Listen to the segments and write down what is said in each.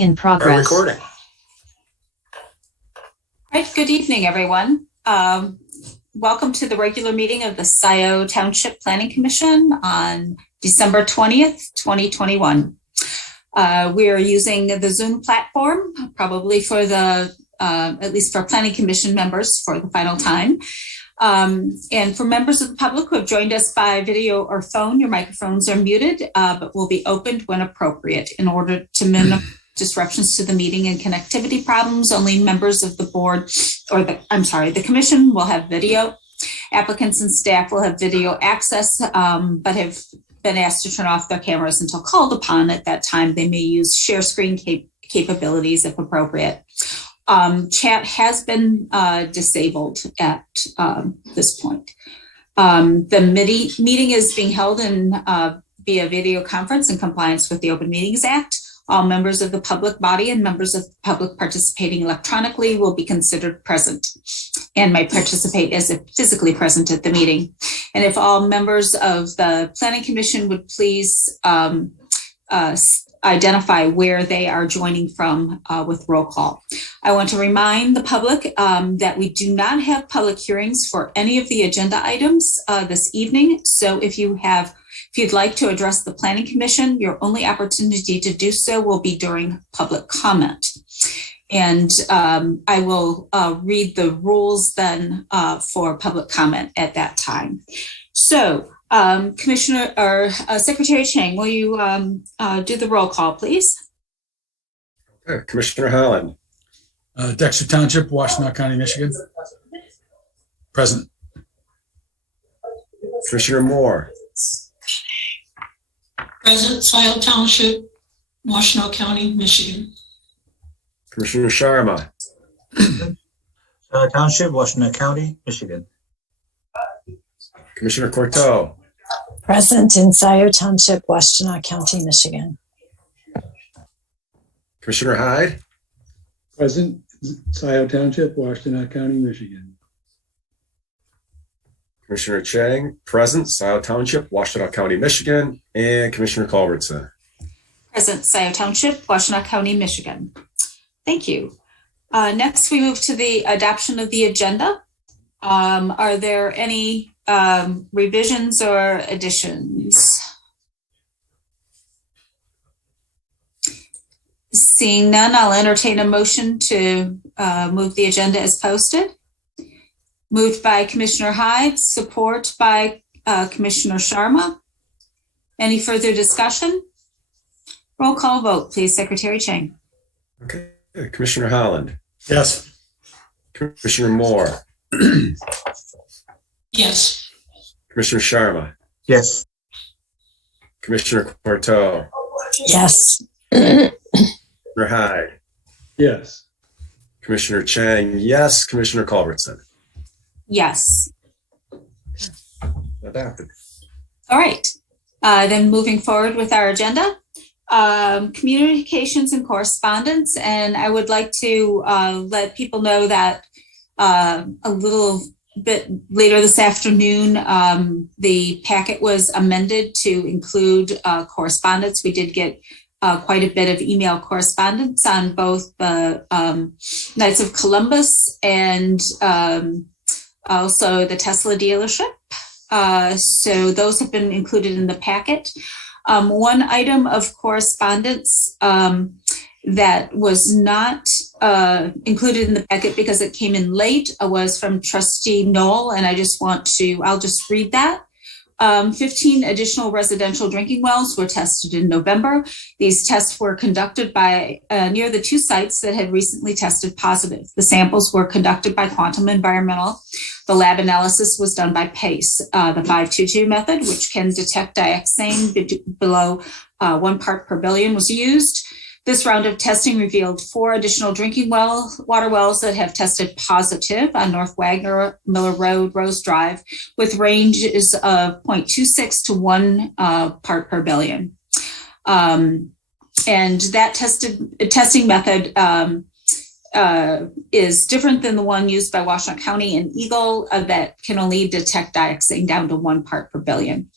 In progress. Recording. All right, good evening, everyone. Welcome to the regular meeting of the Scio Township Planning Commission on December 20th, 2021. We are using the Zoom platform, probably for the, at least for Planning Commission members for the final time. And for members of the public who have joined us by video or phone, your microphones are muted, but will be opened when appropriate. In order to minimize disruptions to the meeting and connectivity problems, only members of the board or the commission will have video. Applicants and staff will have video access, but have been asked to turn off their cameras until called upon. At that time, they may use share screen capabilities if appropriate. Chat has been disabled at this point. The meeting is being held via video conference in compliance with the Open Meetings Act. All members of the public body and members of the public participating electronically will be considered present and may participate as if physically present at the meeting. And if all members of the Planning Commission would please identify where they are joining from with roll call. I want to remind the public that we do not have public hearings for any of the agenda items this evening. So if you'd like to address the Planning Commission, your only opportunity to do so will be during public comment. And I will read the rules then for public comment at that time. So Commissioner or Secretary Chang, will you do the roll call, please? Okay. Commissioner Holland. Dexter Township, Washtenaw County, Michigan. Present. Commissioner Moore. Present, Scio Township, Washtenaw County, Michigan. Commissioner Sharma. Scio Township, Washtenaw County, Michigan. Commissioner Corto. Present in Scio Township, Washtenaw County, Michigan. Commissioner Hyde. Present, Scio Township, Washtenaw County, Michigan. Commissioner Chang. Present, Scio Township, Washtenaw County, Michigan. And Commissioner Culbertson. Present, Scio Township, Washtenaw County, Michigan. Thank you. Next, we move to the adoption of the agenda. Are there any revisions or additions? Seeing none, I'll entertain a motion to move the agenda as posted. Moved by Commissioner Hyde, support by Commissioner Sharma. Any further discussion? Roll call vote, please, Secretary Chang. Okay. Commissioner Holland. Yes. Commissioner Moore. Yes. Commissioner Sharma. Yes. Commissioner Corto. Yes. Commissioner Hyde. Yes. Commissioner Chang. Yes. Commissioner Culbertson. Yes. Adopted. All right. Then moving forward with our agenda, communications and correspondence. And I would like to let people know that a little bit later this afternoon, the packet was amended to include correspondence. We did get quite a bit of email correspondence on both the Knights of Columbus and also the Tesla dealership. So those have been included in the packet. One item of correspondence that was not included in the packet because it came in late was from Trustee Knoll, and I'll just read that. 15 additional residential drinking wells were tested in November. These tests were conducted by near the two sites that had recently tested positive. The samples were conducted by Quantum Environmental. The lab analysis was done by PACE. The 522 method, which can detect dioxane below 1 part per billion, was used. This round of testing revealed 4 additional drinking water wells that have tested positive on North Wagner Miller Road, Rose Drive, with ranges of 0.26 to 1 part per billion. And that testing method is different than the one used by Washtenaw County and Eagle that can only detect dioxane down to 1 part per billion.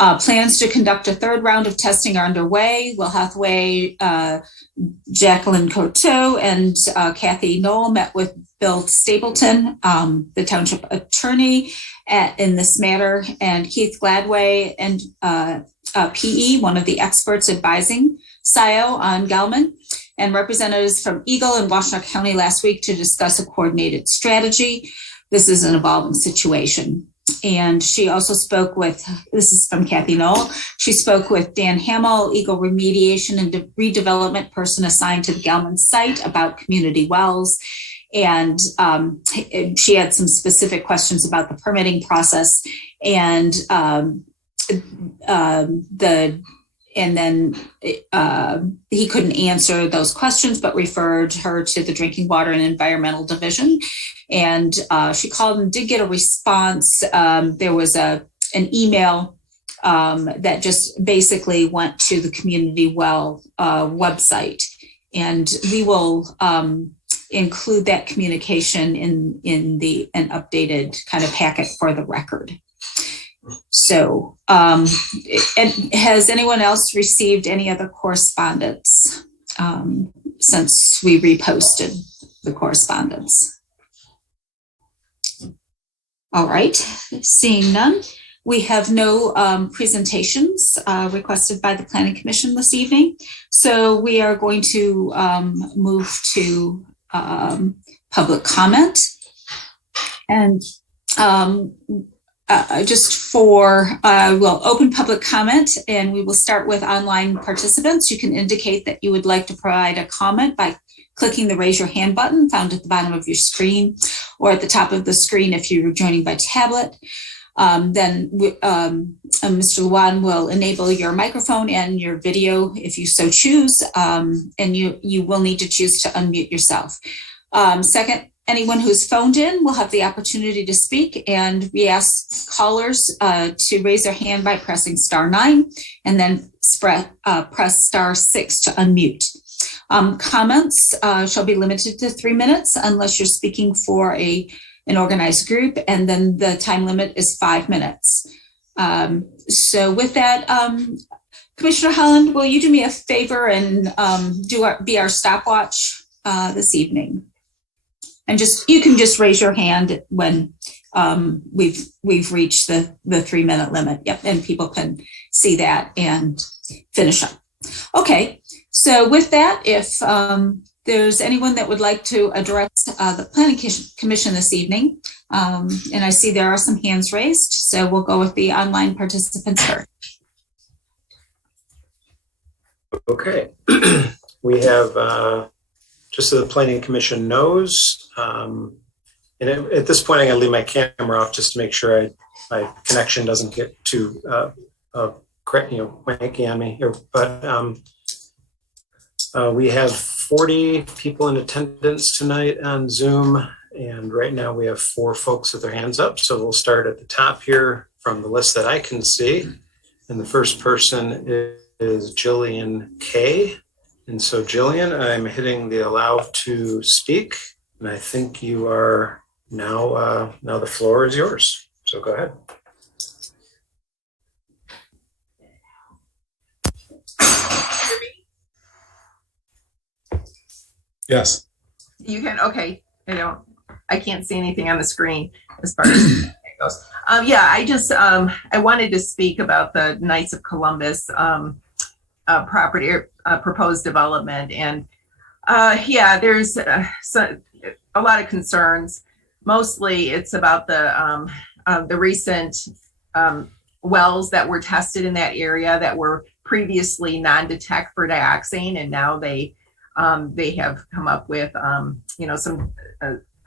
Plans to conduct a third round of testing are underway. Will Hathaway, Jacqueline Coteau, and Kathy Knoll met with Bill Stapleton, the township attorney, in this matter, and Keith Gladway and PE, one of the experts advising Scio on Gelman, and representatives from Eagle and Washtenaw County last week to discuss a coordinated strategy. This is an evolving situation. And she also spoke with, this is from Kathy Knoll, she spoke with Dan Hamill, Eagle Remediation and Redevelopment person assigned to the Gelman site, about community wells. And she had some specific questions about the permitting process, and then he couldn't answer those questions, but referred her to the Drinking Water and Environmental Division. And she called and did get a response. There was an email that just basically went to the community well website, and we will include that communication in an updated kind of packet for the record. So, and has anyone else received any other correspondence since we reposted the correspondence? All right, seeing none, we have no presentations requested by the Planning Commission this evening. So we are going to move to public comment. And we'll open public comment, and we will start with online participants. You can indicate that you would like to provide a comment by clicking the raise your hand button found at the bottom of your screen, or at the top of the screen if you're joining by tablet. Then Mr. Luan will enable your microphone and your video if you so choose, and you will need to choose to unmute yourself. Second, anyone who's phoned in will have the opportunity to speak, and we ask callers to raise their hand by pressing *9 and then press *6 to unmute. Comments shall be limited to 3 minutes unless you're speaking for an organized group, and then the time limit is 5 minutes. So with that, Commissioner Holland, will you do me a favor and be our stopwatch this evening? And you can just raise your hand when we've reached the 3 minute limit. Yep, and people can see that and finish up. Okay, so with that, if there's anyone that would like to address the Planning Commission this evening, and I see there are some hands raised, so we'll go with the online participants first. Okay, we have, just so the Planning Commission knows, and at this point I'm going to leave my camera off just to make sure my connection doesn't get too wanky on me here. But we have 40 people in attendance tonight on Zoom, and right now we have 4 folks with their hands up. So we'll start at the top here from the list that I can see, and the first person is Jillian K. And so Jillian, I'm hitting the allow to speak, and I think you are now the floor is yours. So go ahead. Yes. You can, okay. I can't see anything on the screen as far as it goes. Yeah, I wanted to speak about the Knights of Columbus property proposed development, and there's a lot of concerns. Mostly, it's about the recent wells that were tested in that area that were previously non-detect for dioxane, and now they have come up with some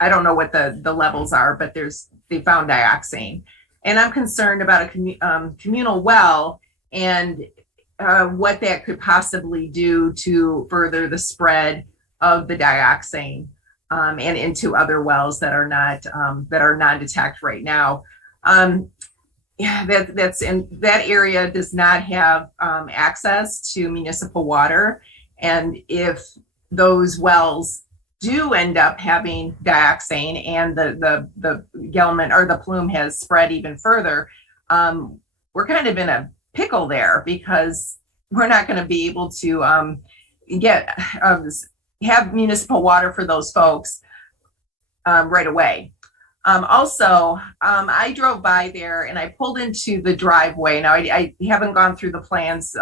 I don't know what the levels are, but they found dioxane, and I'm concerned about a communal well and what that could possibly do to further the spread of the dioxane and into other wells that are non-detect right now. That's in that area does not have access to municipal water, and if those wells do end up having dioxane and the Gelman or the plume has spread even further, we're kind of in pickle there because we're not going to be able to have municipal water for those folks right away. I drove by there and I pulled into the driveway. Now, I haven't gone through the plans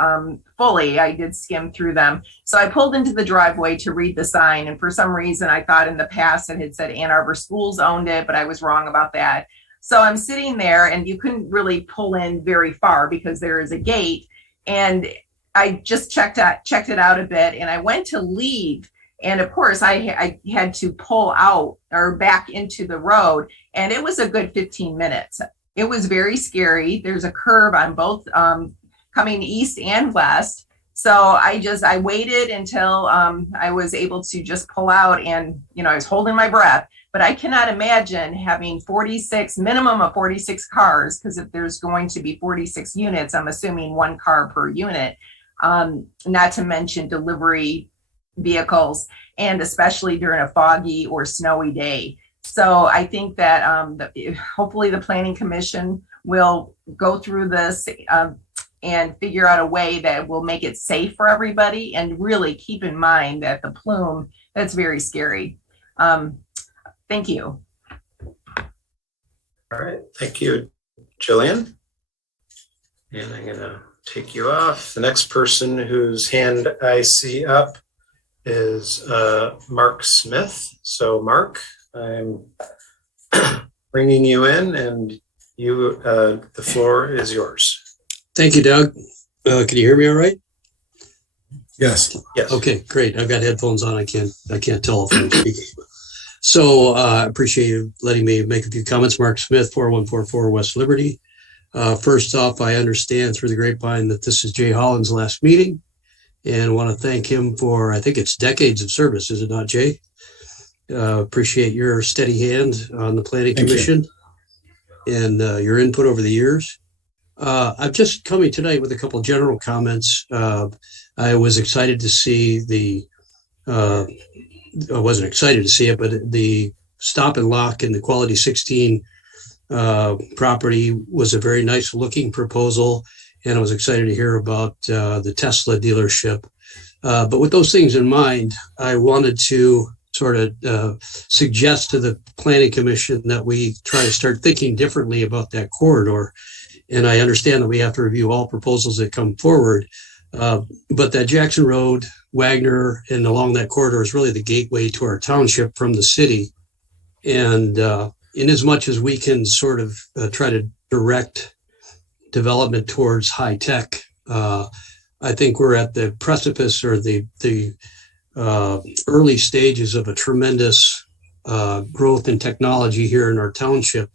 fully. I did skim through them. So I pulled into the driveway to read the sign. And for some reason, I thought in the past it had said Ann Arbor Schools owned it, but I was wrong about that. So I'm sitting there and you couldn't really pull in very far because there is a gate. And I just checked it out a bit and I went to leave. And of course, I had to pull out or back into the road, and it was a good 15 minutes. It was very scary. There's a curve on both coming east and west. So I waited until I was able to just pull out, and I was holding my breath. But I cannot imagine having minimum of 46 cars, because if there's going to be 46 units, I'm assuming 1 car per unit, not to mention delivery vehicles, and especially during a foggy or snowy day. So I think that hopefully the Planning Commission will go through this and figure out a way that will make it safe for everybody, and really keep in mind that the plume, that's very scary. Thank you. All right, thank you, Jillian. And I'm gonna take you off. The next person whose hand I see up is Mark Smith. So Mark, I'm bringing you in, and the floor is yours. Thank you, Doug. Can you hear me all right? Yes. Yes. Okay, great. I've got headphones on. I can't tell if I'm speaking. So I appreciate you letting me make a few comments. Mark Smith, 4144 West Liberty. First off, I understand through the grapevine that this is Jay Holland's last meeting, and want to thank him for, I think it's decades of service, is it not, Jay? Appreciate your steady hand on the Planning Commission and your input over the years. I'm just coming tonight with a couple of general comments. I was excited to see I wasn't excited to see it, but the stop and lock in the Quality 16 property was a very nice looking proposal. And I was excited to hear about the Tesla dealership. But with those things in mind, I wanted to sort of suggest to the Planning Commission that we try to start thinking differently about that corridor. And I understand that we have to review all proposals that come forward. But that Jackson Road, Wagner, and along that corridor is really the gateway to our township from the city. And in as much as we can sort of try to direct development towards high tech, I think we're at the precipice or the early stages of a tremendous growth in technology here in our township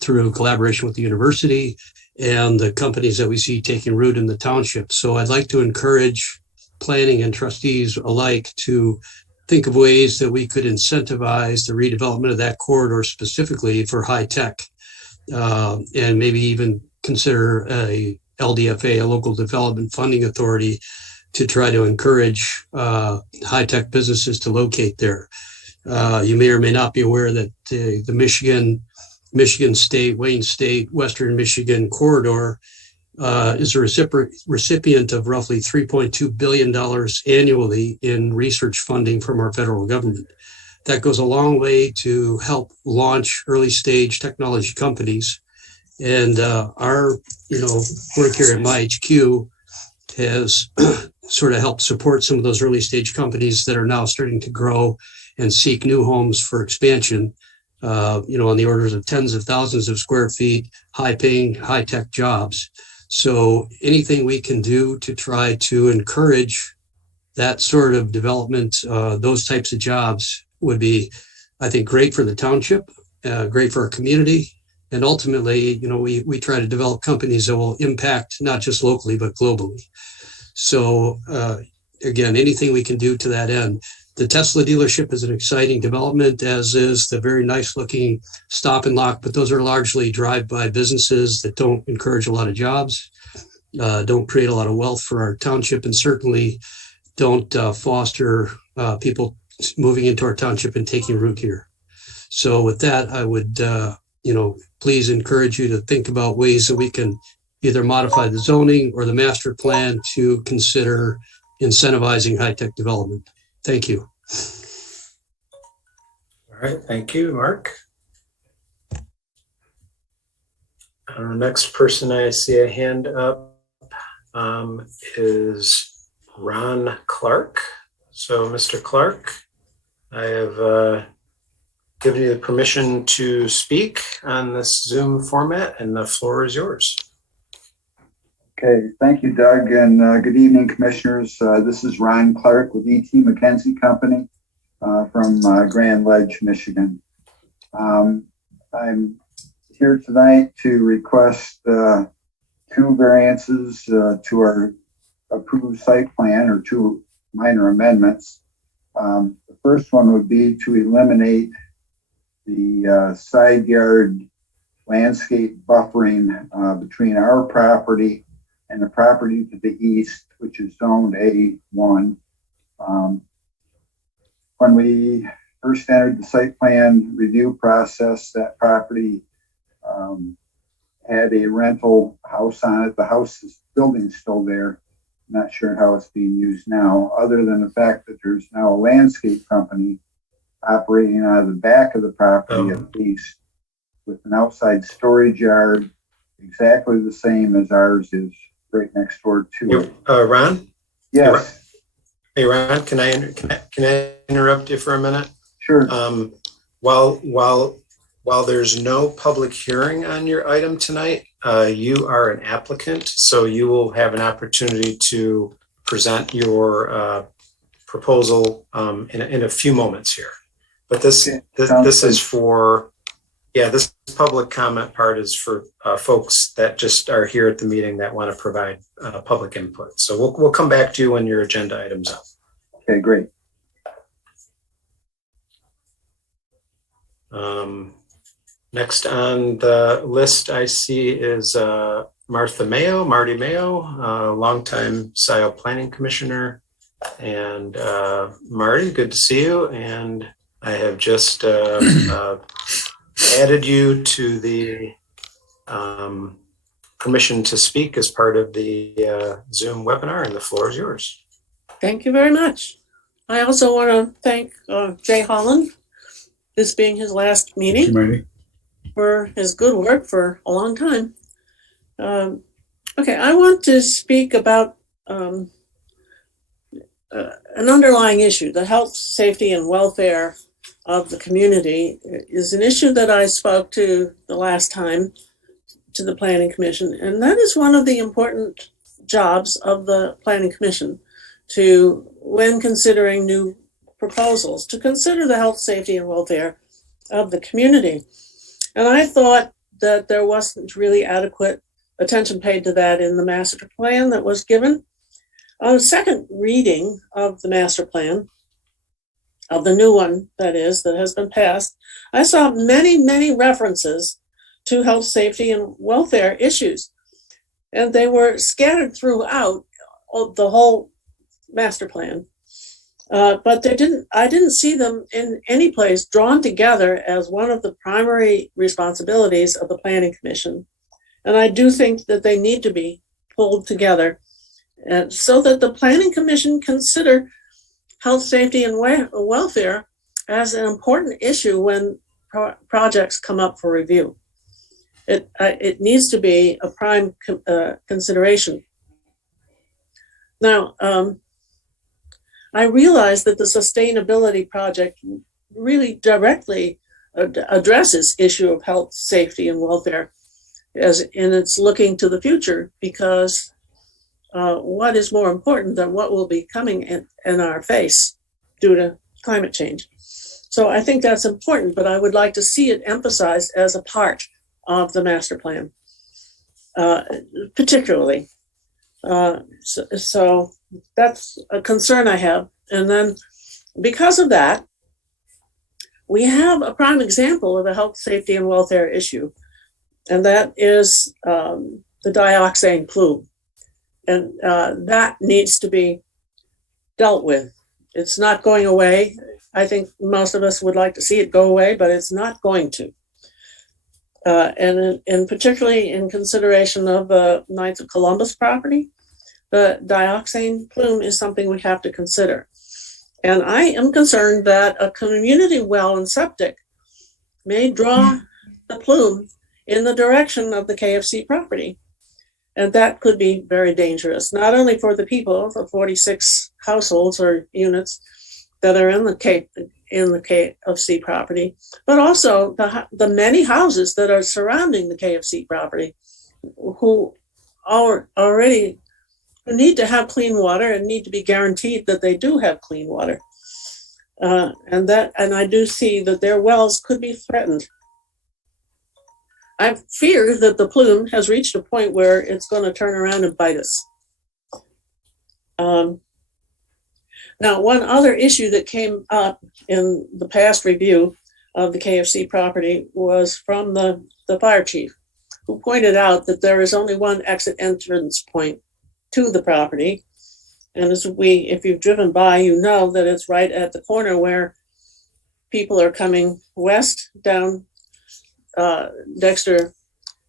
through collaboration with the university and the companies that we see taking root in the township. So I'd like to encourage planning and trustees alike to think of ways that we could incentivize the redevelopment of that corridor specifically for high tech, and maybe even consider a LDFA, a local development funding authority, to try to encourage high tech businesses to locate there. You may or may not be aware that the Michigan State, Wayne State, Western Michigan corridor is a recipient of roughly $3.2 billion annually in research funding from our federal government. That goes a long way to help launch early stage technology companies. And our work here at my HQ has sort of helped support some of those early stage companies that are now starting to grow and seek new homes for expansion, on the orders of tens of thousands of square feet, high paying, high tech jobs. So anything we can do to try to encourage that sort of development, those types of jobs would be, I think, great for the township, great for our community. And ultimately, we try to develop companies that will impact not just locally, but globally. So again, anything we can do to that end. The Tesla dealership is an exciting development, as is the very nice looking stop and lock, but those are largely drive-by businesses that don't encourage a lot of jobs, don't create a lot of wealth for our township, and certainly don't foster people moving into our township and taking root here. So with that, I would, please encourage you to think about ways that we can either modify the zoning or the master plan to consider incentivizing high-tech development. Thank you. All right, thank you, Mark. Next person I see a hand up is Ron Clark. So, Mr. Clark, I have given you the permission to speak on this Zoom format, and the floor is yours. Okay, thank you, Doug, and good evening, commissioners. This is Ron Clark with E.T. McKenzie Company from Grand Ledge, Michigan. I'm here tonight to request 2 variances to our approved site plan, or 2 minor amendments. The first one would be to eliminate the side yard landscape buffering between our property and the property to the east, which is zoned A1. When we first entered the site plan review process, that property had a rental house on it. The building is still there. I'm not sure how it's being used now, other than the fact that there's now a landscape company operating out of the back of the property at least, with an outside storage yard exactly the same as ours is right next door to it. Ron? Yes. Hey, Ron, can I interrupt you for a minute? Sure. While there's no public hearing on your item tonight, you are an applicant, so you will have an opportunity to present your proposal in a few moments here. But this is for, this public comment part is for folks that just are here at the meeting that want to provide public input. So we'll come back to you when your agenda item's up. Okay, great. Next on the list I see is Marty Mayo, longtime Scio Planning Commissioner. And Marty, good to see you. And I have just added you to the permission to speak as part of the Zoom webinar, and the floor is yours. Thank you very much. I also want to thank Jay Holland, this being his last meeting, for his good work for a long time. Okay, I want to speak about an underlying issue. The health, safety, and welfare of the community is an issue that I spoke to the last time to the Planning Commission, and that is one of the important jobs of the Planning Commission, to, when considering new proposals, to consider the health, safety, and welfare of the community. And I thought that there wasn't really adequate attention paid to that in the master plan that was given. On the second reading of the master plan, of the new one, that has been passed, I saw many, many references to health, safety, and welfare issues. And they were scattered throughout the whole master plan. But I didn't see them in any place drawn together as one of the primary responsibilities of the Planning Commission. And I do think that they need to be pulled together so that the Planning Commission consider health, safety, and welfare as an important issue when projects come up for review. It needs to be a prime consideration. Now, I realize that the sustainability project really directly addresses issue of health, safety, and welfare, and it's looking to the future, because what is more important than what will be coming in our face due to climate change? So I think that's important, but I would like to see it emphasized as a part of the master plan, particularly. So that's a concern I have. And then because of that, we have a prime example of a health, safety, and welfare issue, and that is the dioxane plume. And that needs to be dealt with. It's not going away. I think most of us would like to see it go away, but it's not going to. and particularly in consideration of the Knights of Columbus property, the dioxane plume is something we have to consider. And I am concerned that a community well and septic may draw the plume in the direction of the KFC property. And that could be very dangerous, not only for the people, the 46 households or units that are in the KFC property, but also the many houses that are surrounding the KFC property who already need to have clean water and need to be guaranteed that they do have clean water. And I do see that their wells could be threatened. I fear that the plume has reached a point where it's going to turn around and bite us. Now, one other issue that came up in the past review of the KFC property was from the fire chief, who pointed out that there is only one exit entrance point to the property. And if you've driven by, you know that it's right at the corner where people are coming west down Dexter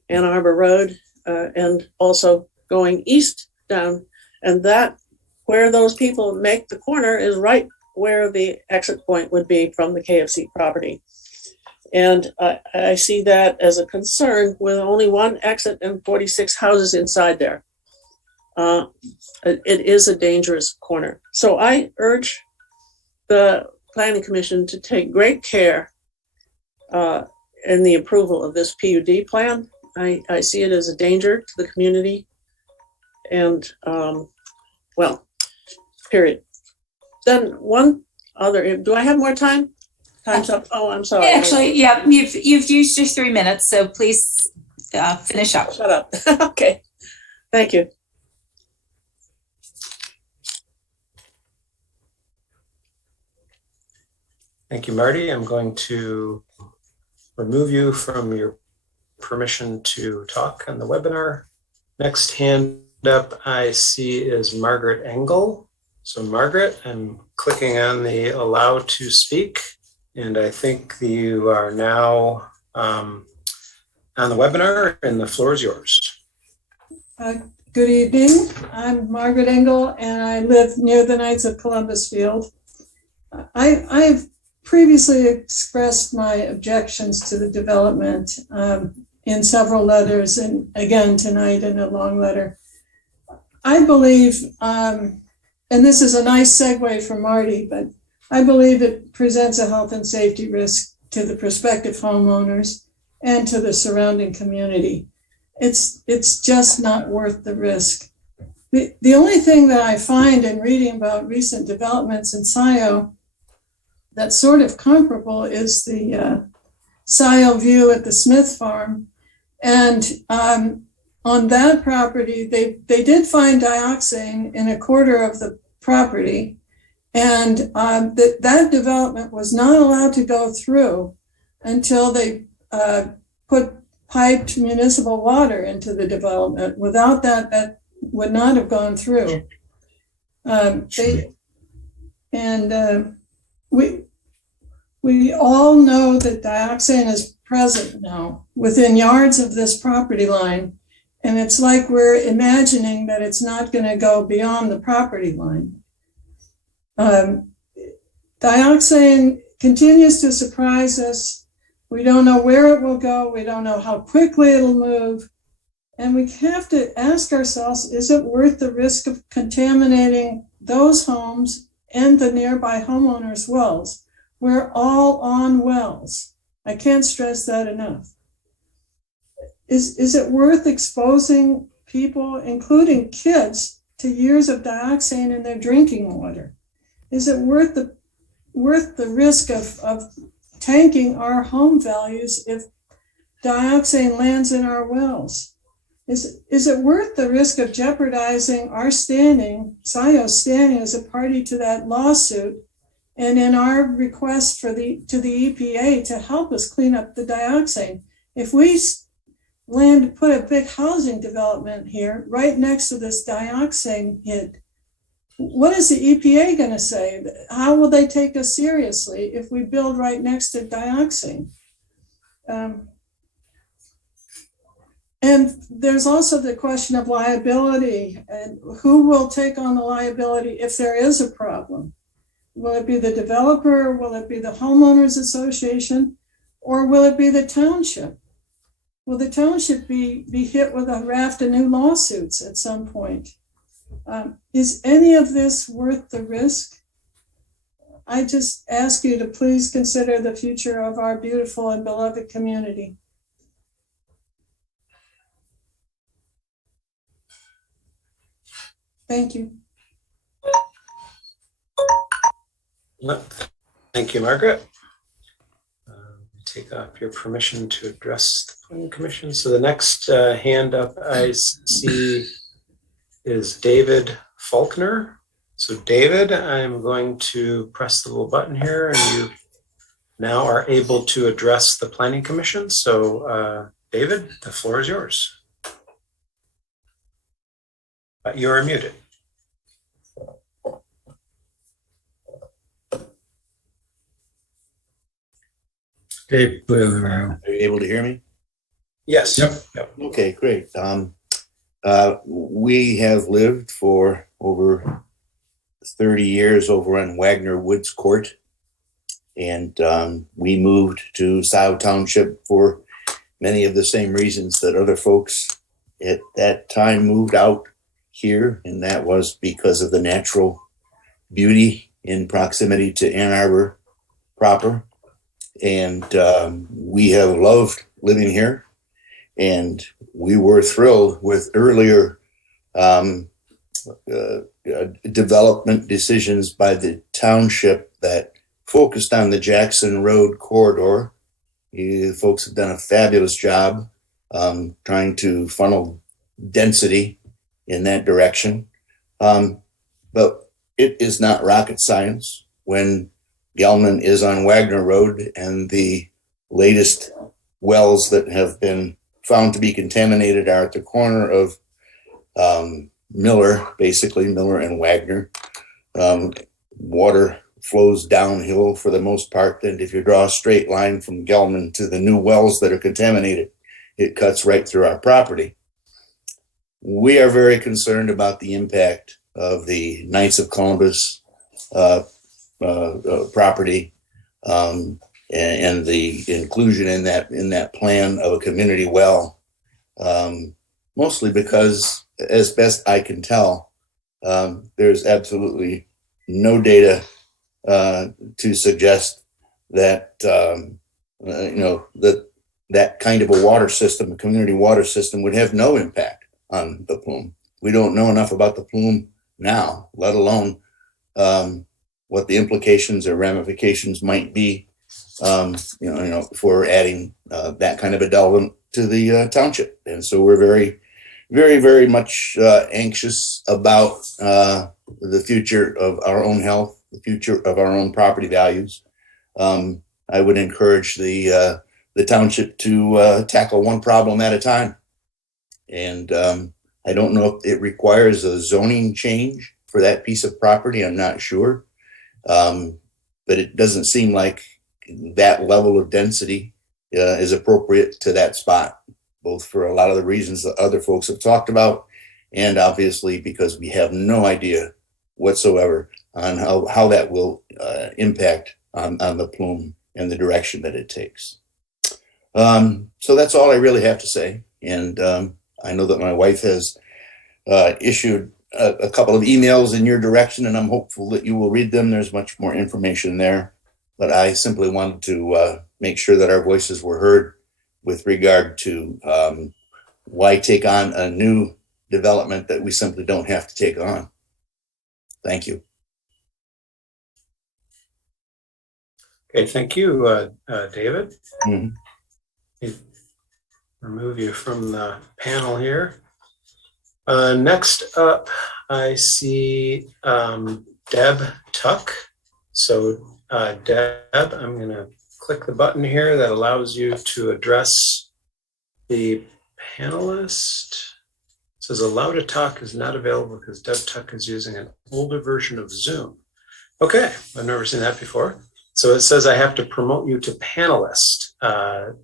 Ann Arbor Road and also going east down. And that where those people make the corner is right where the exit point would be from the KFC property. And I see that as a concern with only one exit and 46 houses inside there. It is a dangerous corner. So I urge the Planning Commission to take great care in the approval of this PUD plan. I see it as a danger to the community and, well, period. Then one other, do I have more time? Time's up. Oh, I'm sorry. Actually, yeah, you've used your 3 minutes, so please finish up. Shut up. Okay. Thank you. Thank you, Marty. I'm going to remove you from your permission to talk on the webinar. Next hand up I see is Margaret Engel. So Margaret, I'm clicking on the allow to speak, and I think you are now on the webinar, and the floor is yours. Good evening. I'm Margaret Engel, and I live near the Knights of Columbus Field. I've previously expressed my objections to the development in several letters, and again tonight in a long letter. I believe, and this is a nice segue for Marty, but I believe it presents a health and safety risk to the prospective homeowners and to the surrounding community. It's just not worth the risk. The only thing that I find in reading about recent developments in Scio that's sort of comparable is the Scio view at the Smith Farm. And on that property, they did find dioxane in a quarter of the property. And that development was not allowed to go through until they put piped municipal water into the development. Without that, that would not have gone through. We all know that dioxane is present now within yards of this property line. And it's like we're imagining that it's not going to go beyond the property line. Dioxane continues to surprise us. We don't know where it will go. We don't know how quickly it'll move. And we have to ask ourselves, is it worth the risk of contaminating those homes and the nearby homeowners' wells? We're all on wells. I can't stress that enough. Is it worth exposing people, including kids, to years of dioxane in their drinking water? Is it worth the risk of tanking our home values if dioxane lands in our wells? Is it worth the risk of jeopardizing our standing, Scio's standing as a party to that lawsuit, and in our request to the EPA to help us clean up the dioxane? If we put a big housing development here right next to this dioxane hit, what is the EPA going to say? How will they take us seriously if we build right next to dioxane? And there's also the question of liability and who will take on the liability if there is a problem. Will it be the developer? Will it be the homeowners association? Or will it be the township? Will the township be hit with a raft of new lawsuits at some point? Is any of this worth the risk? I just ask you to please consider the future of our beautiful and beloved community. Thank you. Thank you, Margaret. Take off your permission to address the planning commission. So the next hand up I see is David Faulkner. So David, I'm going to press the little button here and you now are able to address the planning commission. So David, the floor is yours. You are muted. Dave, Are you able to hear me? Yes. Yep. Okay, great. We have lived for over 30 years over on Wagner Woods Court, and we moved to Scio Township for many of the same reasons that other folks at that time moved out here, and that was because of the natural beauty in proximity to Ann Arbor proper. And we have loved living here, and we were thrilled with earlier development decisions by the township that focused on the Jackson Road corridor. You folks have done a fabulous job trying to funnel density in that direction. But it is not rocket science when Gelman is on Wagner Road and the latest wells that have been found to be contaminated are at the corner of Miller, basically Miller and Wagner. Water flows downhill for the most part, and if you draw a straight line from Gelman to the new wells that are contaminated, it cuts right through our property. We are very concerned about the impact of the Knights of Columbus property and the inclusion in that plan of a community well, mostly because, as best I can tell, there's absolutely no data to suggest that that kind of a water system, a community water system, would have no impact on the plume. We don't know enough about the plume now, let alone what the implications or ramifications might be, for adding that kind of a development to the township. And so we're very, very, very much anxious about the future of our own health, the future of our own property values. I would encourage the township to tackle one problem at a time. And I don't know if it requires a zoning change for that piece of property. I'm not sure. But it doesn't seem like that level of density is appropriate to that spot, both for a lot of the reasons that other folks have talked about, and obviously because we have no idea whatsoever on how that will impact on the plume and the direction that it takes. So that's all I really have to say. And I know that my wife has issued a couple of emails in your direction, and I'm hopeful that you will read them. There's much more information there, but I simply wanted to make sure that our voices were heard with regard to why take on a new development that we simply don't have to take on. Thank you. Okay, thank you, David. Mm-hmm. Remove you from the panel here. Next up, I see Deb Tuck. So Deb, I'm going to click the button here that allows you to address the panelist. It says allow to talk is not available because Deb Tuck is using an older version of Zoom. Okay, I've never seen that before. So it says I have to promote you to panelist,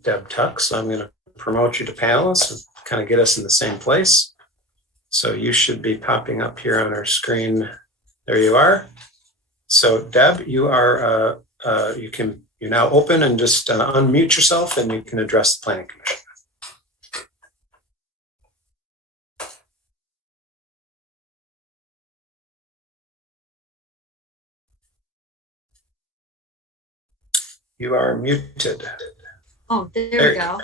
Deb Tuck. So I'm going to promote you to panelist. kind of get us in the same place. So you should be popping up here on our screen. There you are. So Deb, you're now open, and just unmute yourself and you can address the Planning Commission. You are muted. Oh, there we go.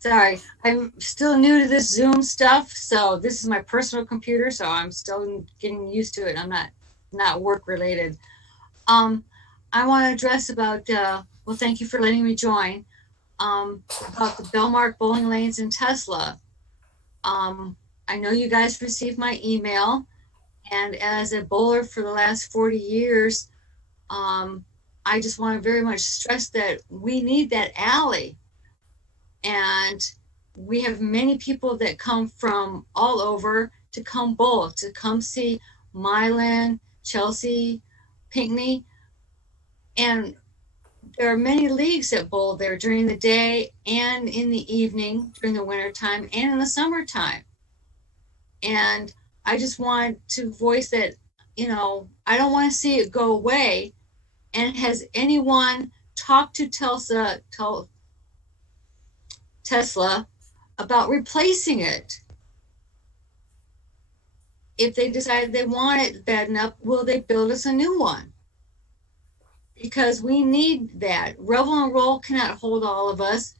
Sorry, I'm still new to this Zoom stuff, so this is my personal computer, so I'm still getting used to it. I'm not work related. I want to address about, well, thank you for letting me join, about the Belmark bowling lanes in Tesla. I know you guys received my email, and as a bowler for the last 40 years, I just want to very much stress that we need that alley. And we have many people that come from all over to come bowl, to come see Milan, Chelsea, Pinckney. And there are many leagues that bowl there during the day and in the evening, during the winter time and in the summertime. And I just want to voice that, I don't want to see it go away. And has anyone talked to Tesla about replacing it? If they decide they want it bad enough, will they build us a new one? Because we need that. Revel and Roll cannot hold all of us.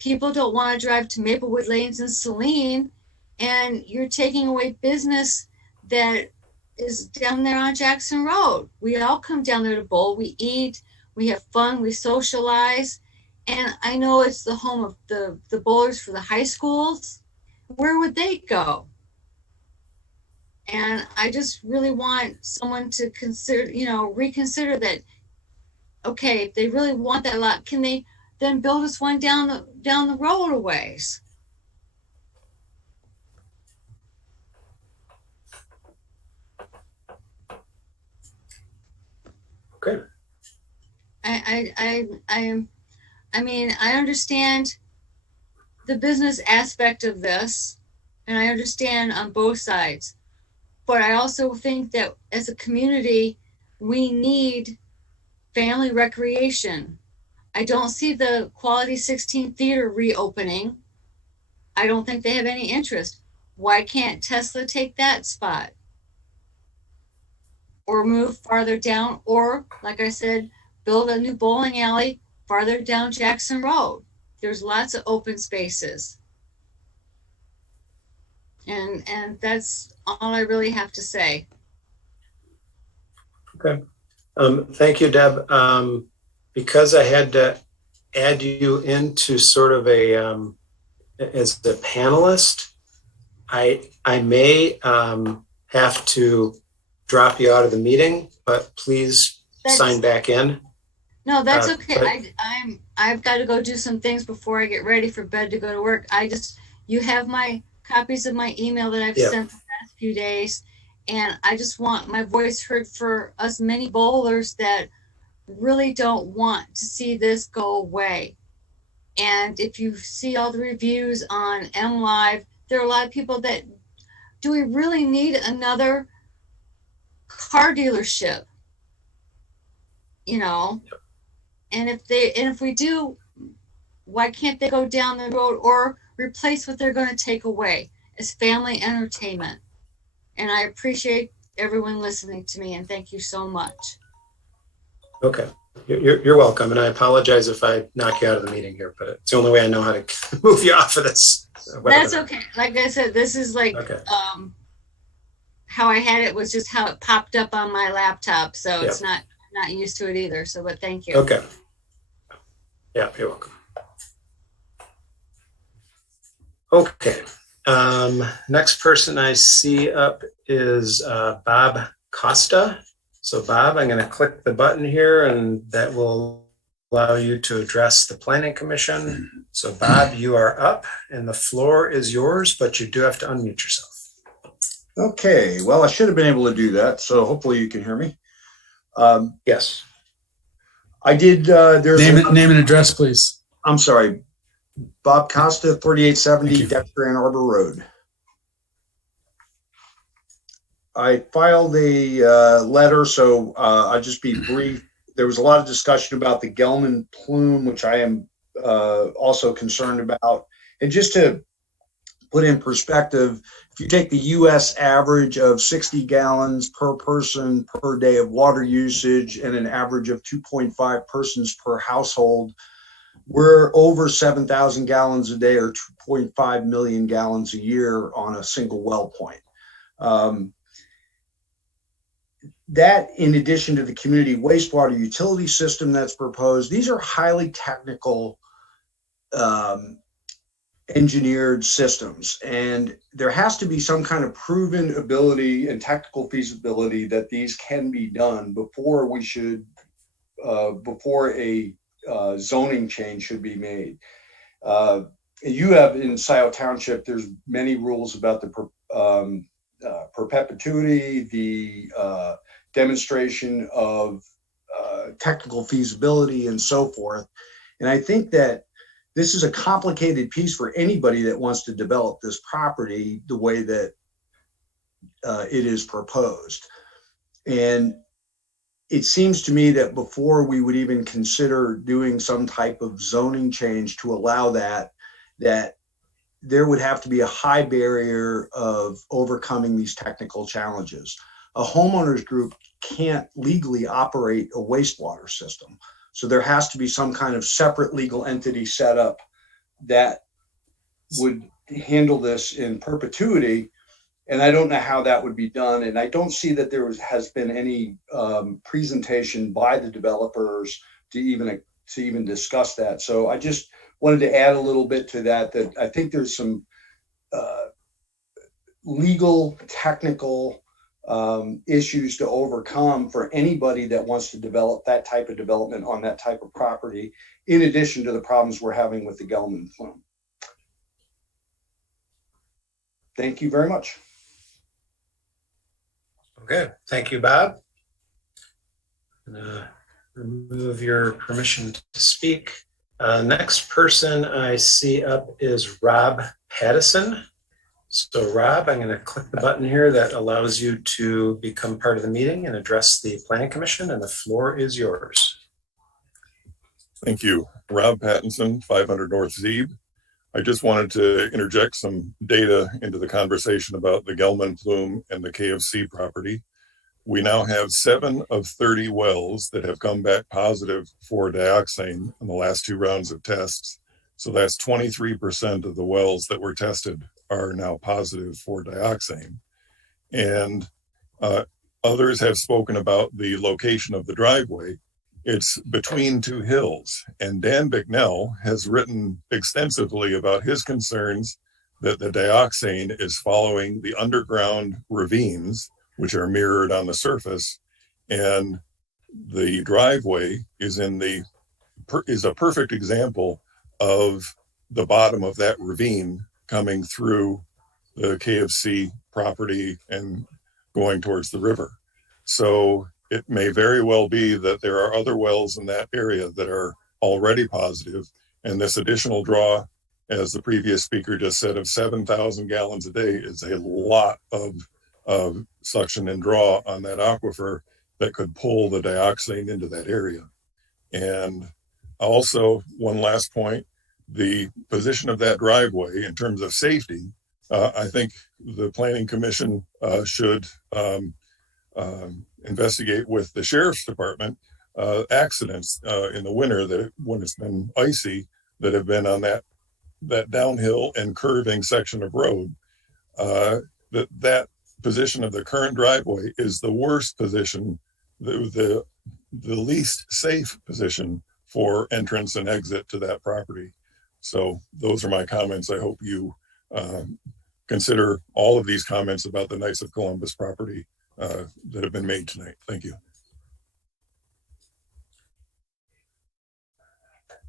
People don't want to drive to Maplewood Lanes and Saline, and you're taking away business that is down there on Jackson Road. We all come down there to bowl. We eat, we have fun, we socialize. And I know it's the home of the bowlers for the high schools. Where would they go? And I just really want someone to reconsider that. Okay, if they really want that lot, can they then build us one down the road a ways? Okay. I understand the business aspect of this, and I understand on both sides, but I also think that as a community, we need family recreation. I don't see the Quality 16 Theater reopening. I don't think they have any interest. Why can't Tesla take that spot? Or move farther down, or like I said, build a new bowling alley farther down Jackson Road. There's lots of open spaces. And that's all I really have to say. Okay. Thank you, Deb. Because I had to add you into sort of as the panelist, I may have to drop you out of the meeting, but please sign back in. No, that's okay. I've got to go do some things before I get ready for bed to go to work. You have my copies of my email that I've sent the past few days, and I just want my voice heard for us many bowlers that really don't want to see this go away. And if you see all the reviews on MLive, there are a lot of people that, do we really need another car dealership? And if we do, why can't they go down the road or replace what they're going to take away as family entertainment? And I appreciate everyone listening to me, and thank you so much. Okay, you're welcome, and I apologize if I knock you out of the meeting here, but it's the only way I know how to move you off of this. That's okay. Like I said, this is like how I had it was just how it popped up on my laptop, so it's not used to it either. So, but thank you. Okay. Yeah, you're welcome. Okay. Next person I see up is Bob Costa. So Bob, I'm going to click the button here, and that will allow you to address the Planning Commission. So Bob, you are up, and the floor is yours, but you do have to unmute yourself. Okay, well, I should have been able to do that, so hopefully you can hear me. Yes. I did. There's name and address, please. I'm sorry. Bob Costa, 3870 Thank you. Dexter Ann Arbor Road. I filed a letter, so I'll just be brief. There was a lot of discussion about the Gelman plume, which I am also concerned about. And just to put in perspective, if you take the US average of 60 gallons per person per day of water usage and an average of 2.5 persons per household, we're over 7,000 gallons a day or 2.5 million gallons a year on a single well point. That, in addition to the community wastewater utility system that's proposed, these are highly technical engineered systems. And there has to be some kind of proven ability and technical feasibility that these can be done before we should, before a zoning change should be made. You have in Scio Township, there's many rules about the perpetuity, the demonstration of technical feasibility and so forth. And I think that this is a complicated piece for anybody that wants to develop this property the way that it is proposed. And it seems to me that before we would even consider doing some type of zoning change to allow that, that there would have to be a high barrier of overcoming these technical challenges. A homeowners group can't legally operate a wastewater system. So there has to be some kind of separate legal entity set up that would handle this in perpetuity. And I don't know how that would be done. And I don't see that there has been any presentation by the developers to even discuss that. So I just wanted to add a little bit to that, that I think there's some legal, technical issues to overcome for anybody that wants to develop that type of development on that type of property, in addition to the problems we're having with the Gelman plume. Thank you very much. Okay, thank you, Bob. Remove your permission to speak. Next person I see up is Rob Pattison. So Rob, I'm going to click the button here that allows you to become part of the meeting and address the Planning Commission, and the floor is yours. Thank you. Rob Pattinson, 500 North Zeeb. I just wanted to interject some data into the conversation about the Gelman plume and the KFC property. We now have 7 of 30 wells that have come back positive for dioxane in the last 2 rounds of tests. So that's 23% of the wells that were tested are now positive for dioxane. And others have spoken about the location of the driveway. It's between 2 hills. And Dan Bicknell has written extensively about his concerns that the dioxane is following the underground ravines, which are mirrored on the surface. And the driveway is a perfect example of the bottom of that ravine coming through the KFC property and going towards the river. So it may very well be that there are other wells in that area that are already positive. And this additional draw, as the previous speaker just said, of 7,000 gallons a day is a lot of suction and draw on that aquifer that could pull the dioxane into that area. And also, one last point, the position of that driveway in terms of safety, I think the Planning Commission should investigate with the Sheriff's Department accidents in the winter that when it's been icy that have been on that downhill and curving section of road. That position of the current driveway is the worst position, the least safe position for entrance and exit to that property. So those are my comments. I hope you consider all of these comments about the Knights of Columbus property that have been made tonight. Thank you.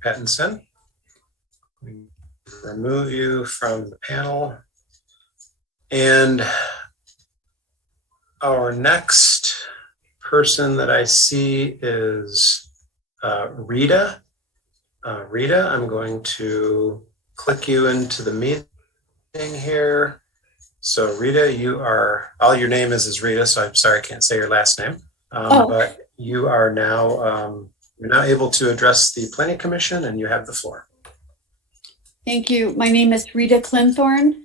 Pattinson, remove you from the panel. And our next person that I see is Rita. Rita, I'm going to click you into the meeting here. So Rita, all your name is Rita, so I'm sorry I can't say your last name. But you are now, you're now able to address the Planning Commission and you have the floor. Thank you. My name is Rita Clinthorne.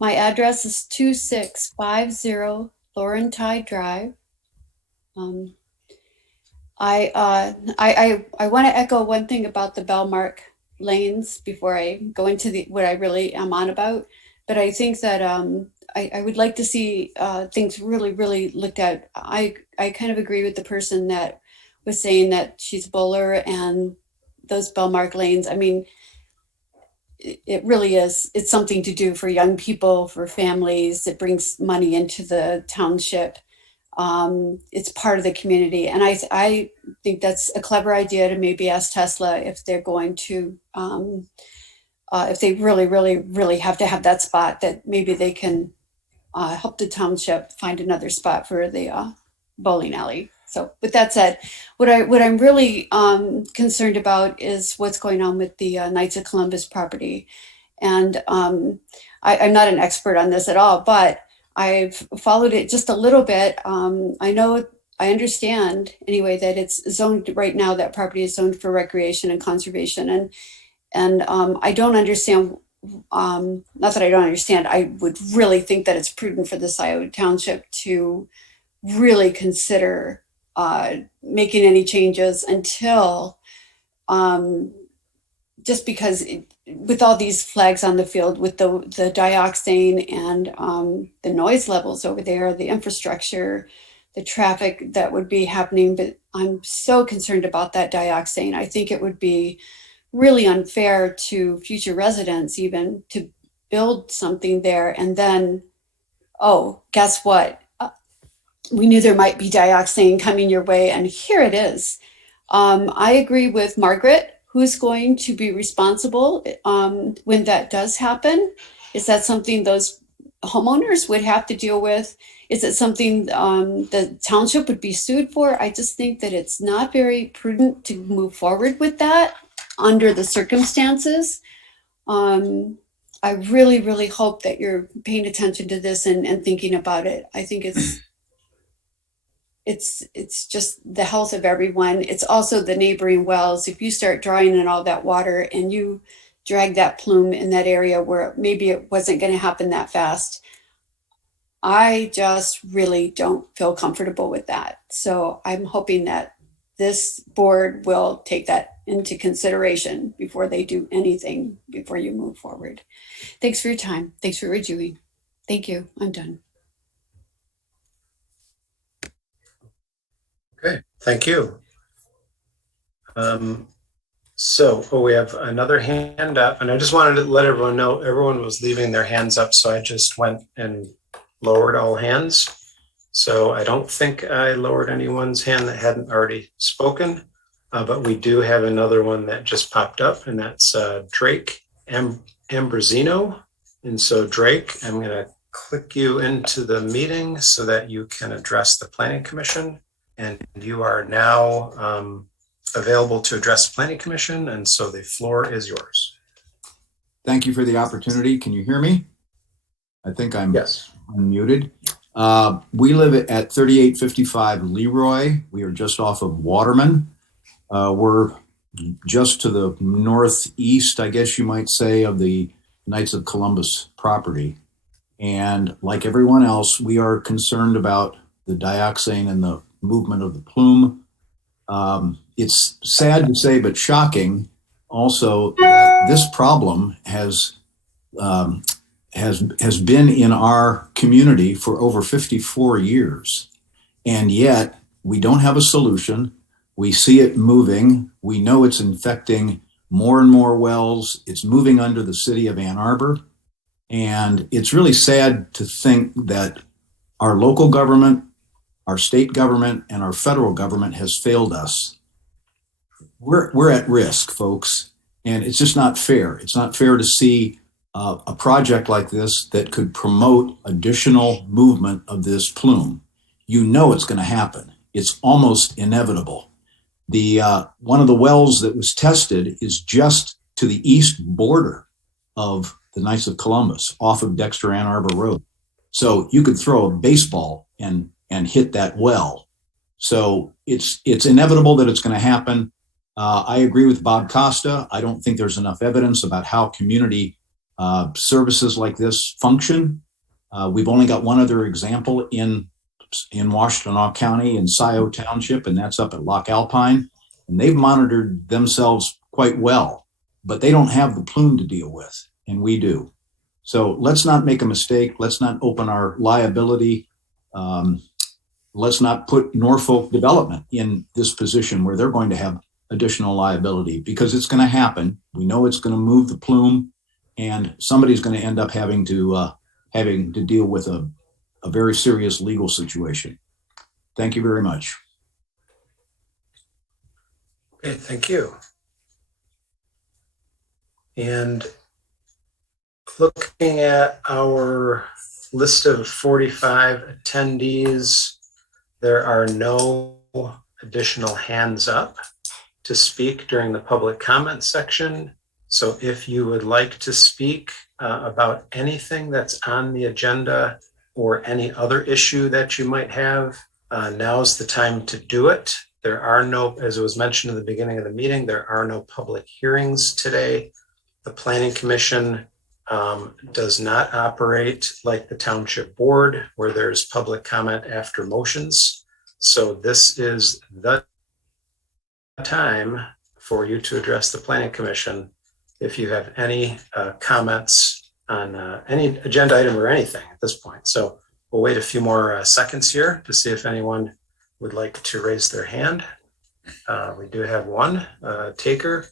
My address is 2650 Laurentide Drive. I want to echo one thing about the Bellmark lanes before I go into what I really am on about. But I think that I would like to see things really looked at. I kind of agree with the person that was saying that she's a bowler and those Bellmark lanes. I mean, it really is. It's something to do for young people, for families. It brings money into the township. It's part of the community. And I think that's a clever idea to maybe ask Tesla if they're going to, if they really have to have that spot, that maybe they can help the township find another spot for the bowling alley. So with that said, what I'm really concerned about is what's going on with the Knights of Columbus property. And I'm not an expert on this at all, but I've followed it just a little bit. I understand anyway that it's zoned right now, that property is zoned for recreation and conservation. And I don't understand, not that I don't understand, I would really think that it's prudent for the Scio Township to really consider making any changes until, just because with all these flags on the field, with the dioxane and the noise levels over there, the infrastructure, the traffic that would be happening, but I'm so concerned about that dioxane. I think it would be really unfair to future residents even to build something there and then, oh, guess what? We knew there might be dioxane coming your way, and here it is. I agree with Margaret. Who's going to be responsible when that does happen? Is that something those homeowners would have to deal with? Is it something the township would be sued for? I just think that it's not very prudent to move forward with that under the circumstances. I really hope that you're paying attention to this and thinking about it. I think it's just the health of everyone. It's also the neighboring wells. If you start drawing in all that water and you drag that plume in that area where maybe it wasn't going to happen that fast, I just really don't feel comfortable with that. So I'm hoping that this board will take that into consideration before they do anything, before you move forward. Thanks for your time. Thanks for reviewing. Thank you. I'm done. Okay, thank you. We have another hand up, and I just wanted to let everyone know everyone was leaving their hands up, so I just went and lowered all hands. So I don't think I lowered anyone's hand that hadn't already spoken, but we do have another one that just popped up, and that's Drake Ambrosino. And so Drake, I'm going to click you into the meeting so that you can address the Planning Commission. And you are now available to address the Planning Commission, and so the floor is yours. Thank you for the opportunity. Can you hear me? I think I'm unmuted. We live at 3855 Leroy. We are just off of Waterman. We're just to the northeast, I guess you might say, of the Knights of Columbus property. And like everyone else, we are concerned about the dioxane and the movement of the plume. It's sad to say, but shocking also that this problem has been in our community for over 54 years. And yet we don't have a solution. We see it moving. We know it's infecting more and more wells. It's moving under the city of Ann Arbor. And it's really sad to think that our local government, our state government, and our federal government has failed us. We're at risk, folks, and it's just not fair. It's not fair to see a project like this that could promote additional movement of this plume. You know it's going to happen. It's almost inevitable. The one of the wells that was tested is just to the east border of the Knights of Columbus off of Dexter Ann Arbor Road. So you could throw a baseball and hit that well. So it's inevitable that it's going to happen. I agree with Bob Costa. I don't think there's enough evidence about how community services like this function. We've only got one other example in Washtenaw County in Scio Township, and that's up at Loch Alpine. And they've monitored themselves quite well, but they don't have the plume to deal with, and we do. So let's not make a mistake. Let's not open our liability. Let's not put Norfolk Development in this position where they're going to have additional liability, because it's going to happen. We know it's going to move the plume, and somebody's going to end up having to deal with a very serious legal situation. Thank you very much. Okay, thank you. And looking at our list of 45 attendees, there are no additional hands up to speak during the public comment section. So if you would like to speak about anything that's on the agenda or any other issue that you might have, now's the time to do it. There are no, as it was mentioned in the beginning of the meeting, there are no public hearings today. The Planning Commission does not operate like the Township Board, where there's public comment after motions. So this is the time for you to address the Planning Commission if you have any comments on any agenda item or anything at this point. So we'll wait a few more seconds here to see if anyone would like to raise their hand. We do have one taker.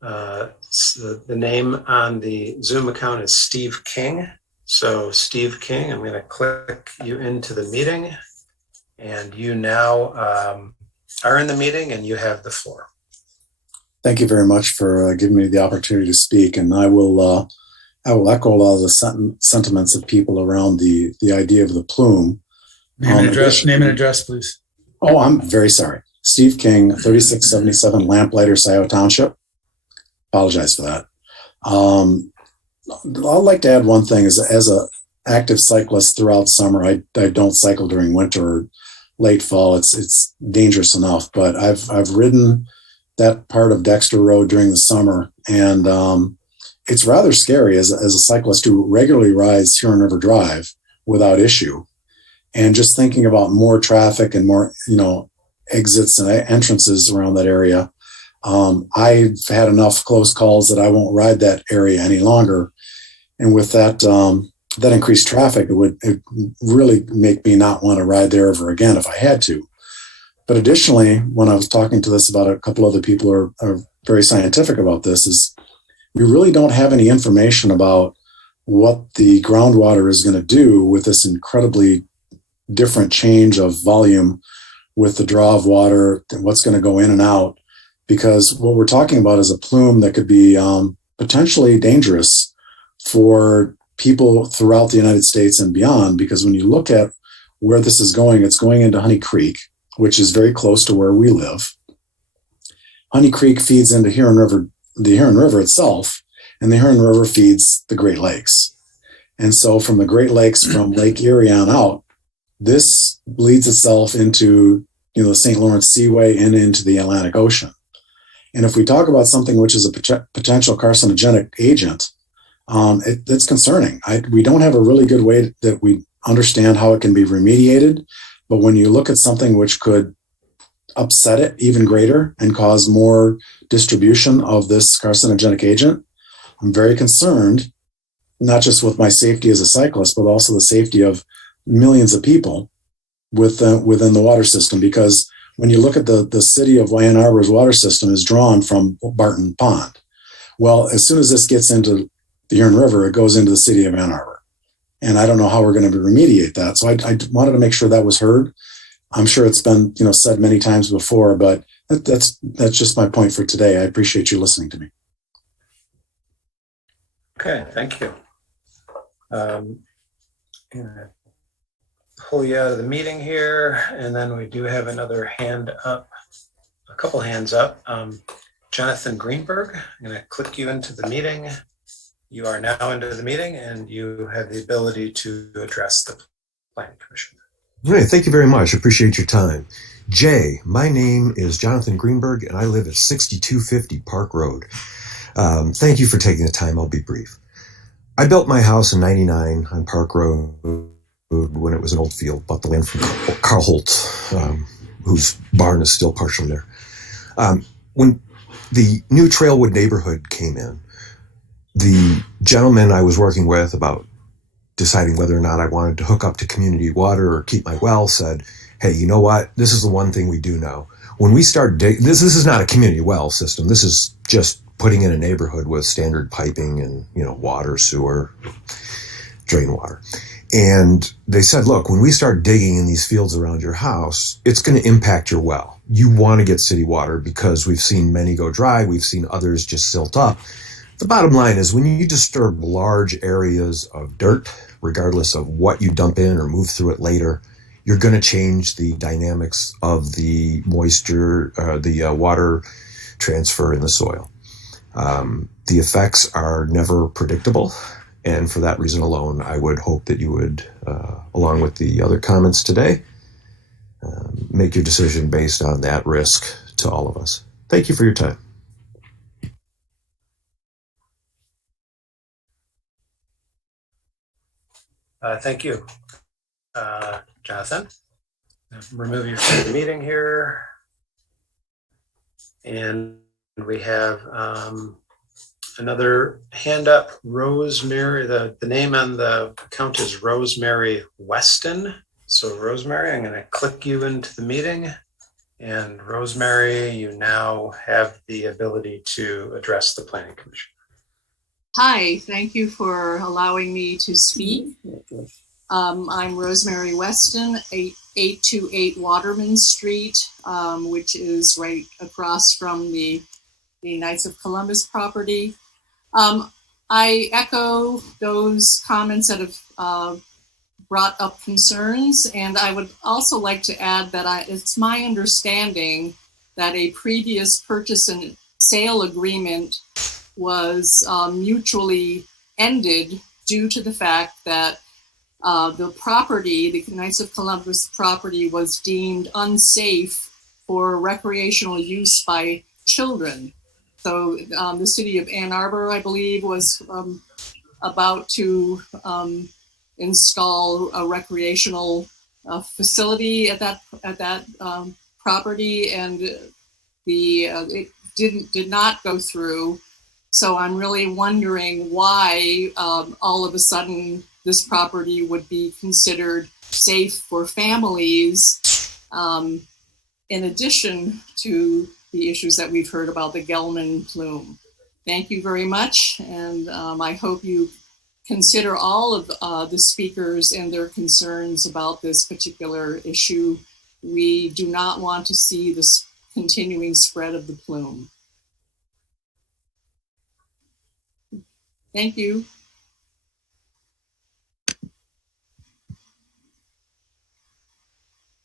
The name on the Zoom account is Steve King. So Steve King, I'm going to click you into the meeting, and you now are in the meeting and you have the floor. Thank you very much for giving me the opportunity to speak, and I will echo a lot of the sentiments of people around the idea of the plume. Name and address, please. Oh, I'm very sorry. Steve King, 3677 Lamplighter, Scio Township. Apologize for that. I'd like to add one thing. As a active cyclist throughout summer, I don't cycle during winter or late fall. It's dangerous enough, but I've ridden that part of Dexter Road during the summer, and it's rather scary as a cyclist who regularly rides Huron River Drive without issue. And just thinking about more traffic and more, exits and entrances around that area, I've had enough close calls that I won't ride that area any longer. And with that increased traffic, it would really make me not want to ride there ever again if I had to. But additionally, when I was talking to this about a couple other people who are very scientific about this, is we really don't have any information about what the groundwater is going to do with this incredibly different change of volume with the draw of water, what's going to go in and out, because what we're talking about is a plume that could be potentially dangerous for people throughout the United States and beyond, because when you look at where this is going, it's going into Honey Creek, which is very close to where we live. Honey Creek feeds into the Huron River itself, and the Huron River feeds the Great Lakes. And so from the Great Lakes, from Lake Erie on out, this leads itself into the St. Lawrence Seaway and into the Atlantic Ocean. And if we talk about something which is a potential carcinogenic agent, it's concerning. We don't have a really good way that we understand how it can be remediated. But when you look at something which could upset it even greater and cause more distribution of this carcinogenic agent, I'm very concerned, not just with my safety as a cyclist, but also the safety of millions of people within the water system. Because when you look at the city of Ann Arbor's water system is drawn from Barton Pond. Well, as soon as this gets into the Huron River, it goes into the city of Ann Arbor. And I don't know how we're going to remediate that. So I wanted to make sure that was heard. I'm sure it's been said many times before, but that's just my point for today. I appreciate you listening to me. Okay, thank you. I'm gonna pull you out of the meeting here, and then we do have another hand up, a couple hands up. Jonathan Greenberg, I'm going to click you into the meeting. you are now into the meeting and you have the ability to address the Planning Commission. Hey, thank you very much. Appreciate your time. Jay, my name is Jonathan Greenberg, and I live at 6250 Park Road. Thank you for taking the time. I'll be brief. I built my house in 99 on Park Road when it was an old field, bought the land from Carl Holt, whose barn is still partially there. When the new Trailwood neighborhood came in, the gentleman I was working with about deciding whether or not I wanted to hook up to community water or keep my well said, hey, you know what? This is the one thing we do know. When we start this is not a community well system. This is just putting in a neighborhood with standard piping and, water, sewer, drain water. And they said, look, when we start digging in these fields around your house, it's going to impact your well. You want to get city water because we've seen many go dry. We've seen others just silt up. The bottom line is when you disturb large areas of dirt, regardless of what you dump in or move through it later, you're going to change the dynamics of the moisture, the water transfer in the soil. The effects are never predictable. And for that reason alone, I would hope that you would, along with the other comments today, make your decision based on that risk to all of us. Thank you for your time. Thank you, Jonathan. Remove you from the meeting here. And we have another hand up, Rosemary. The name on the account is Rosemary Weston. So Rosemary, I'm going to click you into the meeting. And Rosemary, you now have the ability to address the Planning Commission. Hi, thank you for allowing me to speak. I'm Rosemary Weston, 828 Waterman Street, which is right across from the Knights of Columbus property. I echo those comments that have brought up concerns, and I would also like to add that it's my understanding that a previous purchase and sale agreement was mutually ended due to the fact that the property, the Knights of Columbus property, was deemed unsafe for recreational use by children. So the city of Ann Arbor, I believe, was about to install a recreational facility at that property, and it did not go through. So I'm really wondering why all of a sudden this property would be considered safe for families, in addition to the issues that we've heard about the Gelman plume. Thank you very much, and I hope you consider all of the speakers and their concerns about this particular issue. We do not want to see this continuing spread of the plume. Thank you.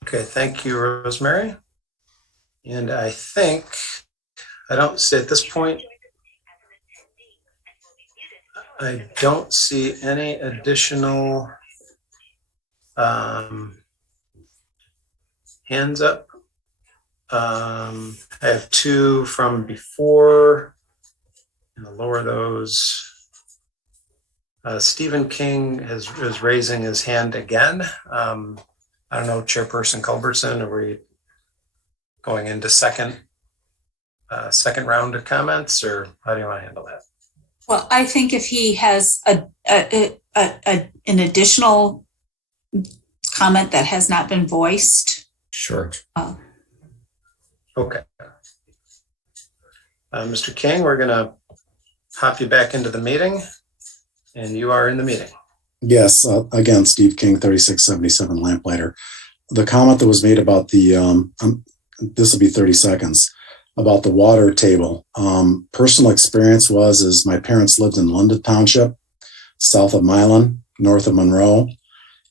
Okay, thank you, Rosemary. And I think, I don't see at this point, I don't see any additional hands up. I have two from before. I'll lower those. Stephen King is raising his hand again. I don't know, Chairperson Culbertson, are we going into second round of comments, or how do you want to handle that? Well, I think if he has an additional comment that has not been voiced. Sure. Okay. Mr. King, we're going to hop you back into the meeting, and you are in the meeting. Yes, again, Steve King, 3677 Lamplighter. The comment that was made about the, this will be 30 seconds, about the water table. Personal experience is my parents lived in London Township, south of Milan, north of Monroe.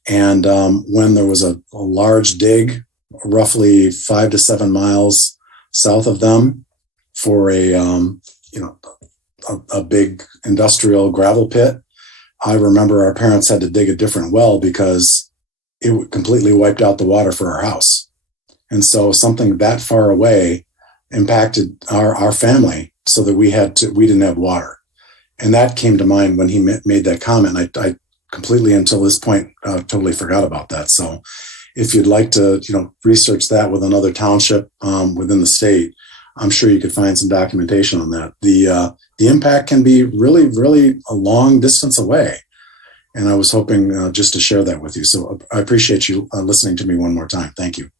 And when there was a large dig, roughly 5 to 7 miles south of them, for a a big industrial gravel pit. I remember our parents had to dig a different well because it completely wiped out the water for our house. And so something that far away impacted our family so that we didn't have water. And that came to mind when he made that comment. I completely, until this point, totally forgot about that. So if you'd like to, research that with another township within the state, I'm sure you could find some documentation on that. The impact can be really, really a long distance away. And I was hoping just to share that with you. So I appreciate you listening to me one more time. Thank you.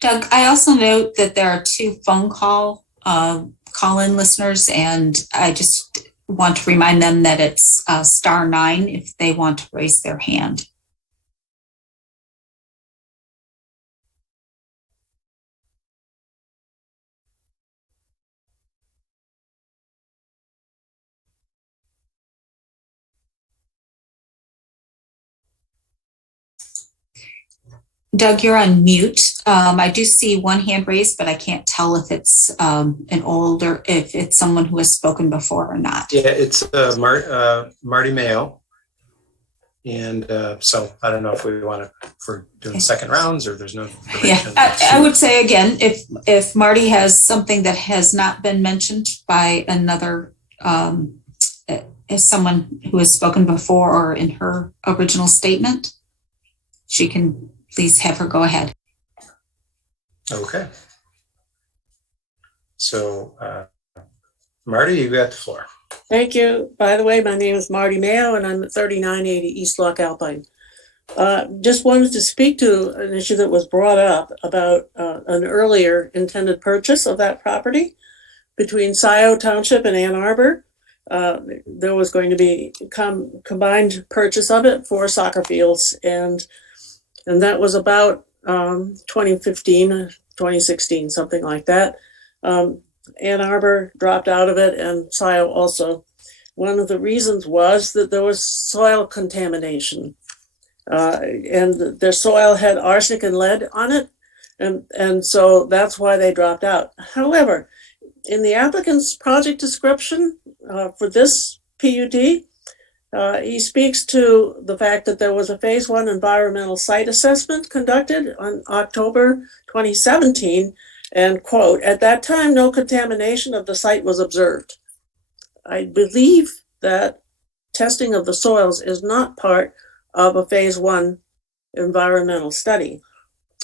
Doug, I also note that there are 2 phone call-in listeners, and I just want to remind them that it's *9 if they want to raise their hand. Doug, you're on mute. I do see one hand raised, but I can't tell if it's if it's someone who has spoken before or not. Yeah, it's Marty Mayo. And so I don't know if we want to, for doing second rounds or there's no. Yeah, I would say again, if Marty has something that has not been mentioned by another, as someone who has spoken before or in her original statement, she can please have her go ahead. Okay. So, Marty, you got the floor. Thank you. By the way, my name is Marty Mayo, and I'm at 3980 East Lock Alpine. Just wanted to speak to an issue that was brought up about an earlier intended purchase of that property between Scio Township and Ann Arbor. There was going to be combined purchase of it for soccer fields, and that was about 2015, 2016, something like that. Ann Arbor dropped out of it, and Scio also. One of the reasons was that there was soil contamination, and their soil had arsenic and lead on it, and so that's why they dropped out. However, in the applicant's project description for this PUD, he speaks to the fact that there was a phase 1 environmental site assessment conducted on October 2017, and quote, "At that time, no contamination of the site was observed." I believe that testing of the soils is not part of a phase 1 environmental study,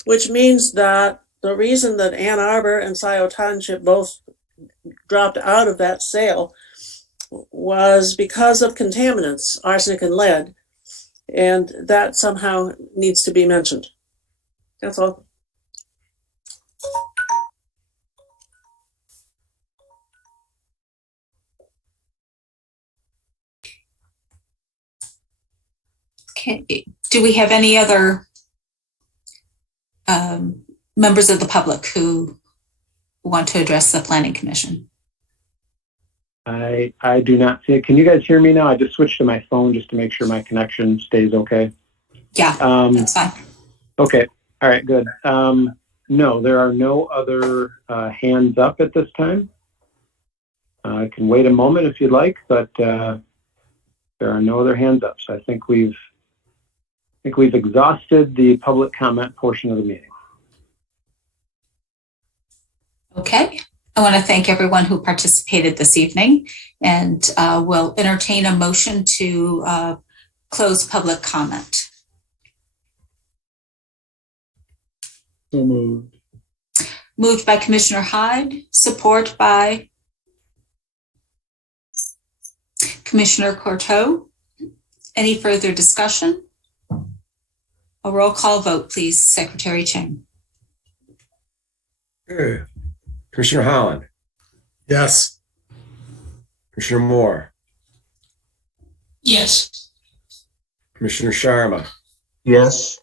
which means that the reason that Ann Arbor and Scio Township both dropped out of that sale was because of contaminants, arsenic and lead, and that somehow needs to be mentioned. That's all. Okay. Do we have any other members of the public who want to address the Planning Commission? I do not see it. Can you guys hear me now? I just switched to my phone just to make sure my connection stays okay. Yeah, that's fine. Okay. All right, good. No, there are no other hands up at this time. I can wait a moment if you'd like, but there are no other hands up. So I think we've exhausted the public comment portion of the meeting. Okay. I want to thank everyone who participated this evening, and we'll entertain a motion to close public comment. So moved. Moved by Commissioner Hyde, support by Commissioner Courteau. Any further discussion? A roll call vote, please, Secretary Chang. Good. Commissioner Holland. Yes. Commissioner Moore. Yes. Commissioner Sharma. Yes.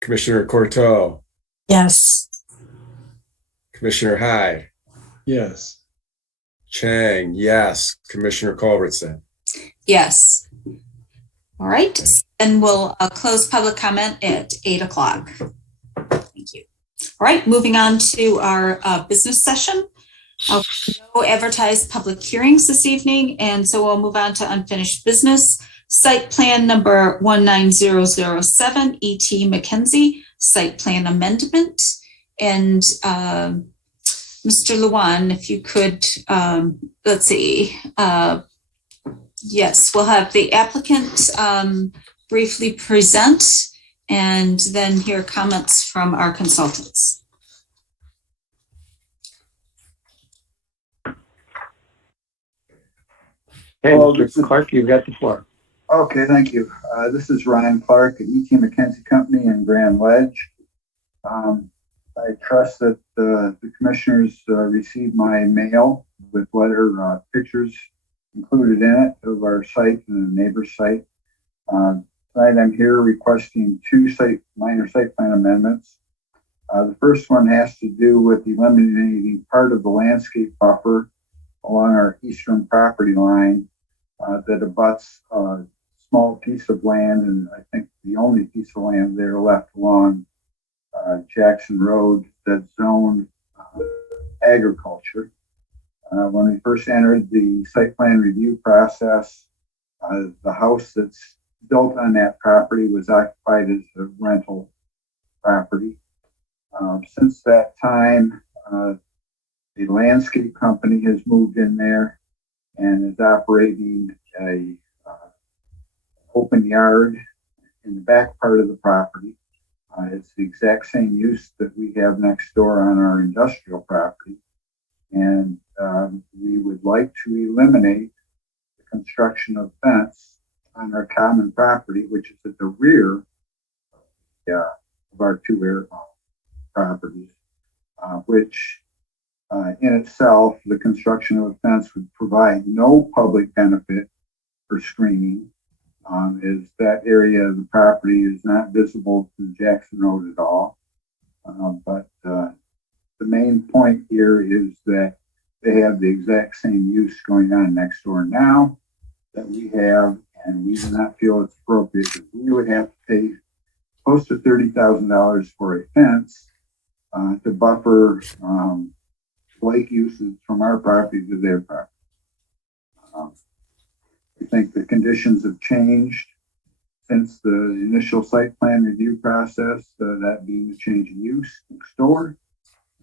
Commissioner Courteau. Yes. Commissioner Hyde. Yes. Chang, yes. Commissioner Culbertson. Yes. All right, and we'll close public comment at 8 o'clock. Thank you. All right, moving on to our business session. No advertised public hearings this evening, and so we'll move on to unfinished business. Site plan number 19007, E.T. Mackenzie, site plan amendment. And Mr. Luan, if you could, let's see. Yes, we'll have the applicant briefly present and then hear comments from our consultants. Hey, Mr. Clark, you've got the floor. Okay, thank you. This is Ryan Clark at E.T. Mackenzie Company in Grand Ledge. I trust that the commissioners received my mail with letter pictures included in it of our site and the neighbor's site. Tonight I'm here requesting two minor site plan amendments. The first one has to do with eliminating part of the landscape buffer along our eastern property line that abuts a small piece of land, and I think the only piece of land there left along Jackson Road that's zoned agriculture. When we first entered the site plan review process, the house that's built on that property was occupied as a rental property. Since that time, the landscape company has moved in there and is operating a open yard in the back part of the property. It's the exact same use that we have next door on our industrial property. And we would like to eliminate the construction of fence on our common property, which is at the rear of our two properties, which in itself, the construction of a fence would provide no public benefit for screening, as that area of the property is not visible to Jackson Road at all. But the main point here is that they have the exact same use going on next door now that we have, and we do not feel it's appropriate that we would have to pay close to $30,000 for a fence to buffer lake uses from our property to their property. I think the conditions have changed since the initial site plan review process, that being the change in use next door.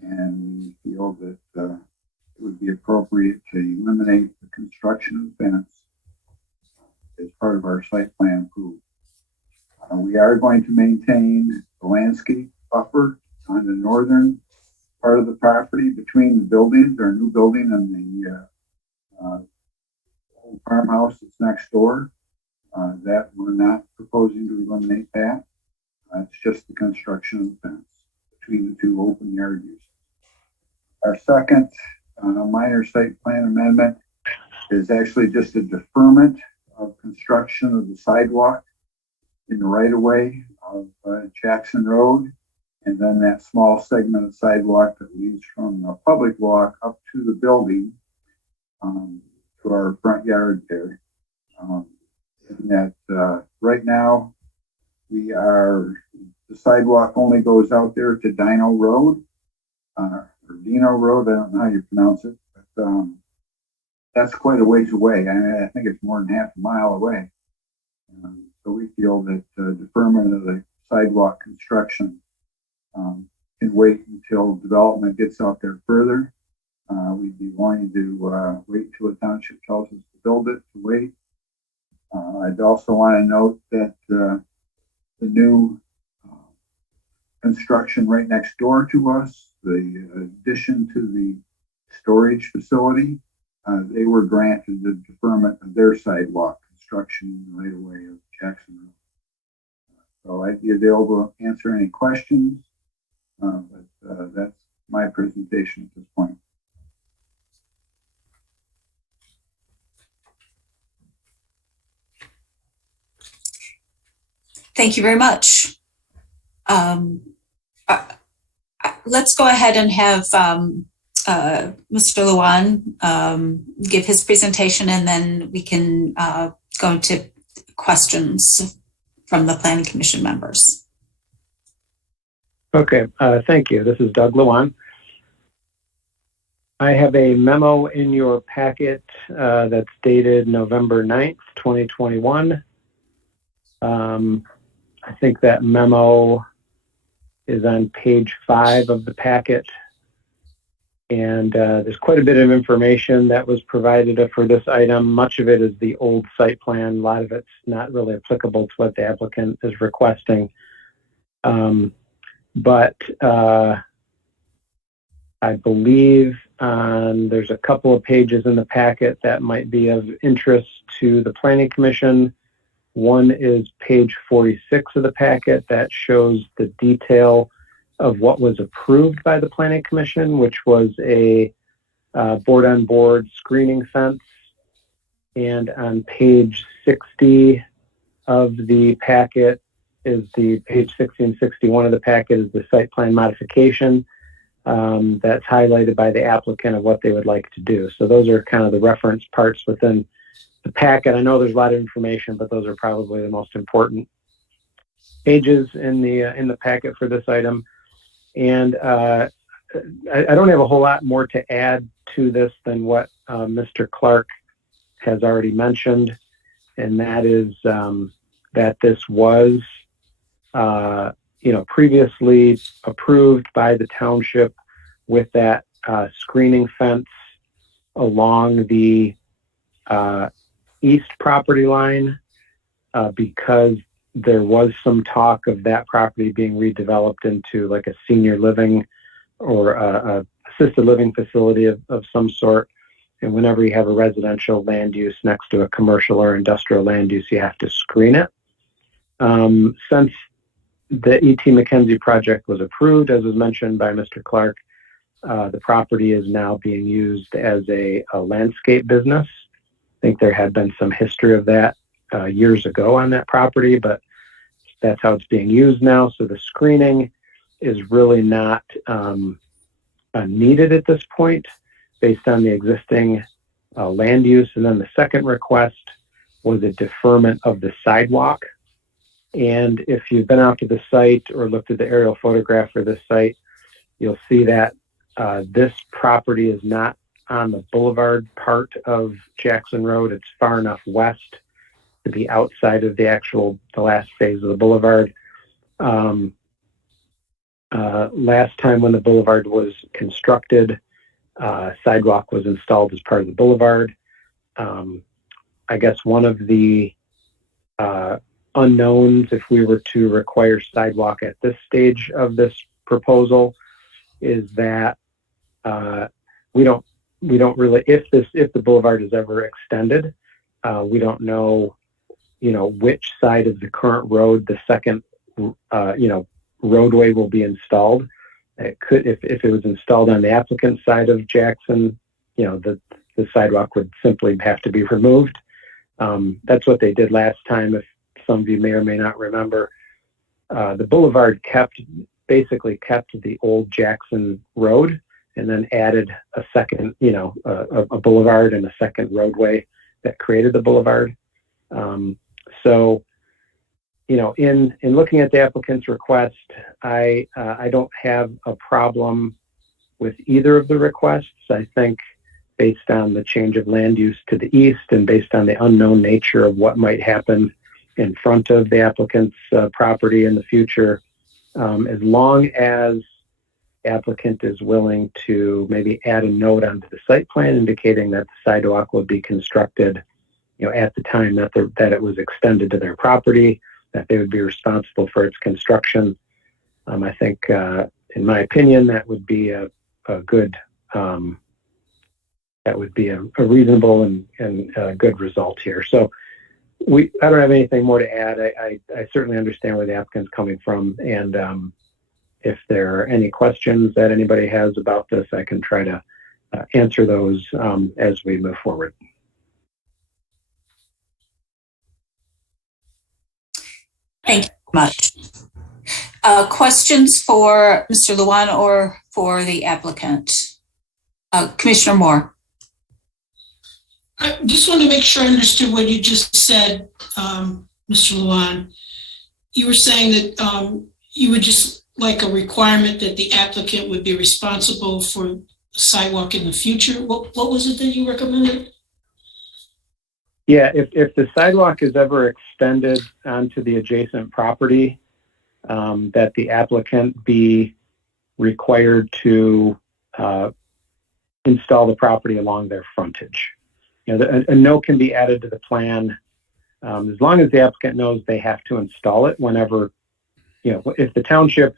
And we feel that it would be appropriate to eliminate the construction of the fence as part of our site plan approval. We are going to maintain the landscape buffer on the northern part of the property between the buildings, our new building, and the old farmhouse that's next door. That we're not proposing to eliminate that. It's just the construction of the fence between the two open yard uses. Our second minor site plan amendment is actually just a deferment of construction of the sidewalk in the right of way of Jackson Road, and then that small segment of sidewalk that leads from the public walk up to the building to our front yard there. And that right now the sidewalk only goes out there to Dino Road, or Dino Road, I don't know how you pronounce it, but that's quite a ways away. I think it's more than half a mile away. So we feel that deferment of the sidewalk construction can wait until development gets out there further. We'd be wanting to wait till the township tells us to build it, to wait. I'd also want to note that the new construction right next door to us, the addition to the storage facility, they were granted the deferment of their sidewalk construction right away of Jackson Road. So I'd be available to answer any questions, but that's my presentation at this point. Thank you very much. Let's go ahead and have Mr. Luan give his presentation, and then we can go into questions from the Planning Commission members. Okay, thank you. This is Doug Lewan. I have a memo in your packet that's dated November 9th, 2021. I think that memo is on page 5 of the packet. And there's quite a bit of information that was provided for this item. Much of it is the old site plan. A lot of it's not really applicable to what the applicant is requesting. But I believe there's a couple of pages in the packet that might be of interest to the Planning Commission. One is page 46 of the packet that shows the detail of what was approved by the Planning Commission, which was a board-on-board screening fence. And on page 60 of the packet is page 60 and 61 of the packet is the site plan modification that's highlighted by the applicant of what they would like to do. So those are kind of the reference parts within the packet. I know there's a lot of information, but those are probably the most important pages in the packet for this item. And I don't have a whole lot more to add to this than what Mr. Clark has already mentioned, and that is that this was previously approved by the township with that screening fence along the east property line because there was some talk of that property being redeveloped into like a senior living or a assisted living facility of some sort. And whenever you have a residential land use next to a commercial or industrial land use, you have to screen it. Since the E.T. McKenzie project was approved, as was mentioned by Mr. Clark, the property is now being used as a landscape business. I think there had been some history of that years ago on that property, but that's how it's being used now. So the screening is really not needed at this point based on the existing land use. And then the second request was a deferment of the sidewalk. And if you've been out to the site or looked at the aerial photograph for this site, you'll see that this property is not on the boulevard part of Jackson Road. It's far enough west to be outside of the last phase of the boulevard. Last time when the boulevard was constructed, sidewalk was installed as part of the boulevard. I guess one of the unknowns, if we were to require sidewalk at this stage of this proposal, is that we don't really, if the boulevard is ever extended, we don't know, which side of the current road the second, roadway will be installed. It could, if it was installed on the applicant side of Jackson, the sidewalk would simply have to be removed. That's what they did last time. If some of you may or may not remember, the boulevard basically kept the old Jackson Road and then added a second, a boulevard and a second roadway that created the boulevard. So, in looking at the applicant's request, I don't have a problem with either of the requests. I think based on the change of land use to the east and based on the unknown nature of what might happen in front of the applicant's property in the future, as long as the applicant is willing to maybe add a note onto the site plan indicating that the sidewalk will be constructed, at the time that it was extended to their property, that they would be responsible for its construction. I think, in my opinion, that would be a good, that would be a reasonable and good result here. So I don't have anything more to add. I certainly understand where the applicant's coming from. And if there are any questions that anybody has about this, I can try to answer those as we move forward. Thank you much. Questions for Mr. Lewan or for the applicant? Commissioner Moore. I just want to make sure I understood what you just said, Mr. Luan. You were saying that you would just like a requirement that the applicant would be responsible for sidewalk in the future. What was it that you recommended? Yeah, if the sidewalk is ever extended onto the adjacent property, that the applicant be required to install the property along their frontage. You know, a note can be added to the plan as long as the applicant knows they have to install it whenever, you know, if the township,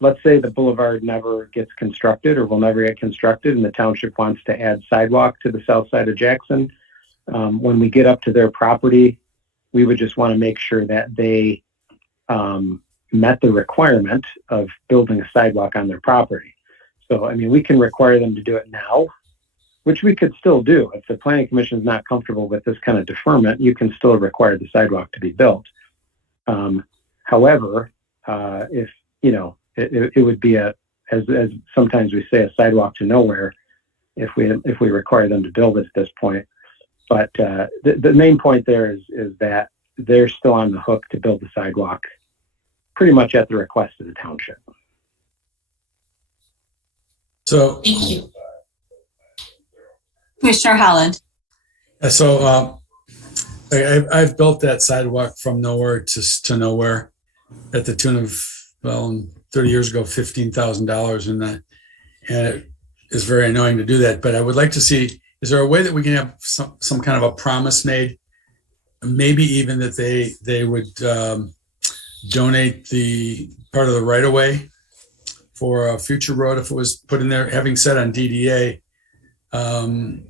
let's say the boulevard never gets constructed or will never get constructed and the township wants to add sidewalk to the south side of Jackson, when we get up to their property, we would just want to make sure that they met the requirement of building a sidewalk on their property. So, I mean, we can require them to do it now, which we could still do. If the planning commission is not comfortable with this kind of deferment, you can still require the sidewalk to be built. However, if, you know, it would be as sometimes we say, a sidewalk to nowhere if we require them to build it at this point. But the main point there is that they're still on the hook to build the sidewalk pretty much at the request of the township. So, Thank you. Commissioner Holland. So I've built that sidewalk from nowhere to nowhere at the tune of, well, 30 years ago, $15,000, and it is very annoying to do that. But I would like to see, is there a way that we can have some kind of a promise made, maybe even that they would donate the part of the right of way for a future road if it was put in there? Having said on DDA,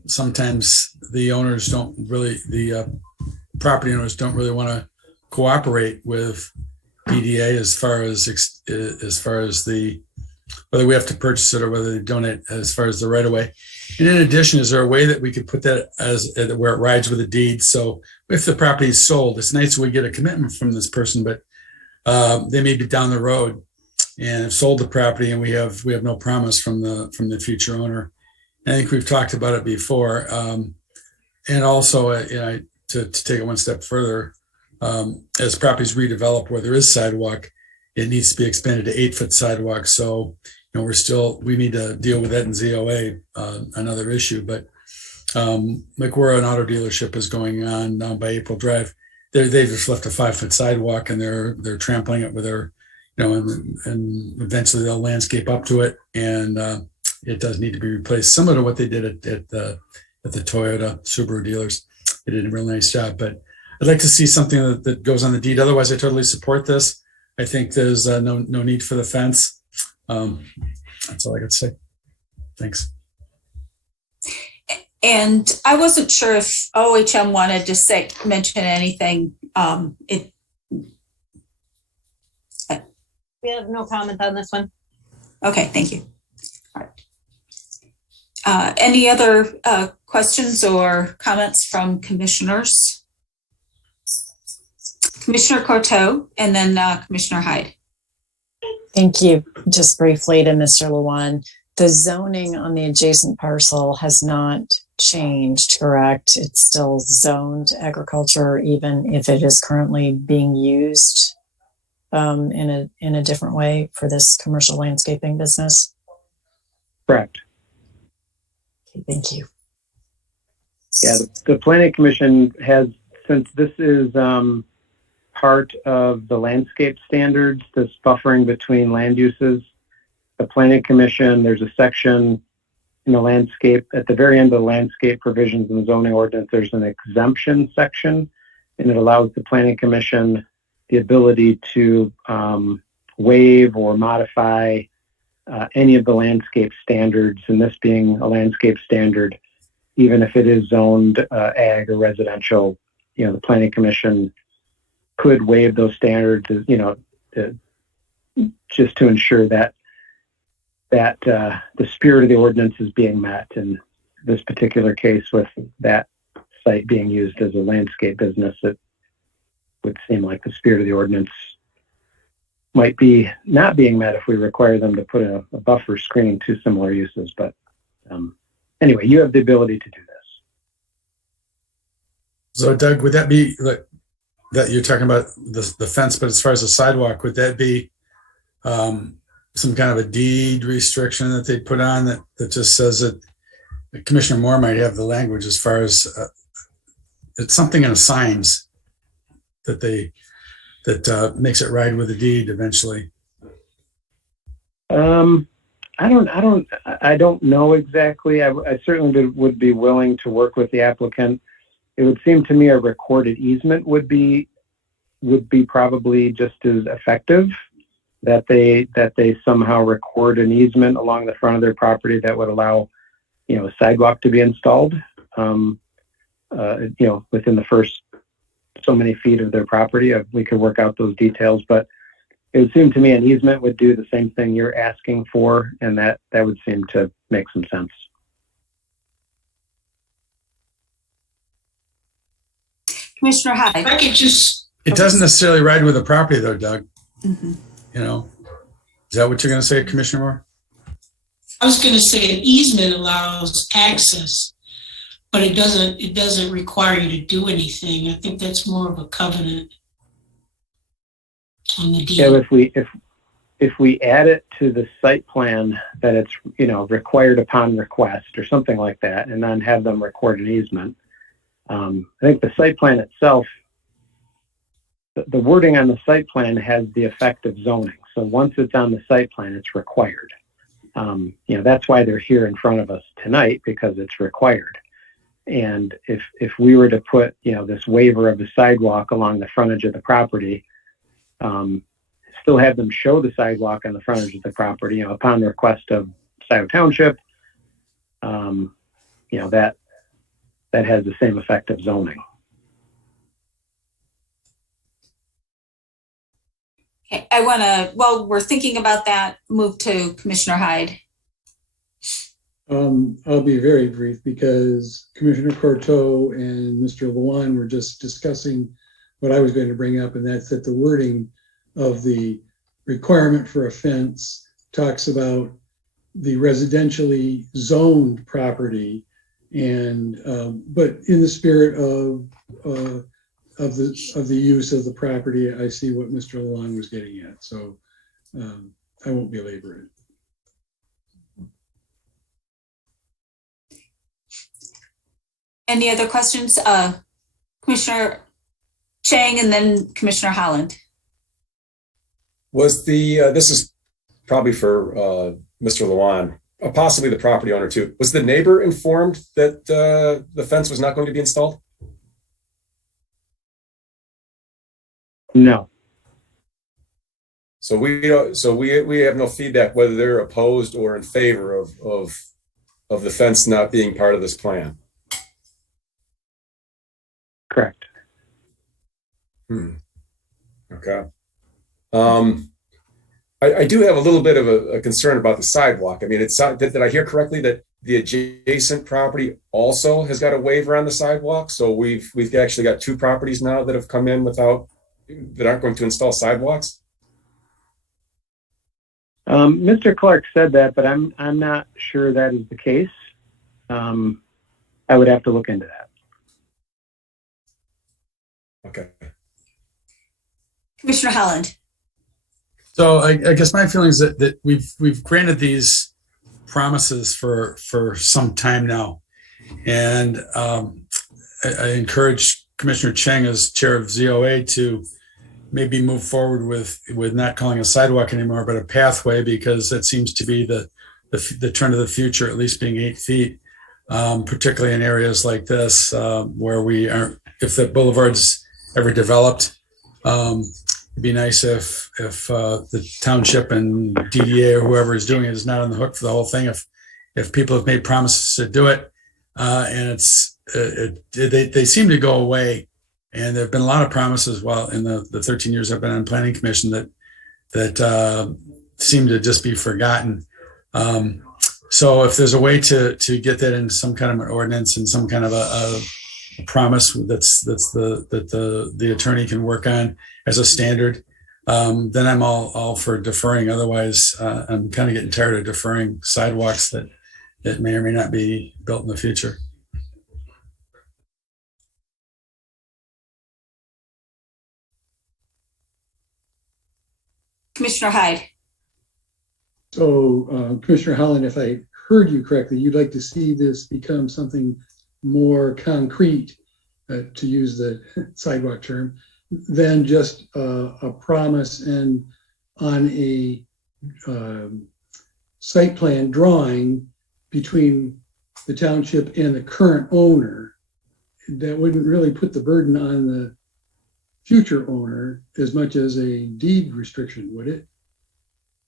sometimes the owners don't really, the property owners don't really want to cooperate with DDA as far as the, whether we have to purchase it or whether they donate as far as the right of way. And in addition, is there a way that we could put that as where it rides with a deed? So if the property is sold, it's nice we get a commitment from this person, but they may be down the road and have sold the property, and we have no promise from the future owner. And I think we've talked about it before. And also, to take it one step further, as properties redevelop where there is sidewalk, it needs to be expanded to 8-foot sidewalk. So, you know, we need to deal with that in ZOA, another issue. But like where an auto dealership is going on down by April Drive, they've just left a 5-foot sidewalk and they're trampling it with their, you know, and eventually they'll landscape up to it, and it does need to be replaced, similar to what they did at the Toyota Subaru dealers. They did a real nice job, but I'd like to see something that goes on the deed. Otherwise, I totally support this. I think there's no need for the fence. That's all I got to say. Thanks. And I wasn't sure if OHM wanted to mention anything. We have no comment on this one. Okay, thank you. All right. Any other questions or comments from commissioners? Commissioner Courteau and then Commissioner Hyde. Thank you. Just briefly to Mr. Luan, the zoning on the adjacent parcel has not changed, correct? It's still zoned agriculture, even if it is currently being used in a different way for this commercial landscaping business? Correct. Okay, thank you. Yeah, the Planning Commission has, since this is part of the landscape standards, this buffering between land uses, the Planning Commission, there's a section in the landscape, at the very end of the landscape provisions in the zoning ordinance, there's an exemption section, and it allows the Planning Commission the ability to waive or modify any of the landscape standards, and this being a landscape standard, even if it is zoned ag or residential, you know, the Planning Commission could waive those standards, you know, just to ensure that the spirit of the ordinance is being met. In this particular case, with that site being used as a landscape business, it would seem like the spirit of the ordinance might be not being met if we require them to put a buffer screening two similar uses. But anyway, you have the ability to do this. So Doug, would that be like that you're talking about the fence, but as far as the sidewalk, would that be some kind of a deed restriction that they put on that just says that Commissioner Moore might have the language as far as it's something in the signs that makes it ride with the deed eventually. I don't know exactly. I certainly would be willing to work with the applicant. It would seem to me a recorded easement would be probably just as effective, that they somehow record an easement along the front of their property that would allow, a sidewalk to be installed, within the first so many feet of their property. We could work out those details, but it would seem to me an easement would do the same thing you're asking for, and that would seem to make some sense. Commissioner Hyde. I could just. It doesn't necessarily ride with the property though, Doug. Mm-hmm. Is that what you're going to say, Commissioner Moore? I was going to say an easement allows access, but it doesn't require you to do anything. I think that's more of a covenant on the deed. Yeah, if we add it to the site plan that it's required upon request or something like that, and then have them record an easement, I think the site plan itself, the wording on the site plan has the effect of zoning. So once it's on the site plan, it's required. That's why they're here in front of us tonight, because it's required. And if we were to put, this waiver of the sidewalk along the frontage of the property, still have them show the sidewalk on the frontage of the property, upon the request of Scio Township, that has the same effect of zoning. Okay, I want to, while we're thinking about that, move to Commissioner Hyde. I'll be very brief because Commissioner Courteau and Mr. Luan were just discussing what I was going to bring up, and that's that the wording of the requirement for a fence talks about the residentially zoned property, and but in the spirit of the use of the property, I see what Mr. Luan was getting at. So I won't belabor it. Any other questions? Commissioner Chang and then Commissioner Holland. Was this is probably for Mr. Luan, possibly the property owner too. Was the neighbor informed that the fence was not going to be installed? No. So we have no feedback whether they're opposed or in favor of the fence not being part of this plan. Correct. Okay. I do have a little bit of a concern about the sidewalk. I mean, did I hear correctly that the adjacent property also has got a waiver on the sidewalk? So we've actually got two properties now that have come in that aren't going to install sidewalks? Mr. Clark said that, but I'm not sure that is the case. I would have to look into that. Okay. Commissioner Holland. So I guess my feeling is that we've granted these promises for some time now, and I encourage Commissioner Chang as chair of ZOA to maybe move forward with not calling a sidewalk anymore, but a pathway, because that seems to be the trend of the future, at least being 8 feet, particularly in areas like this where we aren't. If the boulevard's ever developed, it'd be nice if the township and DDA or whoever is doing it is not on the hook for the whole thing. If people have made promises to do it, and they seem to go away, and there have been a lot of promises while in the 13 years I've been on Planning Commission that seem to just be forgotten. So if there's a way to get that into some kind of an ordinance and some kind of a promise that the attorney can work on as a standard, then I'm all for deferring. Otherwise, I'm kind of getting tired of deferring sidewalks that may or may not be built in the future. Commissioner Hyde. So, Commissioner Holland, if I heard you correctly, you'd like to see this become something more concrete, to use the sidewalk term, than just a promise and on a site plan drawing between the township and the current owner. That wouldn't really put the burden on the future owner as much as a deed restriction, would it?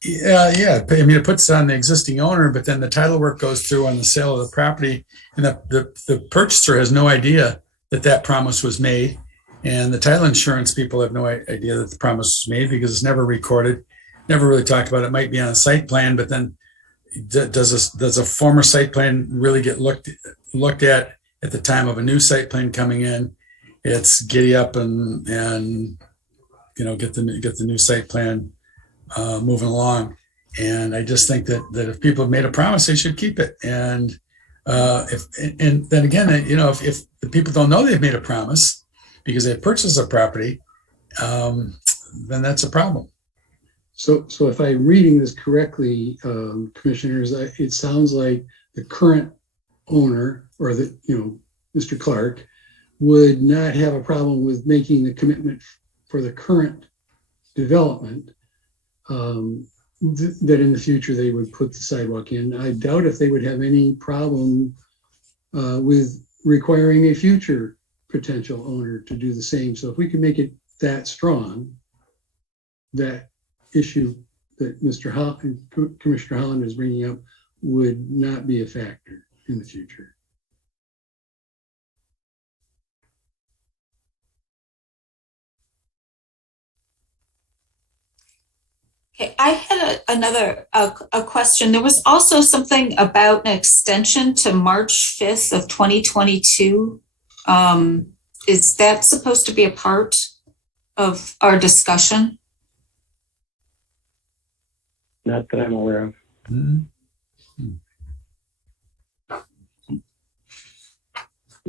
Yeah. I mean, it puts it on the existing owner, but then the title work goes through on the sale of the property, and the purchaser has no idea that promise was made, and the title insurance people have no idea that the promise was made because it's never recorded, never really talked about. It might be on a site plan, but then does a former site plan really get looked at the time of a new site plan coming in? It's giddy up and get the new site plan moving along. And I just think that if people have made a promise, they should keep it. And if the people don't know they've made a promise because they purchased a property, then that's a problem. So if I'm reading this correctly, commissioners, it sounds like the current owner, or Mr. Clark, would not have a problem with making the commitment for the current development, that in the future they would put the sidewalk in. I doubt if they would have any problem with requiring a future potential owner to do the same. So if we can make it that strong, that issue that Commissioner Holland is bringing up would not be a factor in the future. Okay, I had another question. There was also something about an extension to March 5th of 2022. Is that supposed to be a part of our discussion? Not that I'm aware of.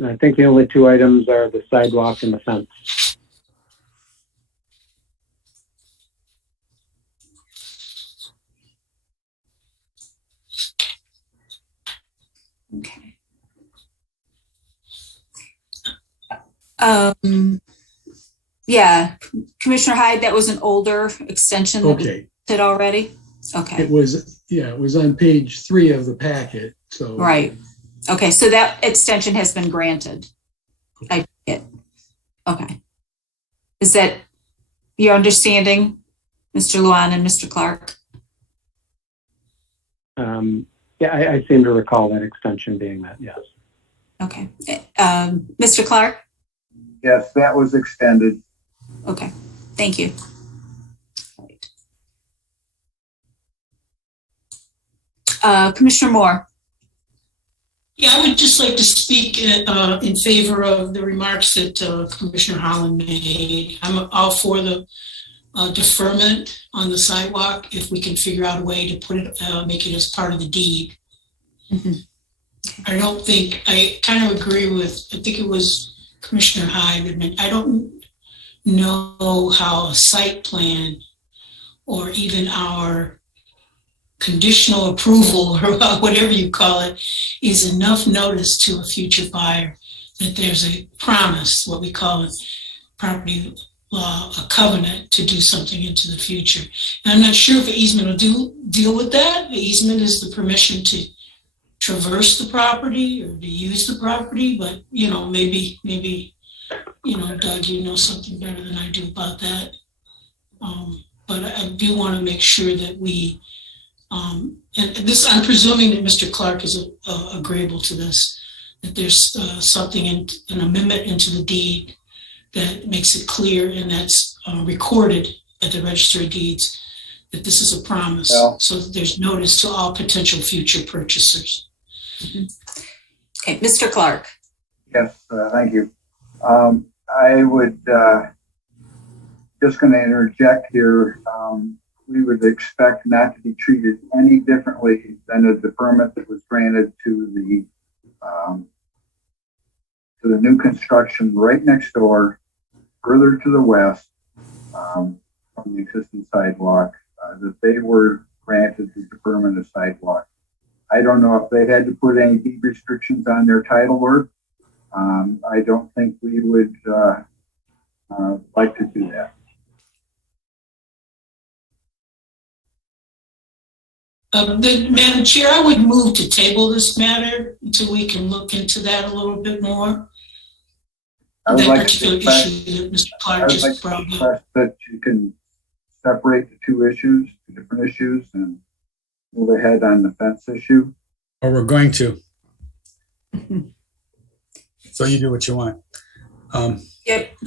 I think the only two items are the sidewalk and the fence. Okay. Yeah, Commissioner Hyde, that was an older extension that was did already? Okay. It was on page 3 of the packet. So right. Okay, so that extension has been granted. I get. Okay. Is that your understanding, Mr. Luan and Mr. Clark? Yeah, I seem to recall that extension being that, yes. Okay. Mr. Clark? Yes, that was extended. Okay, thank you. Commissioner Moore. Yeah, I would just like to speak in favor of the remarks that Commissioner Holland made. I'm all for the deferment on the sidewalk if we can figure out a way to put it, make it as part of the deed. Mm-hmm. I kind of agree with, I think it was Commissioner Hyde. I don't know how a site plan or even our conditional approval or whatever you call it is enough notice to a future buyer that there's a promise, what we call it, property law, a covenant to do something into the future. And I'm not sure if an easement will deal with that. The easement is the permission to traverse the property or to use the property, but maybe Doug, you know something better than I do about that. But I do want to make sure that we, and this, I'm presuming that Mr. Clark is agreeable to this, that there's something an amendment into the deed that makes it clear and that's recorded at the Register of Deeds that this is a promise, so that there's notice to all potential future purchasers. Mm-hmm. Okay, Mr. Clark. Yes, thank you. I would just going to interject here. We would expect not to be treated any differently than a deferment that was granted to the new construction right next door, further to the west from the existing sidewalk. that they were granted the deferment of sidewalk. I don't know if they had to put any deed restrictions on their title work. I don't think we would like to do that. Madam Chair, I would move to table this matter until we can look into that a little bit more. I would That like particular to issue that Mr. Clark just brought up. request that you can separate the two issues, two different issues, and move ahead on the fence issue. Or we're going to. So you do what you want. Yep.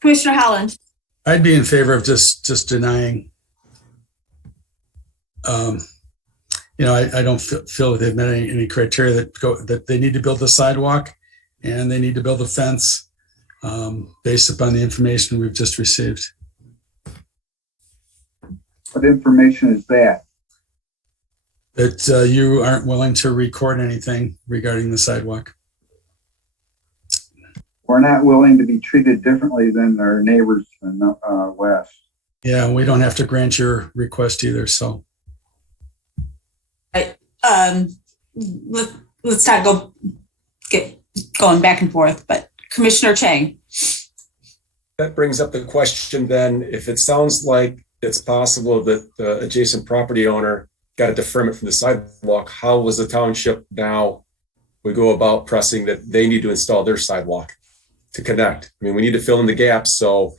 Commissioner Holland. I'd be in favor of just denying. I don't feel that they've met any criteria that they need to build the sidewalk and they need to build a fence based upon the information we've just received. What information is that? That you aren't willing to record anything regarding the sidewalk. We're not willing to be treated differently than our neighbors in the west. Yeah, we don't have to grant your request either, so. Let's not get going back and forth, but Commissioner Chang. That brings up the question then, if it sounds like it's possible that the adjacent property owner got a deferment from the sidewalk, how was the township now we go about pressing that they need to install their sidewalk to connect? I mean, we need to fill in the gaps. So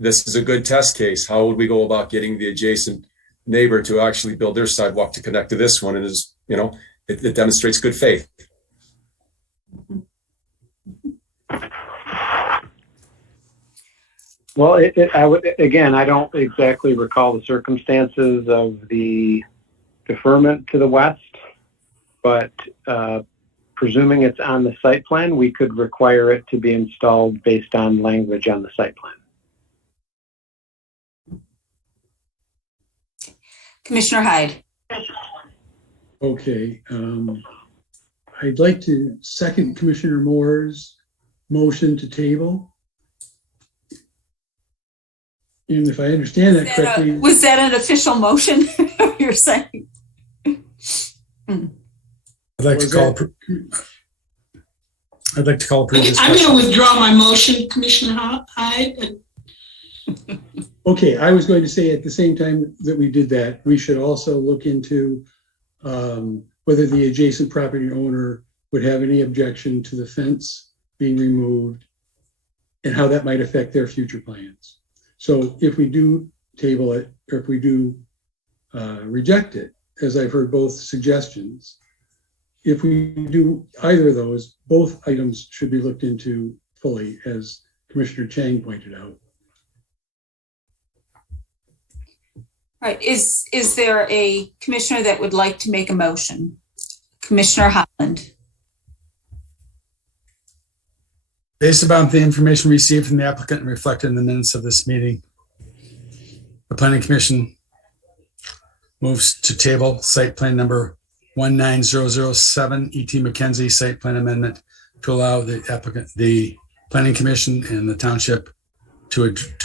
this is a good test case. How would we go about getting the adjacent neighbor to actually build their sidewalk to connect to this one? And it demonstrates good faith. Well, I don't exactly recall the circumstances of the deferment to the west, but presuming it's on the site plan, we could require it to be installed based on language on the site plan. Commissioner Hyde. Okay. I'd like to second Commissioner Moore's motion to table. And if I understand that correctly. Was that an official motion you're saying? I'd like to call a previous I'm going to withdraw my motion, Commissioner Hyde. Okay, I was going to say at the same time that we did that, we should also look into whether the adjacent property owner would have any objection to the fence being removed and how that might affect their future plans. So if we do table it, or if we do reject it, as I've heard both suggestions, if we do either of those, both items should be looked into fully, as Commissioner Chang pointed out. All right. Is there a commissioner that would like to make a motion? Commissioner Holland. Based upon the information received from the applicant and reflected in the minutes of this meeting, the Planning Commission moves to table site plan number 19007 E.T. McKenzie site plan amendment to allow the applicant, the Planning Commission and the township to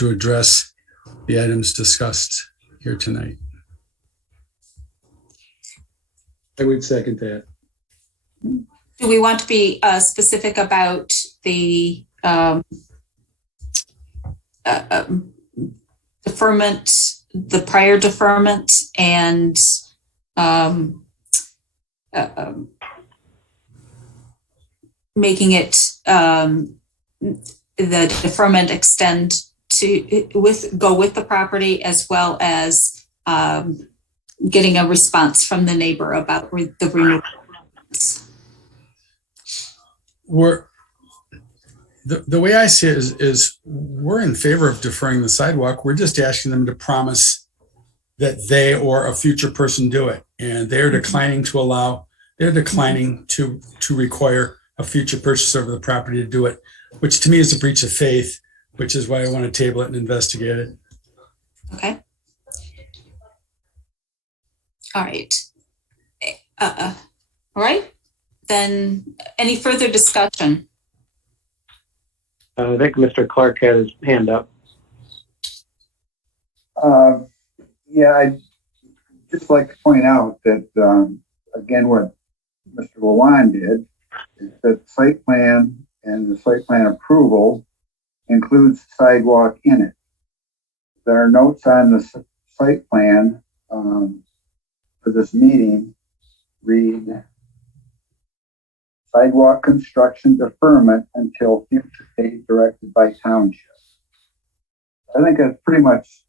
address the items discussed here tonight. I would second that. Do we want to be specific about the deferment, the prior deferment, and making it the deferment extend to go with the property, as well as getting a response from the neighbor about the renewal? The way I see it is we're in favor of deferring the sidewalk. We're just asking them to promise that they or a future person do it. And they're declining to require a future purchaser of the property to do it, which to me is a breach of faith, which is why I want to table it and investigate it. Okay. All right. All right. Then any further discussion? I think Mr. Clark had his hand up. Yeah, I'd just like to point out that, again, what Mr. Lewan did is that the site plan and the site plan approval includes sidewalk in it. There are notes on the site plan for this meeting read sidewalk construction deferment until future date directed by township. I think that pretty much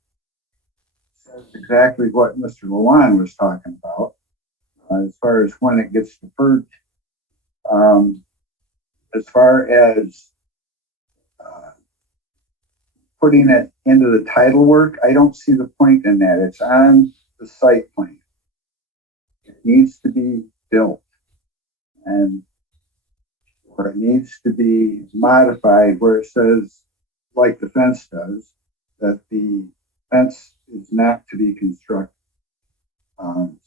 says exactly what Mr. Lewan was talking about as far as when it gets deferred. As far as putting it into the title work, I don't see the point in that. It's on the site plan. It needs to be built, and or it needs to be modified where it says, like the fence does, that the fence is not to be constructed.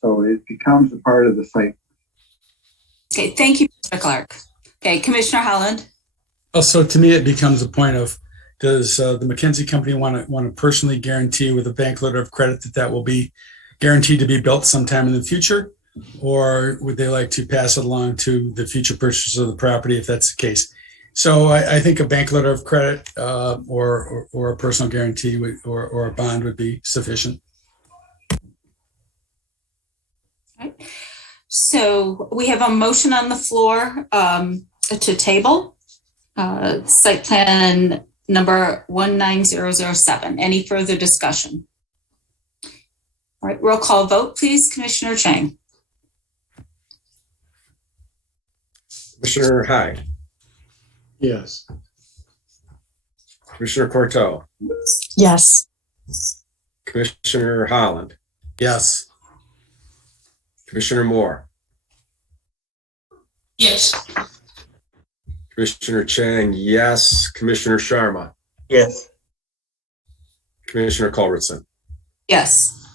So it becomes a part of the site. Okay, thank you, Mr. Clark. Okay, Commissioner Holland. Also, to me, it becomes a point of, does the McKinsey company want to personally guarantee with a bank letter of credit that that will be guaranteed to be built sometime in the future? Or would they like to pass it along to the future purchasers of the property if that's the case? So I think a bank letter of credit or a personal guarantee or a bond would be sufficient. Okay. So we have a motion on the floor to table site plan number 19007. Any further discussion? All right, roll call vote, please. Commissioner Chang. Commissioner Hyde. Yes. Commissioner Corto. Yes. Commissioner Holland. Yes. Commissioner Moore. Yes. Commissioner Chang, yes. Commissioner Sharma. Yes. Commissioner Culbertson. Yes.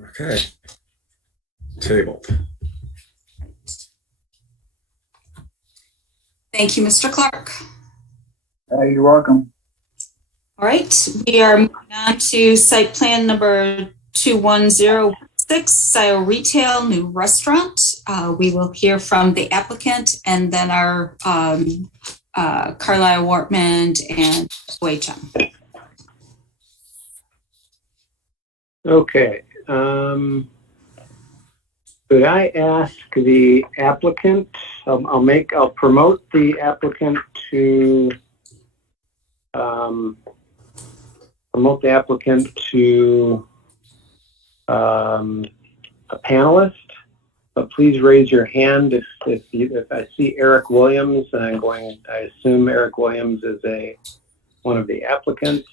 Okay. Tabled. Thank you, Mr. Clark. You're welcome. All right, we are moving on to site plan number 2106, Scio Retail New Restaurant. We will hear from the applicant and then our Carlisle Wortman and OHM. Okay. Could I ask the applicant, I'll promote the applicant to a panelist, but please raise your hand if I see Eric Williams, and I assume Eric Williams is one of the applicants.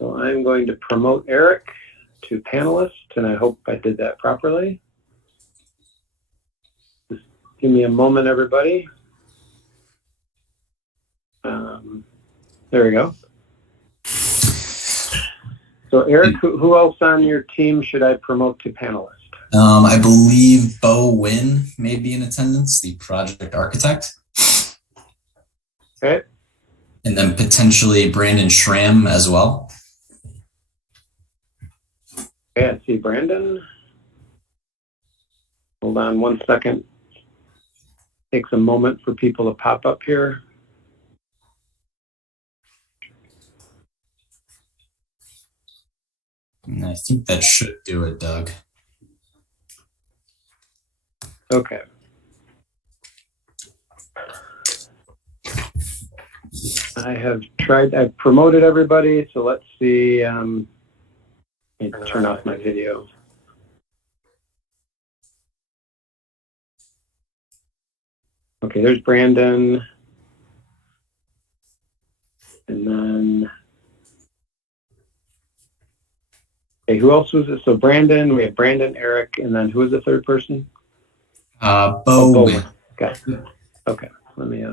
So I'm going to promote Eric to panelist, and I hope I did that properly. Just give me a moment, everybody. There we go. So Eric, who else on your team should I promote to panelist? I believe Bo Wynn may be in attendance, the project architect. Okay. And then potentially Brandon Schramm as well. Okay, I see Brandon. Hold on one second. Takes a moment for people to pop up here. And I think that should do it, Doug. Okay. I've promoted everybody, so let's see. Let me turn off my video. Okay, there's Brandon. And then, okay, who else was it? So Brandon, we have Brandon, Eric, and then who was the third person? Bo Wynn. Got it. Okay, let me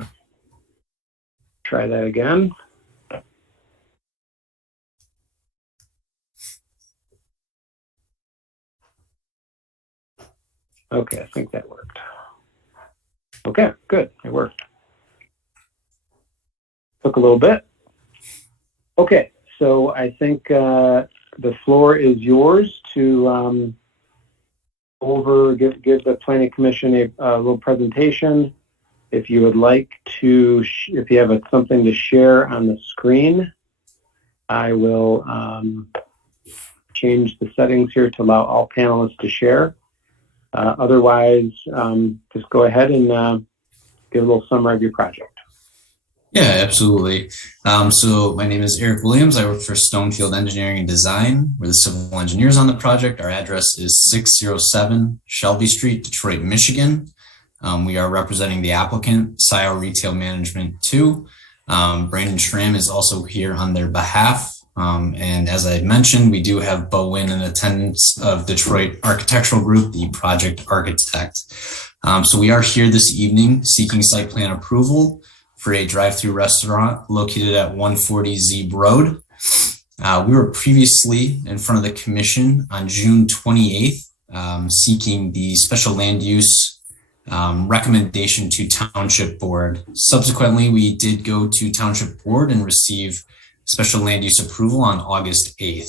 try that again. Okay, I think that worked. Okay, good, it worked. Took a little bit. Okay, so I think the floor is yours to give the Planning Commission a little presentation. If you would like to, if you have something to share on the screen, I will change the settings here to allow all panelists to share. Otherwise, just go ahead and give a little summary of your project. Yeah, absolutely. So my name is Eric Williams. I work for Stonefield Engineering and Design. We're the civil engineers on the project. Our address is 607 Shelby Street, Detroit, Michigan. We are representing the applicant, Scio Retail Management 2. Brandon Schramm is also here on their behalf. And as I mentioned, we do have Bo Wynn in attendance of Detroit Architectural Group, the project architect. So we are here this evening seeking site plan approval for a drive-through restaurant located at 140 Zeeb Road. We were previously in front of the commission on June 28th, seeking the special land use recommendation to Township Board. Subsequently, we did go to Township Board and receive special land use approval on August 8th.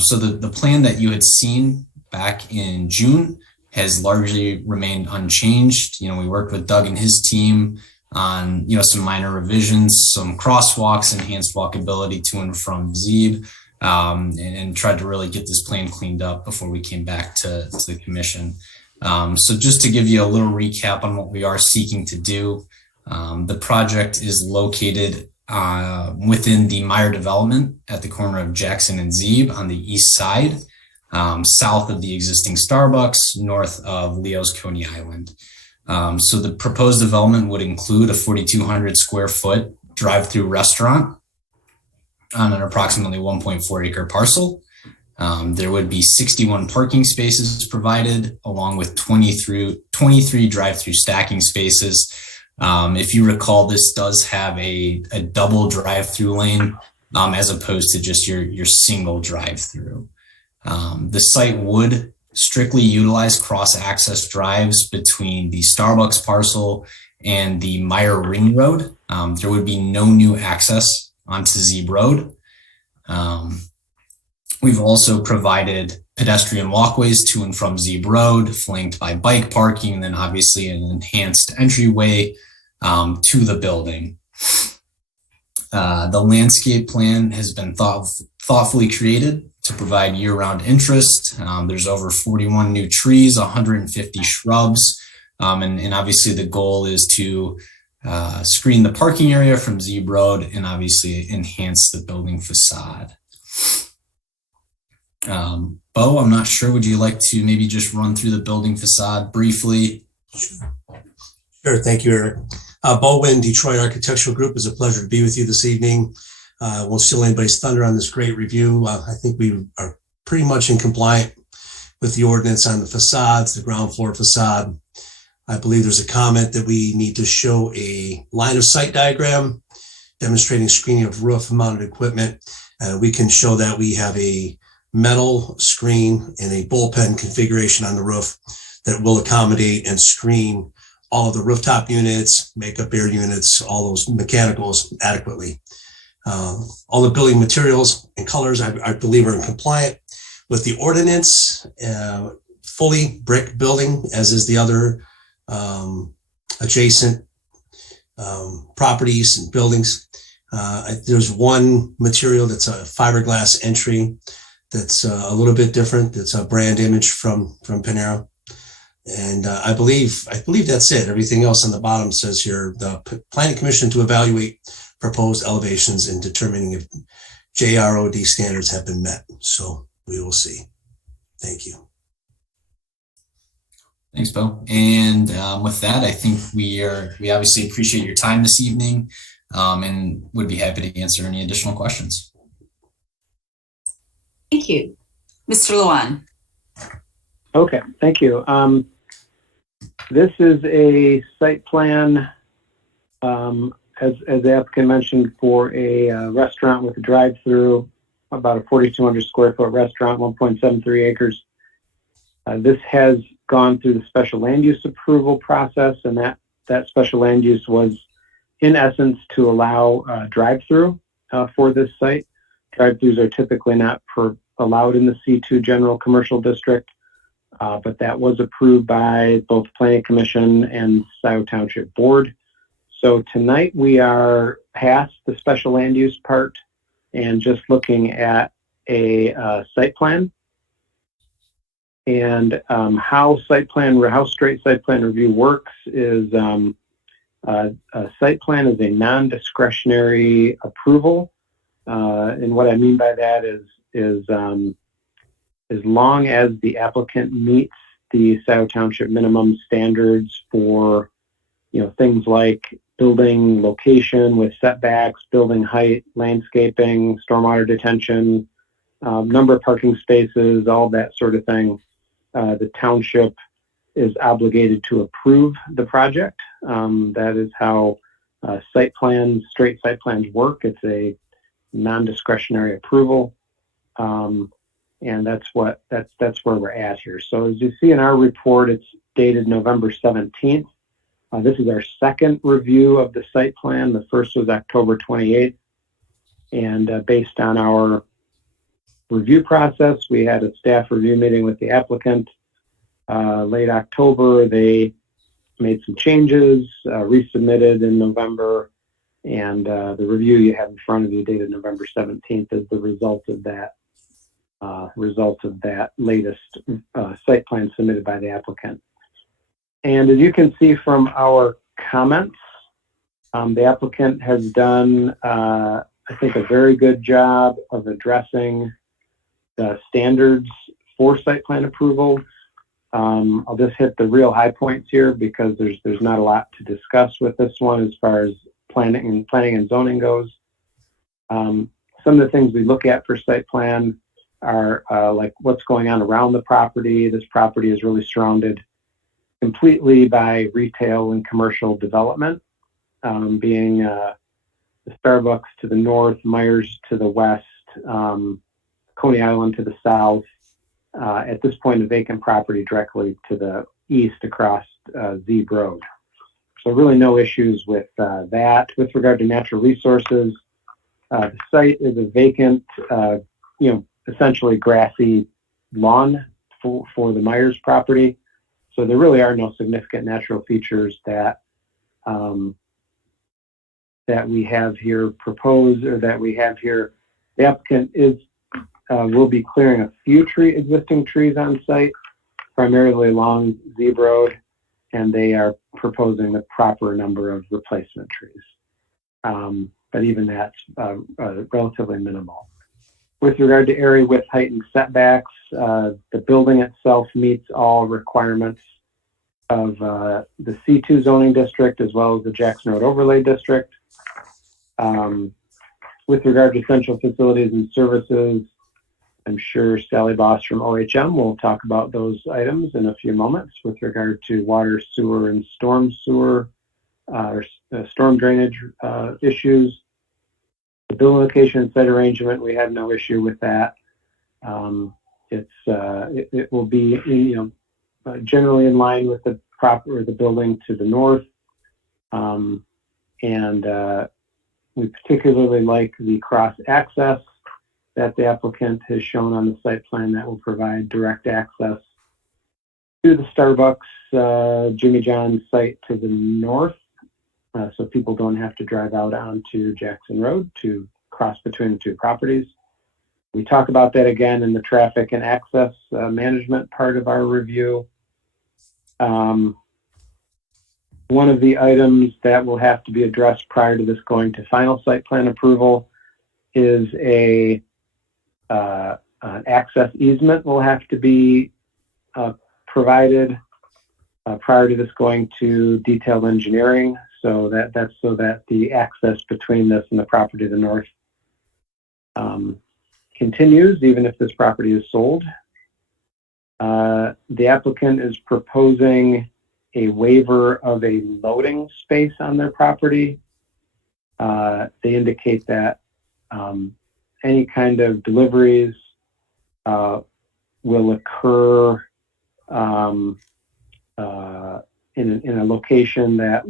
So the plan that you had seen back in June has largely remained unchanged. You know, we worked with Doug and his team on, you know, some minor revisions, some crosswalks, enhanced walkability to and from Zeeb, and tried to really get this plan cleaned up before we came back to the commission. So just to give you a little recap on what we are seeking to do, the project is located within the Meyer development at the corner of Jackson and Zeeb on the east side, south of the existing Starbucks, north of Leo's Coney Island. So the proposed development would include a 4,200 square foot drive-through restaurant on an approximately 1.4 acre parcel. There would be 61 parking spaces provided, along with 23 drive-through stacking spaces. If you recall, this does have a double drive-through lane as opposed to just your single drive-through. The site would strictly utilize cross-access drives between the Starbucks parcel and the Meyer Ring Road. There would be no new access onto Zeeb Road. We've also provided pedestrian walkways to and from Zeeb Road, flanked by bike parking, and then obviously an enhanced entryway to the building. The landscape plan has been thoughtfully created to provide year-round interest. There's over 41 new trees, 150 shrubs, and obviously the goal is to screen the parking area from Zeeb Road and obviously enhance the building facade. Bo, I'm not sure, would you like to maybe just run through the building facade briefly? Sure, thank you, Eric. Bo Wynn, Detroit Architectural Group, is a pleasure to be with you this evening. Won't steal anybody's thunder on this great review. I think we are pretty much in compliance with the ordinance on the facades, the ground floor facade. I believe there's a comment that we need to show a line of sight diagram demonstrating screening of roof mounted equipment. We can show that we have a metal screen and a bullpen configuration on the roof that will accommodate and screen all of the rooftop units, makeup air units, all those mechanicals adequately. All the building materials and colors, I believe, are in compliant with the ordinance. Fully brick building, as is the other adjacent properties and buildings. There's one material that's a fiberglass entry that's a little bit different. It's a brand image from Panera. And I believe that's it. Everything else on the bottom says here, the Planning Commission to evaluate proposed elevations and determining if JROD standards have been met. So we will see. Thank you. Thanks, Bo. And with that, I think we obviously appreciate your time this evening and would be happy to answer any additional questions. Thank you. Mr. Luan. Okay, thank you. This is a site plan, as the applicant mentioned, for a restaurant with a drive-through, about a 4,200 square foot restaurant, 1.73 acres. This has gone through the special land use approval process, and that special land use was, in essence, to allow drive-through for this site. Drive-throughs are typically not allowed in the C2 General Commercial District, but that was approved by both Planning Commission and Scio Township Board. So tonight we are past the special land use part and just looking at a site plan. And how straight site plan review works is a site plan is a non-discretionary approval. And what I mean by that is as long as the applicant meets the Scio Township minimum standards for, things like building location with setbacks, building height, landscaping, stormwater detention, number of parking spaces, all that sort of thing, the township is obligated to approve the project. That is how straight site plans work. It's a non-discretionary approval, and that's where we're at here. So as you see in our report, it's dated November 17th. This is our second review of the site plan. The first was October 28th, and based on our review process, we had a staff review meeting with the applicant. Late October, they made some changes, resubmitted in November, and the review you have in front of you dated November 17th is the result of that latest site plan submitted by the applicant. And as you can see from our comments, the applicant has done, I think, a very good job of addressing the standards for site plan approval. I'll just hit the real high points here because there's not a lot to discuss with this one as far as planning and zoning goes. Some of the things we look at for site plan are like what's going on around the property. This property is really surrounded completely by retail and commercial development, being the Starbucks to the north, Myers to the west, Coney Island to the south. At this point, a vacant property directly to the east across Zeeb Road. So really no issues with that. With regard to natural resources, the site is a vacant, essentially grassy lawn for the Myers property. So there really are no significant natural features that we have here proposed or that we have here. The applicant will be clearing a few existing trees on site, primarily along Zeeb Road, and they are proposing the proper number of replacement trees. But even that's relatively minimal. With regard to area width, height, and setbacks, the building itself meets all requirements of the C2 zoning district as well as the Jackson Road Overlay District. With regard to essential facilities and services, I'm sure Sally Boss from OHM will talk about those items in a few moments with regard to water, sewer, and storm drainage issues. The building location and site arrangement, we have no issue with that. It will be generally in line with the building to the north, and we particularly like the cross access that the applicant has shown on the site plan that will provide direct access to the Starbucks Jimmy John's site to the north, so people don't have to drive out onto Jackson Road to cross between the two properties. We talk about that again in the traffic and access management part of our review. One of the items that will have to be addressed prior to this going to final site plan approval is an access easement will have to be provided prior to this going to detailed engineering. So that's so that the access between this and the property to the north continues, even if this property is sold. The applicant is proposing a waiver of a loading space on their property. They indicate that any kind of deliveries will occur in a location that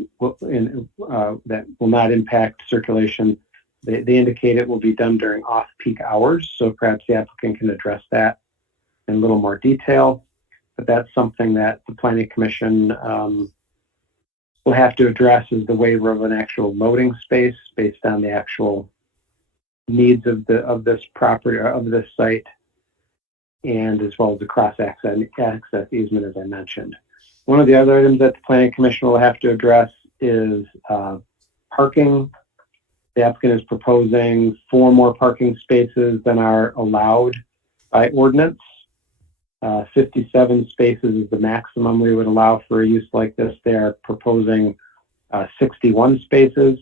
will not impact circulation They indicate it will be done during off-peak hours, so perhaps the applicant can address that in a little more detail. But that's something that the Planning Commission will have to address, is the waiver of an actual loading space based on the actual needs of this property or of this site, and as well as the cross-access easement, as I mentioned. One of the other items that the Planning Commission will have to address is parking. The applicant is proposing 4 more parking spaces than are allowed by ordinance. 57 spaces is the maximum we would allow for a use like this. They are proposing 61 spaces.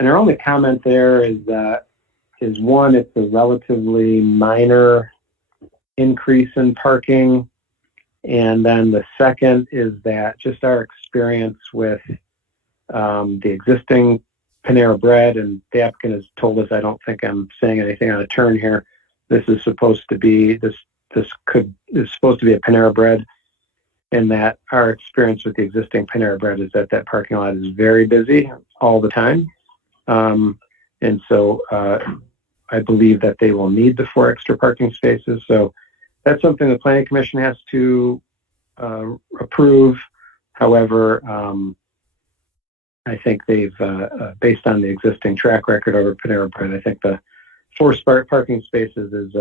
And our only comment there is one, it's a relatively minor increase in parking. And then the second is that just our experience with the existing Panera Bread, and the applicant has told us, I don't think I'm saying anything on a turn here, this is supposed to be, this is supposed to be a Panera Bread, and that our experience with the existing Panera Bread is that that parking lot is very busy all the time. And so I believe that they will need the 4 extra parking spaces. So that's something the Planning Commission has to approve. However, I think they've, based on the existing track record over Panera Bread, I think the 4 parking spaces is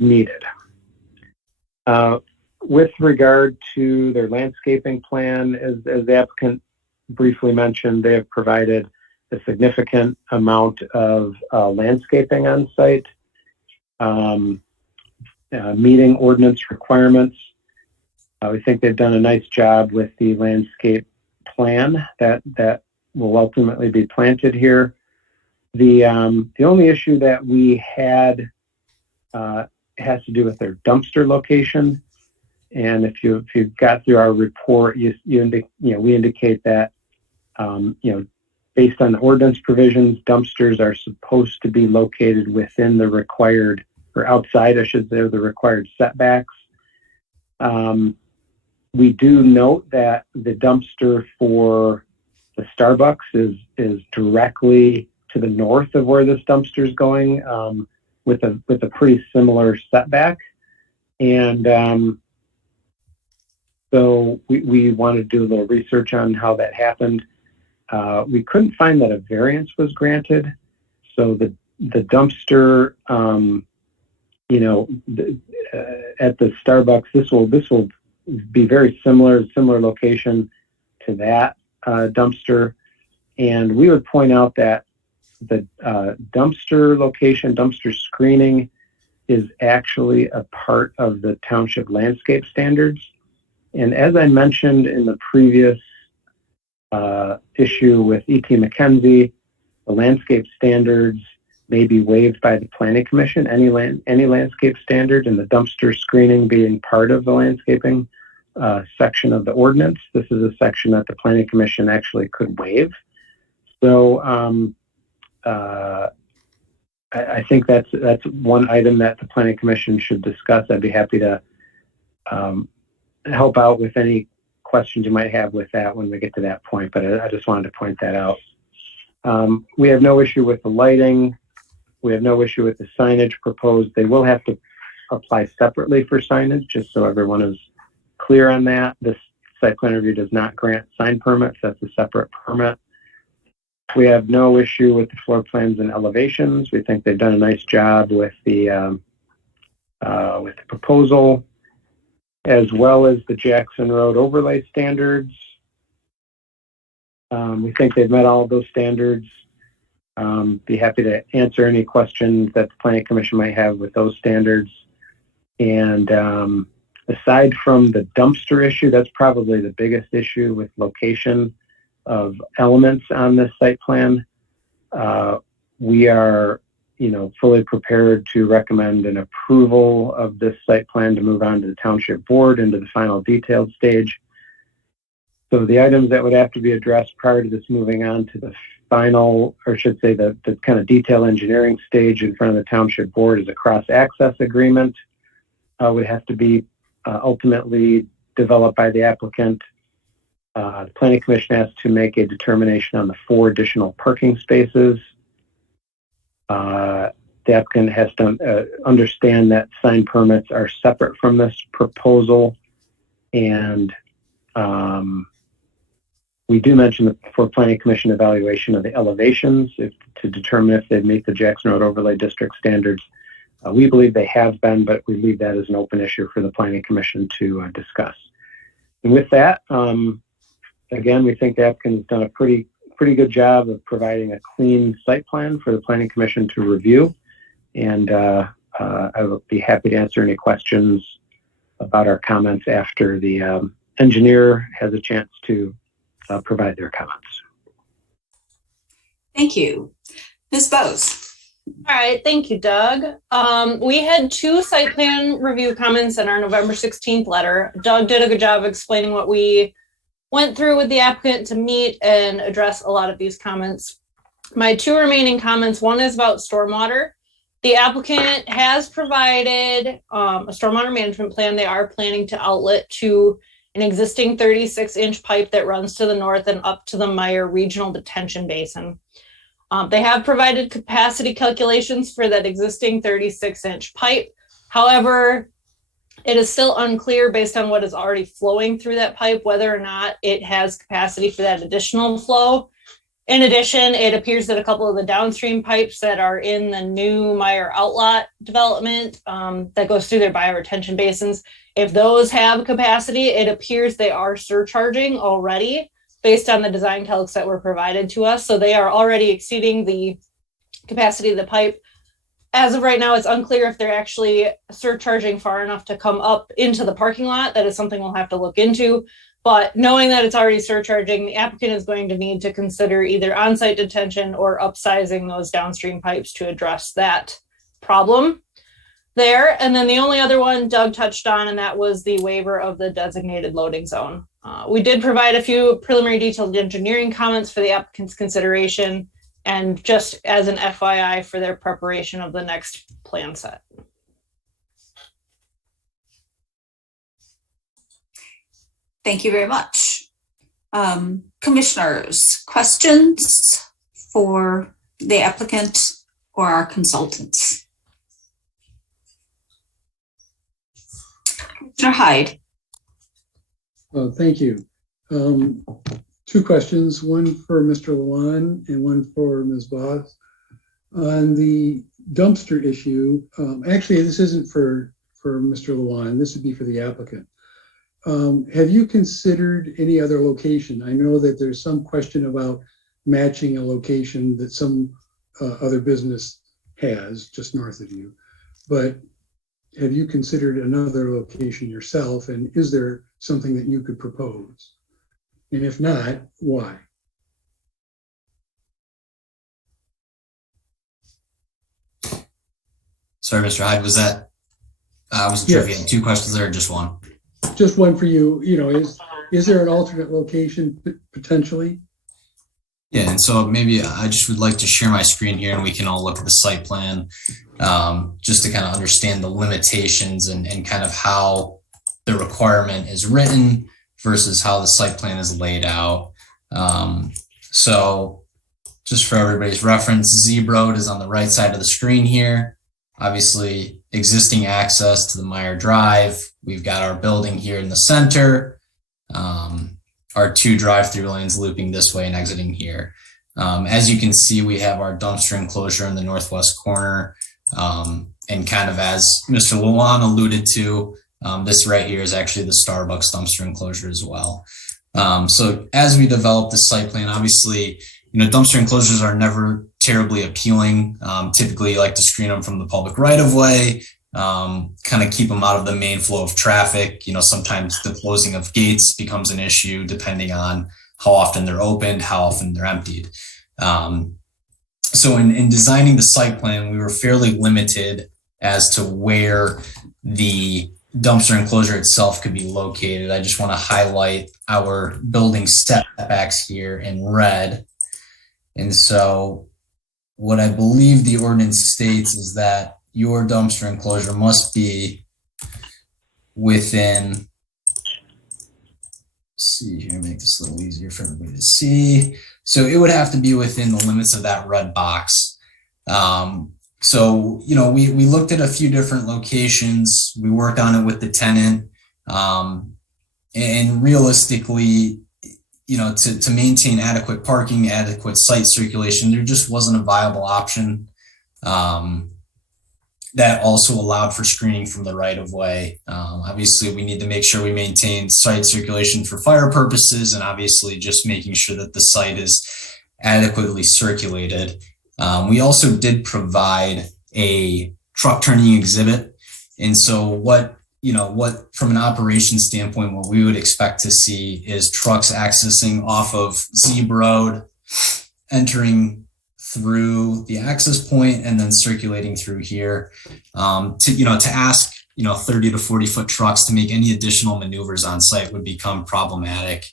needed. With regard to their landscaping plan, as the applicant briefly mentioned, they have provided a significant amount of landscaping on site, meeting ordinance requirements. We think they've done a nice job with the landscape plan that will ultimately be planted here. The only issue that we had has to do with their dumpster location. And if you got through our report, we indicate that based on the ordinance provisions, dumpsters are supposed to be located within the required, or outside, I should say, the required setbacks. We do note that the dumpster for the Starbucks is directly to the north of where this dumpster is going, with a pretty similar setback. And so we wanted to do a little research on how that happened. We couldn't find that a variance was granted. So the dumpster, at the Starbucks, this will be very similar location to that dumpster. And we would point out that the dumpster location, dumpster screening, is actually a part of the township landscape standards. And as I mentioned in the previous issue with E.T. McKenzie, the landscape standards may be waived by the Planning Commission, any landscape standard, and the dumpster screening being part of the landscaping section of the ordinance. This is a section that the Planning Commission actually could waive. So I think that's one item that the Planning Commission should discuss. I'd be happy to help out with any questions you might have with that when we get to that point, but I just wanted to point that out. We have no issue with the lighting. We have no issue with the signage proposed. They will have to apply separately for signage, just so everyone is clear on that. This site plan review does not grant sign permits. That's a separate permit. We have no issue with the floor plans and elevations. We think they've done a nice job with the proposal, as well as the Jackson Road overlay standards. We think they've met all of those standards. Be happy to answer any questions that the Planning Commission might have with those standards. And aside from the dumpster issue, that's probably the biggest issue with location of elements on this site plan. We are, fully prepared to recommend an approval of this site plan to move on to the township board into the final detailed stage. So the items that would have to be addressed prior to this moving on to the final, or I should say the kind of detail engineering stage in front of the township board, is a cross-access agreement. Would have to be ultimately developed by the applicant. The Planning Commission has to make a determination on the 4 additional parking spaces. The applicant has to understand that sign permits are separate from this proposal, and we do mention for Planning Commission evaluation of the elevations to determine if they meet the Jackson Road Overlay District standards. We believe they have been, but we leave that as an open issue for the Planning Commission to discuss. And with that, again, we think the applicant has done a pretty good job of providing a clean site plan for the Planning Commission to review. And I will be happy to answer any questions about our comments after the engineer has a chance to provide their comments. Thank you. Ms. Bose. All right, thank you, Doug. We had 2 site plan review comments in our November 16th letter. Doug did a good job of explaining what we went through with the applicant to meet and address a lot of these comments. My 2 remaining comments, one is about stormwater. The applicant has provided a stormwater management plan. They are planning to outlet to an existing 36-inch pipe that runs to the north and up to the Meyer Regional Detention Basin. They have provided capacity calculations for that existing 36-inch pipe. However, it is still unclear based on what is already flowing through that pipe, whether or not it has capacity for that additional flow. In addition, it appears that a couple of the downstream pipes that are in the new Meyer outlot development that goes through their bioretention basins, if those have capacity, it appears they are surcharging already based on the design calcs that were provided to us. So they are already exceeding the capacity of the pipe. As of right now, it's unclear if they're actually surcharging far enough to come up into the parking lot. That is something we'll have to look into. But knowing that it's already surcharging, the applicant is going to need to consider either on-site detention or upsizing those downstream pipes to address that problem there. And then the only other one Doug touched on, and that was the waiver of the designated loading zone. We did provide a few preliminary detailed engineering comments for the applicant's consideration, and just as an FYI for their preparation of the next plan set. Thank you very much. Commissioners, questions for the applicant or our consultants? Commissioner Hyde. Thank you. 2 questions, one for Mr. Lewan and one for Ms. Voss. On the dumpster issue, actually, this isn't for Mr. Lewan, this would be for the applicant. Have you considered any other location? I know that there's some question about matching a location that some other business has just north of you, but have you considered another location yourself, and is there something that you could propose? And if not, why? Sorry, Mr. Hyde, was that, I wasn't sure if you had 2 questions there or just one. Just one for you. You know, is there an alternate location potentially? Yeah, and so maybe I just would like to share my screen here and we can all look at the site plan just to kind of understand the limitations and kind of how the requirement is written versus how the site plan is laid out. So just for everybody's reference, Zeb Road is on the right side of the screen here. Obviously, existing access to the Meyer Drive. We've got our building here in the center. Our 2 drive-through lanes looping this way and exiting here. As you can see, we have our dumpster enclosure in the northwest corner. And kind of as Mr. Lewan alluded to, this right here is actually the Starbucks dumpster enclosure as well. So as we develop the site plan, obviously, you know, dumpster enclosures are never terribly appealing. Typically, you like to screen them from the public right-of-way, kind of keep them out of the main flow of traffic. You know, sometimes the closing of gates becomes an issue depending on how often they're opened, how often they're emptied. So in designing the site plan, we were fairly limited as to where the dumpster enclosure itself could be located. I just want to highlight our building setbacks here in red. And so what I believe the ordinance states is that your dumpster enclosure must be within see here, make this a little easier for everybody to see. So it would have to be within the limits of that red box. So, you know, we looked at a few different locations. We worked on it with the tenant. And realistically, you know, to maintain adequate parking, adequate site circulation, there just wasn't a viable option. That also allowed for screening from the right of way. Obviously, we need to make sure we maintain site circulation for fire purposes, and obviously just making sure that the site is adequately circulated. We also did provide a truck turning exhibit. And so what from an operations standpoint, what we would expect to see is trucks accessing off of Zebra Road, entering through the access point and then circulating through here, to ask 30 to 40 foot trucks to make any additional maneuvers on site would become problematic.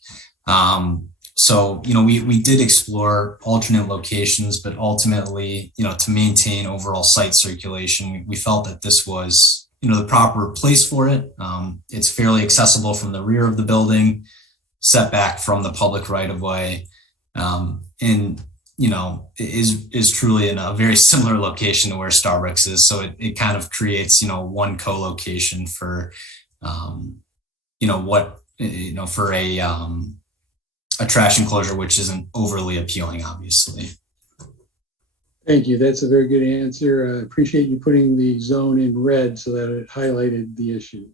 So we did explore alternate locations, but ultimately, to maintain overall site circulation, we felt that this was the proper place for it. It's fairly accessible from the rear of the building, set back from the public right of way, and is truly in a very similar location to where Starbucks is. So it kind of creates, one co-location for, for a trash enclosure, which isn't overly appealing, obviously. Thank you. That's a very good answer. I appreciate you putting the zone in red so that it highlighted the issue.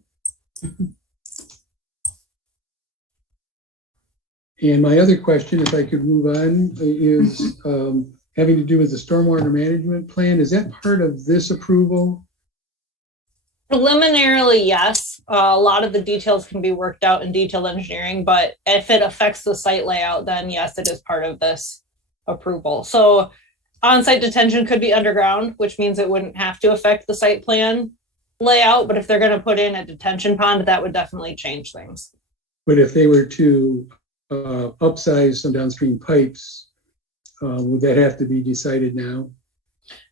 And my other question, if I could move on, is having to do with the stormwater management plan. Is that part of this approval? Preliminarily, yes. A lot of the details can be worked out in detailed engineering, but if it affects the site layout, then yes, it is part of this approval. So on-site detention could be underground, which means it wouldn't have to affect the site plan layout. But if they're going to put in a detention pond, that would definitely change things. But if they were to upsize some downstream pipes, would that have to be decided now?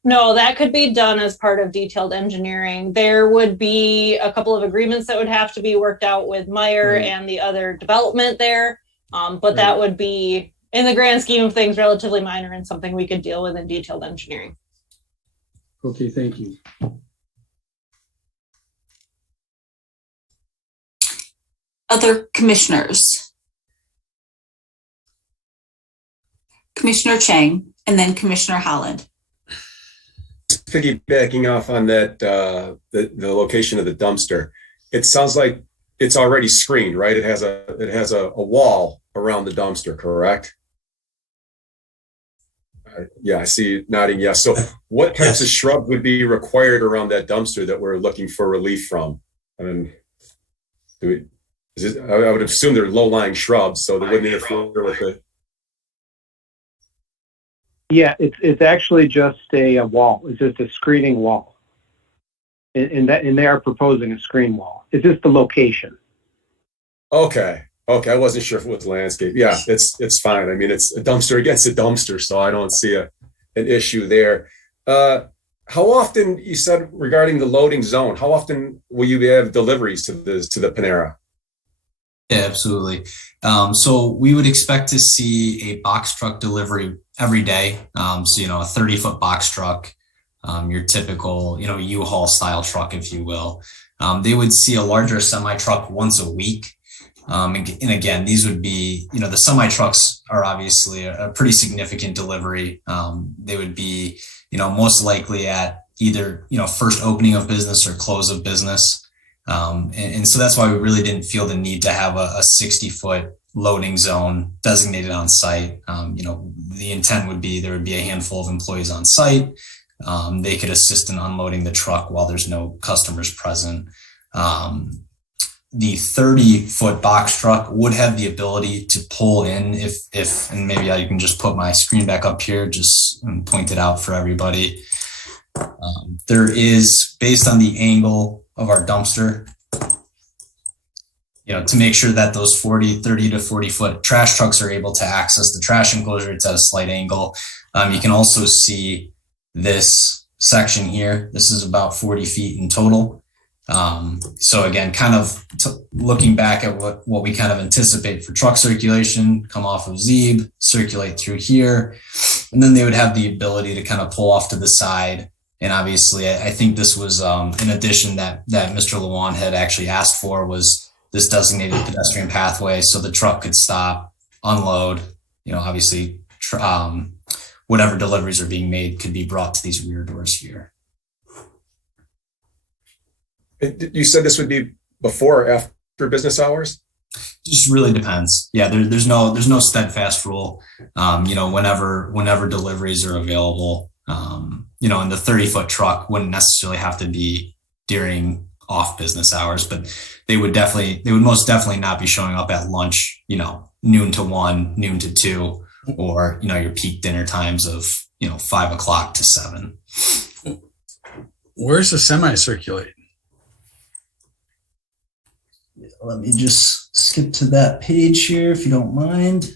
No, that could be done as part of detailed engineering. There would be a couple of agreements that would have to be worked out with Meyer and the other development there. But that would be, in the grand scheme of things, relatively minor and something we could deal with in detailed engineering. Okay, thank you. Other commissioners? Commissioner Chang and then Commissioner Holland. Piggybacking off on that, the location of the dumpster, it sounds like it's already screened, right? It has a wall around the dumpster, correct? Yeah, I see you nodding yes. So what types of shrubs would be required around that dumpster that we're looking for relief from? I mean, I would assume they're low-lying shrubs, so they wouldn't interfere with it. Yeah, it's actually just a wall. It's just a screening wall. And they are proposing a screen wall. It's just the location. Okay, I wasn't sure if it was landscape. Yeah, it's fine. I mean, it's a dumpster against a dumpster, so I don't see an issue there. How often, you said regarding the loading zone, how often will you have deliveries to the Panera? Yeah, absolutely. So we would expect to see a box truck delivery every day. So, a 30-foot box truck, your typical, U-Haul style truck, if you will. They would see a larger semi-truck once a week. And again, these would be, the semi-trucks are obviously a pretty significant delivery. They would be, most likely at either, first opening of business or close of business. And so that's why we really didn't feel the need to have a 60-foot loading zone designated on site. The intent would be there would be a handful of employees on site. They could assist in unloading the truck while there's no customers present. The 30-foot box truck would have the ability to pull in if, and maybe I can just put my screen back up here, just point it out for everybody. There is, based on the angle of our dumpster, to make sure that those 30 to 40 foot trash trucks are able to access the trash enclosure. It's at a slight angle. You can also see this section here. This is about 40 feet in total. So again, kind of looking back at what we kind of anticipate for truck circulation, come off of Zeeb, circulate through here, and then they would have the ability to kind of pull off to the side. And obviously, I think this was an addition that Mr. Lewan had actually asked for, was this designated pedestrian pathway, so the truck could stop, unload. Obviously, whatever deliveries are being made could be brought to these rear doors here. You said this would be before or after business hours? Just really depends. Yeah, there's no steadfast rule. Whenever deliveries are available, and the 30-foot truck wouldn't necessarily have to be during off business hours, but they would most definitely not be showing up at lunch, noon to 1, noon to 2, or your peak dinner times of 5 o'clock to 7. Where's the semi circulate? Let me just skip to that page here, if you don't mind.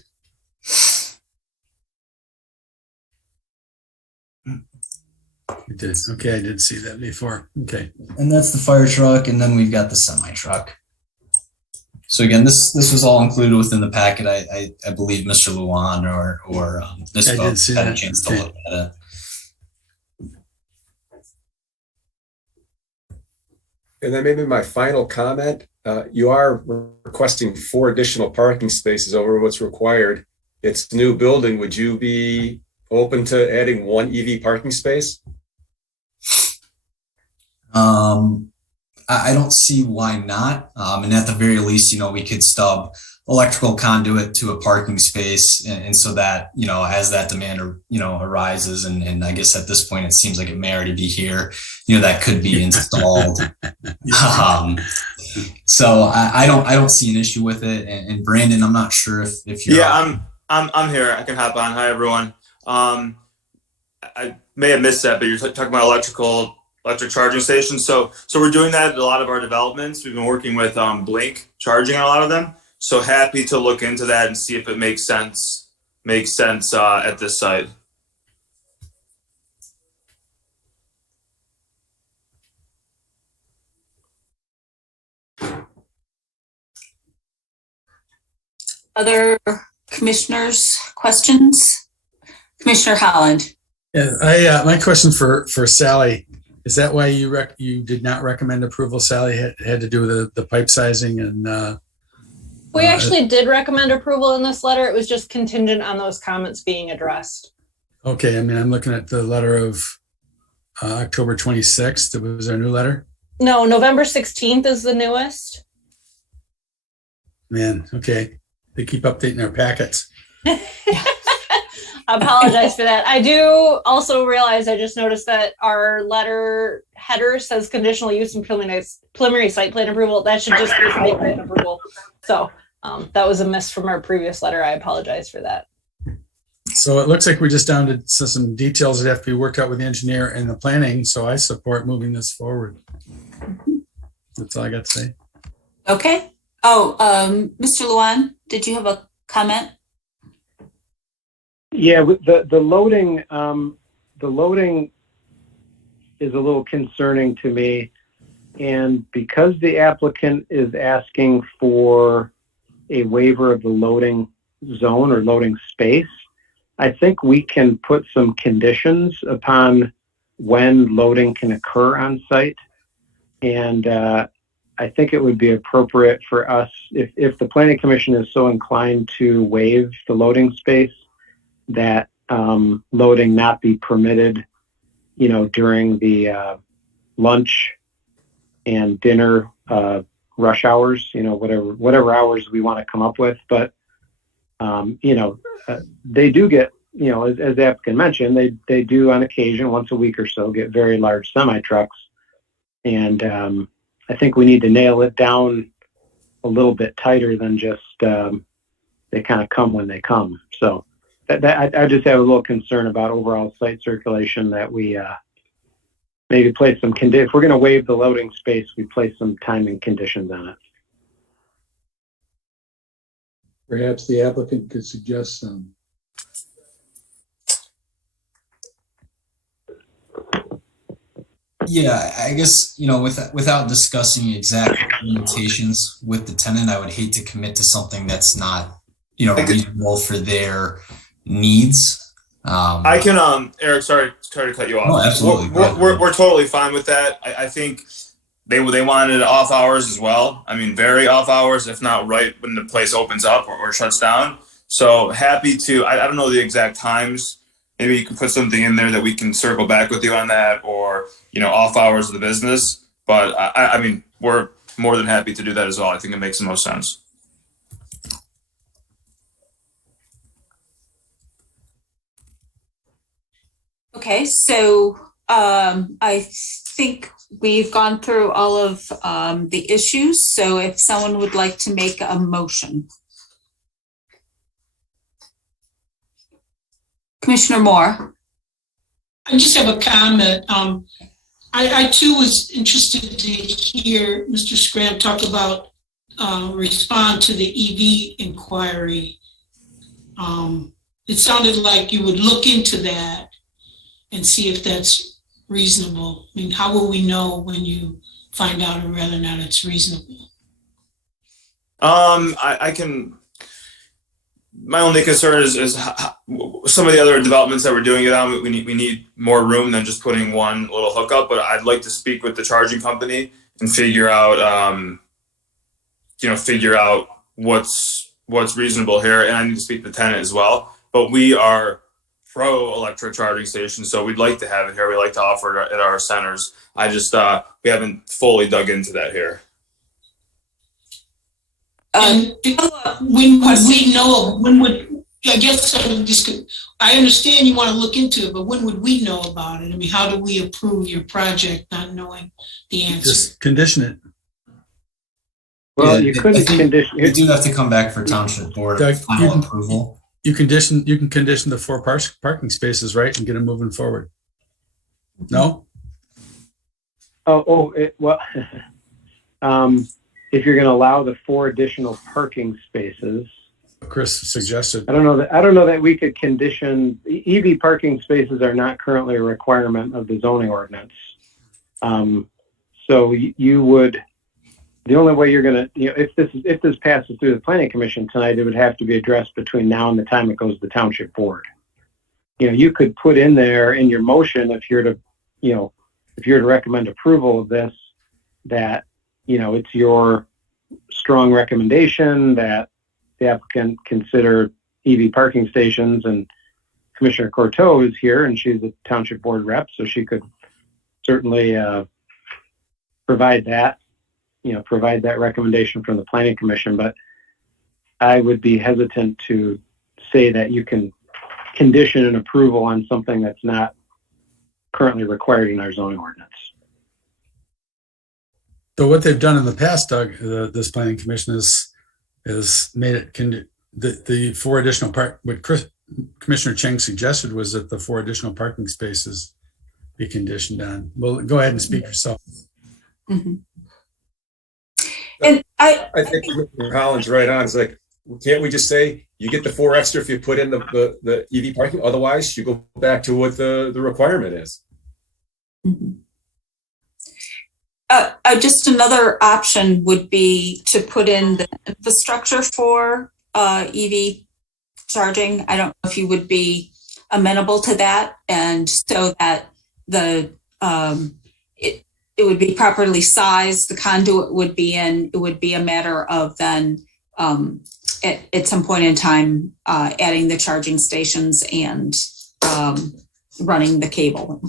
You did. Okay, I did see that before. Okay. And that's the fire truck, and then we've got the semi truck. So again, this was all included within the packet. I believe Mr. Lewan or Ms. Boat had a chance to look at it. And then maybe my final comment, you are requesting 4 additional parking spaces over what's required. It's a new building. Would you be open to adding 1 EV parking space? I don't see why not. And at the very least, we could stub electrical conduit to a parking space. And so that, as that demand, arises, and I guess at this point, it seems like it may already be here, that could be installed. So I don't see an issue with it. And Brandon, I'm not sure if you're. Yeah, I'm here. I can hop on. Hi, everyone. I may have missed that, but you're talking about electric charging stations. So we're doing that at a lot of our developments. We've been working with Blink charging on a lot of them. So happy to look into that and see if it makes sense at this site. Other commissioners' questions? Commissioner Holland. Yeah, my question for Sally, is that why you did not recommend approval, Sally? Had to do with the pipe sizing and. We actually did recommend approval in this letter. It was just contingent on those comments being addressed. Okay, I'm looking at the letter of October 26th. It was our new letter. No, November 16th is the newest. Man, okay. They keep updating our packets. I apologize for that. I do also realize, I just noticed that our letter header says conditional use and preliminary site plan approval. That should just be site plan approval. So that was a miss from our previous letter. I apologize for that. So it looks like we're just down to some details that have to be worked out with the engineer and the planning. So I support moving this forward. That's all I got to say. Okay. Oh, Mr. Lewan, did you have a comment? Yeah, the loading is a little concerning to me, and because the applicant is asking for a waiver of the loading zone or loading space, I think we can put some conditions upon when loading can occur on site, and I think it would be appropriate for us, if the Planning Commission is so inclined to waive the loading space, that loading not be permitted, during the lunch and dinner rush hours, whatever hours we want to come up with. But, they do get, as the applicant mentioned, they do on occasion, once a week or so, get very large semi-trucks. And I think we need to nail it down a little bit tighter than just they kind of come when they come. So I just have a little concern about overall site circulation, that we maybe place some if we're going to waive the loading space, we place some timing conditions on it. Perhaps the applicant could suggest some. Yeah, I guess, without discussing exact limitations with the tenant, I would hate to commit to something that's not, reasonable for their needs. I can, Eric, sorry to cut you off. No, absolutely. We're totally fine with that. I think they wanted off hours as well. I mean, very off hours, if not right when the place opens up or shuts down. So happy to, I don't know the exact times. Maybe you can put something in there that we can circle back with you on that, or, off hours of the business. But I mean, we're more than happy to do that as well. I think it makes the most sense. Okay, so I think we've gone through all of the issues. So if someone would like to make a motion. Commissioner Moore. I just have a comment. I too was interested to hear Mr. Scram talk about respond to the EV inquiry. It sounded like you would look into that and see if that's reasonable. I mean, how will we know when you find out whether or not it's reasonable? I can. My only concern is some of the other developments that we're doing it on. We need more room than just putting one little hookup. But I'd like to speak with the charging company and figure out, what's reasonable here. And I need to speak to the tenant as well. But we are pro electric charging station, so we'd like to have it here. We like to offer it at our centers. I just we haven't fully dug into that here. And when would we know? I guess I understand you want to look into it, but when would we know about it? I mean, how do we approve your project not knowing the answer? Just condition it. Well, you couldn't condition. You do have to come back for township board final approval. You can condition the 4 parking spaces, right, and get them moving forward. No? If you're going to allow the 4 additional parking spaces, Chris suggested. I don't know that we could condition. EV parking spaces are not currently a requirement of the zoning ordinance. So you would. The only way you're going to, if this passes through the planning commission tonight, it would have to be addressed between now and the time it goes to the township board. You could put in there in your motion, if you're to recommend approval of this, that, it's your strong recommendation that the applicant consider EV parking stations, and Commissioner Courteau is here and she's a township board rep, so she could certainly provide that recommendation from the planning commission. But I would be hesitant to say that you can condition an approval on something that's not currently required in our zoning ordinance. So what they've done in the past, Doug, this planning commission is made it the 4 additional what Commissioner Cheng suggested was that the 4 additional parking spaces be conditioned on. Well, go ahead and speak yourself. Mm-hmm. And I think Colin's right on. It's like, can't we just say you get the 4 extra if you put in the EV parking? Otherwise, you go back to what the requirement is. Mm-hmm. Just another option would be to put in the infrastructure for EV charging. I don't know if you would be amenable to that, and so that it would be properly sized, the conduit would be in. It would be a matter of then at some point in time adding the charging stations and running the cable.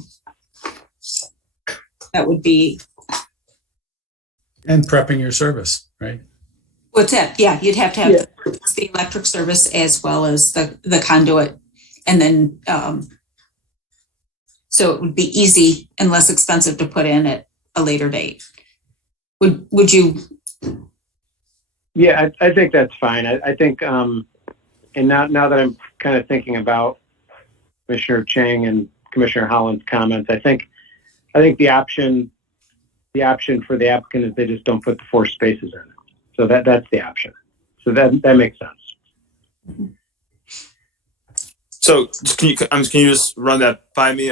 That would be. And prepping your service, right? What's that? Yeah, you'd have to have the electric service as well as the conduit, and then so it would be easy and less expensive to put in at a later date. Would you? Yeah, I think that's fine. I think, and now that I'm kind of thinking about Commissioner Cheng and Commissioner Holland's comments, I think the option for the applicant is they just don't put the 4 spaces in. So that's the option. So that makes sense. So can you just run that by me?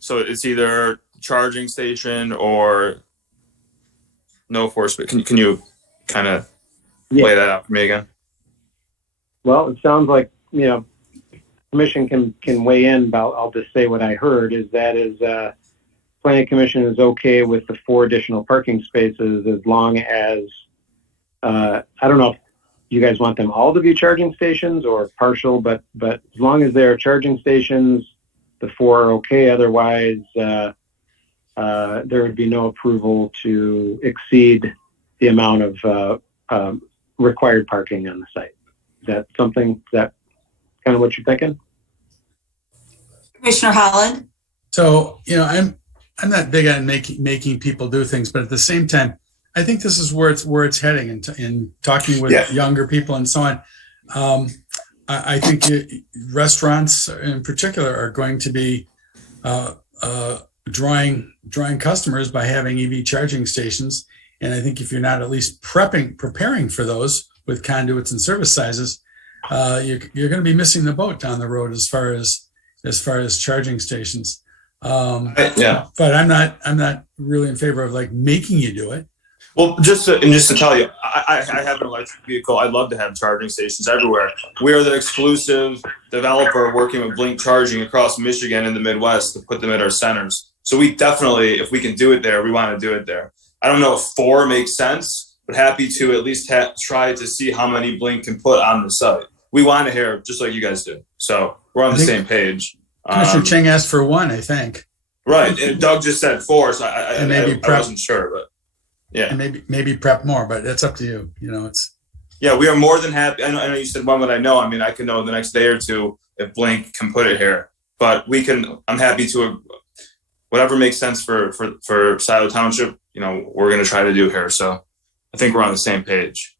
So it's either charging station or no enforcement? Can you kind of lay that out for me again? Well, it sounds like, commission can weigh in, but I'll just say what I heard is planning commission is okay with the 4 additional parking spaces as long as, I don't know if you guys want them all to be charging stations or partial, but as long as they're charging stations, the 4 are okay. Otherwise, there would be no approval to exceed the amount of required parking on the site. Is that kind of what you're thinking? Commissioner Holland? So, I'm not big on making people do things, but at the same time, I think this is where it's heading. In talking with younger people and so on, I think restaurants in particular are going to be drawing customers by having EV charging stations. And I think if you're not at least preparing for those with conduits and service sizes, you're going to be missing the boat down the road as far as charging stations. But I'm not really in favor of like making you do it. Well, just to tell you, I have an electric vehicle. I'd love to have charging stations everywhere. We are the exclusive developer working with Blink Charging across Michigan and the Midwest to put them at our centers. So we definitely, if we can do it there, we want to do it there. I don't know if 4 makes sense, but happy to at least try to see how many Blink can put on the site. We want to hear just like you guys do. So we're on the same page. Commissioner Cheng asked for 1, I think. Right. And Doug just said 4, so I wasn't sure, but yeah. And maybe prep more, but that's up to you. Yeah, we are more than happy. I know you said when would I know? I mean, I can know the next day or 2 if Blink can put it here. But I'm happy to whatever makes sense for Scio Township, we're gonna try to do here. So I think we're on the same page.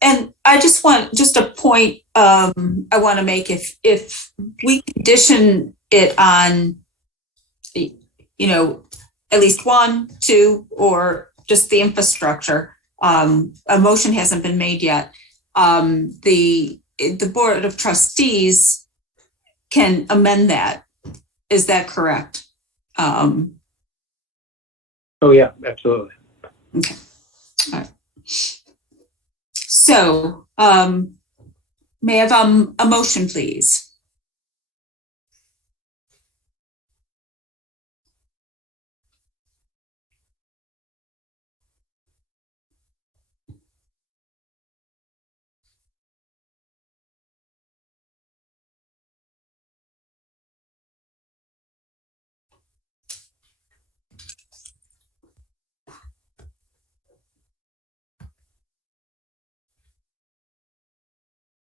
And I just want a point I want to make. If we condition it on, at least 1, 2, or just the infrastructure, a motion hasn't been made yet. The Board of Trustees can amend that. Is that correct? Oh yeah, absolutely. Okay. All right. So, may I have a motion, please?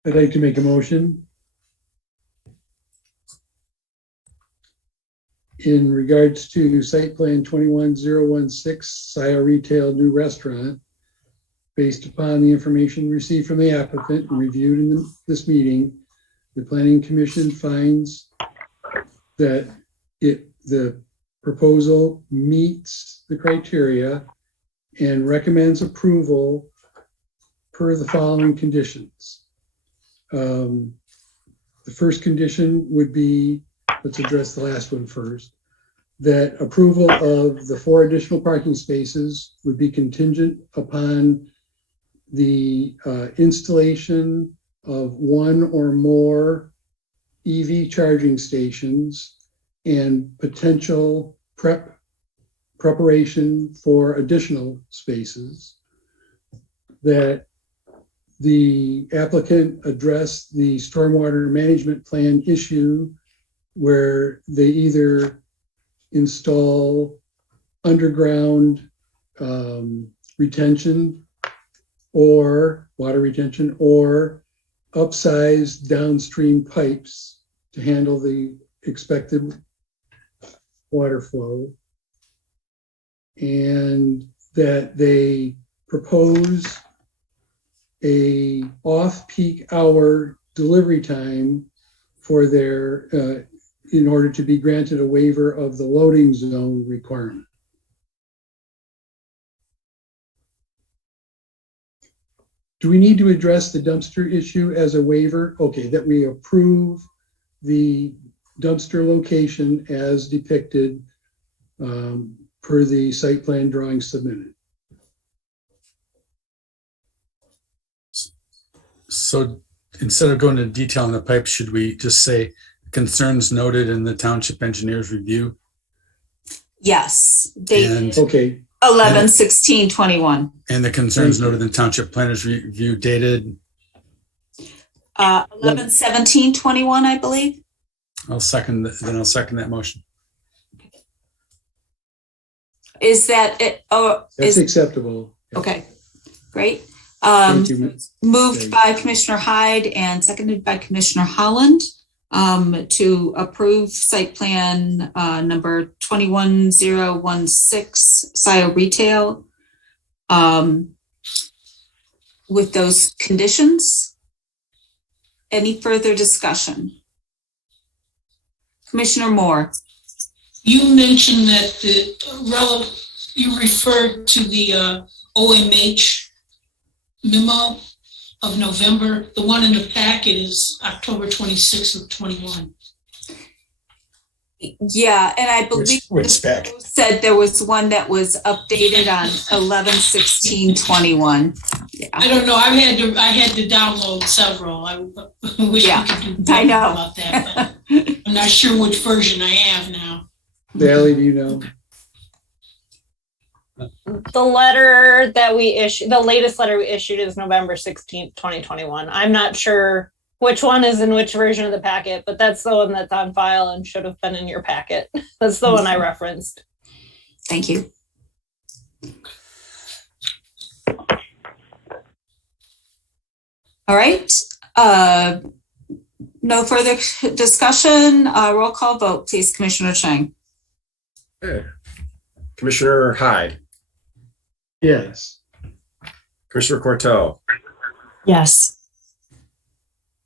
I'd like to make a motion in regards to site plan 21016 Scio Retail New Restaurant. Based upon the information received from the applicant and reviewed in this meeting, the Planning Commission finds that the proposal meets the criteria and recommends approval per the following conditions. The first condition would be, let's address the last one first, that approval of the 4 additional parking spaces would be contingent upon the installation of 1 or more EV charging stations and potential preparation for additional spaces. That the applicant addressed the stormwater management plan issue where they either install underground retention or water retention or upsized downstream pipes to handle the expected water flow, and that they propose a off-peak hour delivery time for their, in order to be granted a waiver of the loading zone requirement. Do we need to address the dumpster issue as a waiver? Okay, that we approve the dumpster location as depicted per the site plan drawing submitted. So instead of going into detail on the pipe, should we just say concerns noted in the township engineer's review? Yes, dated Okay. 11/16/21. And the concerns noted in township planner's review dated? 11/17/21, I believe. I'll second that motion. Is that it? Oh, That's acceptable. Okay, great. Thank you. Moved by Commissioner Hyde and seconded by Commissioner Holland to approve site plan number 21016 Scio Retail with those conditions. Any further discussion? Commissioner Moore. You mentioned that you referred to the OMH memo of November. The one in the packet is October 26th of 21. Yeah, and I believe said there was one that was updated on 11/16/21. Yeah. I don't know. I had to download several. I wish we could do I know about that, but I'm not sure which version I have now. Valley, do you know? The letter that we issued, the latest letter we issued is November 16th, 2021. I'm not sure which one is in which version of the packet, but that's the one that's on file and should have been in your packet. That's the one I referenced. Thank you. All right. No further discussion. Roll call vote, please, Commissioner Chang. Okay. Commissioner Hyde. Yes. Commissioner Corto. Yes.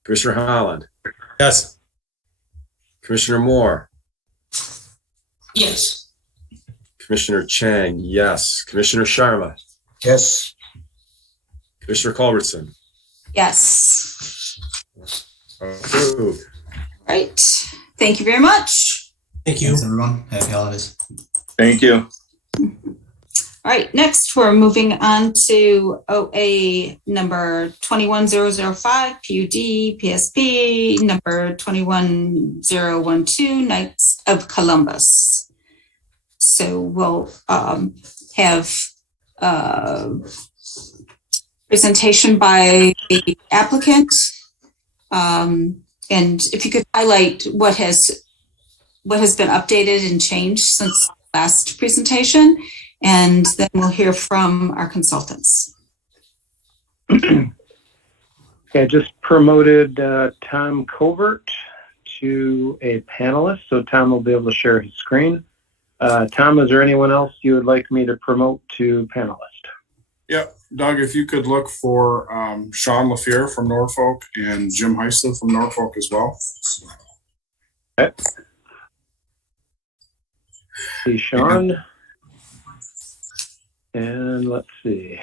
Commissioner Holland. Yes. Commissioner Moore. Yes. Commissioner Chang, yes. Commissioner Sharma. Yes. Commissioner Culbertson. Yes. Approved. Right. Thank you very much. Thank you. Thanks, everyone. Happy holidays. Thank you. All right, next we're moving on to OA number 21005, PUD, PSP, number 21012, Knights of Columbus. So we'll have presentation by the applicant. And if you could highlight what has been updated and changed since last presentation, and then we'll hear from our consultants. Okay, I just promoted Tom Covert to a panelist, so Tom will be able to share his screen. Tom, is there anyone else you would like me to promote to panelist? Yep, Doug, if you could look for Sean LaFleur from Norfolk and Jim Heisler from Norfolk as well. Okay. See Sean. And let's see.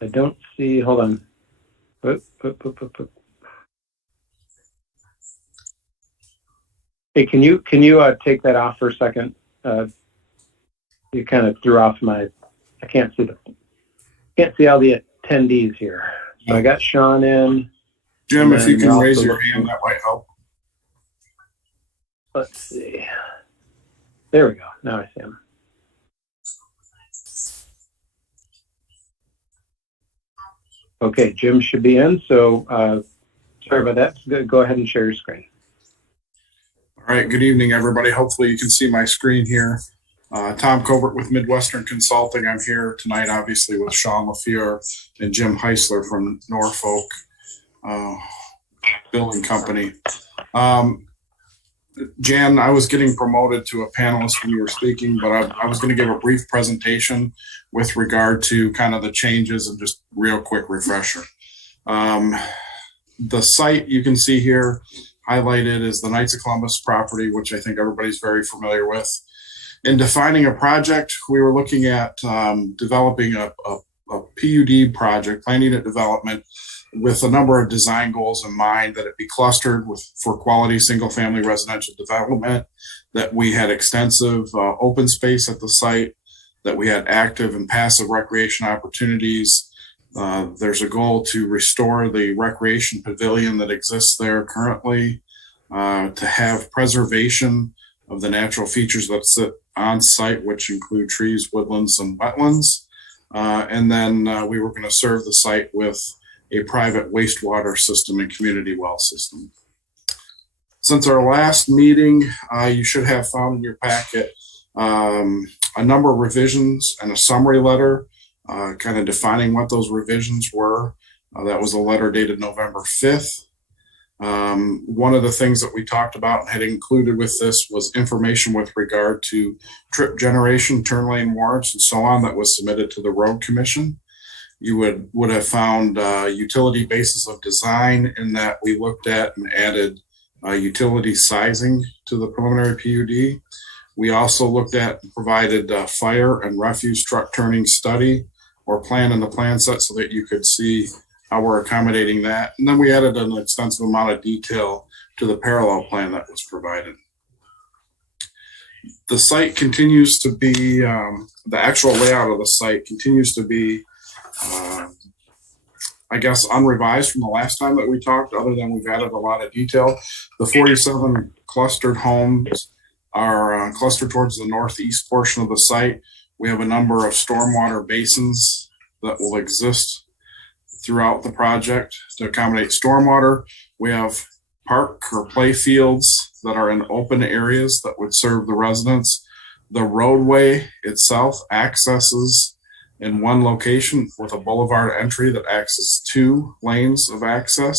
I don't see, hold on. Hey, can you take that off for a second? You kind of threw off I can't see all the attendees here. So I got Sean in. Jim, if you can raise your hand, that might help. Let's see. There we go. Now I see him. Okay, Jim should be in. So sorry about that. Go ahead and share your screen. All right. Good evening, everybody. Hopefully you can see my screen here. Tom Covert with Midwestern Consulting. I'm here tonight, obviously, with Sean LaFleur and Jim Heisler from Norfolk Building Company. Jan, I was getting promoted to a panelist when you were speaking, but I was going to give a brief presentation with regard to kind of the changes and just real quick refresher. The site you can see here highlighted is the Knights of Columbus property, which I think everybody's very familiar with. In defining a project, we were looking at developing a PUD project, plan unit development, with a number of design goals in mind, that it be clustered for quality single-family residential development, that we had extensive open space at the site, that we had active and passive recreation opportunities. There's a goal to restore the recreation pavilion that exists there currently, to have preservation of the natural features that sit on site, which include trees, woodlands, and wetlands. And then we were going to serve the site with a private wastewater system and community well system. Since our last meeting, you should have found in your packet a number of revisions and a summary letter kind of defining what those revisions were. That was a letter dated November 5th. One of the things that we talked about and had included with this was information with regard to trip generation, turn lane warrants, and so on that was submitted to the Road Commission. You would have found utility basis of design in that we looked at and added utility sizing to the preliminary PUD. We also looked at and provided fire and refuse truck turning study or plan in the plan set so that you could see how we're accommodating that. And then we added an extensive amount of detail to the parallel plan that was provided. The site continues to be, the actual layout of the site continues to be, I guess, unrevised from the last time that we talked, other than we've added a lot of detail. The 47 clustered homes are clustered towards the northeast portion of the site. We have a number of stormwater basins that will exist throughout the project to accommodate stormwater. We have park or play fields that are in open areas that would serve the residents. The roadway itself accesses in one location with a boulevard entry that accesses 2 lanes of access.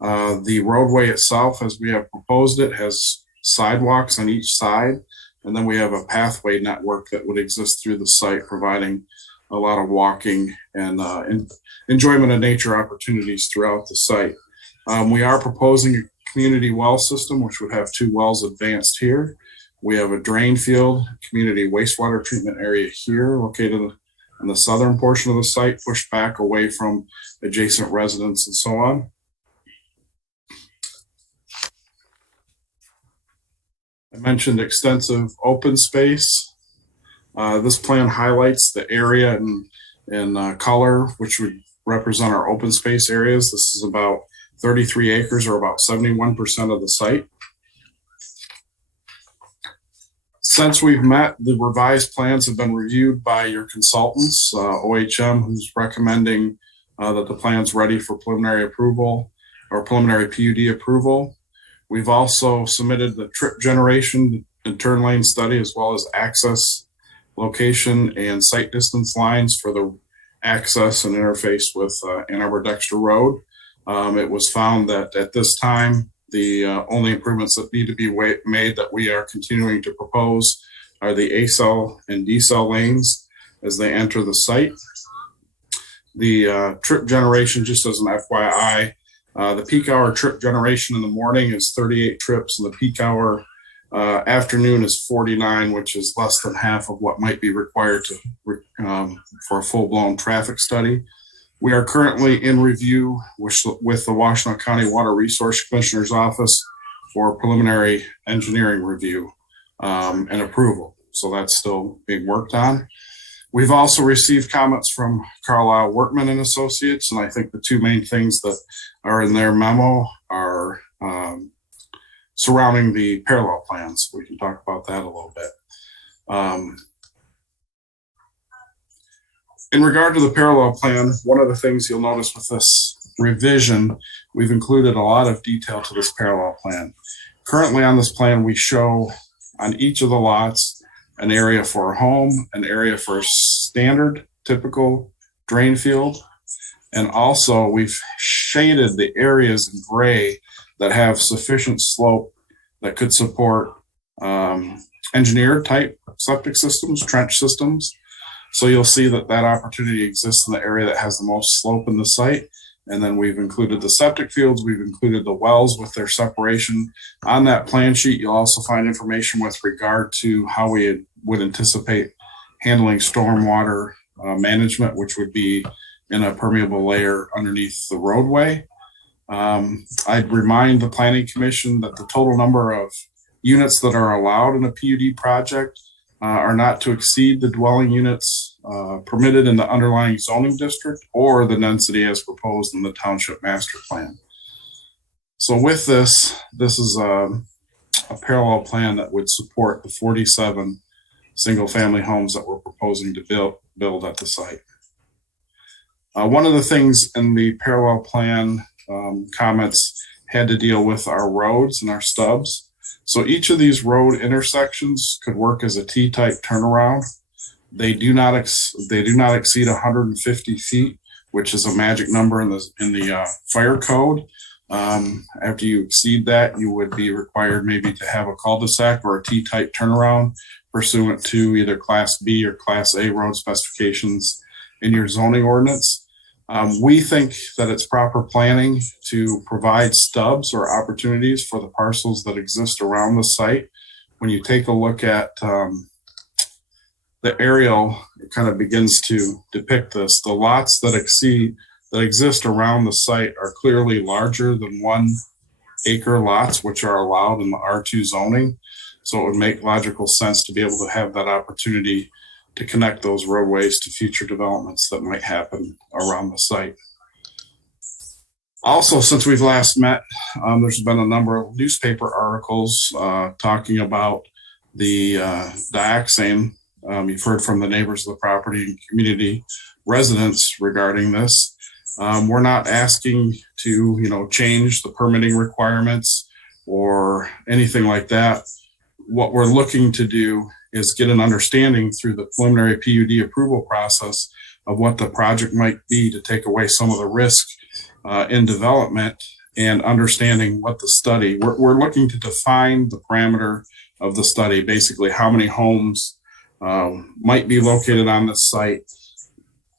The roadway itself, as we have proposed it, has sidewalks on each side. And then we have a pathway network that would exist through the site, providing a lot of walking and enjoyment of nature opportunities throughout the site. We are proposing a community well system, which would have 2 wells advanced here. We have a drain field, community wastewater treatment area here, located in the southern portion of the site, pushed back away from adjacent residents and so on. I mentioned extensive open space. This plan highlights the area in color, which would represent our open space areas. This is about 33 acres, or about 71% of the site. Since we've met, the revised plans have been reviewed by your consultants, OHM, who's recommending that the plan's ready for preliminary approval or preliminary PUD approval. We've also submitted the trip generation and turn lane study, as well as access, location, and site distance lines for the access and interface with Ann Arbor Dexter Road. It was found that at this time, the only improvements that need to be made that we are continuing to propose are the A-cell and D-cell lanes as they enter the site. The trip generation, just as an FYI, the peak hour trip generation in the morning is 38 trips, and the peak hour afternoon is 49, which is less than half of what might be required for a full-blown traffic study. We are currently in review with the Washtenaw County Water Resource Commissioner's Office for preliminary engineering review and approval. So that's still being worked on. We've also received comments from Carlisle Workman and Associates, and I think the 2 main things that are in their memo are surrounding the parallel plans. We can talk about that a little bit. In regard to the parallel plan, one of the things you'll notice with this revision, we've included a lot of detail to this parallel plan. Currently on this plan, we show on each of the lots an area for a home, an area for a standard, typical drain field, and also we've shaded the areas in gray that have sufficient slope that could support engineered type septic systems, trench systems. So you'll see that that opportunity exists in the area that has the most slope in the site. And then we've included the septic fields, we've included the wells with their separation. On that plan sheet, you'll also find information with regard to how we would anticipate handling stormwater management, which would be in a permeable layer underneath the roadway. I'd remind the Planning Commission that the total number of units that are allowed in a PUD project are not to exceed the dwelling units permitted in the underlying zoning district or the density as proposed in the township master plan. So with this is a parallel plan that would support the 47 single-family homes that we're proposing to build at the site. One of the things in the parallel plan comments had to deal with our roads and our stubs. So each of these road intersections could work as a T-type turnaround. They do not exceed 150 feet, which is a magic number in the fire code. After you exceed that, you would be required maybe to have a cul-de-sac or a T-type turnaround pursuant to either Class B or Class A road specifications in your zoning ordinance. We think that it's proper planning to provide stubs or opportunities for the parcels that exist around the site. When you take a look at the aerial, it kind of begins to depict this. The lots that exist around the site are clearly larger than 1 acre lots, which are allowed in the R2 zoning. So it would make logical sense to be able to have that opportunity to connect those roadways to future developments that might happen around the site. Also, since we've last met, there's been a number of newspaper articles talking about the dioxane. You've heard from the neighbors of the property and community residents regarding this. We're not asking to, change the permitting requirements or anything like that. What we're looking to do is get an understanding through the preliminary PUD approval process of what the project might be to take away some of the risk in development and understanding what the study, we're looking to define the parameter of the study, basically how many homes might be located on this site,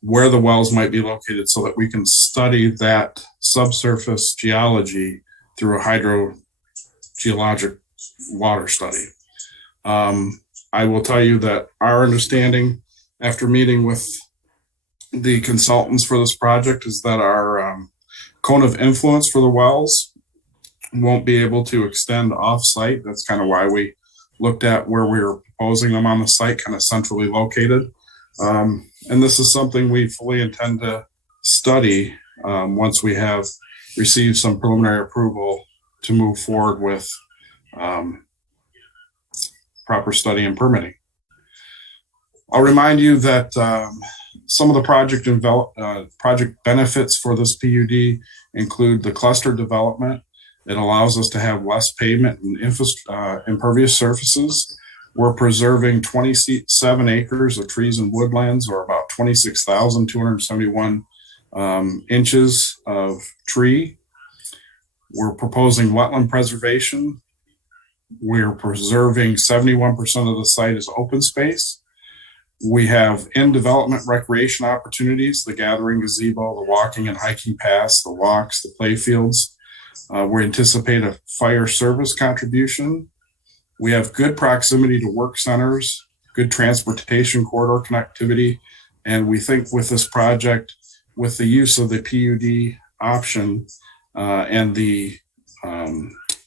where the wells might be located so that we can study that subsurface geology through a hydrogeologic water study. I will tell you that our understanding after meeting with the consultants for this project is that our cone of influence for the wells won't be able to extend off-site. That's kind of why we looked at where we were proposing them on the site, kind of centrally located. And this is something we fully intend to study once we have received some preliminary approval to move forward with proper study and permitting. I'll remind you that some of the project benefits for this PUD include the cluster development. It allows us to have less pavement and impervious surfaces. We're preserving 27 acres of trees and woodlands, or about 26,271 inches of tree. We're proposing wetland preservation. We're preserving 71% of the site as open space. We have in-development recreation opportunities, the gathering gazebo, the walking and hiking paths, the walks, the play fields. We anticipate a fire service contribution. We have good proximity to work centers, good transportation corridor connectivity, and we think with this project, with the use of the PUD option and the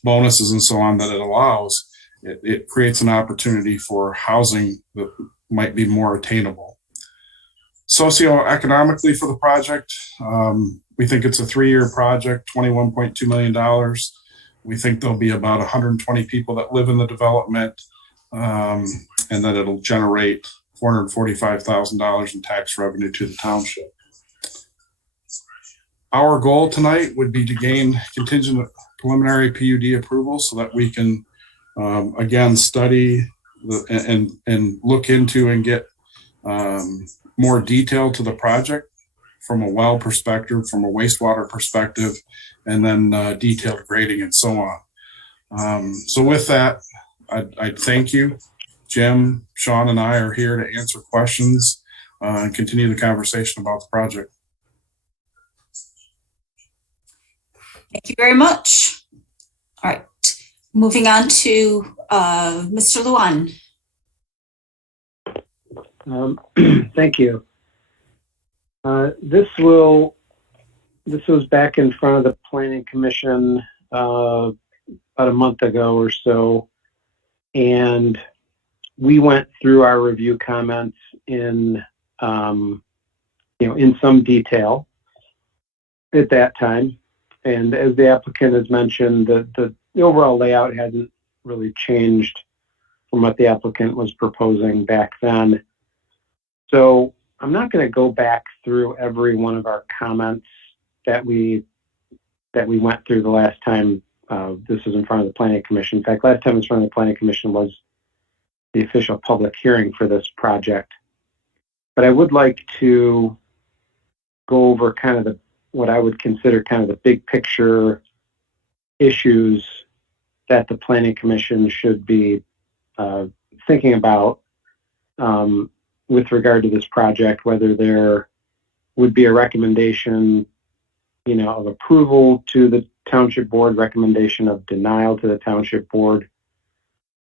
bonuses and so on that it allows, it creates an opportunity for housing that might be more attainable. Socioeconomically for the project, we think it's a 3-year project, $21.2 million. We think there'll be about 120 people that live in the development, and that it'll generate $445,000 in tax revenue to the township. Our goal tonight would be to gain contingent preliminary PUD approval so that we can, again, study and look into and get more detail to the project from a well perspective, from a wastewater perspective, and then detailed grading and so on. So with that, I'd thank you. Jim, Sean, and I are here to answer questions and continue the conversation about the project. Thank you very much. All right, moving on to Mr. Luan. Thank you. This was back in front of the Planning Commission about a month ago or so, and we went through our review comments in some detail at that time. And as the applicant has mentioned, the overall layout hasn't really changed from what the applicant was proposing back then. So I'm not going to go back through every one of our comments that we went through the last time this was in front of the Planning Commission. In fact, last time it was in front of the Planning Commission was the official public hearing for this project. But I would like to go over kind of what I would consider kind of the big picture issues that the Planning Commission should be thinking about with regard to this project, whether there would be a recommendation, of approval to the Township Board, recommendation of denial to the Township Board,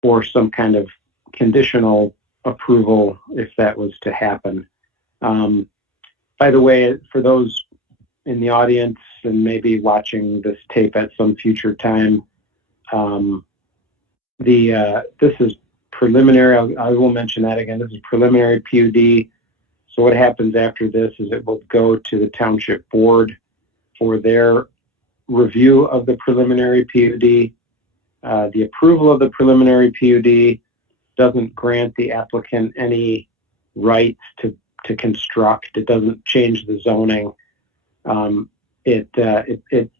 or some kind of conditional approval if that was to happen. By the way, for those in the audience and maybe watching this tape at some future time, this is preliminary. I will mention that again. This is preliminary PUD. So what happens after this is it will go to the Township Board for their review of the preliminary PUD. The approval of the preliminary PUD doesn't grant the applicant any rights to construct. It doesn't change the zoning. It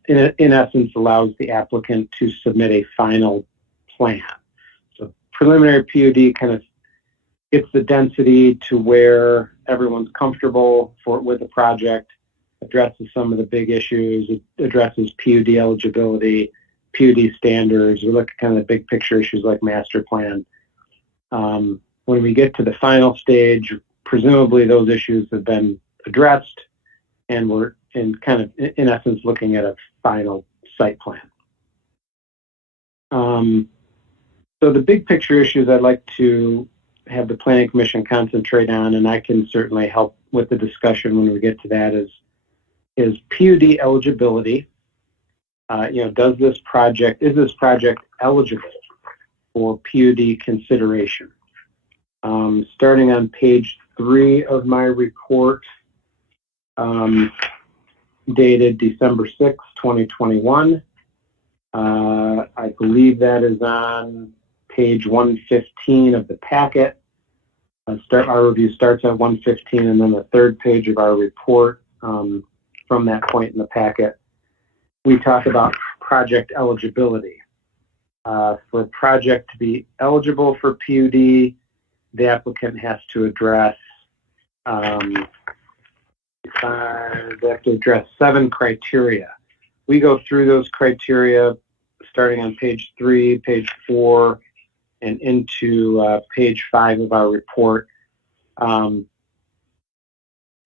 in essence allows the applicant to submit a final plan. So preliminary PUD kind of gets the density to where everyone's comfortable with the project, addresses some of the big issues, it addresses PUD eligibility, PUD standards. We look at kind of the big picture issues like master plan. When we get to the final stage, presumably those issues have been addressed, and we're in essence looking at a final site plan. So the big picture issues I'd like to have the Planning Commission concentrate on, and I can certainly help with the discussion when we get to that, is PUD eligibility. Is this project eligible for PUD consideration? Starting on page 3 of my report, dated December 6, 2021. I believe that is on page 115 of the packet. Our review starts at 115, and then the third page of our report from that point in the packet, we talk about project eligibility. For a project to be eligible for PUD, the applicant has to address they have to address 7 criteria. We go through those criteria starting on page 3, page 4, and into page 5 of our report.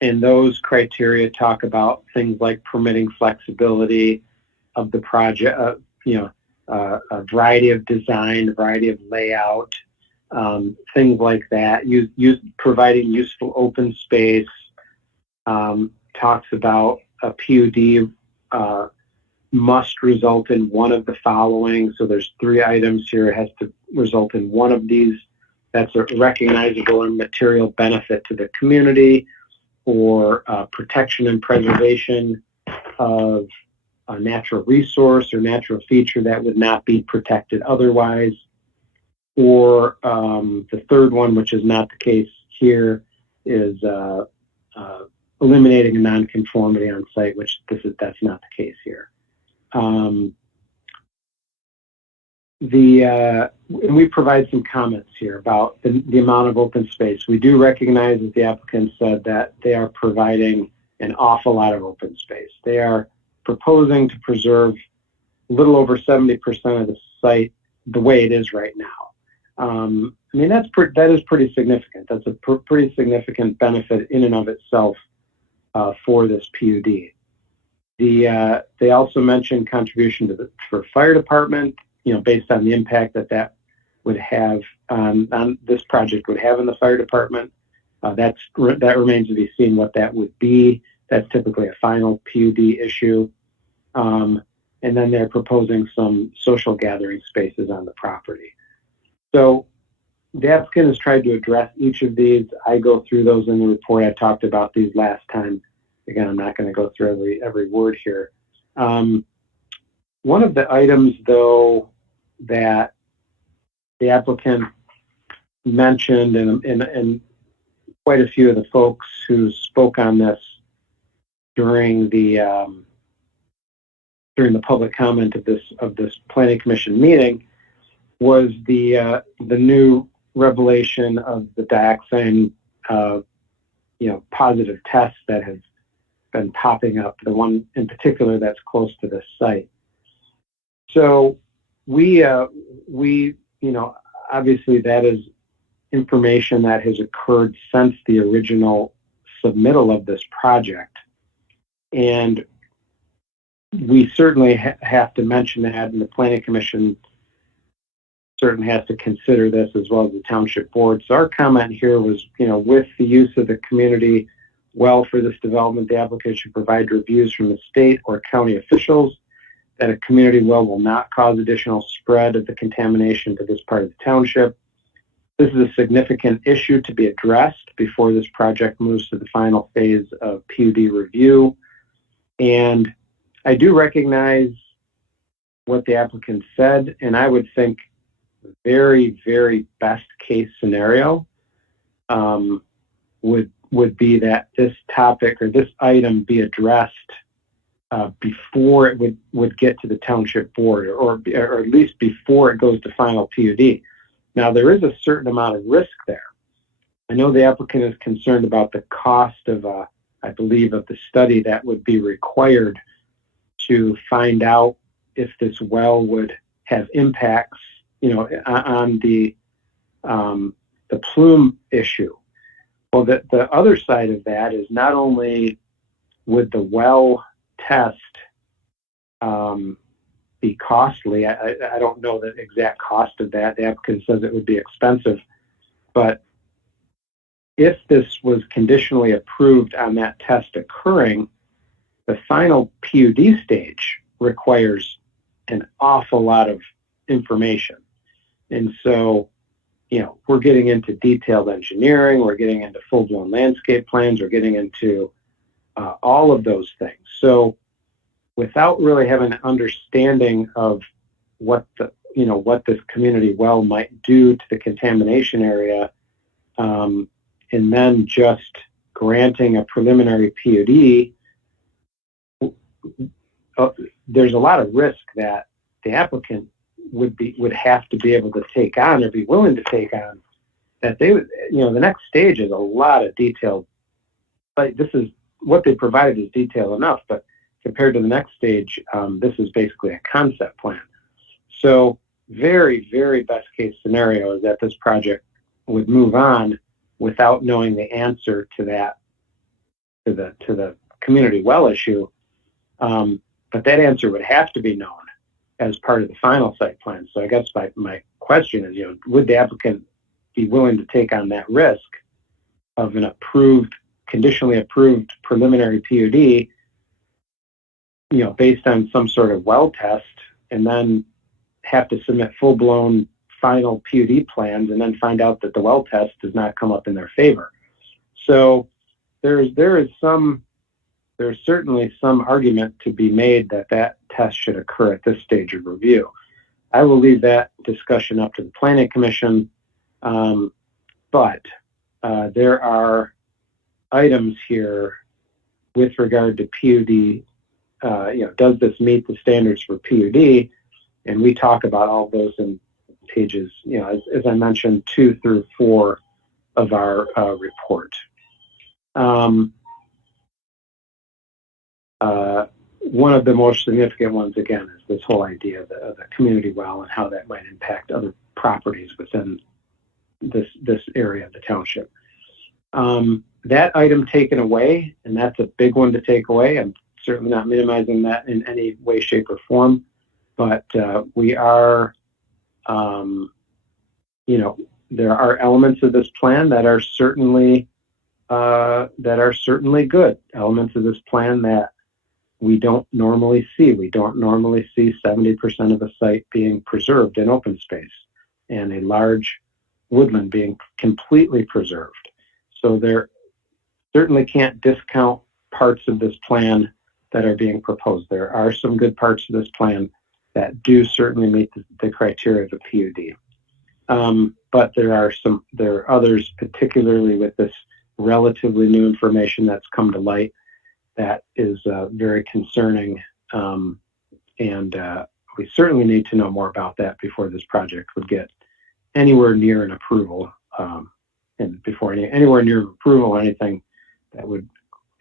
And those criteria talk about things like permitting flexibility of the project, a variety of design, a variety of layout, things like that. Providing useful open space, talks about a PUD must result in one of the following. So there's 3 items here. It has to result in one of these. That's a recognizable and material benefit to the community, or protection and preservation of a natural resource or natural feature that would not be protected otherwise. Or the third one, which is not the case here, is eliminating a nonconformity on site, which that's not the case here. And we provide some comments here about the amount of open space. We do recognize, as the applicant said, that they are providing an awful lot of open space. They are proposing to preserve a little over 70% of the site the way it is right now. That is pretty significant. That's a pretty significant benefit in and of itself for this PUD. They also mentioned contribution for fire department, based on the impact that would have on this project would have in the fire department. That remains to be seen what that would be. That's typically a final PUD issue. And then they're proposing some social gathering spaces on the property. So the applicant has tried to address each of these. I go through those in the report. I talked about these last time. Again, I'm not going to go through every word here. One of the items, though, that the applicant mentioned, and quite a few of the folks who spoke on this during the public comment of this planning commission meeting, was the new revelation of the dioxin positive tests that have been popping up. The one in particular that's close to this site. So we obviously that is information that has occurred since the original submittal of this project, and we certainly have to mention that, and the planning commission certainly has to consider this, as well as the township board. So our comment here was, with the use of the community well for this development, the applicant should provide reviews from the state or county officials that a community well will not cause additional spread of the contamination to this part of the township. This is a significant issue to be addressed before this project moves to the final phase of PUD review. And I do recognize what the applicant said, and I would think very, very best case scenario would be that this topic or this item be addressed before it would get to the township board, or at least before it goes to final PUD. Now, there is a certain amount of risk there. I know the applicant is concerned about the cost of, I believe, of the study that would be required to find out if this well would have impacts, on the plume issue. Well, the other side of that is not only would the well test be costly. I don't know the exact cost of that. The applicant says it would be expensive, but if this was conditionally approved on that test occurring, the final PUD stage requires an awful lot of information. And so, we're getting into detailed engineering, we're getting into full-blown landscape plans, we're getting into all of those things. So without really having an understanding of what this community well might do to the contamination area, and then just granting a preliminary PUD, there's a lot of risk that the applicant would have to be able to take on, or be willing to take on, that they would, the next stage is a lot of detail. But this is what they provided is detailed enough, but compared to the next stage, this is basically a concept plan. So very, very best case scenario is that this project would move on without knowing the answer to that, to the community well issue. But that answer would have to be known as part of the final site plan. So I guess my question is, would the applicant be willing to take on that risk of an conditionally approved preliminary PUD, based on some sort of well test, and then have to submit full-blown final PUD plans and then find out that the well test does not come up in their favor? So there's certainly some argument to be made that test should occur at this stage of review. I will leave that discussion up to the planning commission, but there are items here with regard to PUD. Does this meet the standards for PUD? And we talk about all those in pages, as I mentioned, 2 through 4 of our report. One of the most significant ones, again, is this whole idea of the community well and how that might impact other properties within this area of the township. That item taken away, and that's a big one to take away. I'm certainly not minimizing that in any way, shape, or form, but we are, there are elements of this plan that are certainly that are certainly good, elements of this plan that we don't normally see. We don't normally see 70% of a site being preserved in open space and a large woodland being completely preserved. So there certainly can't discount parts of this plan that are being proposed. There are some good parts of this plan that do certainly meet the criteria of a PUD. But there are others, particularly with this relatively new information that's come to light, that is very concerning. And we certainly need to know more about that before this project would get anywhere near an approval, and before anywhere near approval or anything that would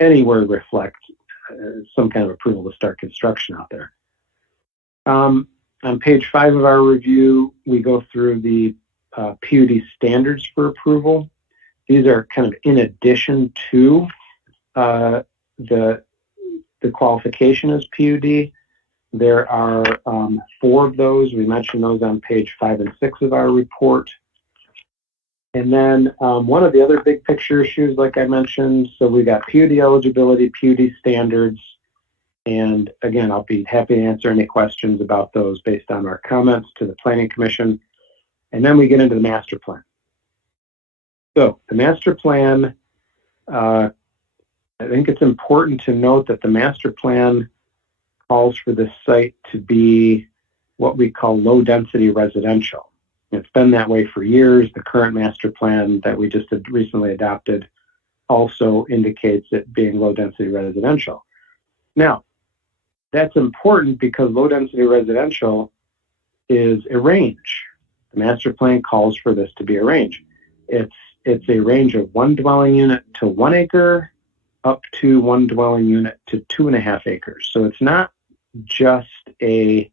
anywhere reflect some kind of approval to start construction out there. On page 5 of our review, we go through the PUD standards for approval. These are kind of in addition to the qualification as PUD. There are 4 of those. We mentioned those on page 5 and 6 of our report. And then one of the other big picture issues, like I mentioned, so we got PUD eligibility, PUD standards, and again, I'll be happy to answer any questions about those based on our comments to the Planning Commission. And then we get into the master plan. So the master plan, I think it's important to note that the master plan calls for this site to be what we call low density residential. It's been that way for years. The current master plan that we just recently adopted also indicates it being low density residential. Now, that's important because low density residential is a range. The master plan calls for this to be a range. It's a range of 1 dwelling unit to 1 acre up to 1 dwelling unit to 2.5 acres. So it's not just a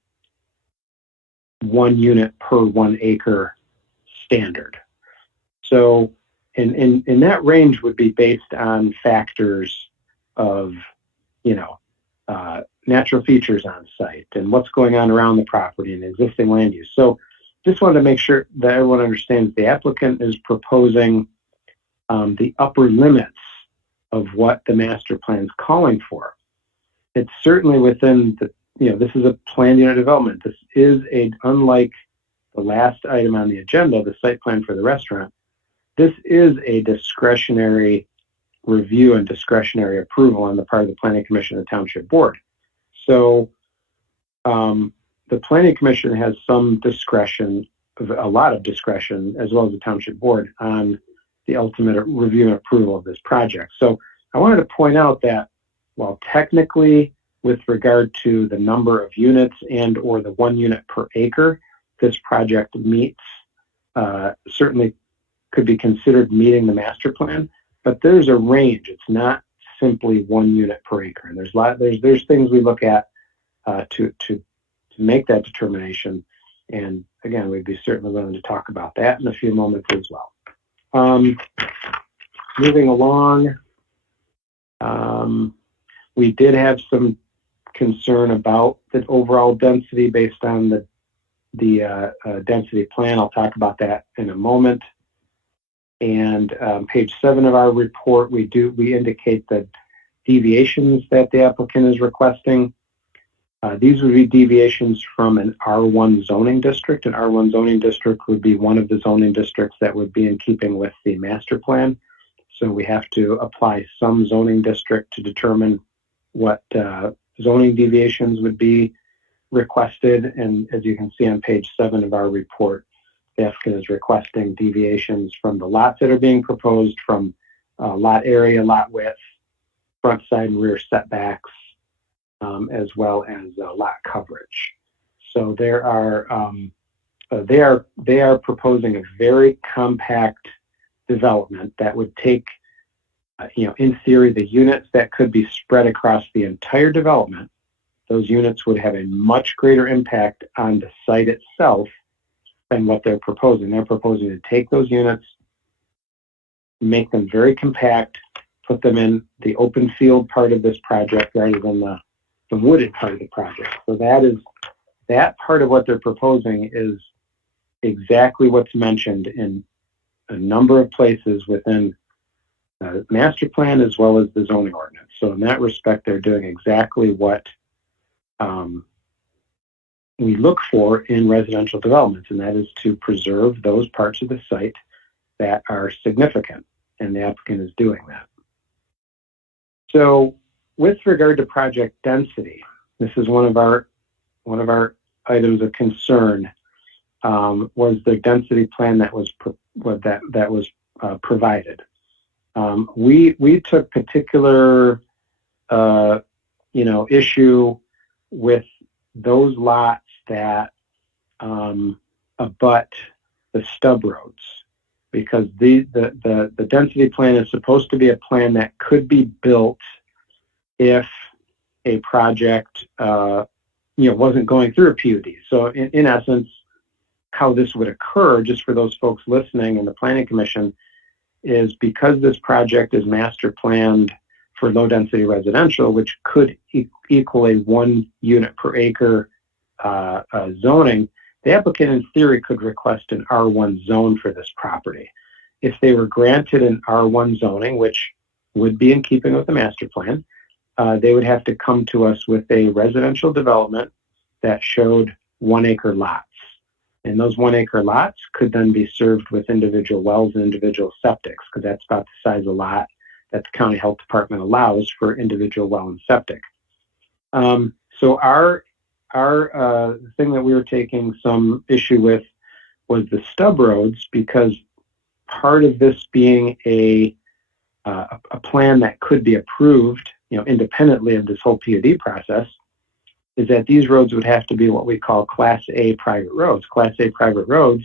1 unit per 1 acre standard. So in that range would be based on factors of, natural features on site and what's going on around the property and existing land use. So just wanted to make sure that everyone understands the applicant is proposing the upper limits of what the master plan is calling for. It's certainly within the, this is a planned unit development. This is unlike the last item on the agenda, the site plan for the restaurant, this is a discretionary review and discretionary approval on the part of the Planning Commission and Township Board. So the Planning Commission has some discretion, a lot of discretion, as well as the Township Board on the ultimate review and approval of this project. So I wanted to point out that while technically with regard to the number of units and or the 1 unit per acre, this project meets, certainly could be considered meeting the master plan, but there's a range. It's not simply 1 unit per acre. And there's things we look at to make that determination. And again, we'd be certainly willing to talk about that in a few moments as well. Moving along, we did have some concern about the overall density based on the density plan. I'll talk about that in a moment. And page 7 of our report, we indicate the deviations that the applicant is requesting. These would be deviations from an R1 zoning district. An R1 zoning district would be one of the zoning districts that would be in keeping with the master plan. So we have to apply some zoning district to determine what zoning deviations would be requested. And as you can see on page 7 of our report, the applicant is requesting deviations from the lots that are being proposed, from lot area, lot width, front, side, and rear setbacks, as well as lot coverage. So they are proposing a very compact development that would take, in theory, the units that could be spread across the entire development. Those units would have a much greater impact on the site itself than what they're proposing. They're proposing to take those units, make them very compact, put them in the open field part of this project rather than the wooded part of the project. So that part of what they're proposing is exactly what's mentioned in a number of places within master plan as well as the zoning ordinance. So in that respect, they're doing exactly what we look for in residential developments, and that is to preserve those parts of the site that are significant, and the applicant is doing that. So with regard to project density, this is one of our items of concern, was the density plan that was provided. We took particular issue with those lots that abut the stub roads, because the density plan is supposed to be a plan that could be built if a project wasn't going through a PUD. So in essence, how this would occur, just for those folks listening in the Planning Commission, is because this project is master planned for low density residential, which could equal a 1 unit per acre zoning, the applicant in theory could request an R1 zone for this property. If they were granted an R1 zoning, which would be in keeping with the master plan, they would have to come to us with a residential development that showed 1 acre lots. And those 1 acre lots could then be served with individual wells and individual septics, because that's about the size of lot that the county health department allows for individual well and septic. So our thing that we were taking some issue with was the stub roads, because part of this being a plan that could be approved, independently of this whole PUD process, is that these roads would have to be what we call Class A private roads. Class A private roads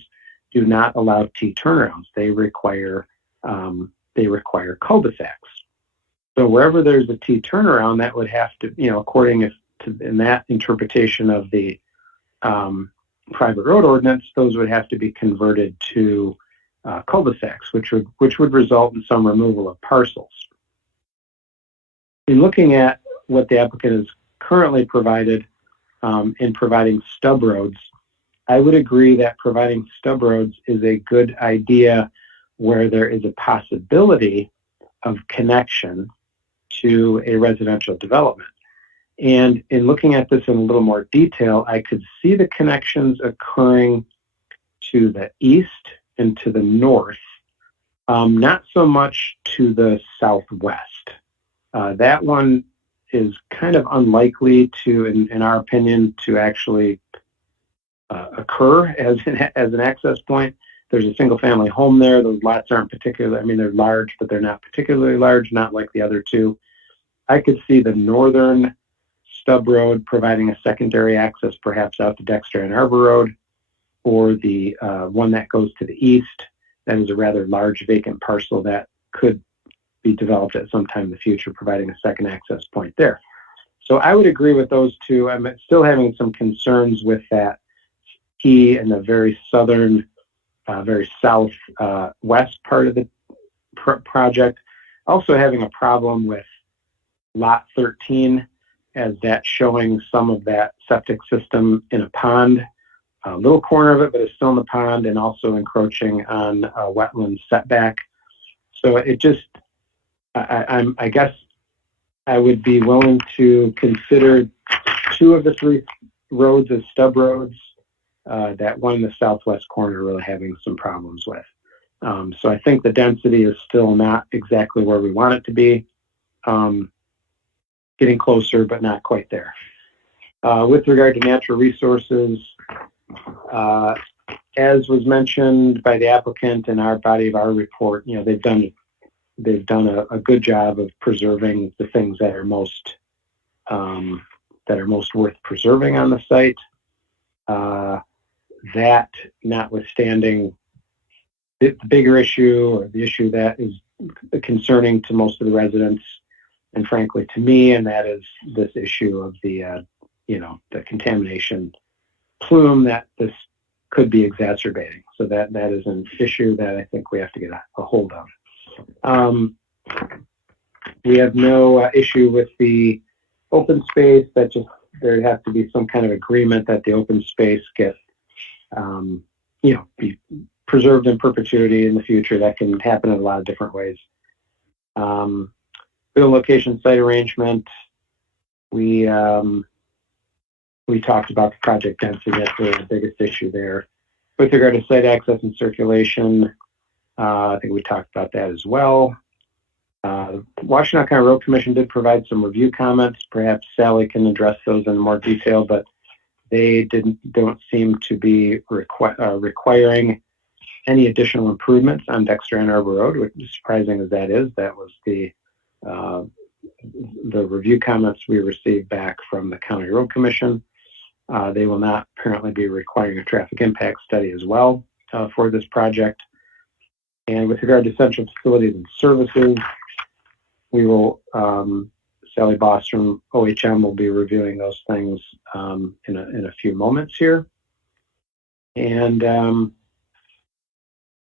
do not allow T turnarounds. They require cul-de-sacs. So wherever there's a T turnaround, that would have to, according to in that interpretation of the private road ordinance, those would have to be converted to cul-de-sacs, which would result in some removal of parcels. In looking at what the applicant has currently provided in providing stub roads, I would agree that providing stub roads is a good idea where there is a possibility of connection to a residential development. And in looking at this in a little more detail, I could see the connections occurring to the east and to the north, not so much to the southwest. That one is kind of unlikely to, in our opinion, to actually occur as an access point. There's a single family home there. Those lots aren't particularly, they're large, but they're not particularly large, not like the other two. I could see the northern stub road providing a secondary access, perhaps out to Dexter and Arbor Road, or the one that goes to the east. That is a rather large vacant parcel that could be developed at some time in the future, providing a second access point there. So I would agree with those two. I'm still having some concerns with that T in the very southern, very southwest part of the project. Also having a problem with lot 13, as that's showing some of that septic system in a pond, a little corner of it, but it's still in the pond, and also encroaching on a wetland setback. So it just, I guess I would be willing to consider 2 of the 3 roads as stub roads. That one in the southwest corner really having some problems with. So I think the density is still not exactly where we want it to be. Getting closer, but not quite there. With regard to natural resources, as was mentioned by the applicant in our body of our report, they've done a good job of preserving the things that are most worth preserving on the site. That notwithstanding, the bigger issue, or the issue that is concerning to most of the residents, and frankly to me, and that is this issue of the contamination plume that this could be exacerbating. So that is an issue that I think we have to get a hold of. We have no issue with the open space. That just, there'd have to be some kind of agreement that the open space get be preserved in perpetuity in the future. That can happen in a lot of different ways. Field location site arrangement. We talked about the project density. That's really the biggest issue there. With regard to site access and circulation, I think we talked about that as well. Washtenaw County Road Commission did provide some review comments. Perhaps Sally can address those in more detail, but they don't seem to be requiring any additional improvements on Dexter Ann Arbor Road, which is surprising as that is. That was the review comments we received back from the County Road Commission. They will not apparently be requiring a traffic impact study as well for this project. And with regard to essential facilities and services, we will, Sally Boss from OHM will be reviewing those things in a few moments here. And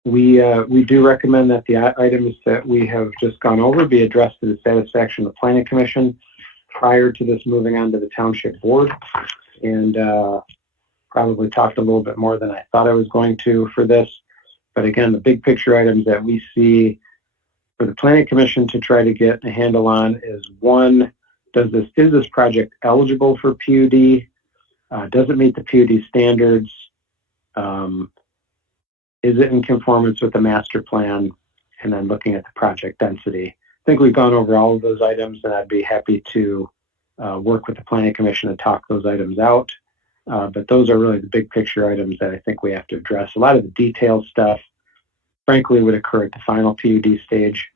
we do recommend that the items that we have just gone over be addressed to the satisfaction of the Planning Commission prior to this moving on to the Township Board. And probably talked a little bit more than I thought I was going to for this. But again, the big picture items that we see for the Planning Commission to try to get a handle on is, one, is this project eligible for PUD? Does it meet the PUD standards? Is it in conformance with the master plan? And then looking at the project density. I think we've gone over all of those items, and I'd be happy to work with the Planning Commission to talk those items out. But those are really the big picture items that I think we have to address. A lot of the detailed stuff, frankly, would occur at the final PUD stage.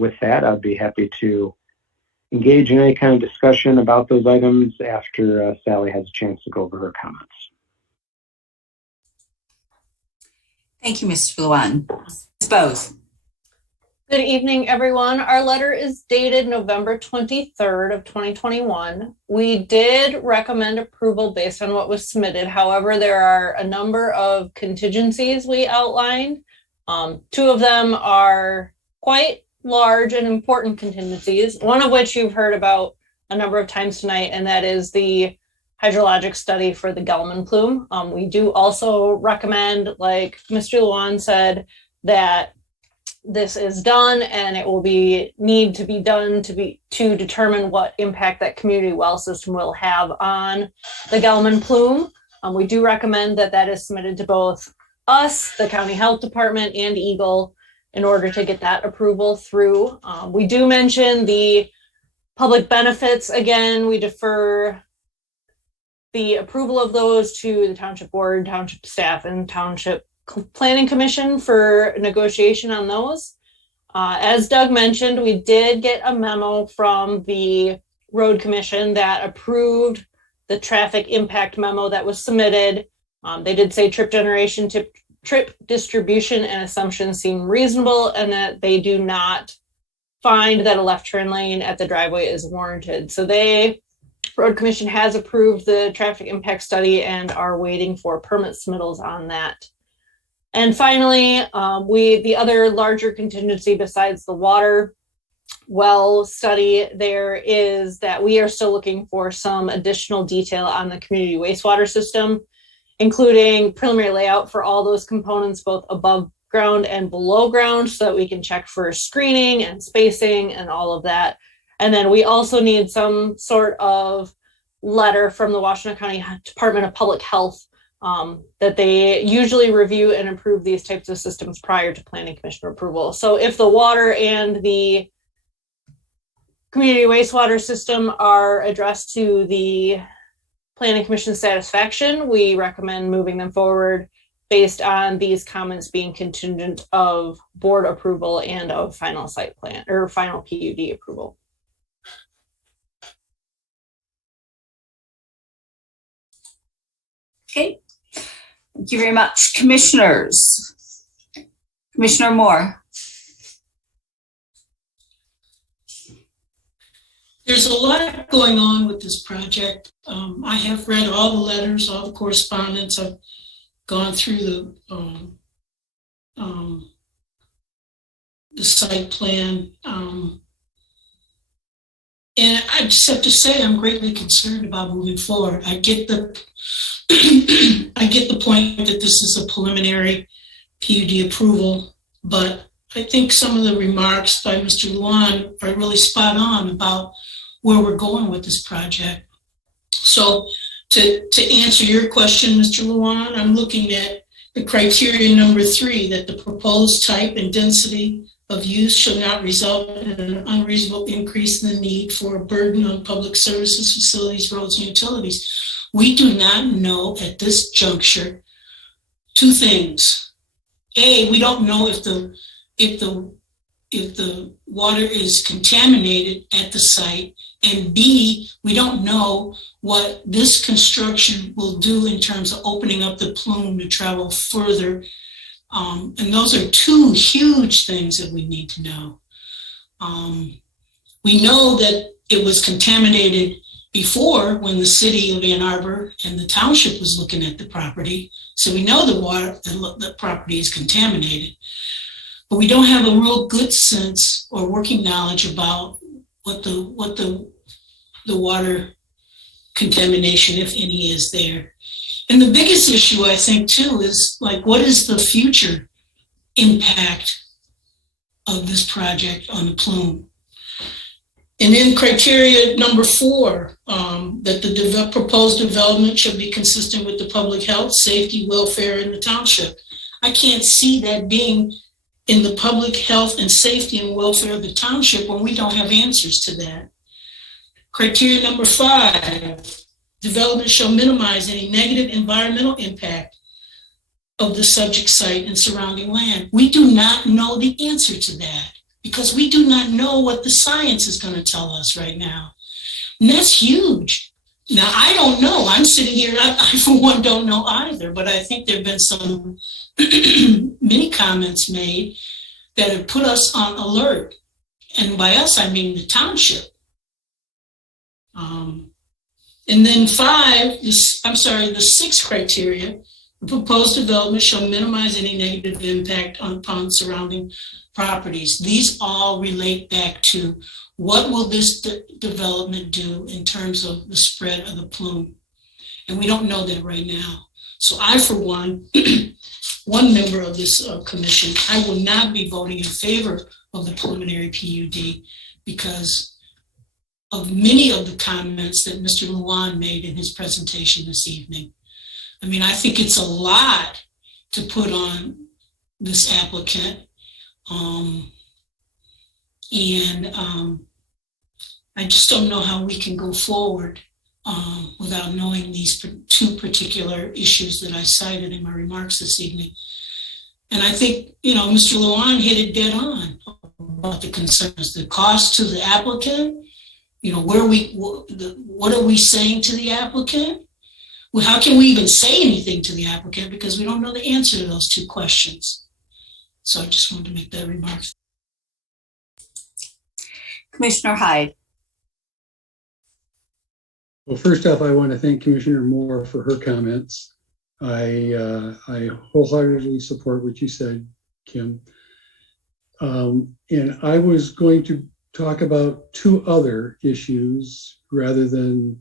With that, I'd be happy to engage in any kind of discussion about those items after Sally has a chance to go over her comments. Thank you, Mr. Luan. Ms. Bose. Good evening, everyone. Our letter is dated November 23rd of 2021. We did recommend approval based on what was submitted. However, there are a number of contingencies we outlined. Two of them are quite large and important contingencies, one of which you've heard about a number of times tonight, and that is the hydrologic study for the Gelman plume. We do also recommend, like Mr. Luan said, that this is done, and it will need to be done to determine what impact that community well system will have on the Gelman plume. We do recommend that is submitted to both us, the County Health Department, and Eagle in order to get that approval through. We do mention the public benefits. Again, we defer the approval of those to the Township Board, Township staff, and Township Planning Commission for negotiation on those. As Doug mentioned, we did get a memo from the Road Commission that approved the traffic impact memo that was submitted. They did say trip generation, trip distribution, and assumptions seem reasonable, and that they do not find that a left turn lane at the driveway is warranted. So Road Commission has approved the traffic impact study and are waiting for permit submittals on that. And finally, the other larger contingency besides the water well study there is that we are still looking for some additional detail on the community wastewater system, including preliminary layout for all those components, both above ground and below ground, so that we can check for screening and spacing and all of that. And then we also need some sort of letter from the Washtenaw County Department of Public Health that they usually review and approve these types of systems prior to Planning Commission approval. So if the water and the community wastewater system are addressed to the Planning Commission satisfaction, we recommend moving them forward based on these comments being contingent of board approval and of final site plan or final PUD approval. Okay, thank you very much. Commissioners. Commissioner Moore. There's a lot going on with this project. I have read all the letters, all the correspondence. I've gone through the site plan. And I just have to say, I'm greatly concerned about moving forward. I get the point that this is a preliminary PUD approval, but I think some of the remarks by Mr. Luan are really spot on about where we're going with this project. So to answer your question, Mr. Luan, I'm looking at the criteria number 3, that the proposed type and density of use shall not result in an unreasonable increase in the need for a burden on public services, facilities, roads, and utilities. We do not know at this juncture 2 things. A, we don't know if the water is contaminated at the site, and B, we don't know what this construction will do in terms of opening up the plume to travel further. And those are 2 huge things that we need to know. We know that it was contaminated before, when the city of Ann Arbor and the township was looking at the property. So we know the property is contaminated, but we don't have a real good sense or working knowledge about what the water contamination, if any, is there. And the biggest issue, I think, too, is like, what is the future impact of this project on the plume? And then criteria number 4, that the proposed development should be consistent with the public health, safety, welfare in the township. I can't see that being in the public health and safety and welfare of the township when we don't have answers to that. Criteria number 5, development shall minimize any negative environmental impact of the subject site and surrounding land. We do not know the answer to that, because we do not know what the science is going to tell us right now. And that's huge. Now, I don't know. I'm sitting here, I for one don't know either, but I think there have been some many comments made that have put us on alert. And by us, I mean the township. And then 5, the 6th criteria, the proposed development shall minimize any negative impact upon surrounding properties. These all relate back to what will this development do in terms of the spread of the plume. And we don't know that right now. So I, for one, one member of this commission, I will not be voting in favor of the preliminary PUD because of many of the comments that Mr. Luan made in his presentation this evening. I mean, I think it's a lot to put on this applicant. I just don't know how we can go forward without knowing these 2 particular issues that I cited in my remarks this evening. And I think, Mr. Luan hit it dead on about the concerns, the cost to the applicant, what are we saying to the applicant? Well, how can we even say anything to the applicant because we don't know the answer to those 2 questions? So I just wanted to make that remark. Commissioner Hyde. Well, first off, I want to thank Commissioner Moore for her comments. I wholeheartedly support what you said, Kim. And I was going to talk about 2 other issues rather than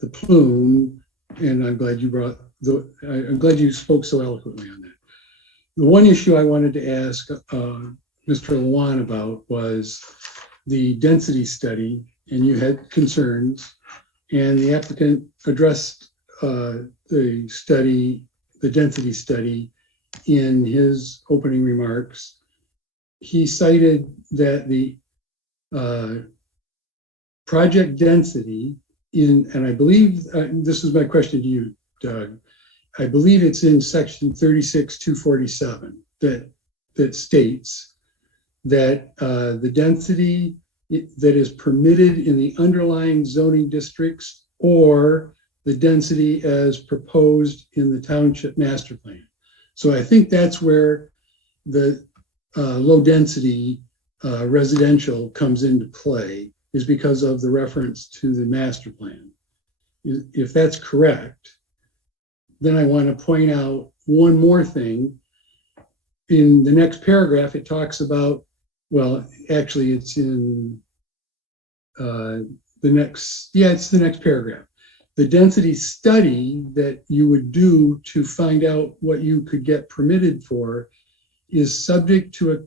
the plume, and I'm glad you spoke so eloquently on that. The one issue I wanted to ask Mr. Luan about was the density study, and you had concerns, and the applicant addressed the density study in his opening remarks. He cited that the project density and I believe, this is my question to you, Doug, I believe it's in section 36-247 that states that the density that is permitted in the underlying zoning districts or the density as proposed in the township master plan. So I think that's where the low density residential comes into play, is because of the reference to the master plan. If that's correct, then I want to point out one more thing. In the next paragraph, it talks about, well, actually it's in it's the next paragraph. The density study that you would do to find out what you could get permitted for is subject to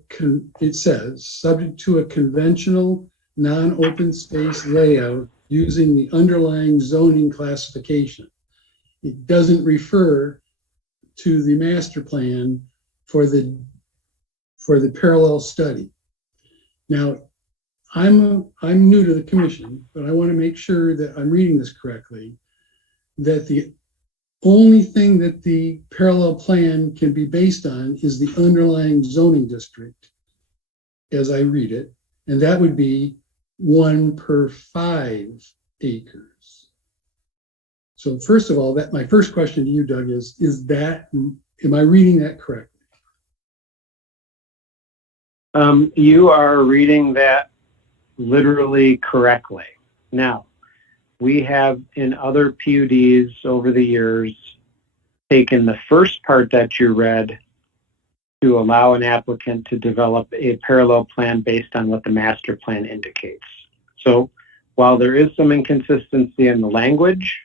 it says, subject to a conventional non-open space layout using the underlying zoning classification. It doesn't refer to the master plan for the parallel study. Now, I'm new to the commission, but I want to make sure that I'm reading this correctly, that the only thing that the parallel plan can be based on is the underlying zoning district, as I read it, and that would be 1 per 5 acres. So first of all, my first question to you, Doug, am I reading that correctly? You are reading that literally correctly. Now, we have in other PUDs over the years taken the first part that you read to allow an applicant to develop a parallel plan based on what the master plan indicates. So while there is some inconsistency in the language,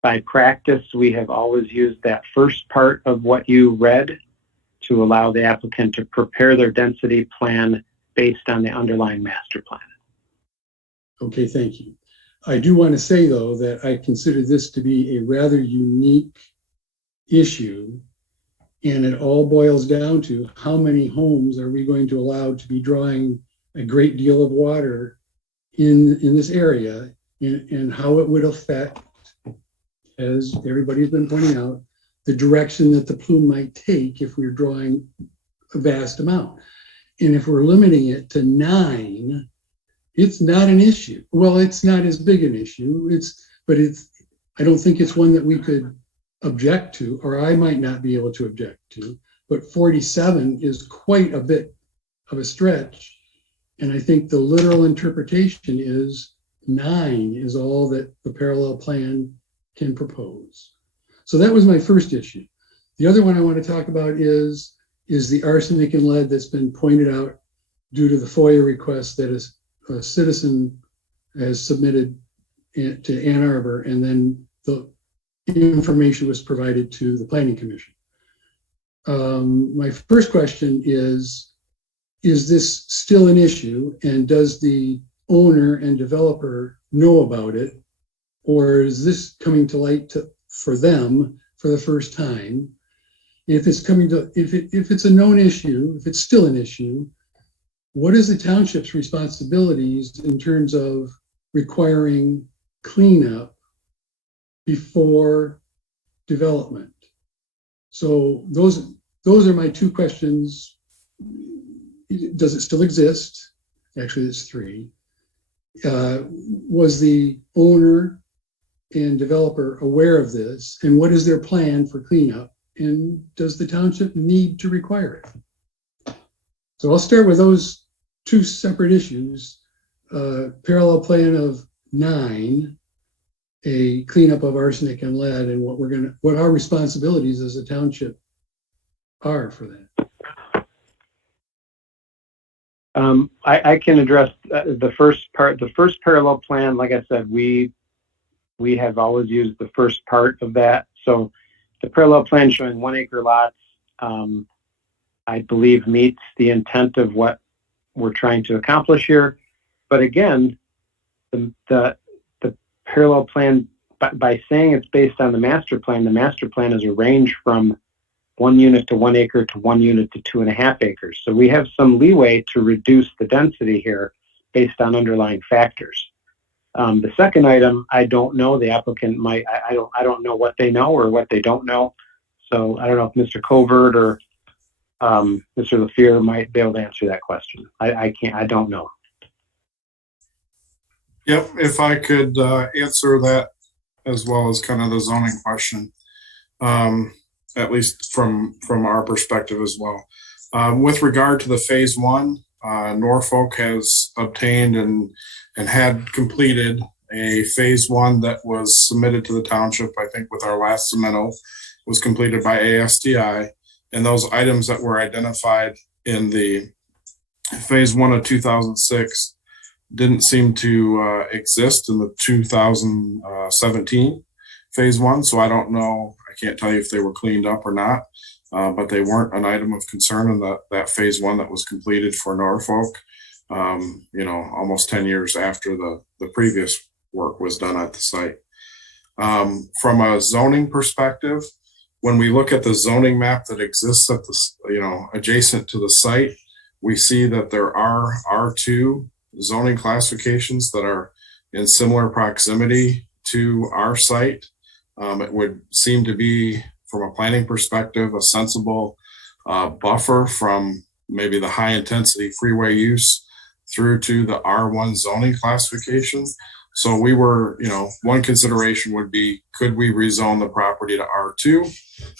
by practice, we have always used that first part of what you read to allow the applicant to prepare their density plan based on the underlying master plan. Okay, thank you. I do want to say, though, that I consider this to be a rather unique issue, and it all boils down to how many homes are we going to allow to be drawing a great deal of water in this area, and how it would affect, as everybody's been pointing out, the direction that the plume might take if we're drawing a vast amount. And if we're limiting it to 9, it's not an issue. Well, it's not as big an issue. I don't think it's one that we could object to, or I might not be able to object to. But 47 is quite a bit of a stretch. And I think the literal interpretation is 9 is all that the parallel plan can propose. So that was my first issue. The other one I want to talk about is the arsenic and lead that's been pointed out due to the FOIA request that a citizen has submitted to Ann Arbor, and then the information was provided to the Planning Commission. My first question is this still an issue, and does the owner and developer know about it, or is this coming to light for them for the first time? If it's a known issue, if it's still an issue, what is the township's responsibilities in terms of requiring cleanup before development? So those are my two questions. Does it still exist? Actually, it's 3. Was the owner and developer aware of this? And what is their plan for cleanup? And does the township need to require it? So I'll start with those 2 separate issues. Parallel plan of 9, a cleanup of arsenic and lead, and what our responsibilities as a township are for that. I can address the first part. The first parallel plan, like I said, we have always used the first part of that. So the parallel plan showing 1 acre lots, I believe meets the intent of what we're trying to accomplish here. But again, the parallel plan, by saying it's based on the master plan is a range from 1 unit to 1 acre to 1 unit to 2.5 acres. So we have some leeway to reduce the density here based on underlying factors. The second item, I don't know. The applicant might. I don't know what they know or what they don't know. So I don't know if Mr. Covert or Mr. Lithia might be able to answer that question. I can't. I don't know. Yep, if I could answer that as well as kind of the zoning question, at least from our perspective as well. With regard to the phase 1, Norfolk has obtained and had completed a phase 1 that was submitted to the township. I think with our last submittal was completed by ASTI, and those items that were identified in the phase 1 of 2006 didn't seem to exist in the 2017 phase 1. So I don't know, I can't tell you if they were cleaned up or not, but they weren't an item of concern in that phase one that was completed for Norfolk, almost 10 years after the previous work was done at the site. From a zoning perspective, when we look at the zoning map that exists at the, adjacent to the site, we see that there are R2 zoning classifications that are in similar proximity to our site. It would seem to be, from a planning perspective, a sensible buffer from maybe the high intensity freeway use through to the R1 zoning classification. So we were, one consideration would be, could we rezone the property to R2?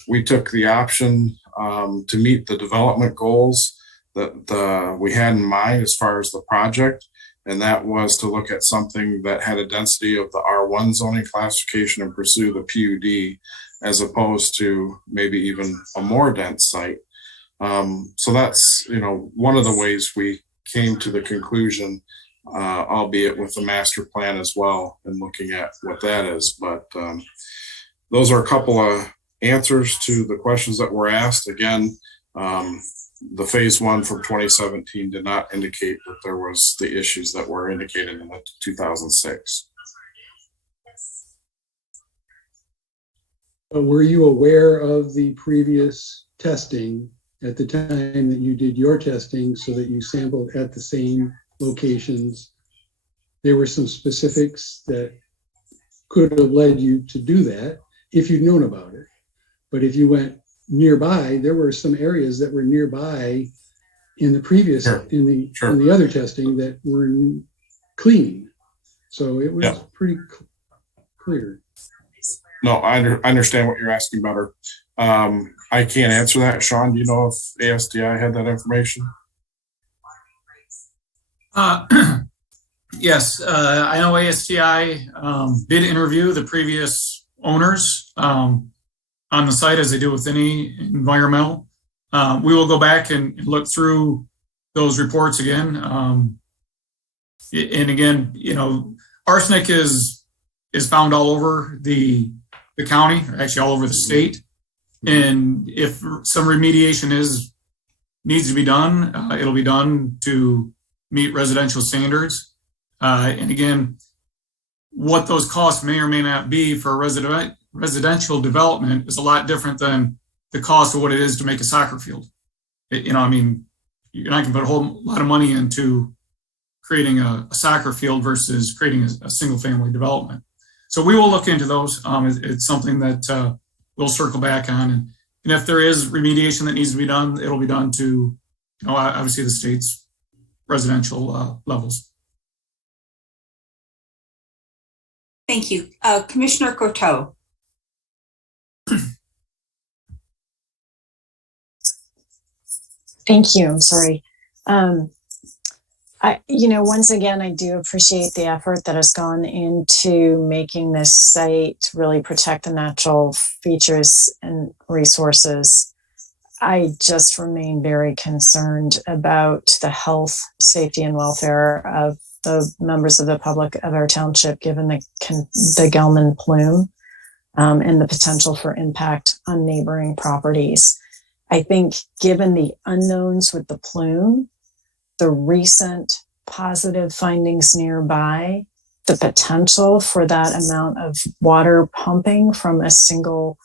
We took the option to meet the development goals that we had in mind as far as the project, and that was to look at something that had a density of the R1 zoning classification and pursue the PUD, as opposed to maybe even a more dense site. So that's, one of the ways we came to the conclusion, albeit with the master plan as well, and looking at what that is. But those are a couple of answers to the questions that were asked. Again, the phase one from 2017 did not indicate that there was the issues that were indicated in the 2006. Were you aware of the previous testing at the time that you did your testing, so that you sampled at the same locations? There were some specifics that could have led you to do that if you'd known about it. But if you went nearby, there were some areas that were nearby in the previous, in the other testing that were clean. So it was pretty clear. No, I understand what you're asking about her. I can't answer that. Sean, do you know if ASDI had that information? Yes, I know ASTI did interview the previous owners on the site, as they do with any environmental. We will go back and look through those reports again. And again, arsenic is found all over the county, actually all over the state. And if some remediation needs to be done, it'll be done to meet residential standards. And again, what those costs may or may not be for residential development is a lot different than the cost of what it is to make a soccer field. You're not going to put a whole lot of money into creating a soccer field versus creating a single family development. So we will look into those. It's something that we'll circle back on. And if there is remediation that needs to be done, it'll be done to, obviously the state's residential levels. Thank you. Commissioner Courteau. Thank you. I'm sorry. Once again, I do appreciate the effort that has gone into making this site really protect the natural features and resources. I just remain very concerned about the health, safety, and welfare of the members of the public of our township, given the Gelman plume and the potential for impact on neighboring properties. I think given the unknowns with the plume, the recent positive findings nearby, the potential for that amount of water pumping from a single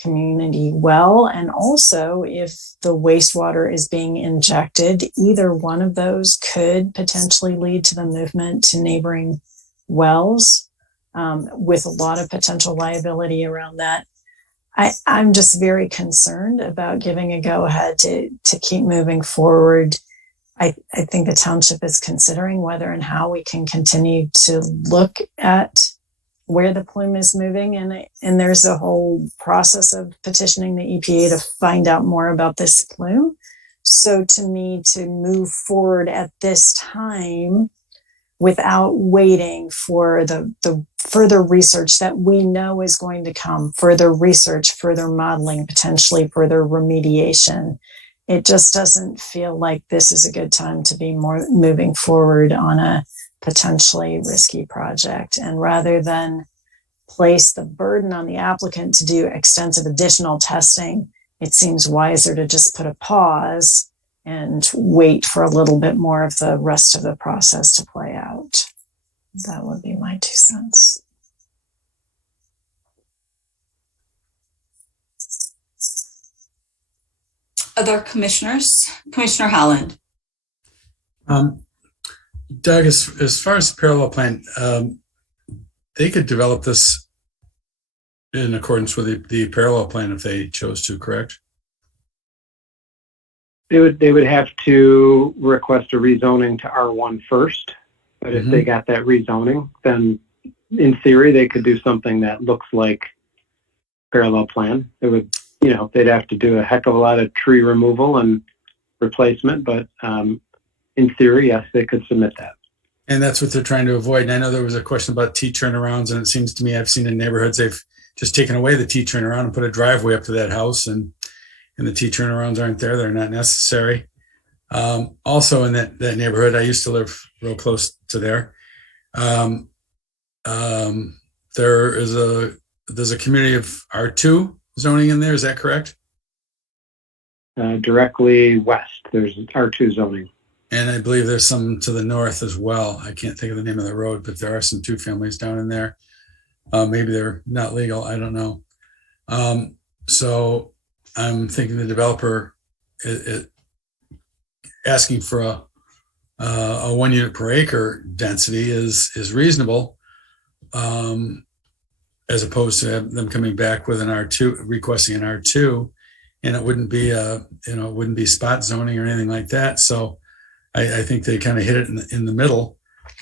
community well, and also if the wastewater is being injected, either one of those could potentially lead to the movement to neighboring wells, with a lot of potential liability around that. I'm just very concerned about giving a go-ahead to keep moving forward. I think the township is considering whether and how we can continue to look at where the plume is moving. And there's a whole process of petitioning the EPA to find out more about this plume. So to me, to move forward at this time without waiting for the further research that we know is going to come, further research, further modeling, potentially further remediation, it just doesn't feel like this is a good time to be moving forward on a potentially risky project. And rather than place the burden on the applicant to do extensive additional testing, it seems wiser to just put a pause and wait for a little bit more of the rest of the process to play out. That would be my 2 cents. Other commissioners? Commissioner Holland. Doug, as far as the parallel plan, they could develop this in accordance with the parallel plan if they chose to, correct? They would have to request a rezoning to R1 first, but if they got that rezoning, then in theory they could do something that looks like parallel plan. It would, they'd have to do a heck of a lot of tree removal and replacement, but in theory, yes, they could submit that. And that's what they're trying to avoid. And I know there was a question about T turnarounds, and it seems to me I've seen in neighborhoods they've just taken away the T turnaround and put a driveway up to that house, and the T turnarounds aren't there. They're not necessary. Also in that neighborhood, I used to live real close to there. There's a community of R2 zoning in there. Is that correct? Directly west, there's R2 zoning. And I believe there's some to the north as well. I can't think of the name of the road, but there are some 2 families down in there. Maybe they're not legal. I don't know. So I'm thinking the developer asking for a 1 unit per acre density is reasonable, as opposed to them coming back with an R2, requesting an R2, and it wouldn't be it wouldn't be spot zoning or anything like that. So I think they kind of hit it in the middle.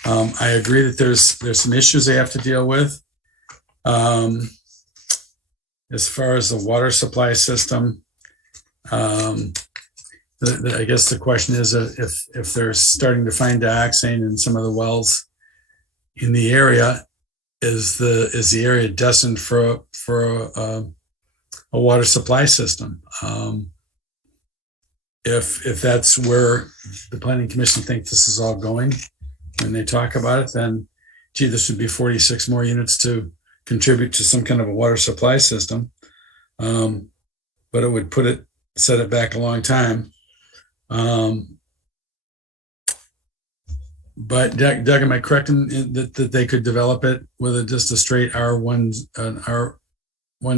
I agree that there's some issues they have to deal with. As far as the water supply system, I guess the question is if they're starting to find dioxane in some of the wells in the area, is the area destined for a water supply system? If that's where the Planning Commission thinks this is all going when they talk about it, then gee, this would be 46 more units to contribute to some kind of a water supply system. But it would set it back a long time. But Doug, am I correct in that they could develop it with just a straight R1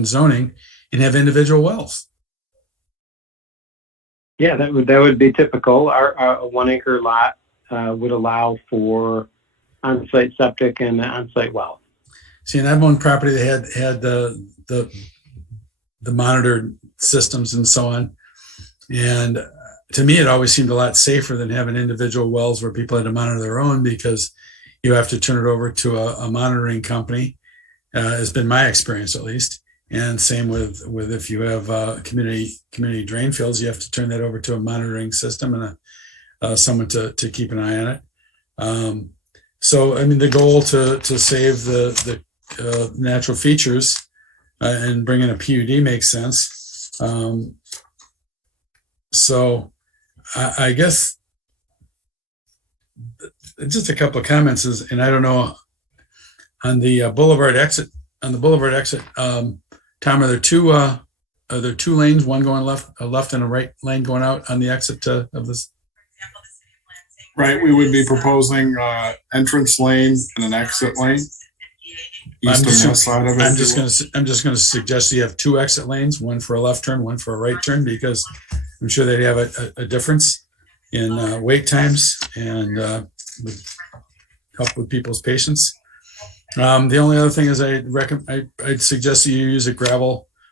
zoning and have individual wells? Yeah, that would be typical. A 1 acre lot would allow for on-site septic and on-site well. See, and I've owned property that had the monitored systems and so on. And to me, it always seemed a lot safer than having individual wells where people had to monitor their own, because you have to turn it over to a monitoring company. Has been my experience, at least. And same with if you have community drain fields, you have to turn that over to a monitoring system and someone to keep an eye on it. So, I mean, the goal to save the natural features and bring in a PUD makes sense. So I guess just a couple of comments is, and I don't know, on the Boulevard exit, Tom, are there two lanes, one going a left and a right lane going out on the exit of this? Right, we would be proposing entrance lane and an exit lane. I'm just going to suggest you have 2 exit lanes, one for a left turn, one for a right turn, because I'm sure they'd have a difference in wait times and would help with people's patience. The only other thing is I'd suggest that you use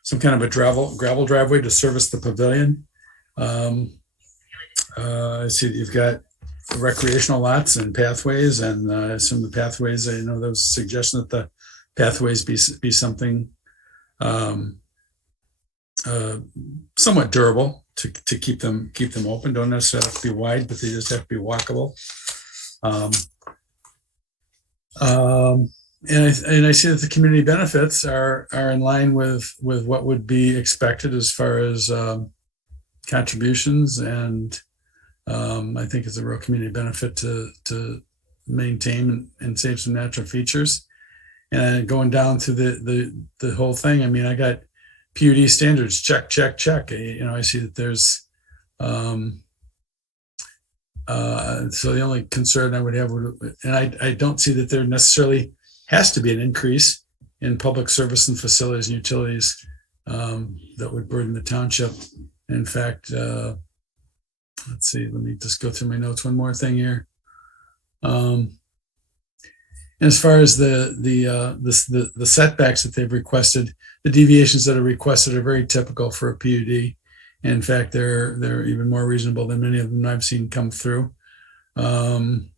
some kind of a gravel driveway to service the pavilion. I see that you've got recreational lots and pathways, and some of the pathways, I know there was a suggestion that the pathways be something somewhat durable to keep them open. Don't necessarily have to be wide, but they just have to be walkable. And I see that the community benefits are in line with what would be expected as far as contributions, and I think it's a real community benefit to maintain and save some natural features. And going down through the whole thing, I mean, I got PUD standards, check, check, check. I see that there's, so the only concern I would have, and I don't see that there necessarily has to be an increase in public service and facilities and utilities that would burden the township. In fact, let's see, let me just go through my notes. One more thing here. As far as the setbacks that they've requested, the deviations that are requested are very typical for a PUD. In fact, they're even more reasonable than many of them I've seen come through. And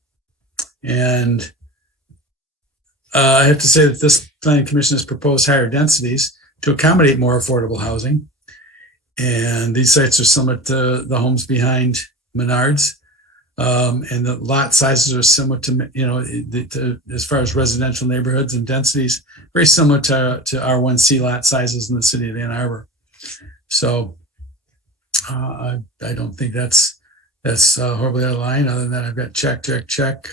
I have to say that this planning commission has proposed higher densities to accommodate more affordable housing. And these sites are similar to the homes behind Menards. And the lot sizes are similar to, as far as residential neighborhoods and densities, very similar to R1C lot sizes in the city of Ann Arbor. So I don't think that's horribly out of line. Other than that, I've got check, check, check.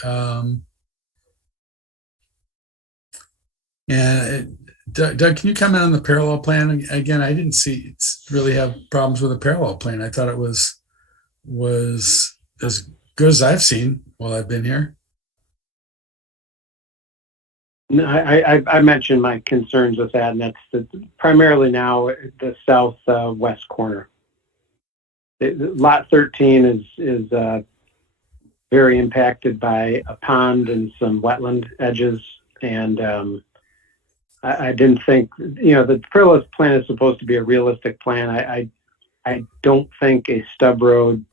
And Doug, can you comment on the parallel plan? Again, I didn't really have problems with a parallel plan. I thought it was as good as I've seen while I've been here. No, I mentioned my concerns with that, and that's primarily now the southwest corner. Lot 13 is very impacted by a pond and some wetland edges, and I didn't think, the parallel plan is supposed to be a realistic plan. I don't think a stub road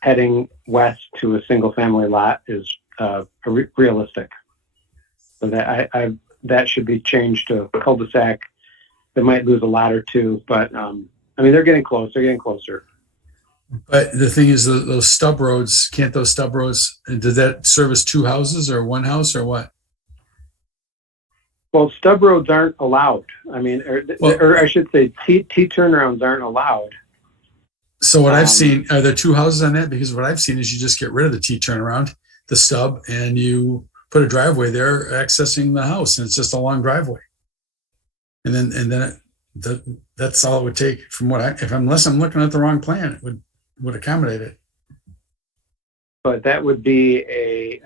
heading west to a single family lot is realistic. So that should be changed to a cul-de-sac. They might lose a lot or two, but they're getting close. They're getting closer. But the thing is, those stub roads, can't those stub roads, does that service two houses or one house or what? Well, stub roads aren't allowed. Or I should say T turnarounds aren't allowed. So what I've seen, are there two houses on that? Because what I've seen is you just get rid of the T turnaround, the stub, and you put a driveway there accessing the house, and it's just a long driveway. And then that's all it would take from unless I'm looking at the wrong plan, it would accommodate it. But that would be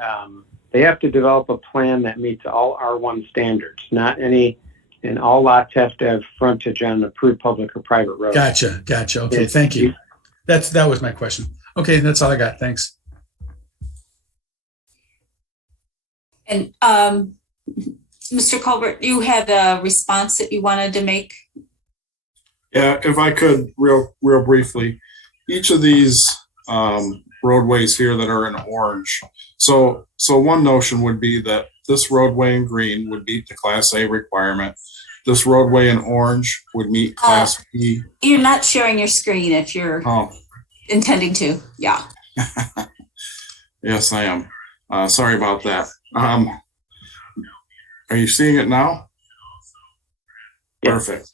they have to develop a plan that meets all R1 standards, not any, and all lots have to have frontage on approved public or private roads. Gotcha. Okay, thank you. That was my question. Okay, that's all I got. Thanks. And Mr. Colbert, you had a response that you wanted to make? Yeah, if I could, real briefly, each of these roadways here that are in orange. So one notion would be that this roadway in green would meet the Class A requirement. This roadway in orange would meet Class B. You're not sharing your screen if you're intending to. Yeah. Yes, I am. Sorry about that. Are you seeing it now? Yeah. Perfect.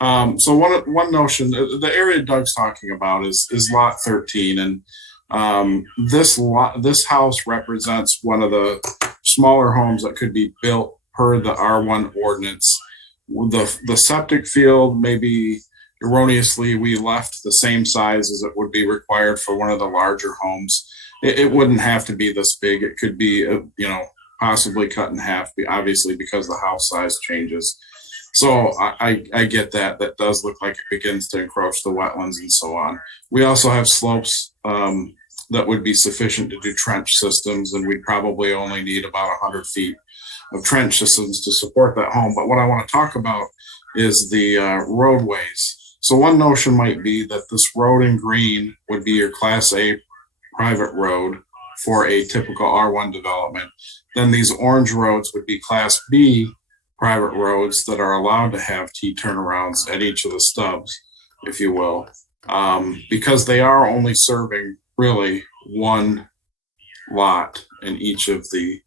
So one notion, the area Doug's talking about is lot 13, and this house represents one of the smaller homes that could be built per the R1 ordinance. The septic field, maybe erroneously, we left the same size as it would be required for one of the larger homes. It wouldn't have to be this big. It could be, possibly cut in half, obviously, because the house size changes. So I get that. That does look like it begins to encroach the wetlands and so on. We also have slopes that would be sufficient to do trench systems, and we'd probably only need about 100 feet of trench systems to support that home. But what I want to talk about is the roadways. So one notion might be that this road in green would be your Class A private road for a typical R1 development. Then these orange roads would be Class B private roads that are allowed to have T turnarounds at each of the stubs, if you will, because they are only serving really one lot in each of the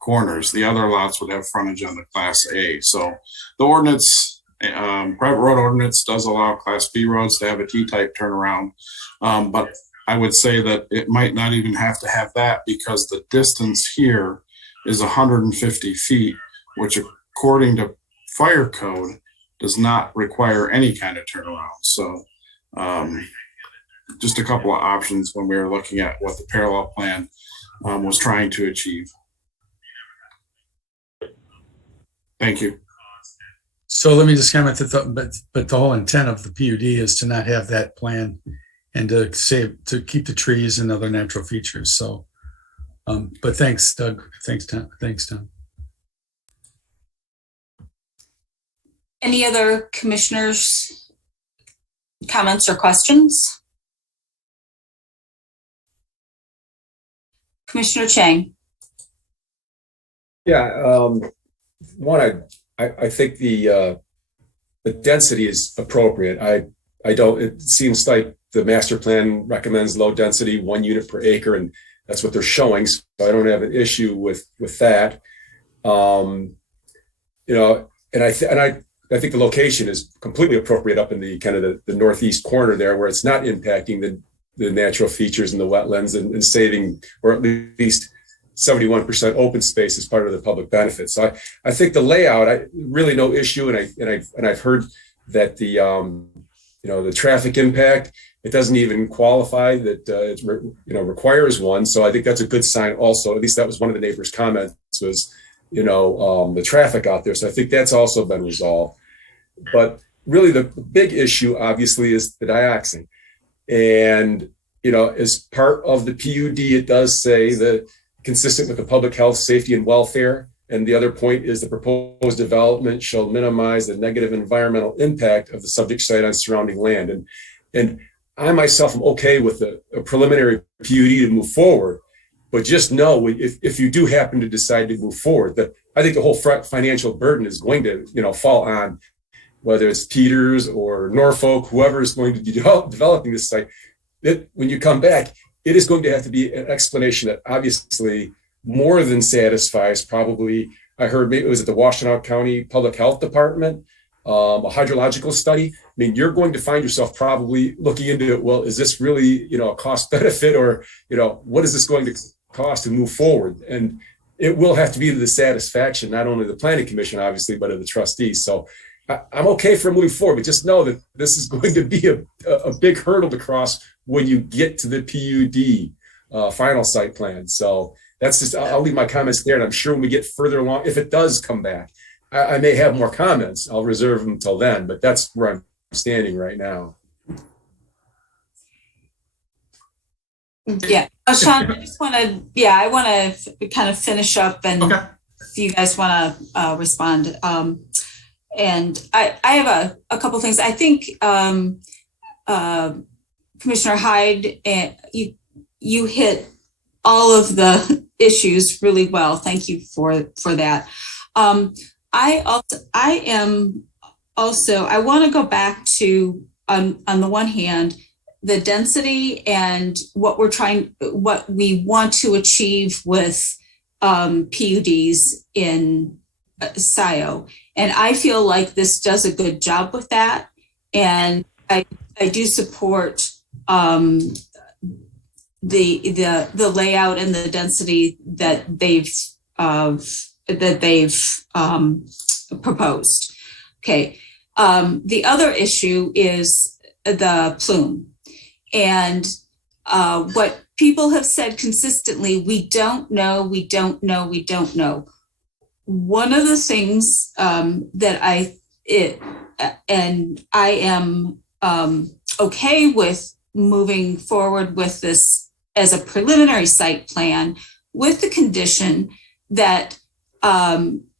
corners. The other lots would have frontage on the Class A. So the ordinance, private road ordinance, does allow Class B roads to have a T-type turnaround, but I would say that it might not even have to have that, because the distance here is 150 feet, which according to fire code, does not require any kind of turnaround. So just a couple of options when we were looking at what the parallel plan was trying to achieve. Thank you. So let me just comment that, but the whole intent of the PUD is to not have that plan and to keep the trees and other natural features. So, but thanks, Doug. Thanks, Tom. Thanks, Tom. Any other commissioners' comments or questions? Commissioner Chang. Yeah, I think the density is appropriate. I don't. It seems like the master plan recommends low density, 1 unit per acre, and that's what they're showing. So I don't have an issue with that. You know, and I think the location is completely appropriate up in the kind of the northeast corner there, where it's not impacting the natural features and the wetlands and saving, or at least 71% open space as part of the public benefit. So I think the layout, really no issue. And I've heard that the the traffic impact, it doesn't even qualify that it requires one. So I think that's a good sign also. At least that was one of the neighbors' comments was, the traffic out there. So I think that's also been resolved. But really the big issue obviously is the dioxin. And, as part of the PUD, it does say that consistent with the public health, safety, and welfare. And the other point is the proposed development shall minimize the negative environmental impact of the subject site on surrounding land. And I myself am okay with a preliminary PUD to move forward, but just know if you do happen to decide to move forward, that I think the whole financial burden is going to, fall on whether it's Peters or Norfolk, whoever is going to be developing this site. That when you come back, it is going to have to be an explanation that obviously more than satisfies probably, I heard maybe it was at the Washtenaw County Public Health Department, a hydrological study. I mean, you're going to find yourself probably looking into it. Well, is this really, a cost benefit, or, what is this going to cost to move forward? And it will have to be to the satisfaction, not only of the planning commission, obviously, but of the trustees. So I'm okay for moving forward, but just know that this is going to be a big hurdle to cross when you get to the PUD final site plan. So that's just, I'll leave my comments there. And I'm sure when we get further along, if it does come back, I may have more comments. I'll reserve them until then, but that's where I'm standing right now. Yeah. Sean, I just want to, I want to kind of finish up and if you guys want to respond. And I have a couple things. I think Commissioner Hyde, you hit all of the issues really well. Thank you for that. I want to go back to on the one hand, the density and what we want to achieve with PUDs in Scio. And I feel like this does a good job with that. And I do support the layout and the density that they've proposed. Okay. The other issue is the plume. And what people have said consistently, we don't know. One of the things that I am okay with moving forward with this as a preliminary site plan, with the condition that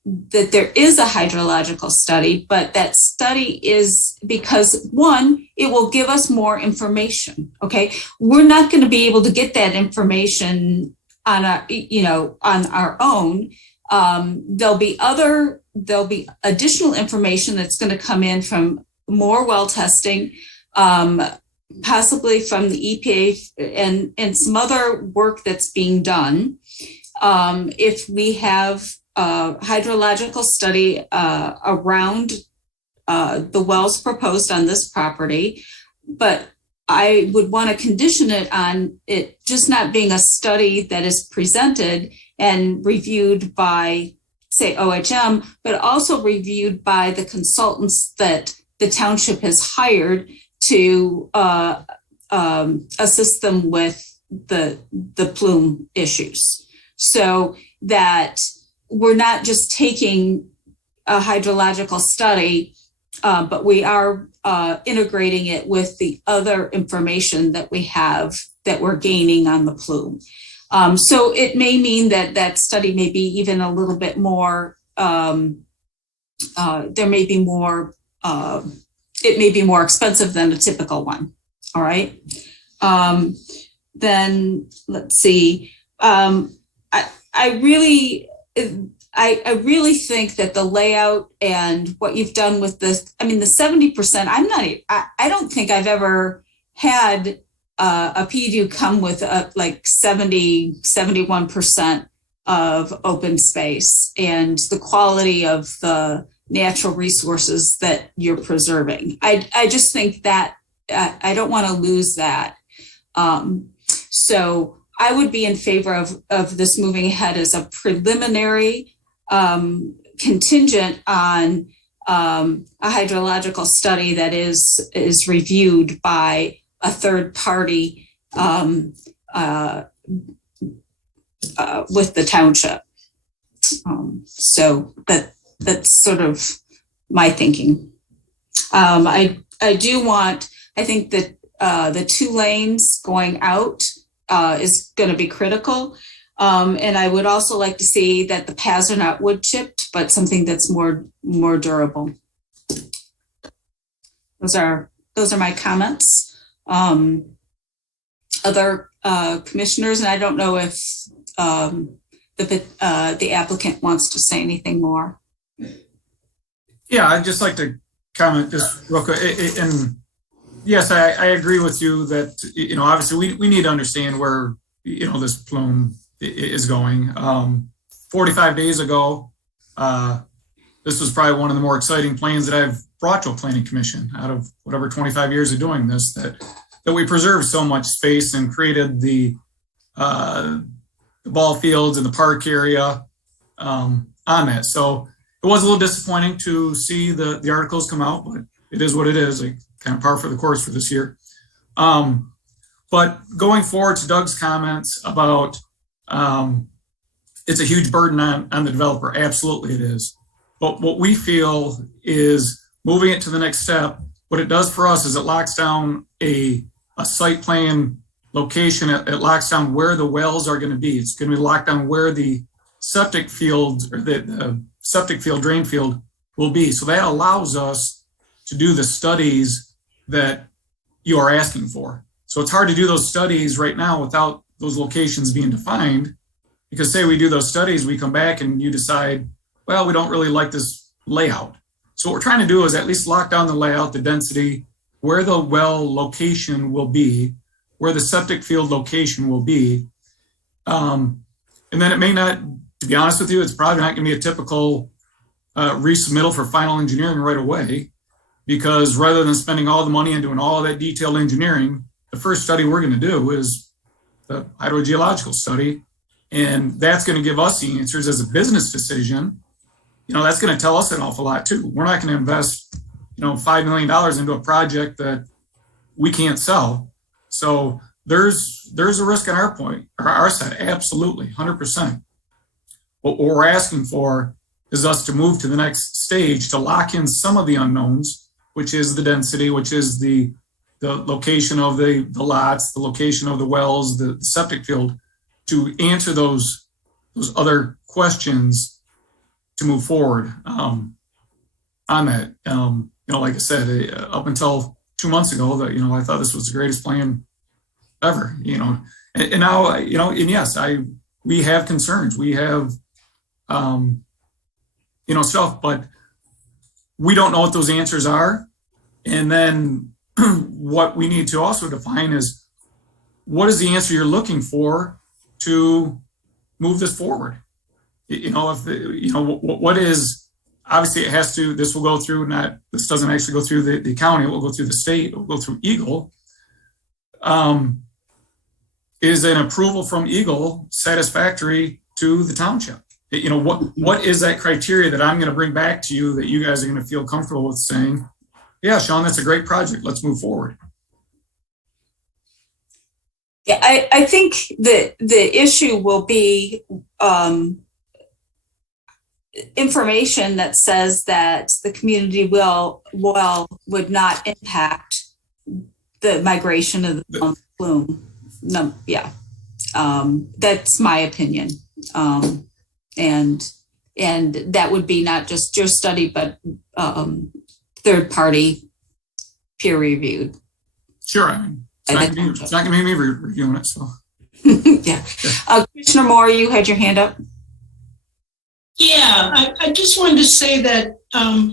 that there is a hydrological study, but that study is because one, it will give us more information. Okay, we're not going to be able to get that information on our own. There'll be additional information that's going to come in from more well testing, possibly from the EPA and some other work that's being done. If we have a hydrological study around the wells proposed on this property, but I would want to condition it on it just not being a study that is presented and reviewed by say OHM, but also reviewed by the consultants that the township has hired to assist them with the plume issues, so that we're not just taking a hydrological study, but we are integrating it with the other information that we have that we're gaining on the plume. So it may mean that that study may be even a little bit more, there may be more, it may be more expensive than a typical one. All right. Then let's see. I really think that the layout and what you've done with this, I mean, the 70%, I don't think I've ever had a PDU come with like 71% of open space and the quality of the natural resources that you're preserving. I just think that I don't want to lose that. So I would be in favor of this moving ahead as a preliminary contingent on a hydrological study that is reviewed by a third party with the township. So that's sort of my thinking. I think that the 2 lanes going out is going to be critical. And I would also like to see that the paths are not wood chipped, but something that's more durable. Those are my comments. Other commissioners, and I don't know if the applicant wants to say anything more. Yeah, I'd just like to comment just real quick. And yes, I agree with you that, obviously we need to understand where, this plume is going. 45 days ago, this was probably one of the more exciting plans that I've brought to a planning commission out of whatever 25 years of doing this, that we preserved so much space and created the ball fields and the park area on that. So it was a little disappointing to see the articles come out, but it is what it is, like kind of par for the course for this year. But going forward to Doug's comments about it's a huge burden on the developer. Absolutely it is. But what we feel is moving it to the next step, what it does for us is it locks down a site plan location. It locks down where the wells are going to be. It's going to be locked down where the septic field or the septic field, drain field will be. So that allows us to do the studies that you are asking for. So it's hard to do those studies right now without those locations being defined, because say we do those studies, we come back and you decide, well, we don't really like this layout. So what we're trying to do is at least lock down the layout, the density, where the well location will be, where the septic field location will be. And then it may not, to be honest with you, it's probably not going to be a typical resubmittal for final engineering right away, because rather than spending all the money and doing all of that detailed engineering, the first study we're going to do is the hydrogeological study. And that's going to give us the answers as a business decision. That's going to tell us an awful lot too. We're not going to invest, $5 million into a project that we can't sell. So there's a risk on our side, absolutely, 100%. What we're asking for is us to move to the next stage to lock in some of the unknowns, which is the density, which is the location of the lots, the location of the wells, the septic field, to answer those other questions to move forward on that. Like I said, up until 2 months ago, that I thought this was the greatest plan ever. And now and yes, we have concerns, we have stuff, but we don't know what those answers are. And then what we need to also define is what is the answer you're looking for to move this forward. What is, obviously it has to, this will go through, this doesn't actually go through the county, it will go through the state, it will go through Eagle. Is an approval from Eagle satisfactory to the township? You know, what is that criteria that I'm going to bring back to you that you guys are going to feel comfortable with saying, yeah, Sean, that's a great project. Let's move forward. Yeah, I think the issue will be information that says that the community would not impact the migration of the plume. No, yeah, that's my opinion, and that would be not just your study, but third party peer reviewed. Sure, I mean, it's not going to be me reviewing it. So, yeah. Commissioner Moore, you had your hand up. Yeah, I just wanted to say that I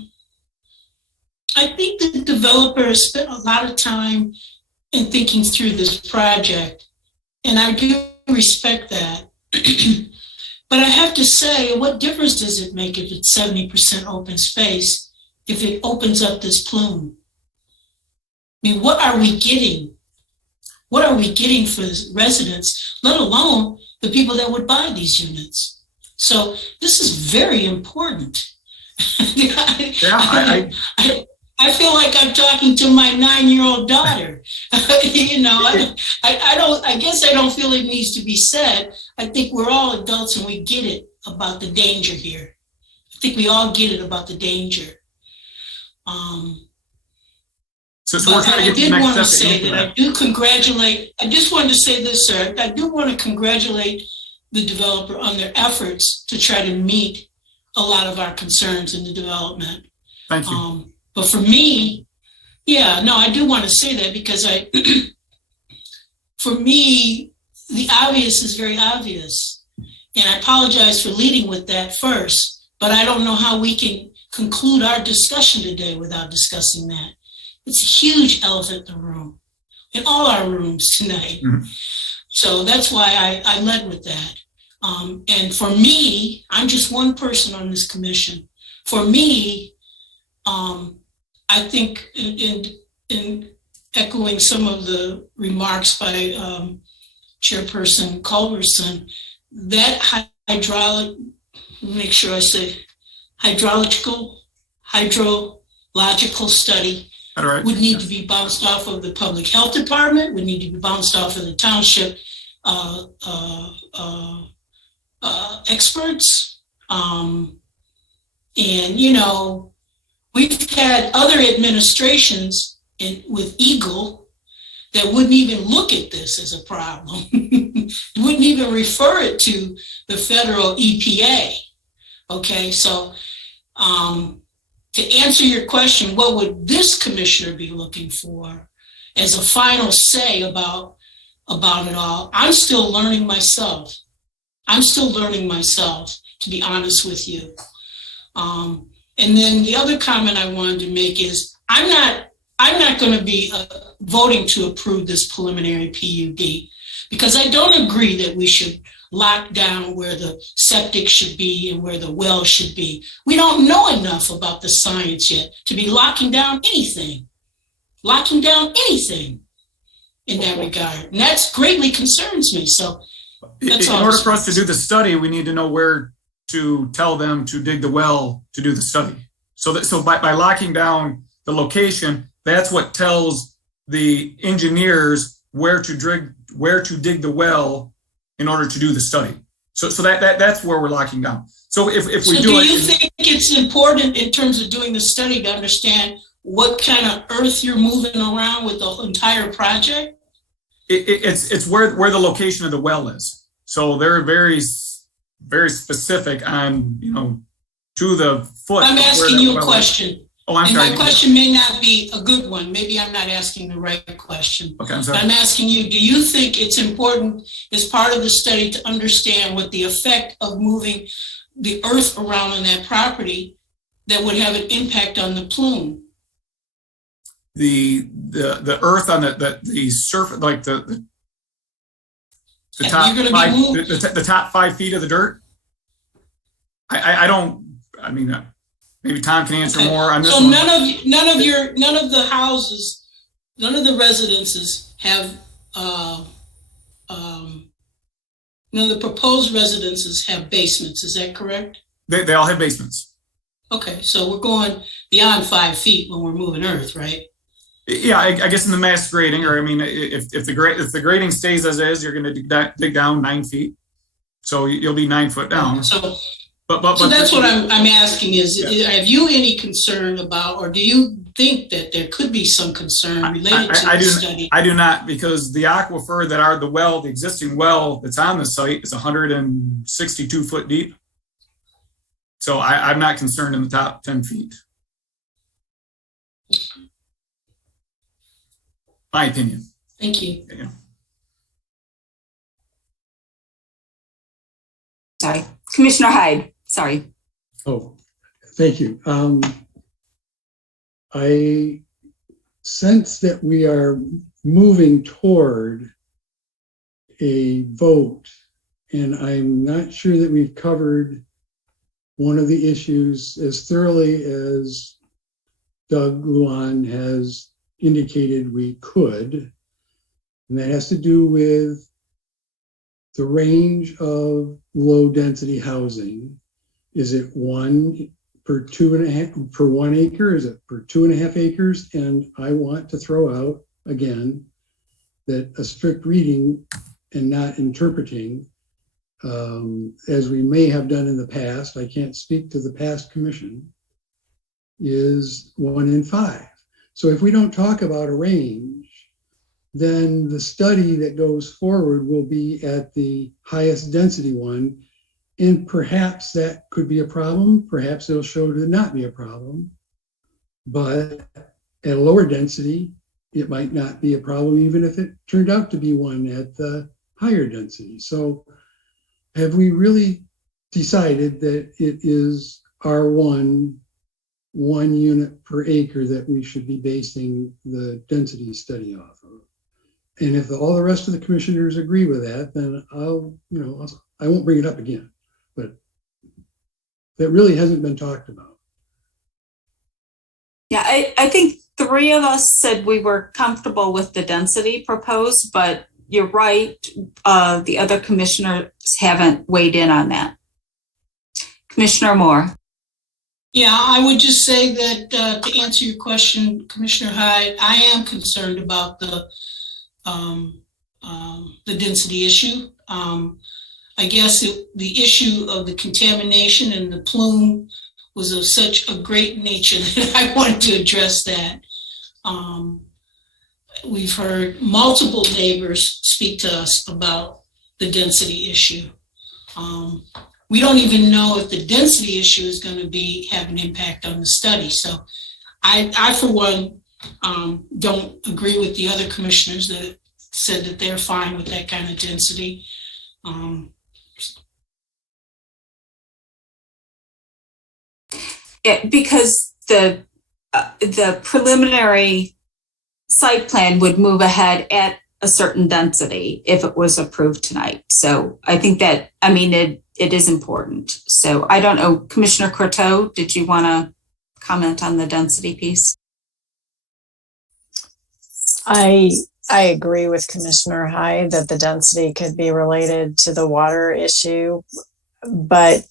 think the developer spent a lot of time in thinking through this project, and I do respect that. But I have to say, what difference does it make if it's 70% open space, if it opens up this plume? I mean, what are we getting? What are we getting for residents, let alone the people that would buy these units? So this is very important. I feel like I'm talking to my 9-year-old daughter. You know, I guess I don't feel it needs to be said. I think we're all adults and we get it about the danger here. I think we all get it about the danger. So we're trying to get I did want to say that I do congratulate, I just wanted to say this, sir. I do want to congratulate the developer on their efforts to try to meet a lot of our concerns in the development. Thank you. But for me, yeah, no, I do want to say that because for me, the obvious is very obvious. And I apologize for leading with that first, but I don't know how we can conclude our discussion today without discussing that. It's a huge elephant in the room, in all our rooms tonight. Mm-hmm. So that's why I led with that. And for me, I'm just one person on this commission. For me, I think in echoing some of the remarks by Chairperson Culberson, that hydrological study would need to be bounced off of the public health department, would need to be bounced off of the township experts. And, you know, we've had other administrations with Eagle that wouldn't even look at this as a problem, wouldn't even refer it to the federal EPA. Okay, so to answer your question, what would this commissioner be looking for as a final say about it all? I'm still learning myself. To be honest with you. And then the other comment I wanted to make is I'm not going to be voting to approve this preliminary PUD because I don't agree that we should lock down where the septic should be and where the well should be. We don't know enough about the science yet to be locking down anything in that regard. And that greatly concerns me. So that's in order for us to do the study, we need to know where to tell them to dig the well to do the study. So by locking down the location, that's what tells the engineers where to dig the well in order to do the study. So that's where we're locking down. So if we do you think it's important in terms of doing the study to understand what kind of earth you're moving around with the entire project? It's where the location of the well is. So they're very, very specific on, you know, to the foot. I'm asking you a question. Oh, I'm sorry. My question may not be a good one. Maybe I'm not asking the right question. Okay, I'm sorry. But I'm asking you, do you think it's important as part of the study to understand what the effect of moving the earth around on that property that would have an impact on the plume? The earth on the surface, like the top the top 5 feet of the dirt. I don't. I mean, maybe Tom can answer more on this. So none of the houses, none of the residences have You know, the proposed residences have basements, is that correct? They all have basements. Okay, so we're going beyond 5 feet when we're moving earth, right? Yeah, I guess in the mass grading, or I mean, if the grading stays as is, you're going to dig down 9 feet, so you'll be 9 foot down. So, but that's what I'm asking is, yeah. Have you any concern about, or do you think that there could be some concern related to the study? I do not, because the aquifer that are the existing well that's on the site is 162 foot deep. So I'm not concerned in the top 10 feet. My opinion. Thank you. Yeah. Sorry, Commissioner Hyde, sorry. Oh, thank you. I sense that we are moving toward a vote, and I'm not sure that we've covered one of the issues as thoroughly as Doug Luan has indicated we could, and that has to do with the range of low density housing. Is it 1 per 2.5 per 1 acre? Is it per 2.5 acres? And I want to throw out again that a strict reading and not interpreting, as we may have done in the past, I can't speak to the past commission, is 1 in 5. So if we don't talk about a range, then the study that goes forward will be at the highest density one. And perhaps that could be a problem. Perhaps it'll show to not be a problem. But at a lower density, it might not be a problem, even if it turned out to be one at the higher density. So have we really decided that it is R1, 1 unit per acre that we should be basing the density study off of? And if all the rest of the commissioners agree with that, then I won't bring it up again. But that really hasn't been talked about. Yeah, I think 3 of us said we were comfortable with the density proposed, but you're right. The other commissioners haven't weighed in on that. Commissioner Moore. Yeah, I would just say that to answer your question, Commissioner Hyde, I am concerned about the density issue. I guess the issue of the contamination and the plume was of such a great nature that I wanted to address that. We've heard multiple neighbors speak to us about the density issue. We don't even know if the density issue is going to have an impact on the study. So I for one, don't agree with the other commissioners that said that they're fine with that kind of density. Because the preliminary site plan would move ahead at a certain density if it was approved tonight. So I think that, it is important. So I don't know, Commissioner Courteau, did you want to comment on the density piece? I agree with Commissioner Hyde that the density could be related to the water issue, but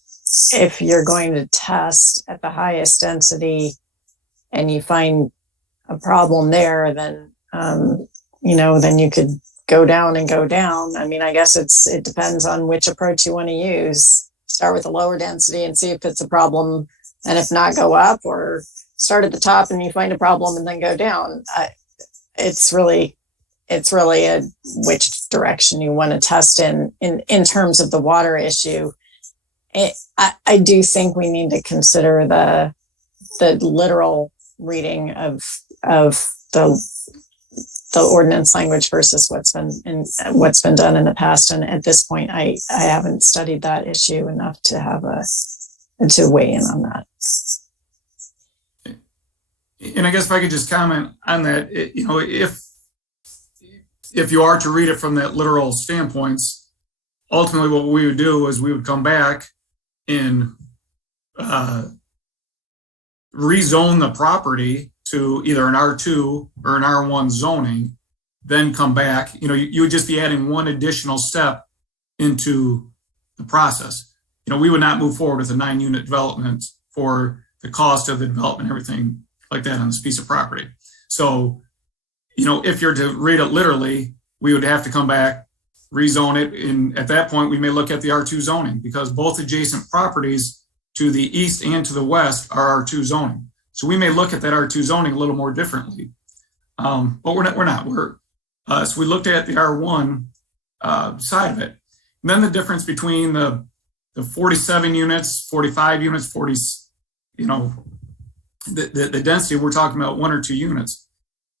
if you're going to test at the highest density and you find a problem there, then then you could go down and go down. I guess it depends on which approach you want to use. Start with a lower density and see if it's a problem, and if not, go up, or start at the top and you find a problem and then go down. It's really a which direction you want to test in terms of the water issue. I do think we need to consider the literal reading of the ordinance language versus what's been done in the past. And at this point, I haven't studied that issue enough to weigh in on that. And I guess if I could just comment on that, if you are to read it from that literal standpoints, ultimately what we would do is we would come back and rezone the property to either an R2 or an R1 zoning, then come back. You would just be adding one additional step into the process. You know, we would not move forward with a 9-unit development for the cost of the development, everything like that on this piece of property. So, you know, if you're to read it literally, we would have to come back, rezone it. And at that point, we may look at the R2 zoning, because both adjacent properties to the east and to the west are R2 zoning. So we may look at that R2 zoning a little more differently. But we're not. So we looked at the R1 side of it. And then the difference between the 47 units, 45 units, 40, you know, the density, we're talking about 1 or 2 units.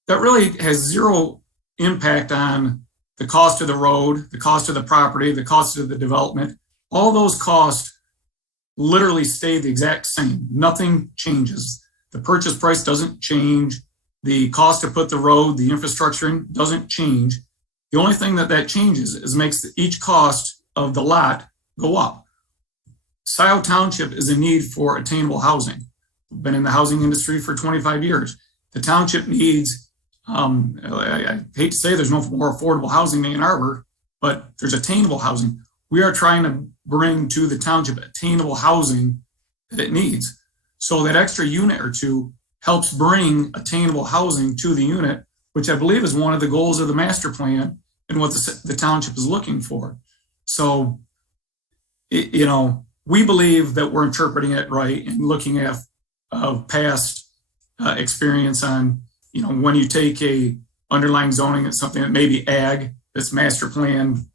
That really has zero impact on the cost of the road, the cost of the property, the cost of the development. All those costs literally stay the exact same. Nothing changes. The purchase price doesn't change. The cost to put the road, the infrastructure in doesn't change. The only thing that changes is makes each cost of the lot go up. Scio Township is in need for attainable housing. We've been in the housing industry for 25 years. The township needs, I hate to say there's no more affordable housing in Ann Arbor, but there's attainable housing. We are trying to bring to the township attainable housing that it needs. So that extra unit or two helps bring attainable housing to the unit, which I believe is one of the goals of the master plan and what the township is looking for. So, you know, we believe that we're interpreting it right and looking at past experience on, you know, when you take a underlying zoning, it's something that may be ag, that's master plan,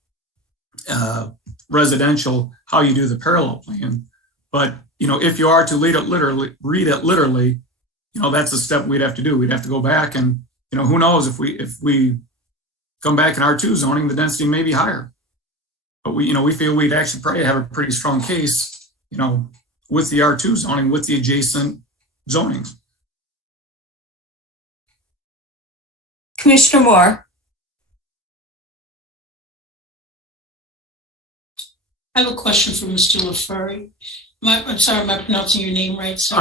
residential, how you do the parallel plan. But, you know, if you are to read it literally, you know, that's a step we'd have to do. We'd have to go back and, you know, who knows if we come back in R2 zoning, the density may be higher. But we feel we'd actually probably have a pretty strong case, you know, with the R2 zoning, with the adjacent zonings. Commissioner Moore. I have a question for Mr. LaFurry. I'm sorry, am I pronouncing your name right, sir?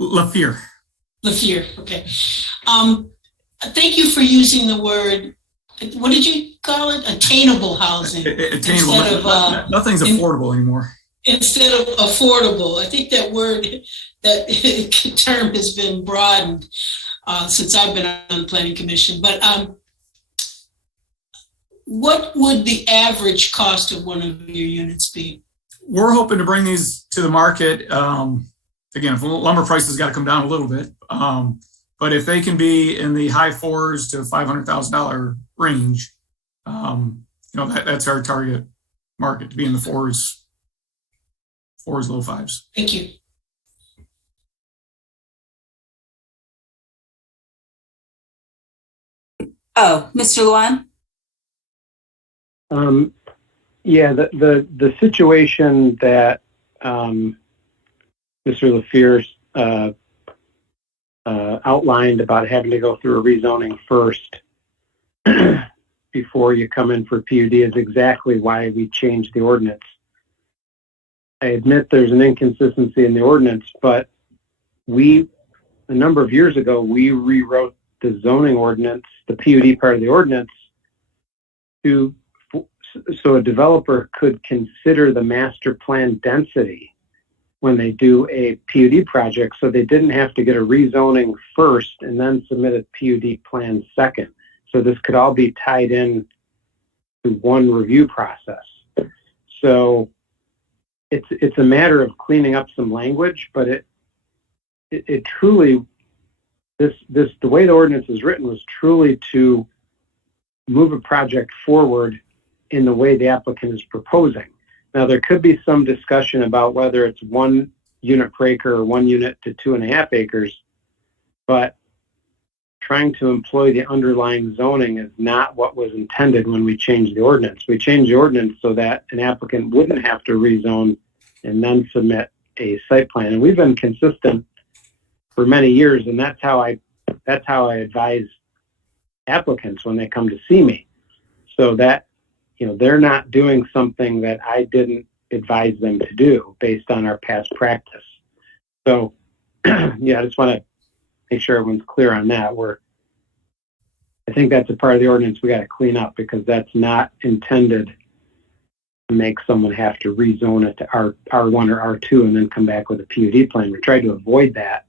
Lafear. Lafear, okay. Thank you for using the word, what did you call it? Attainable housing. Attainable. Nothing's affordable anymore. Instead of affordable. I think that word, that term has been broadened since I've been on the Planning Commission. But what would the average cost of one of your units be? We're hoping to bring these to the market. Again, if lumber prices got to come down a little bit, but if they can be in the high $400,000 to $500,000 range, you know, that's our target market, to be in the fours, low fives. Thank you. Oh, Mr. Luan? Yeah, the situation that Mr. LaFear outlined about having to go through a rezoning first before you come in for PUD is exactly why we changed the ordinance. I admit there's an inconsistency in the ordinance, but a number of years ago, we rewrote the zoning ordinance, the PUD part of the ordinance, so a developer could consider the master plan density when they do a PUD project, so they didn't have to get a rezoning first and then submit a PUD plan second. So this could all be tied in to one review process. So it's a matter of cleaning up some language, but it truly, the way the ordinance is written was truly to move a project forward in the way the applicant is proposing. Now, there could be some discussion about whether it's 1 unit per acre or 1 unit to 2.5 acres, but trying to employ the underlying zoning is not what was intended when we changed the ordinance. We changed the ordinance so that an applicant wouldn't have to rezone and then submit a site plan. And we've been consistent for many years, and that's how I advise applicants when they come to see me. So that, you know, they're not doing something that I didn't advise them to do based on our past practice. So, yeah, I just want to make sure everyone's clear on that. I think that's a part of the ordinance we got to clean up, because that's not intended make someone have to rezone it to R1 or R2 and then come back with a PUD plan. We tried to avoid that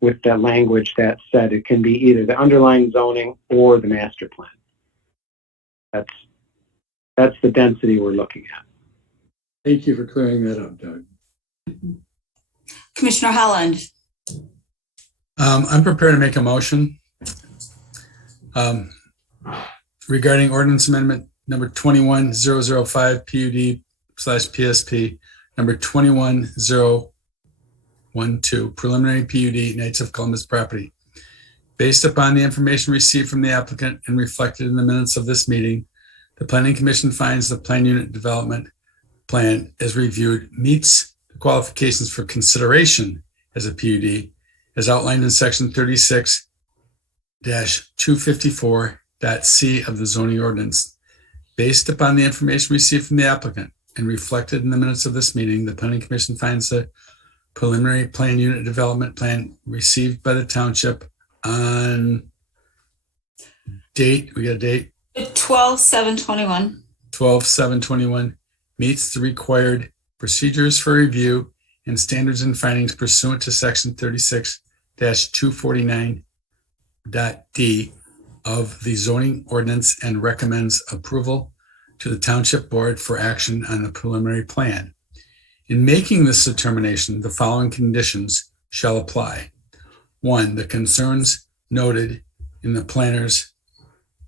with the language that said it can be either the underlying zoning or the master plan. That's the density we're looking at. Thank you for clearing that up, Doug. Commissioner Holland. I'm prepared to make a motion regarding ordinance amendment number 21005 PUD/PSP, number 21012, preliminary PUD, Knights of Columbus property. Based upon the information received from the applicant and reflected in the minutes of this meeting, the Planning Commission finds the plan unit development plan as reviewed meets the qualifications for consideration as a PUD as outlined in section 36-254.c of the zoning ordinance. Based upon the information received from the applicant and reflected in the minutes of this meeting, the Planning Commission finds the preliminary plan unit development plan received by the township on date, we got a date? 12/7/21. 12/7/21 meets the required procedures for review and standards and findings pursuant to section 36-249.d of the zoning ordinance and recommends approval to the township board for action on the preliminary plan. In making this determination, the following conditions shall apply. 1, the concerns noted in the planner's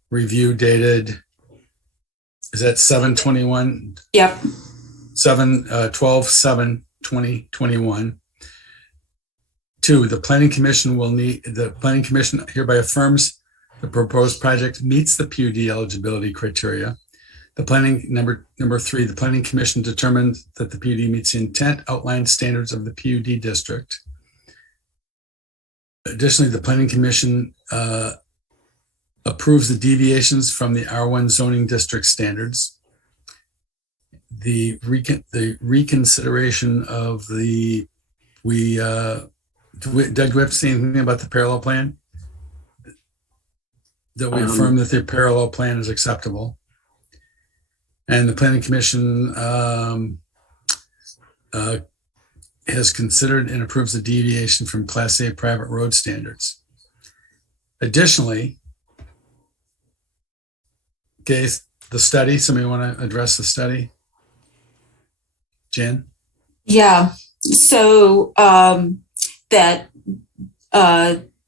review dated, is that 7/21? Yep. 12/7/2021. 2, the planning commission hereby affirms the proposed project meets the PUD eligibility criteria. The planning number 3, the planning commission determined that the PUD meets the intent outlined standards of the PUD district. Additionally, the planning commission approves the deviations from the R1 zoning district standards. The reconsideration of the, Doug, do we have to say anything about the parallel plan? That we affirm that the parallel plan is acceptable. And the planning commission has considered and approves the deviation from Class A private road standards. Additionally, okay, the study, somebody want to address the study? Jen? Yeah, so that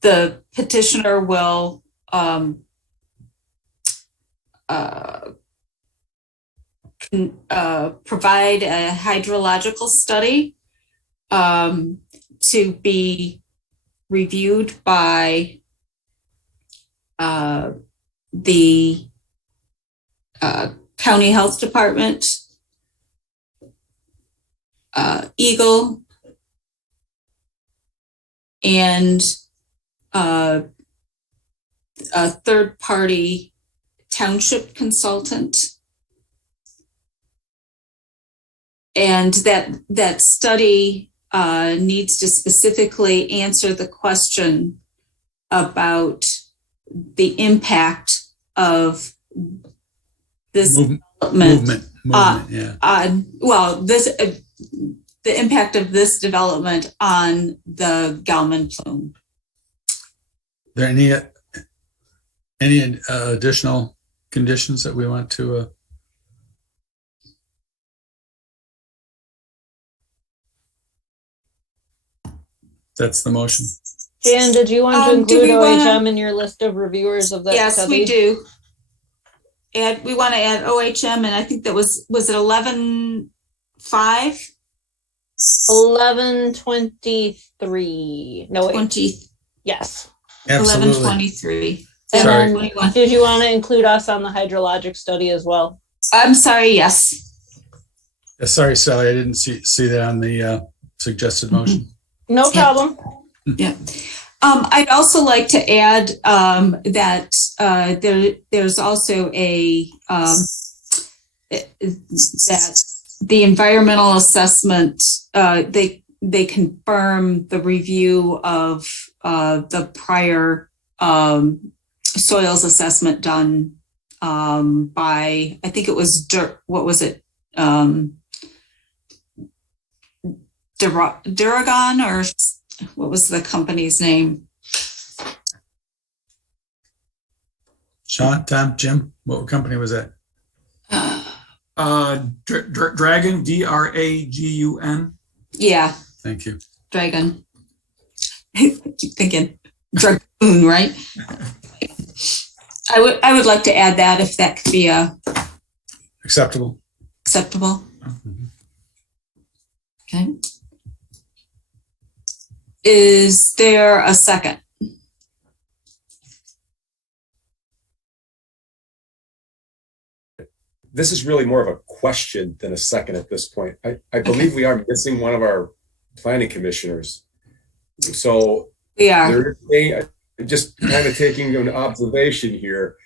the petitioner will provide a hydrological study to be reviewed by the county health department, Eagle, and a third-party township consultant. And that study needs to specifically answer the question about the impact of this development the impact of this development on the Galman plume. Are there any additional conditions that we want to that's the motion. Jan, did you want to include OHM in your list of reviewers of that study? Yes, we do. And we want to add OHM, and I think that was it 11/5? 11/23. No, wait. 20. Yes. Absolutely. 11/23. And Sorry. then, did you want to include us on the hydrologic study as well? I'm sorry, yes. Sorry, Sally, I didn't see that on the suggested motion. No problem. Yeah. I'd also like to add that there's also that the environmental assessment, they confirm the review of the prior soils assessment done by, I think it was Duragon, or what was the company's name? Sean, Tom, Jim, what company was that? Dragon, Dragun. Yeah, Thank you. Dragon. I keep thinking Dragoon, right? I would like to add that if that could be Acceptable. acceptable. Okay. Is there a second? This is really more of a question than a second at this point. I believe we are missing one of our planning commissioners. So We are. just kind of taking an observation here.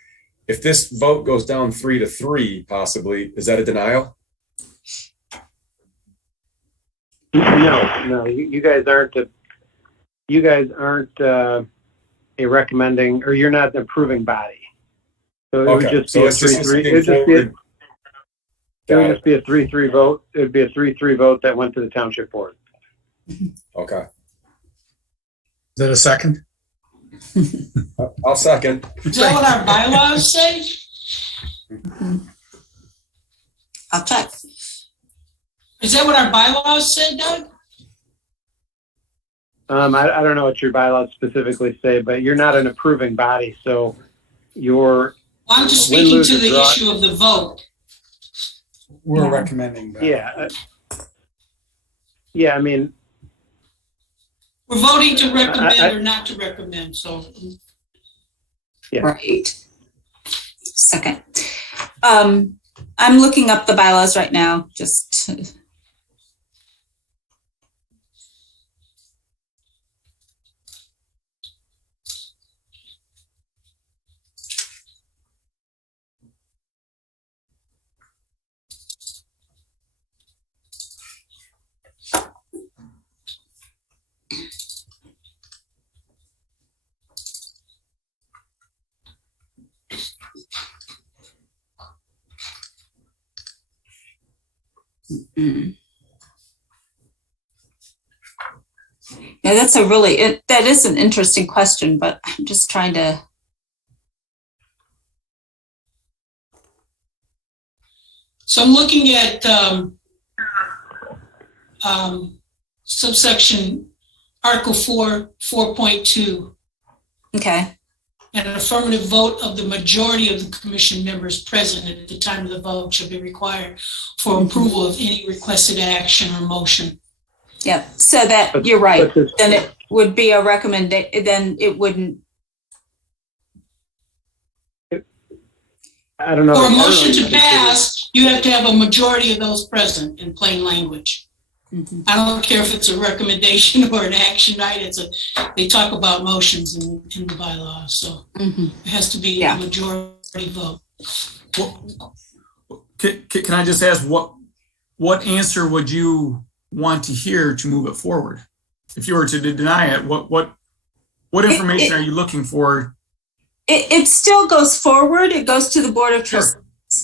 If this vote goes down 3-3, possibly, is that a denial? No, you guys aren't a recommending, or you're not an approving body. So it would just be a 3-3. It would just be a 3-3 vote. It would be a 3-3 vote that went to the township board. Okay. Is that a second? I'll second. Is that what our bylaws say? I'll check. Is that what our bylaws say, Doug? I don't know what your bylaws specifically say, but you're not an approving body, so you're. Well, I'm just speaking to the issue of the vote. We're recommending that. Yeah. Yeah, I mean. We're voting to recommend or not to recommend, so. Yeah. Right. Second. I'm looking up the bylaws right now, just. Yeah, that's that is an interesting question, but I'm just trying to. So I'm looking at subsection Article 4.2. Okay. And an affirmative vote of the majority of the commission members present at the time of the vote shall be required for approval of any requested action or motion. Yeah, so that you're right. Then it would be a recommendation. Then it wouldn't. I don't know. For a motion to pass, you have to have a majority of those present in plain language. Mm-hmm. I don't care if it's a recommendation or an action, right? They talk about motions in the bylaws, so it has to be a majority vote. Can I just ask what answer would you want to hear to move it forward? If you were to deny it, what information are you looking for? It still goes forward. It goes to the Board of Trustees.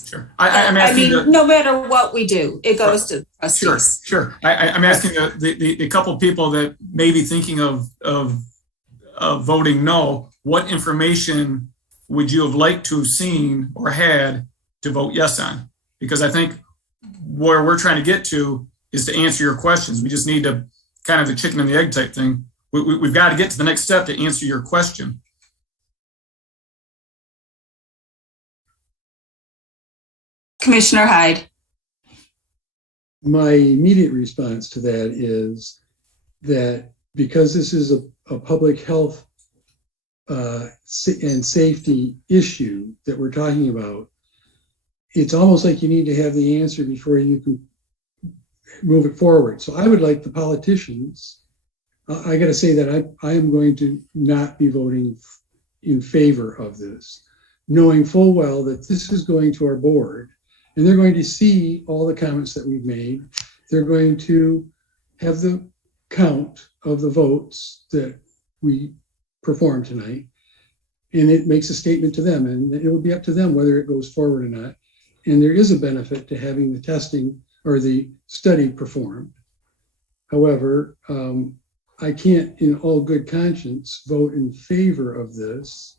Sure. I mean, no matter what we do, it goes to the trustees. Sure. I'm asking the couple of people that may be thinking of voting no. What information would you have liked to have seen or had to vote yes on? Because I think where we're trying to get to is to answer your questions. We just need to kind of the chicken and the egg type thing. We've got to get to the next step to answer your question. Commissioner Hyde. My immediate response to that is that because this is a public health and safety issue that we're talking about, it's almost like you need to have the answer before you can move it forward. So I would like the politicians, I got to say that I am going to not be voting in favor of this, knowing full well that this is going to our board. And they're going to see all the comments that we've made. They're going to have the count of the votes that we performed tonight. And it makes a statement to them, and it will be up to them whether it goes forward or not. and there is a benefit to having the testing or the study performed. However, I can't in all good conscience vote in favor of this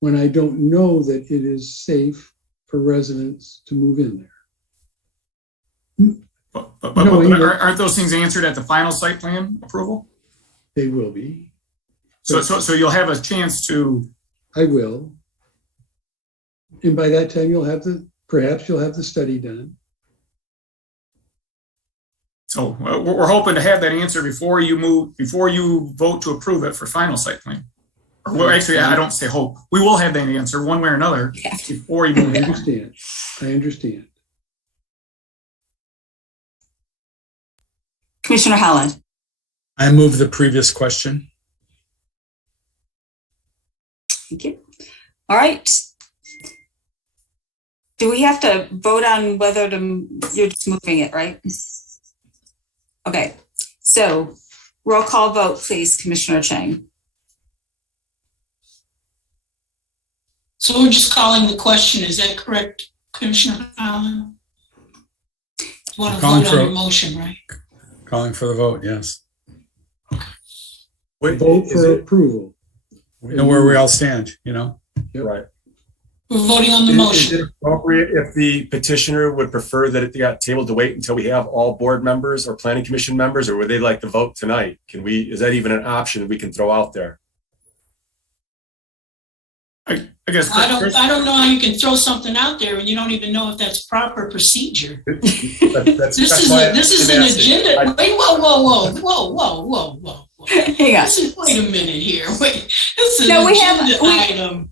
when I don't know that it is safe for residents to move in there. But aren't those things answered at the final site plan approval? They will be. So you'll have a chance to. I will. And by that time, perhaps you'll have the study done. So we're hoping to have that answer before you vote to approve it for final site plan. Well, actually, I don't say hope. We will have that answer one way or another before you move it. I understand. Commissioner Holland. I move the previous question. Thank you. All right. Do we have to vote on whether you're just moving it, right? Okay. So roll call vote, please, Commissioner Chang. So we're just calling the question. Is that correct, Commissioner Holland? You want to vote on your motion, right? Calling for the vote, yes. Vote for approval. We know where we all stand, you know? Right. We're voting on the motion. Is it appropriate if the petitioner would prefer that it got tabled to wait until we have all board members or planning commission members, or would they like to vote tonight? Is that even an option we can throw out there? I guess I don't know how you can throw something out there and you don't even know if that's proper procedure. This is an agenda. Wait, whoa. Hang on. Wait a minute here. Wait, item.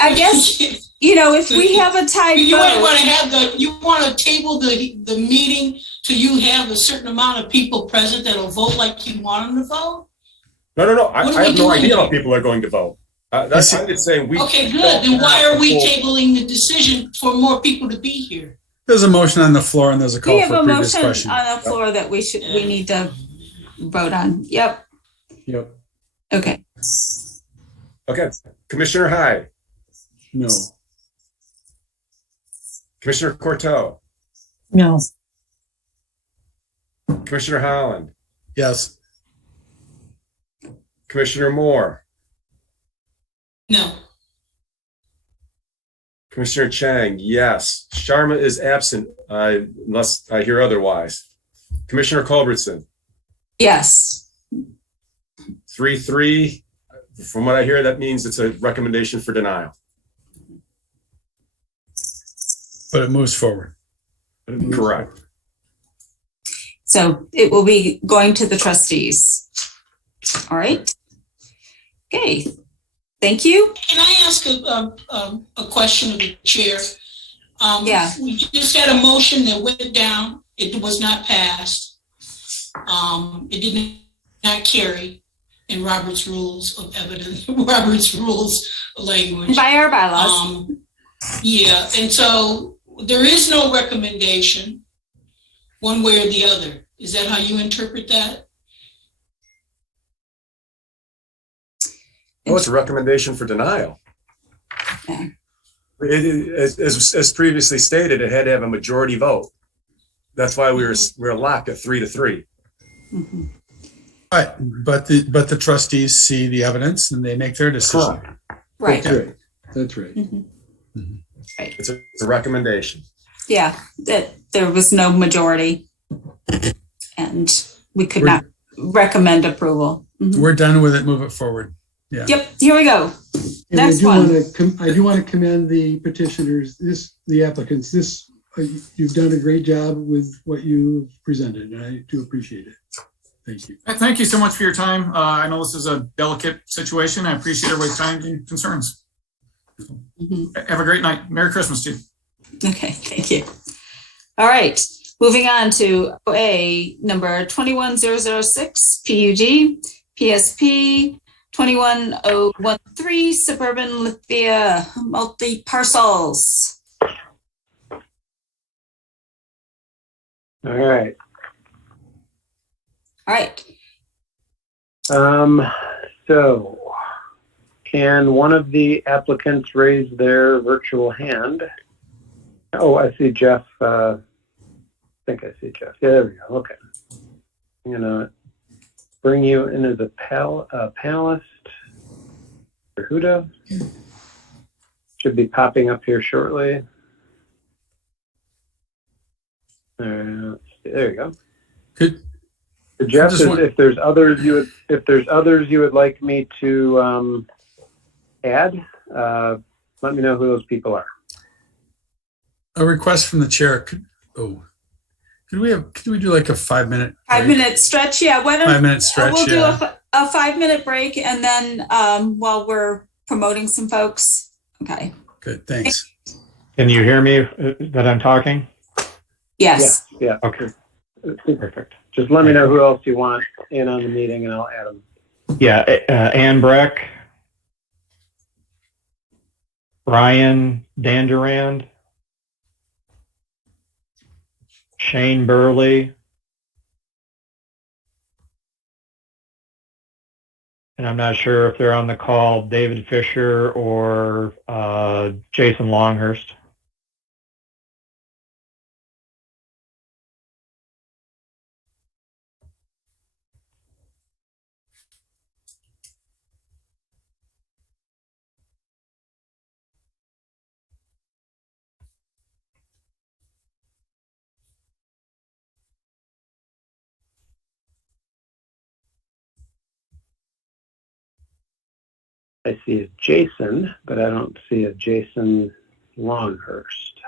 I guess, if we have a tied you vote. You want to table the meeting till you have a certain amount of people present that'll vote like you want them to vote? No. I have no idea how people are going to vote. That's what I'm saying. Okay, good. Then why are we tabling the decision for more people to be here? There's a motion on the floor and there's a call We have for a previous motion question. on the floor that we need to vote on. Yep. Okay. Okay. Commissioner Hyde. No. Commissioner Courteau. No. Commissioner Holland. Yes. Commissioner Moore. No. Commissioner Chang, yes. Sharma is absent unless I hear otherwise. Commissioner Culbertson. Yes. 3-3. From what I hear, that means it's a recommendation for denial. But it moves forward. Correct. So it will be going to the trustees. All right. Okay. Thank you. Can I ask a question of the chair? Yeah. We just had a motion that went down. It was not passed. It did not carry in Robert's Rules of Evidence, Robert's Rules language. By our bylaws. Yeah, and so there is no recommendation one way or the other. Is that how you interpret that? Oh, it's a recommendation for denial. Yeah. As previously stated, it had to have a majority vote. That's why we were locked at 3-3. Mm-hmm. Right, but the trustees see the evidence and they make their decision. Right. That's right. Mm-hmm. Mm-hmm. Right. It's a recommendation. Yeah, that there was no majority, and we could not recommend approval. Mm-hmm. We're done with it. Move it forward. Yeah. Yep. Here we go. And Next I do want to commend the petitioners, the applicants. You've done a great job with what you presented, and I do appreciate it. Thank you. Thank you so much for your time. I know this is a delicate situation. I appreciate everybody's time and concerns. Mm-hmm. Have a great night. Merry Christmas to you. Okay, thank you. All right, moving on to OA number 21006, PUD, PSP 21013, Suburban Lithia, multi-parcels. All right. All right. So can one of the applicants raise their virtual hand? Oh, I see Jeff. I think I see Jeff. Yeah, there we go. Okay. I'm gonna bring you in as a panelist. Huda should be popping up here shortly. There you go. Good. Jeff, if there's others you would like me to add, let me know who those people are. A request from the chair. Could we do like a 5-minute? 5-minute stretch. Yeah. Why don't 5-minute stretch? we'll do a 5-minute break, and then while we're promoting some folks. Okay. Good. Thanks. Can you hear me that I'm talking? Yes. Yeah. Okay. Perfect. Just let me know who else you want in on the meeting, and I'll add them. Yeah. Ann Breck, Brian Dandurand, Shane Burley, and I'm not sure if they're on the call, David Fisher or Jason Longhurst. I see a Jason, but I don't see a Jason Longhurst.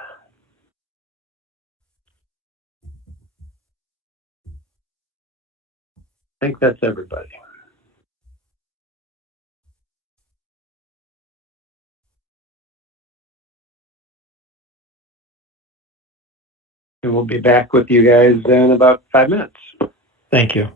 I think that's everybody. And we'll be back with you guys in about 5 minutes. Thank you.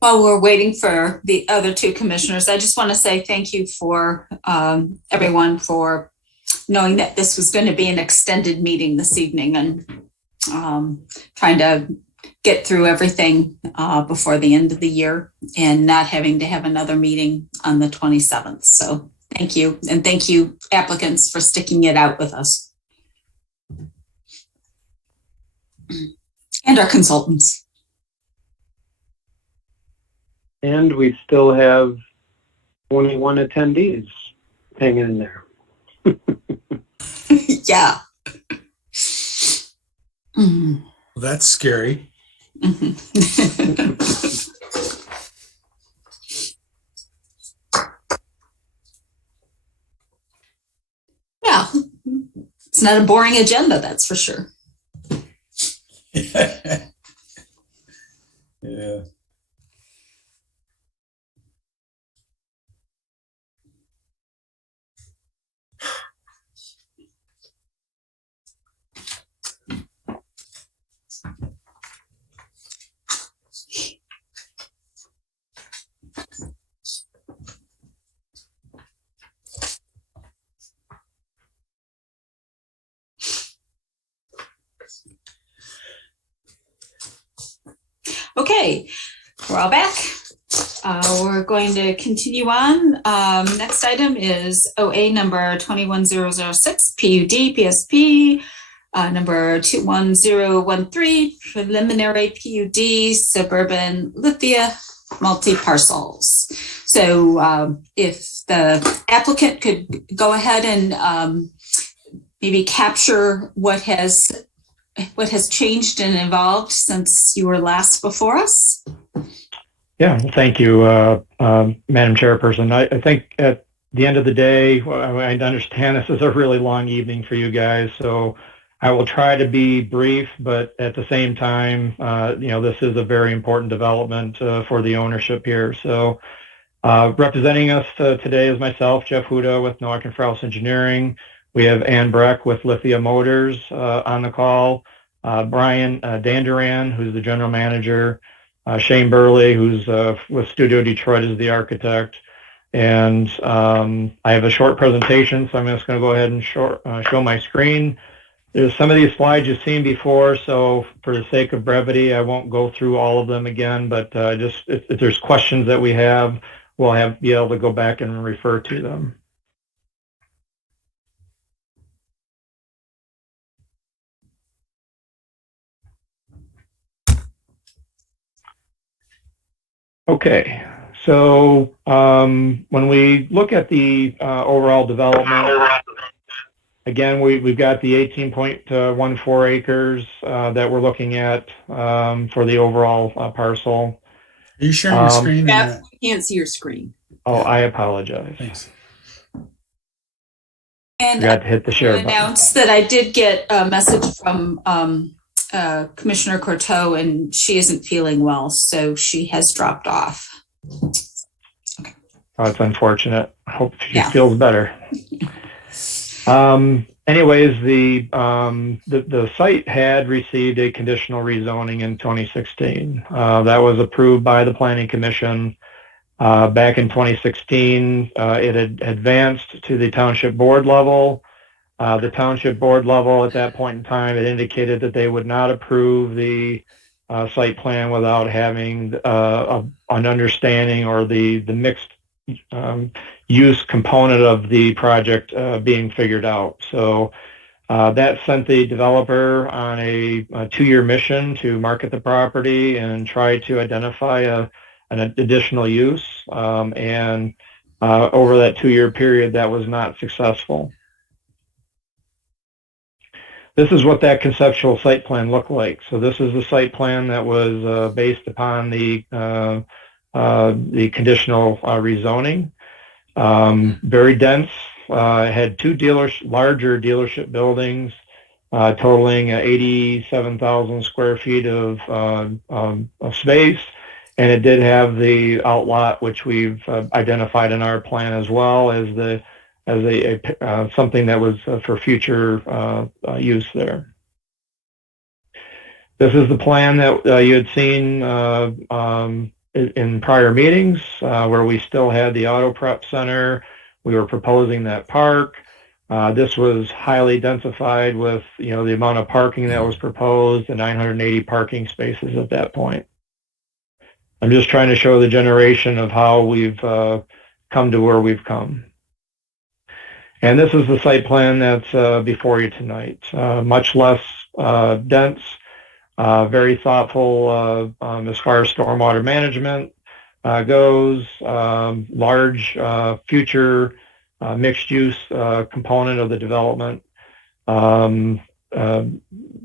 While we're waiting for the other two commissioners, I just want to say thank you for everyone for knowing that this was going to be an extended meeting this evening and trying to get through everything before the end of the year and not having to have another meeting on the 27th. So thank you. And thank you, applicants, for sticking it out with us. And our consultants. And we still have 21 attendees hanging in there. Yeah. Well, that's scary. Yeah. It's not a boring agenda, that's for sure. Yeah. Okay, we're all back. We're going to continue on. Next item is OA number 21006, PUD, PSP, number 21013, preliminary PUD, Suburban Lithia, multi-parcels. So if the applicant could go ahead and maybe capture what has changed and evolved since you were last before us. Yeah, thank you, Madam Chairperson. I think at the end of the day, I understand this is a really long evening for you guys, so I will try to be brief, but at the same time, this is a very important development for the ownership here. So representing us today is myself, Jeff Huda with Noack and Frous Engineering. We have Ann Breck with Lithia Motors on the call, Brian Danduran, who's the general manager, Shane Burley, who's with Studio Detroit as the architect. And I have a short presentation, so I'm just going to go ahead and show my screen. There's some of these slides you've seen before, so for the sake of brevity, I won't go through all of them again, but just if there's questions that we have, we'll be able to go back and refer to them. Okay, so when we look at the overall development, again, we've got the 18.14 acres that we're looking at for the overall parcel. Are you sharing your screen? Jeff, can't see your screen. Oh, I apologize. Thanks. And Forgot to hit the share button. Announce that I did get a message from Commissioner Courteau, and she isn't feeling well, so she has dropped off. Okay. Oh, it's unfortunate. I hope she feels better. Anyways, the site had received a conditional rezoning in 2016. That was approved by the Planning Commission. Back in 2016, it had advanced to the Township Board level. The Township Board level at that point in time, it indicated that they would not approve the site plan without having an understanding or the mixed use component of the project being figured out. So that sent the developer on a 2-year mission to market the property and try to identify an additional use. And over that 2-year period, that was not successful. This is what that conceptual site plan looked like. So this is the site plan that was based upon the conditional rezoning. Very dense. Had 2 larger dealership buildings, totaling 87,000 square feet of space, and it did have the outlot, which we've identified in our plan as well as something that was for future use there. This is the plan that you had seen in prior meetings where we still had the auto prep center. We were proposing that park. This was highly densified with, the amount of parking that was proposed, the 980 parking spaces at that point. I'm just trying to show the generation of how we've come to where we've come. And this is the site plan that's before you tonight. Much less dense, very thoughtful as far as stormwater management goes, large future mixed-use component of the development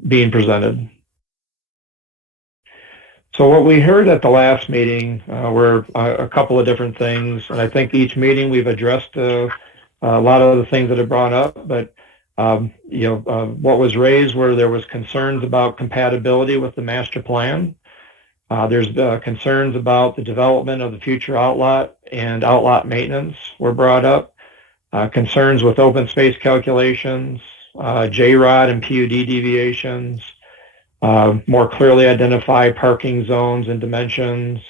being presented. So what we heard at the last meeting were a couple of different things, and I think each meeting we've addressed a lot of the things that are brought up, but what was raised were there was concerns about compatibility with the master plan. There's concerns about the development of the future outlot and outlot maintenance were brought up. Concerns with open space calculations, J-Rod and PUD deviations, more clearly identify parking zones and dimensions,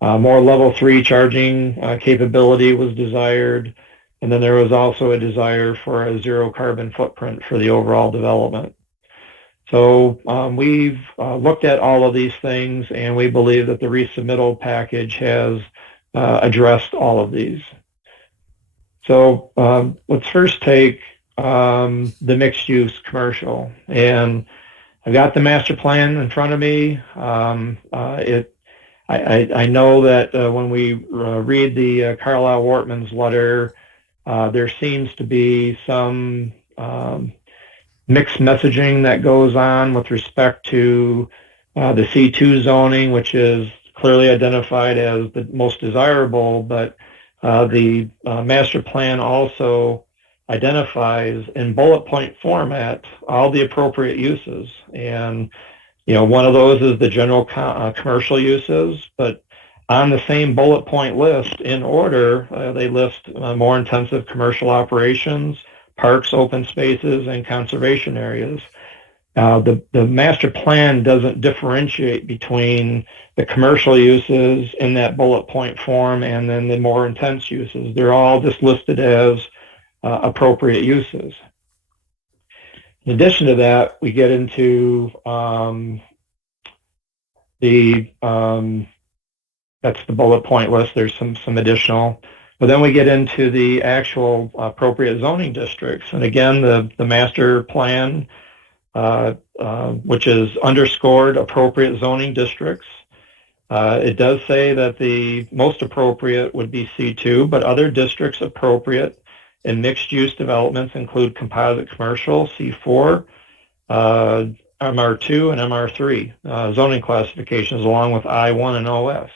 more level 3 charging capability was desired. And then there was also a desire for a zero carbon footprint for the overall development. So we've looked at all of these things, and we believe that the resubmittal package has addressed all of these. So let's first take the mixed use commercial. And I've got the master plan in front of me. I know that when we read the Carlisle Wortman's letter, there seems to be some mixed messaging that goes on with respect to the C2 zoning, which is clearly identified as the most desirable, but the master plan also identifies in bullet point format all the appropriate uses. And, one of those is the general commercial uses, but on the same bullet point list in order, they list more intensive commercial operations, parks, open spaces, and conservation areas. The master plan doesn't differentiate between the commercial uses in that bullet point form and then the more intense uses. They're all just listed as appropriate uses. In addition to that, we get into that's the bullet point list. There's some additional, but then we get into the actual appropriate zoning districts. And again, the master plan, which is underscored appropriate zoning districts. It does say that the most appropriate would be C2, but other districts appropriate in mixed use developments include composite commercial, C4, MR2 and MR3 zoning classifications along with I1 and OS.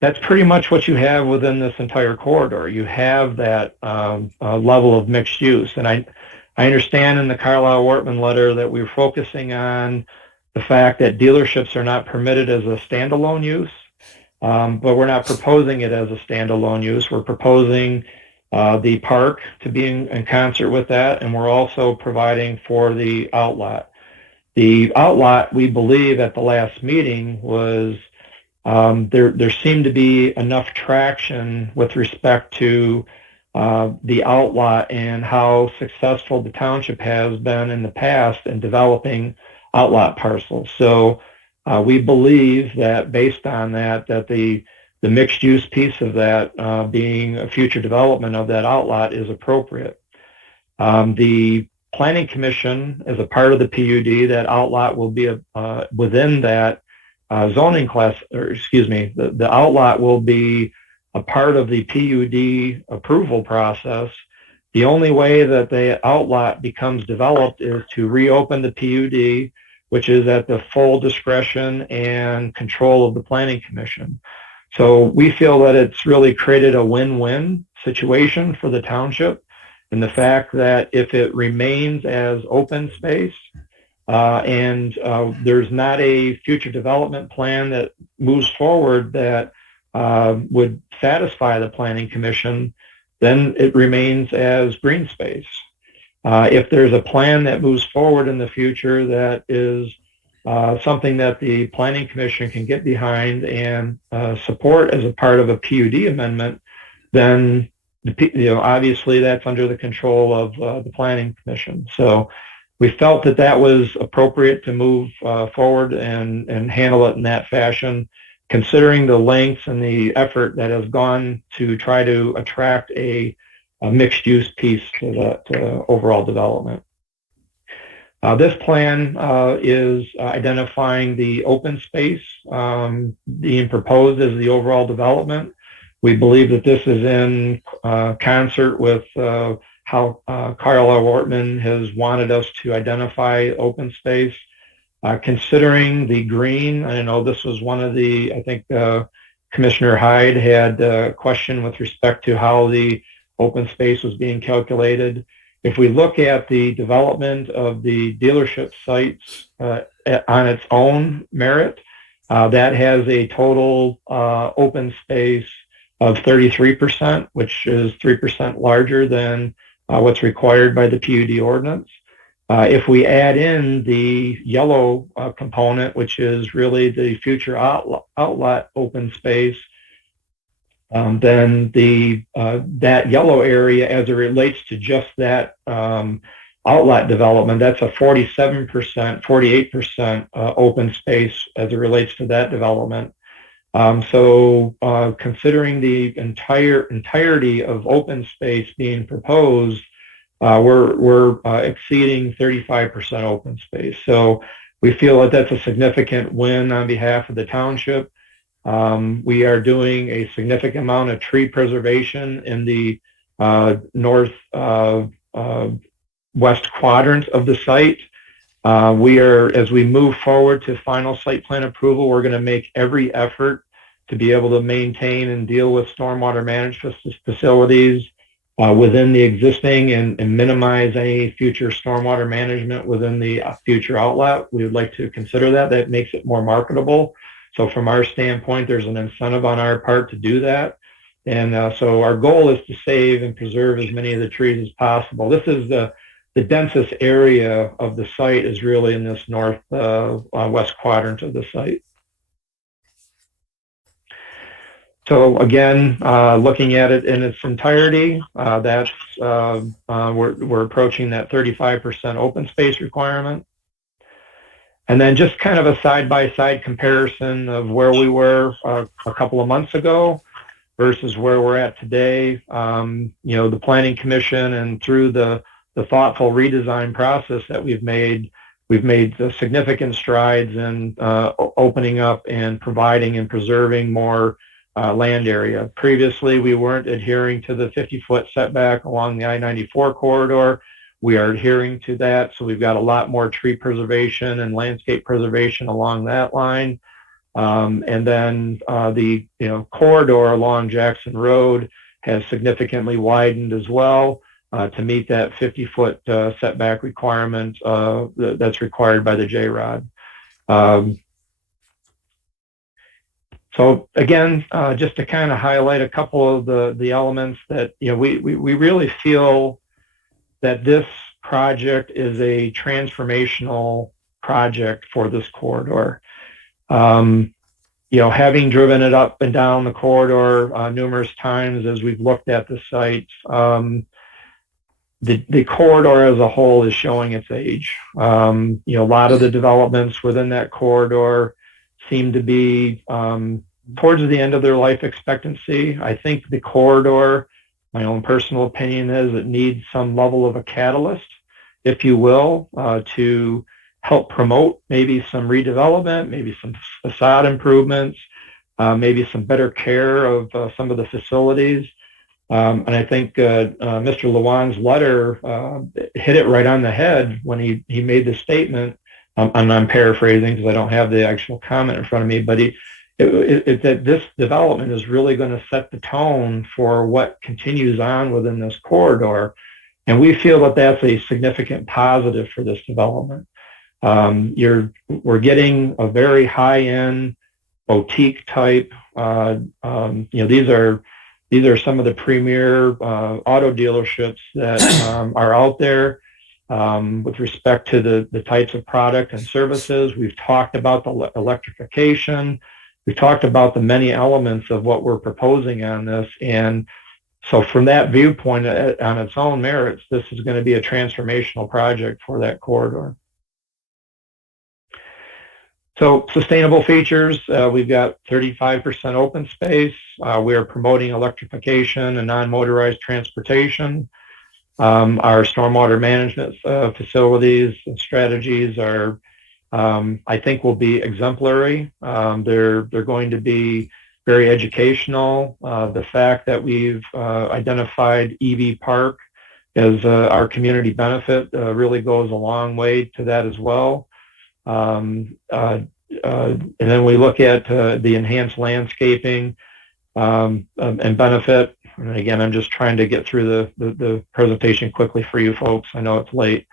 That's pretty much what you have within this entire corridor. You have that level of mixed use. And I understand in the Carlisle Wortman letter that we're focusing on the fact that dealerships are not permitted as a standalone use, but we're not proposing it as a standalone use. We're proposing the park to be in concert with that, and we're also providing for the outlot. The outlot, we believe at the last meeting was there seemed to be enough traction with respect to the outlot and how successful the township has been in the past in developing outlot parcels. So we believe that based on that the mixed use piece of that being a future development of that outlot is appropriate. The Planning Commission, as a part of the PUD, that outlot will be within that zoning class, or excuse me, the outlot will be a part of the PUD approval process. The only way that the outlot becomes developed is to reopen the PUD, which is at the full discretion and control of the Planning Commission. So we feel that it's really created a win-win situation for the township, and the fact that if it remains as open space and there's not a future development plan that moves forward that would satisfy the Planning Commission, then it remains as green space. If there's a plan that moves forward in the future that is something that the Planning Commission can get behind and support as a part of a PUD amendment, then obviously that's under the control of the Planning Commission. So we felt that that was appropriate to move forward and handle it in that fashion, considering the lengths and the effort that has gone to try to attract a mixed-use piece to that overall development. This plan is identifying the open space being proposed as the overall development. We believe that this is in concert with how Carlisle Wortman has wanted us to identify open space. Considering the green, I know this was one of the, I think Commissioner Hyde had a question with respect to how the open space was being calculated. If we look at the development of the dealership sites on its own merit, that has a total open space of 33%, which is 3% larger than what's required by the PUD ordinance. If we add in the yellow component, which is really the future outlet open space, then that yellow area, as it relates to just that outlet development, that's a 47%, 48% open space as it relates to that development. So considering the entirety of open space being proposed, we're exceeding 35% open space. So we feel that that's a significant win on behalf of the township. We are doing a significant amount of tree preservation in the north west quadrant of the site. As we move forward to final site plan approval, we're going to make every effort to be able to maintain and deal with stormwater management facilities within the existing and minimize any future stormwater management within the future outlet. We would like to consider that. That makes it more marketable. So from our standpoint, there's an incentive on our part to do that. And so our goal is to save and preserve as many of the trees as possible. This is the densest area of the site is really in this north west quadrant of the site. So again, looking at it in its entirety, we're approaching that 35% open space requirement. And then just kind of a side-by-side comparison of where we were a couple of months ago versus where we're at today. The Planning Commission and through the thoughtful redesign process that we've made significant strides in opening up and providing and preserving more land area. Previously, we weren't adhering to the 50-foot setback along the I-94 corridor. We are adhering to that, so we've got a lot more tree preservation and landscape preservation along that line. And then the corridor along Jackson Road has significantly widened as well to meet that 50-foot setback requirement that's required by the J-Rod. So again, just to kind of highlight a couple of the elements that we really feel that this project is a transformational project for this corridor. Having driven it up and down the corridor numerous times as we've looked at the site, the corridor as a whole is showing its age. A lot of the developments within that corridor seem to be towards the end of their life expectancy. I think the corridor, my own personal opinion is it needs some level of a catalyst, if you will, to help promote maybe some redevelopment, maybe some facade improvements, maybe some better care of some of the facilities. And I think Mr. Lewan's letter hit it right on the head when he made the statement. And I'm paraphrasing because I don't have the actual comment in front of me, but it's that this development is really going to set the tone for what continues on within this corridor. And we feel that that's a significant positive for this development. We're getting a very high-end boutique type. These are some of the premier auto dealerships that are out there. With respect to the types of product and services, we've talked about the electrification. We've talked about the many elements of what we're proposing on this. And so from that viewpoint, on its own merits, this is going to be a transformational project for that corridor. So sustainable features, we've got 35% open space. We are promoting electrification and non-motorized transportation. Our stormwater management facilities and strategies are, I think, will be exemplary. They're going to be very educational. The fact that we've identified EV Park as our community benefit really goes a long way to that as well. And then we look at the enhanced landscaping and benefit. And again, I'm just trying to get through the presentation quickly for you folks. I know it's late.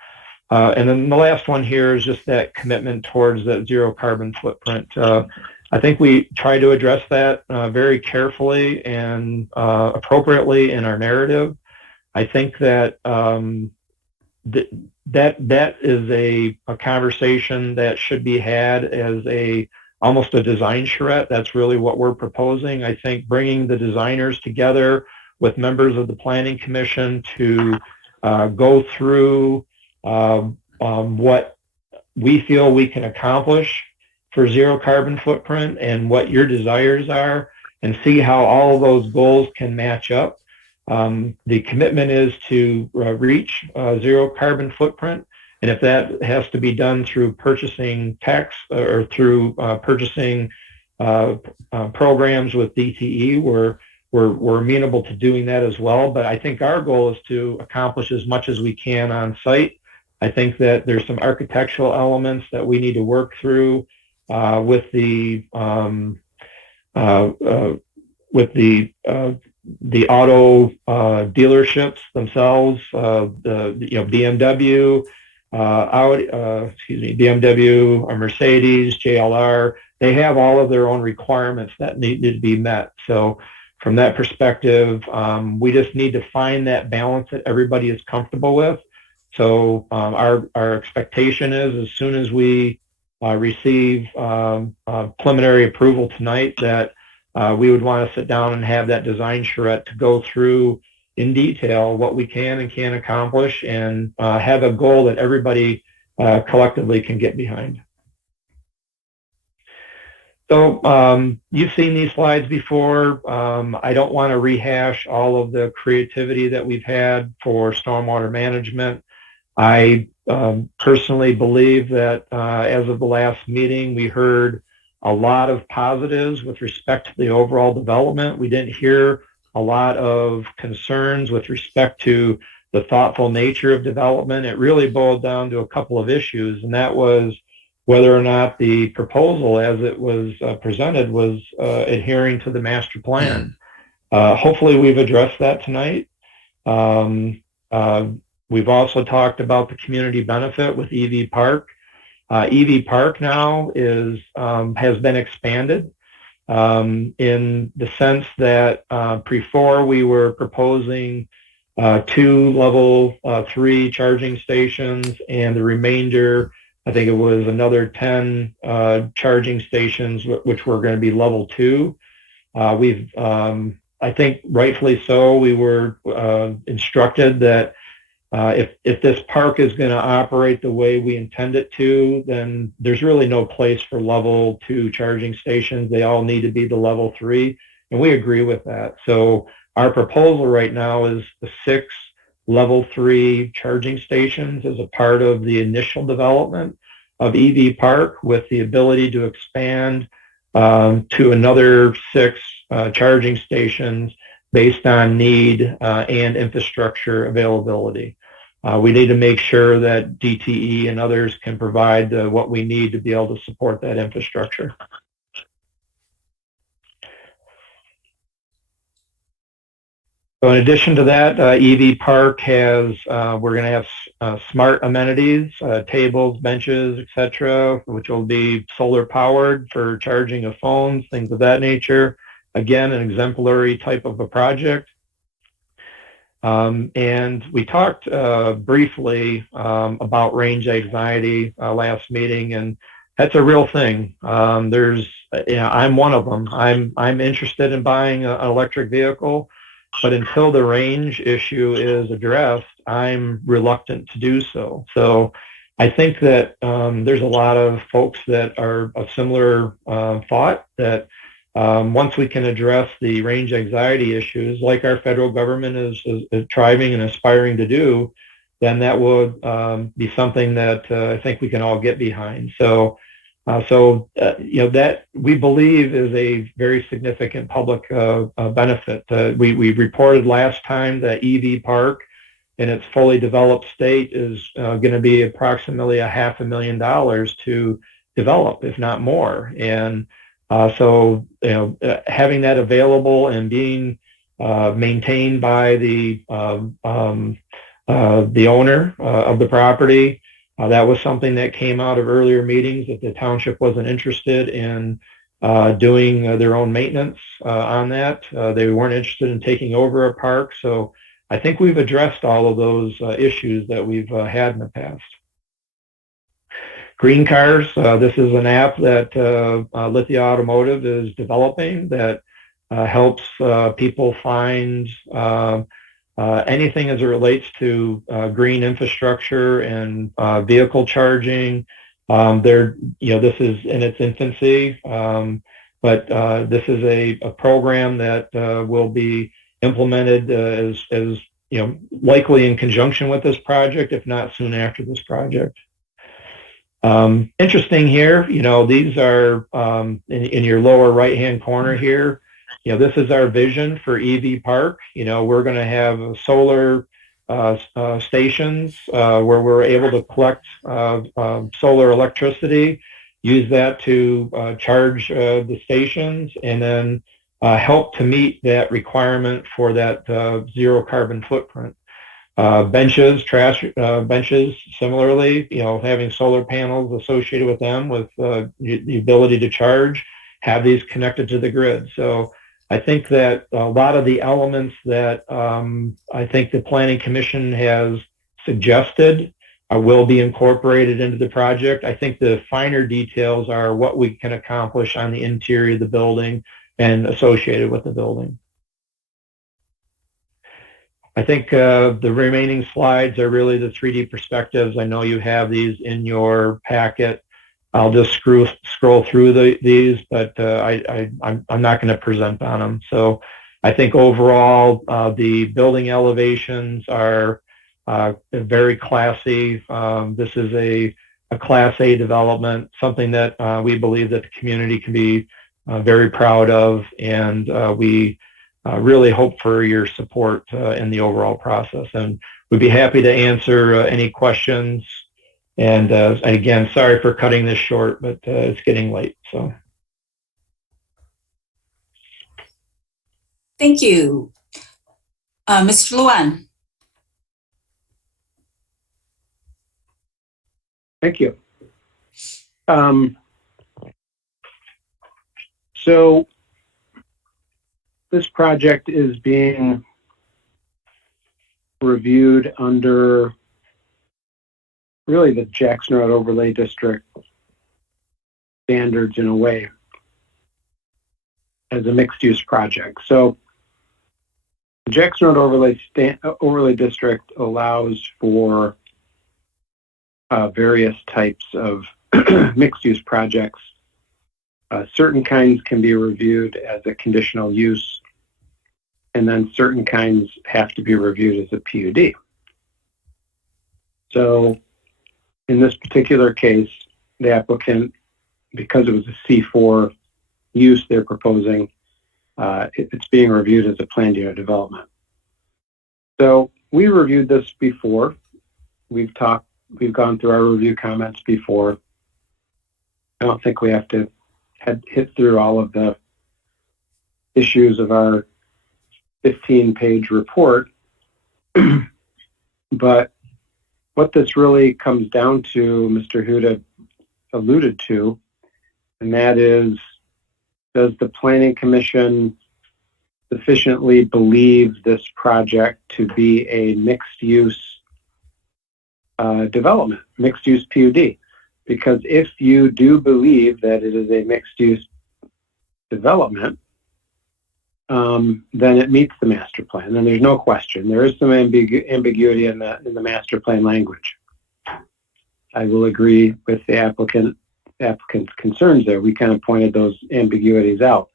And then the last one here is just that commitment towards that zero carbon footprint. I think we try to address that very carefully and appropriately in our narrative. I think that that is a conversation that should be had as almost a design charrette. That's really what we're proposing. I think bringing the designers together with members of the Planning Commission to go through what we feel we can accomplish for zero carbon footprint and what your desires are, and see how all of those goals can match up. The commitment is to reach zero carbon footprint. And if that has to be done through purchasing tax or through purchasing programs with DTE, we're amenable to doing that as well. But I think our goal is to accomplish as much as we can on site. I think that there's some architectural elements that we need to work through with the auto dealerships themselves. BMW, BMW, Mercedes, JLR, they have all of their own requirements that need to be met. So from that perspective, we just need to find that balance that everybody is comfortable with. So our expectation is as soon as we receive preliminary approval tonight that we would want to sit down and have that design charrette to go through in detail what we can and can't accomplish, and have a goal that everybody collectively can get behind. So you've seen these slides before. I don't want to rehash all of the creativity that we've had for stormwater management. I personally believe that as of the last meeting, we heard a lot of positives with respect to the overall development. We didn't hear a lot of concerns with respect to the thoughtful nature of development. It really boiled down to a couple of issues, and that was whether or not the proposal as it was presented was adhering to the master plan. Hopefully we've addressed that tonight. We've also talked about the community benefit with EV Park. EV Park now has been expanded in the sense that before we were proposing 2 level 3 charging stations, and the remainder, I think it was another 10 charging stations, which were going to be level 2. I think rightfully so, we were instructed that if this park is going to operate the way we intend it to, then there's really no place for level 2 charging stations. They all need to be the level 3, and we agree with that. So our proposal right now is the 6 level 3 charging stations as a part of the initial development of EV Park, with the ability to expand to another 6 charging stations based on need and infrastructure availability. We need to make sure that DTE and others can provide what we need to be able to support that infrastructure. So in addition to that, EV Park has, we're going to have smart amenities, tables, benches, etc., which will be solar powered for charging of phones, things of that nature. Again, an exemplary type of a project. And we talked briefly about range anxiety last meeting, and that's a real thing. I'm one of them. I'm interested in buying an electric vehicle, but until the range issue is addressed, I'm reluctant to do so. So I think that there's a lot of folks that are of similar thought that once we can address the range anxiety issues, like our federal government is striving and aspiring to do, then that would be something that I think we can all get behind. So that we believe is a very significant public benefit. We reported last time that EV Park in its fully developed state is going to be approximately $500,000 to develop, if not more. And having that available and being maintained by the owner of the property, that was something that came out of earlier meetings, that the township wasn't interested in doing their own maintenance on that. They weren't interested in taking over a park. So I think we've addressed all of those issues that we've had in the past. Green Cars, this is an app that Lithia Automotive is developing that helps people find anything as it relates to green infrastructure and vehicle charging. This is in its infancy, but this is a program that will be implemented as likely in conjunction with this project, if not soon after this project. Interesting here, these are in your lower right-hand corner here. This is our vision for EV Park. We're going to have solar stations where we're able to collect solar electricity, use that to charge the stations, and then help to meet that requirement for that zero carbon footprint. Benches, trash benches, similarly, having solar panels associated with them with the ability to charge, have these connected to the grid. So I think that a lot of the elements that I think the Planning Commission has suggested will be incorporated into the project. I think the finer details are what we can accomplish on the interior of the building and associated with the building. I think the remaining slides are really the 3D perspectives. I know you have these in your packet. I'll just scroll through these, but I'm not going to present on them. So I think overall, the building elevations are very classy. This is a Class A development, something that we believe that the community can be very proud of, and we really hope for your support in the overall process. And we'd be happy to answer any questions. And again, sorry for cutting this short, but it's getting late. So, Thank you. Mr. Luan. Thank you. So this project is being reviewed under really the Jackson Road Overlay District standards in a way as a mixed-use project. So the Jackson Road Overlay District allows for various types of mixed-use projects. Certain kinds can be reviewed as a conditional use, and then certain kinds have to be reviewed as a PUD. So in this particular case, the applicant, because it was a C4 use they're proposing, it's being reviewed as a planned unit development. So we reviewed this before. We've gone through our review comments before. I don't think we have to hit through all of the issues of our 15-page report. But what this really comes down to, Mr. Huda alluded to, and that is, does the Planning Commission sufficiently believe this project to be a mixed-use development, mixed-use PUD. Because if you do believe that it is a mixed-use development, then it meets the master plan. And there's no question. There is some ambiguity in the master plan language. I will agree with the applicant's concerns there. We kind of pointed those ambiguities out.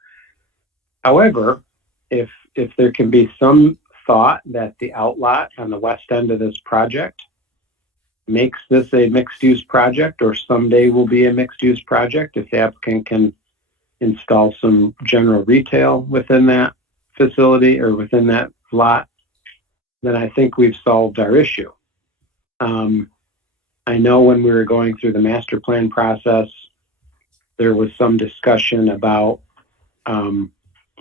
However, if there can be some thought that the outlot on the west end of this project makes this a mixed-use project, or someday will be a mixed-use project, if the applicant can install some general retail within that facility or within that lot, then I think we've solved our issue. I know when we were going through the master plan process, there was some discussion about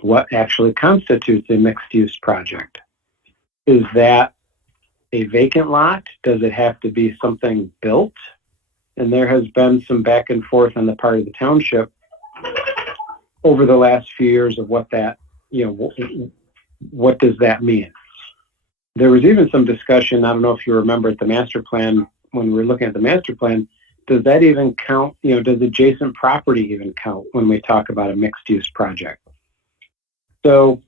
what actually constitutes a mixed-use project. Is that a vacant lot? Does it have to be something built? And there has been some back and forth on the part of the township over the last few years of what that, what does that mean? There was even some discussion, I don't know if you remember at the master plan, when we were looking at the master plan, does that even count, does adjacent property even count when we talk about a mixed use project? So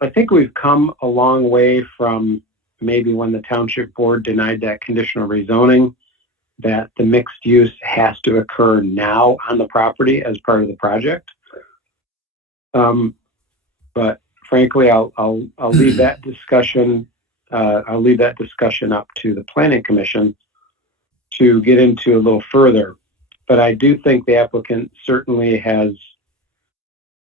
I think we've come a long way from maybe when the township board denied that conditional rezoning, that the mixed use has to occur now on the property as part of the project. But frankly, I'll leave that discussion. I'll leave that discussion up to the planning commission to get into a little further. But I do think the applicant certainly has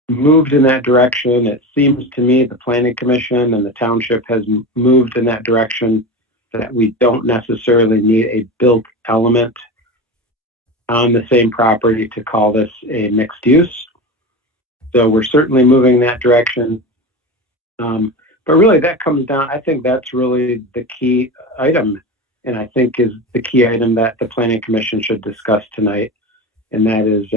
moved in that direction. It seems to me the planning commission and the township has moved in that direction, that we don't necessarily need a built element on the same property to call this a mixed use. So we're certainly moving in that direction. But really that comes down, I think that's really the key item, and I think is the key item that the planning commission should discuss tonight. And that is,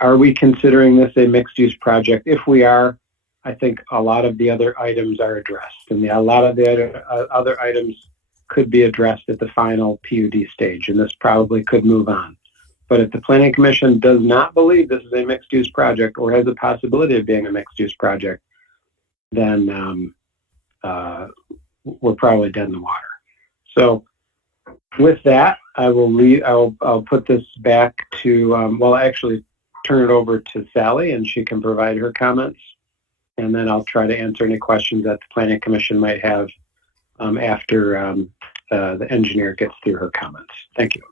are we considering this a mixed use project? If we are, I think a lot of the other items are addressed, and a lot of the other items could be addressed at the final PUD stage, and this probably could move on. But if the planning commission does not believe this is a mixed use project or has the possibility of being a mixed use project, then we're probably dead in the water. So with that, I will leave. I'll put this back to, actually turn it over to Sally, and she can provide her comments. And then I'll try to answer any questions that the planning commission might have after the engineer gets through her comments. Thank you.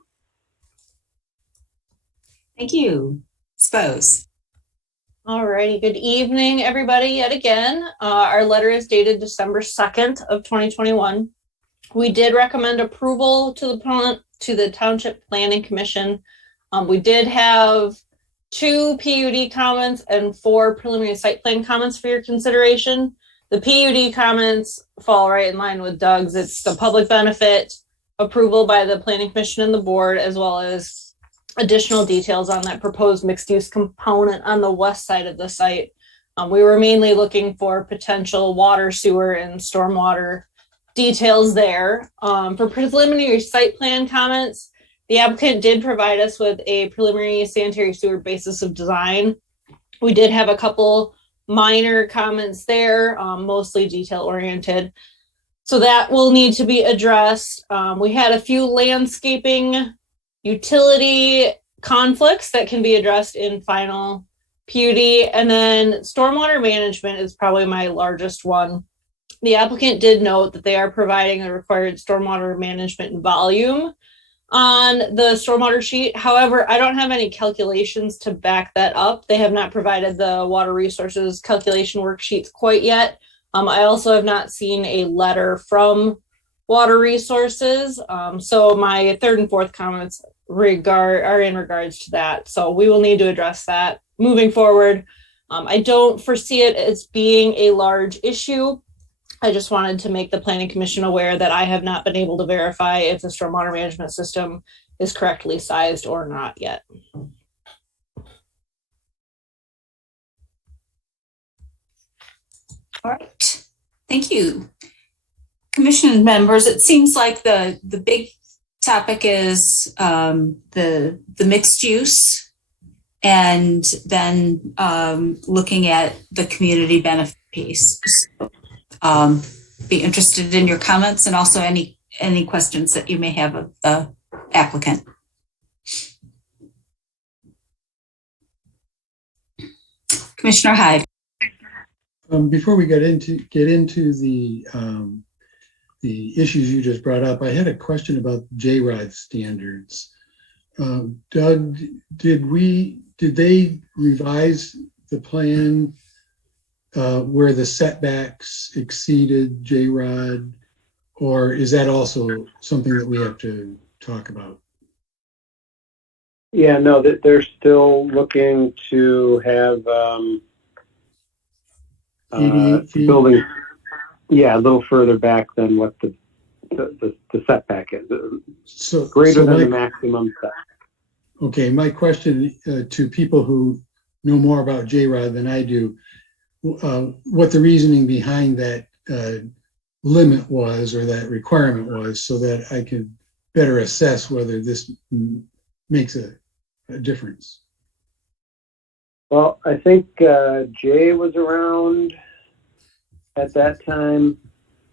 Thank you. Suppose. All righty. Good evening, everybody. Yet again, our letter is dated December 2nd of 2021. We did recommend approval to the Township Planning Commission. We did have 2 PUD comments and 4 preliminary site plan comments for your consideration. The PUD comments fall right in line with Doug's. It's the public benefit approval by the Planning Commission and the board, as well as additional details on that proposed mixed-use component on the west side of the site. We were mainly looking for potential water, sewer, and stormwater details there. For preliminary site plan comments, the applicant did provide us with a preliminary sanitary sewer basis of design. We did have a couple minor comments there, mostly detail-oriented. So that will need to be addressed. We had a few landscaping utility conflicts that can be addressed in final PUD. And then stormwater management is probably my largest one. The applicant did note that they are providing a required stormwater management volume on the stormwater sheet. However, I don't have any calculations to back that up. They have not provided the water resources calculation worksheets quite yet. I also have not seen a letter from water resources. So my third and fourth comments are in regards to that. So we will need to address that moving forward. I don't foresee it as being a large issue. I just wanted to make the Planning Commission aware that I have not been able to verify if the stormwater management system is correctly sized or not yet. All right. Thank you. Commission members, it seems like the big topic is the mixed use, and then looking at the community benefit piece. Be interested in your comments and also any questions that you may have of the applicant. Commissioner Hyde. Before we get into the issues you just brought up, I had a question about J-Rod standards. Doug, did they revise the plan where the setbacks exceeded J-Rod, or is that also something that we have to talk about? Yeah, no, that they're still looking to have 88 feet? building, yeah, a little further back than what the setback is. So greater than my, the maximum setback. Okay, my question to people who know more about J-Rod than I do, what the reasoning behind that limit was, or that requirement was, so that I could better assess whether this makes a difference. Well, I think Jay was around at that time,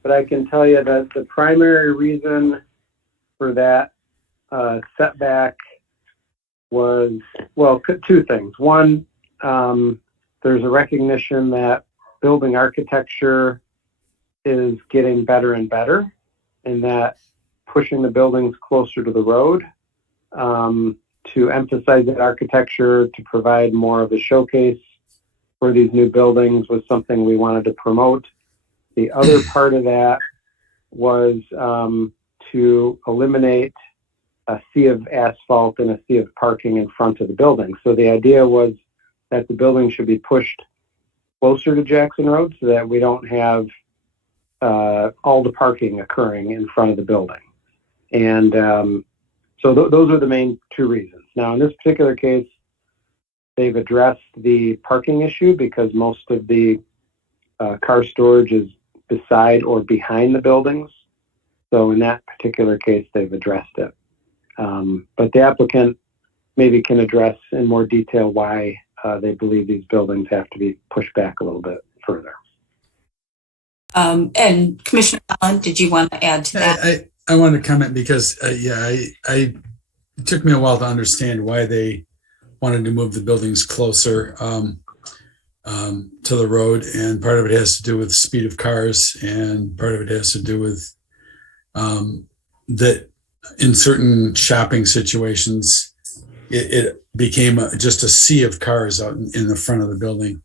but I can tell you that the primary reason for that setback was, well, two things. One, there's a recognition that building architecture is getting better and better, and that pushing the buildings closer to the road to emphasize that architecture, to provide more of a showcase for these new buildings was something we wanted to promote. The other part of that was to eliminate a sea of asphalt and a sea of parking in front of the building. So the idea was that the building should be pushed closer to Jackson Road so that we don't have all the parking occurring in front of the building. And so those are the main two reasons. Now, in this particular case, they've addressed the parking issue because most of the car storage is beside or behind the buildings. So in that particular case, they've addressed it. But the applicant maybe can address in more detail why they believe these buildings have to be pushed back a little bit further. And Commissioner Allen, did you want to add to that? I wanted to comment because, it took me a while to understand why they wanted to move the buildings closer to the road. And part of it has to do with the speed of cars, and part of it has to do with that in certain shopping situations, it became just a sea of cars out in the front of the building,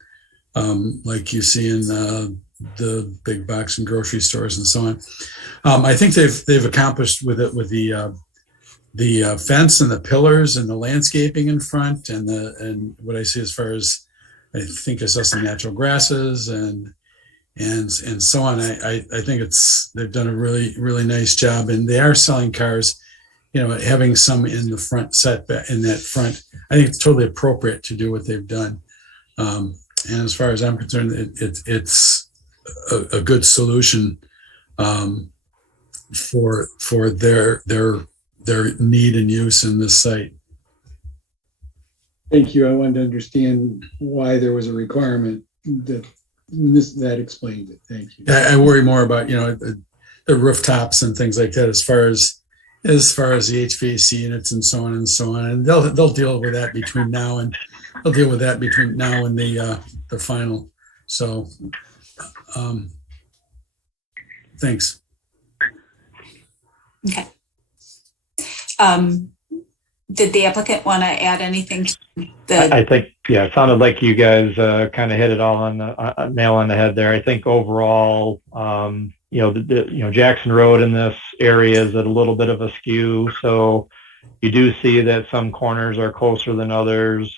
like you see in the big box and grocery stores and so on. I think they've accomplished with it with the fence and the pillars and the landscaping in front, and what I see as far as I think I saw some natural grasses and so on. I think they've done a really nice job, and they are selling cars. Having some in the front setback in that front, I think it's totally appropriate to do what they've done. And as far as I'm concerned, it's a good solution for their need and use in this site. Thank you. I wanted to understand why there was a requirement that explained it. Thank you. I worry more about the rooftops and things like that as far as the HVAC units and so on and so on. And they'll deal with that between now and the final. So thanks. Okay. Did the applicant want to add anything to I think, it sounded like you guys kind of hit it all on the nail on the head there. I think overall, Jackson Road in this area is at a little bit of a skew. So you do see that some corners are closer than others.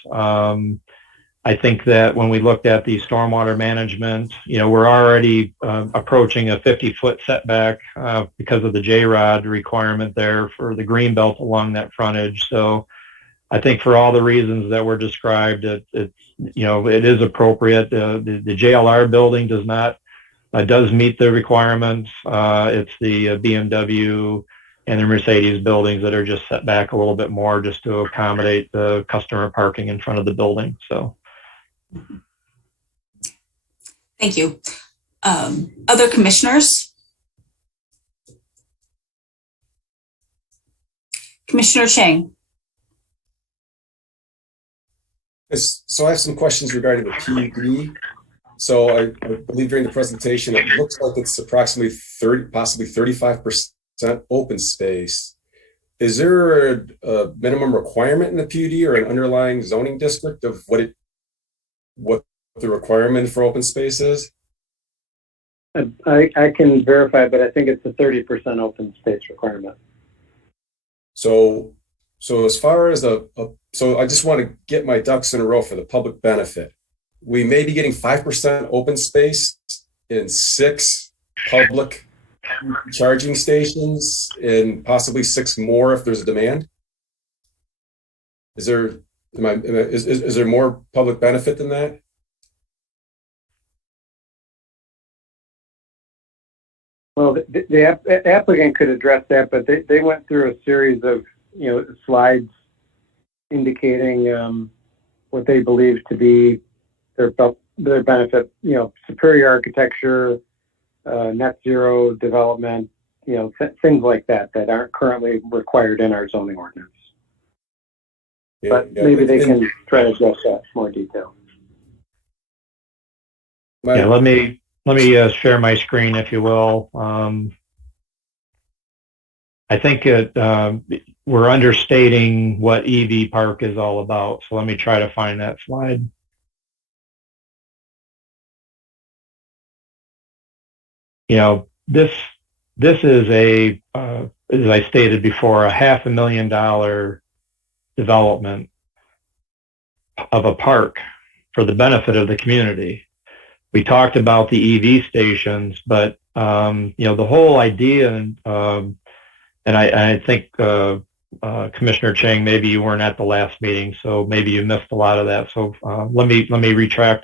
I think that when we looked at the stormwater management, we're already approaching a 50-foot setback because of the J-Rod requirement there for the green belt along that frontage. So I think for all the reasons that were described, it is appropriate. The JLR building does not does meet the requirements. It's the BMW and the Mercedes buildings that are just set back a little bit more just to accommodate the customer parking in front of the building. So. Thank you. Other commissioners? Commissioner Chang. So I have some questions regarding the PUD. So I believe during the presentation, it looks like it's approximately 30, possibly 35% open space. Is there a minimum requirement in the PUD or an underlying zoning district of what the requirement for open space is? I can verify, but I think it's a 30% open space requirement. So as far as so I just want to get my ducks in a row for the public benefit. We may be getting 5% open space in 6 public charging stations and possibly 6 more if there's a demand. Is there more public benefit than that? Well, the applicant could address that, but they went through a series of slides indicating what they believe to be their benefit. Superior architecture, net zero development, things like that aren't currently required in our zoning ordinance. But maybe they can try to address that in more detail. Yeah, let me share my screen, if you will. I think we're understating what EV Park is all about. So let me try to find that slide. This is as I stated before, a $500,000 development of a park for the benefit of the community. We talked about the EV stations, but the whole idea, and I think Commissioner Chang, maybe you weren't at the last meeting, so maybe you missed a lot of that. So let me recap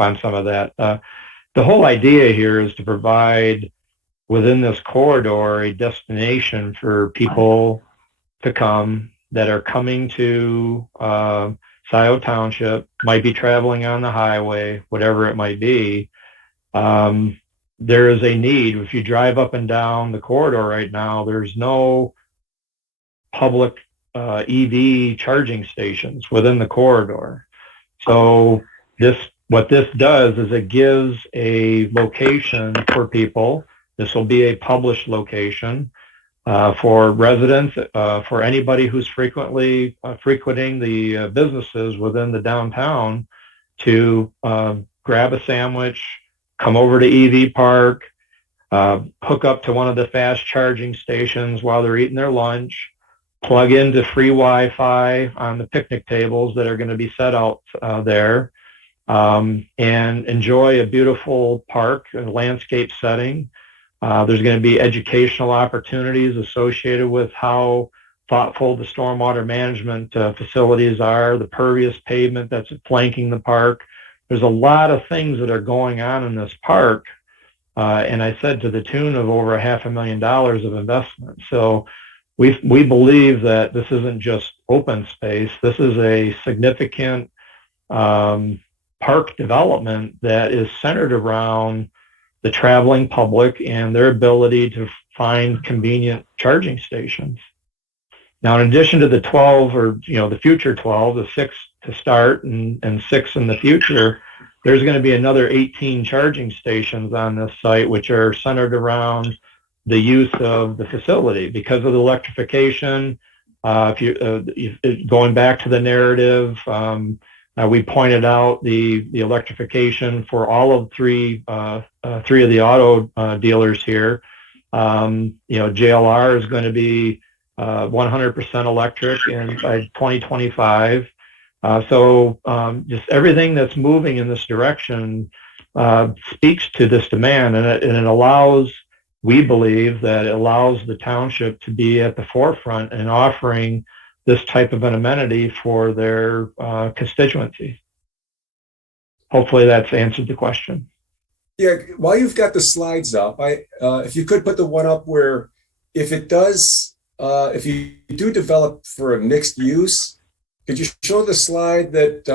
on some of that. The whole idea here is to provide within this corridor a destination for people to come that are coming to Scio Township, might be traveling on the highway, whatever it might be. There is a need. If you drive up and down the corridor right now, there's no public EV charging stations within the corridor. So what this does is it gives a location for people. This will be a published location for residents, for anybody who's frequently frequenting the businesses within the downtown to grab a sandwich, come over to EV Park, hook up to one of the fast charging stations while they're eating their lunch, plug into free Wi-Fi on the picnic tables that are going to be set out there, and enjoy a beautiful park and landscape setting. There's going to be educational opportunities associated with how thoughtful the stormwater management facilities are, the pervious pavement that's flanking the park. There's a lot of things that are going on in this park. And I said to the tune of over $500,000 of investment. So we believe that this isn't just open space. This is a significant park development that is centered around the traveling public and their ability to find convenient charging stations. Now, in addition to the 12 or, the future 12, the 6 to start and 6 in the future, there's going to be another 18 charging stations on this site, which are centered around the use of the facility because of the electrification. Going back to the narrative, we pointed out the electrification for all of three of the auto dealers here. JLR is going to be 100% electric by 2025. So just everything that's moving in this direction speaks to this demand, and it allows, we believe that it allows the township to be at the forefront in offering this type of an amenity for their constituency. Hopefully that's answered the question. Yeah, while you've got the slides up, if you could put the one up where if it does, if you do develop for a mixed use, could you show the slide that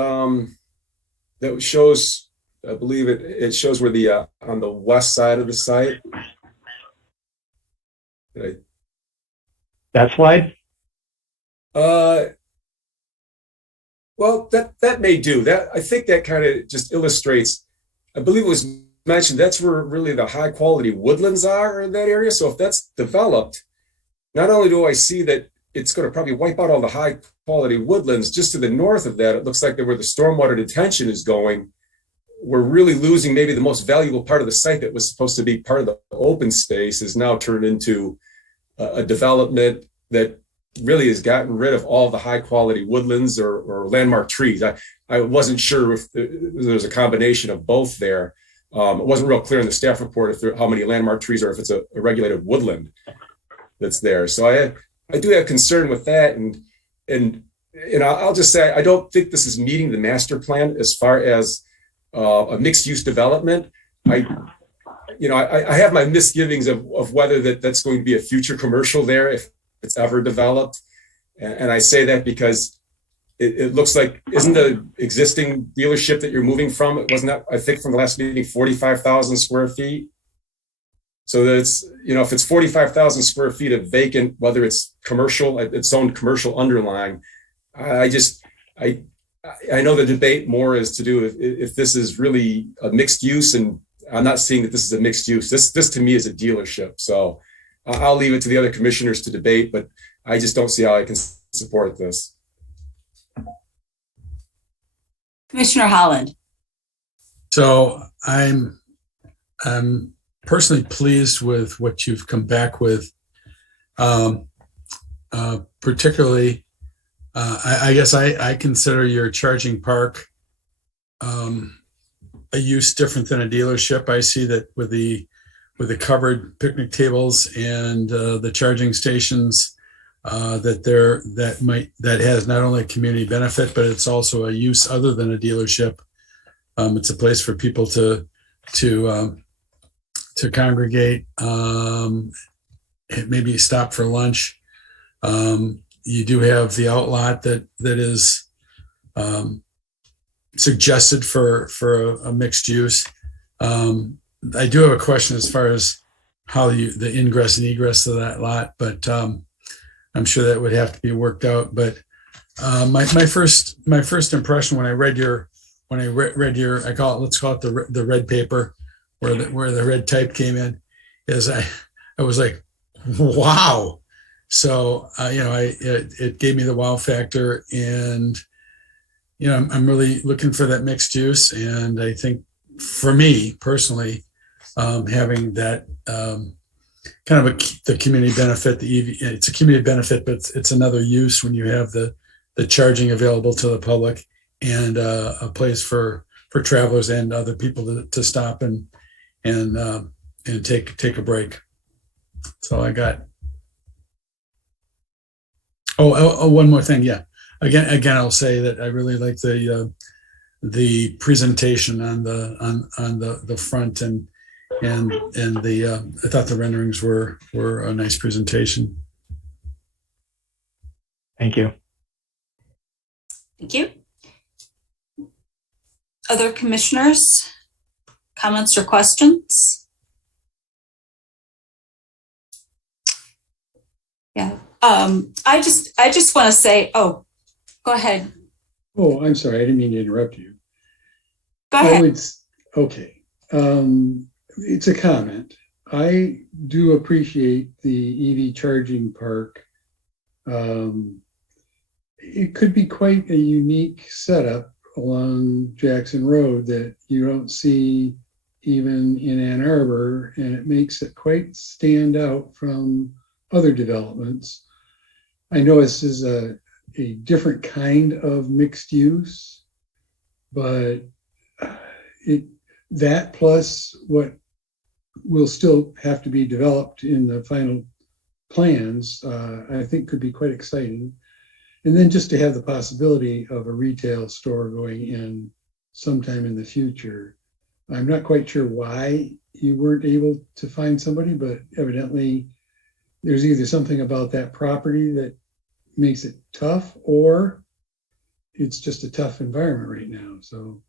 that shows, I believe it shows where the on the west side of the site. That slide? Well, that may do that. I think that kind of just illustrates. I believe it was mentioned that's where really the high quality woodlands are in that area. So if that's developed, not only do I see that it's going to probably wipe out all the high quality woodlands, just to the north of that, it looks like where the stormwater detention is going, we're really losing maybe the most valuable part of the site that was supposed to be part of the open space is now turned into a development that really has gotten rid of all the high quality woodlands or landmark trees. I wasn't sure if there's a combination of both there. It wasn't real clear in the staff report how many landmark trees or if it's a regulated woodland that's there. So I do have concern with that. And I'll just say, I don't think this is meeting the master plan as far as a mixed use development. I have my misgivings of whether that's going to be a future commercial there if it's ever developed. And I say that because it looks like, isn't the existing dealership that you're moving from, it wasn't that, I think from the last meeting, 45,000 square feet. So that's, if it's 45,000 square feet of vacant, whether it's commercial, its own commercial underlying, I know the debate more is to do with if this is really a mixed use, and I'm not seeing that this is a mixed use. This to me is a dealership. So I'll leave it to the other commissioners to debate, but I just don't see how I can support this. Commissioner Holland. So I'm personally pleased with what you've come back with, particularly. I guess I consider your charging park a use different than a dealership. I see that with the covered picnic tables and the charging stations, that has not only a community benefit, but it's also a use other than a dealership. It's a place for people to congregate, maybe stop for lunch. You do have the outlot that is suggested for a mixed use. I do have a question as far as how the ingress and egress of that lot, but I'm sure that would have to be worked out. But my first impression when I read your let's call it the red paper where the red type came in, is I was like, wow. So it gave me the wow factor, and I'm really looking for that mixed use. And I think for me personally, having that kind of the community benefit, it's a community benefit, but it's another use when you have the charging available to the public and a place for travelers and other people to stop and take a break. That's all I got. Oh, one more thing. Yeah. Again, I'll say that I really like the presentation on the front and I thought the renderings were a nice presentation. Thank you. Thank you. Other commissioners, comments or questions? Yeah. I just want to say, go ahead. Oh, I'm sorry. I didn't mean to interrupt you. Go ahead. Okay. It's a comment. I do appreciate the EV charging park. It could be quite a unique setup along Jackson Road that you don't see even in Ann Arbor, and it makes it quite stand out from other developments. I know this is a different kind of mixed use, but that plus what will still have to be developed in the final plans, I think could be quite exciting. And then just to have the possibility of a retail store going in sometime in the future I'm not quite sure why you weren't able to find somebody, but evidently there's either something about that property that makes it tough, or it's just a tough environment right now. So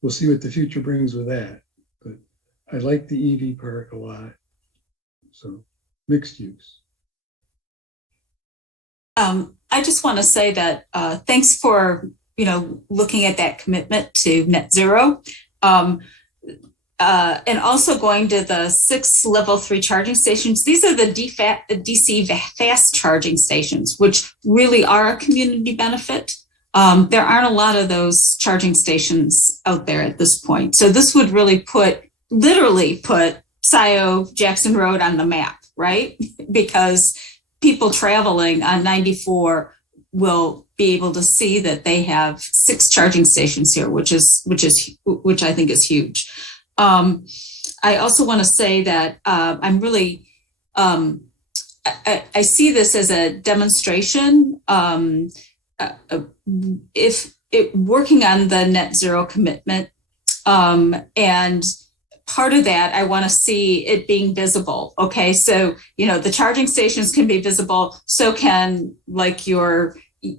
we'll see what the future brings with that. But I like the EV park a lot. So mixed use. I just want to say that thanks for looking at that commitment to net zero, and also going to the 6 level 3 charging stations. These are the DC fast charging stations, which really are a community benefit. There aren't a lot of those charging stations out there at this point. So this would really literally put Scio Jackson Road on the map, right? Because people traveling on 94 will be able to see that they have 6 charging stations here, which I think is huge. I also want to say that I'm really I see this as a demonstration. If working on the net zero commitment, and part of that, I want to see it being visible. Okay, so the charging stations can be visible. So can your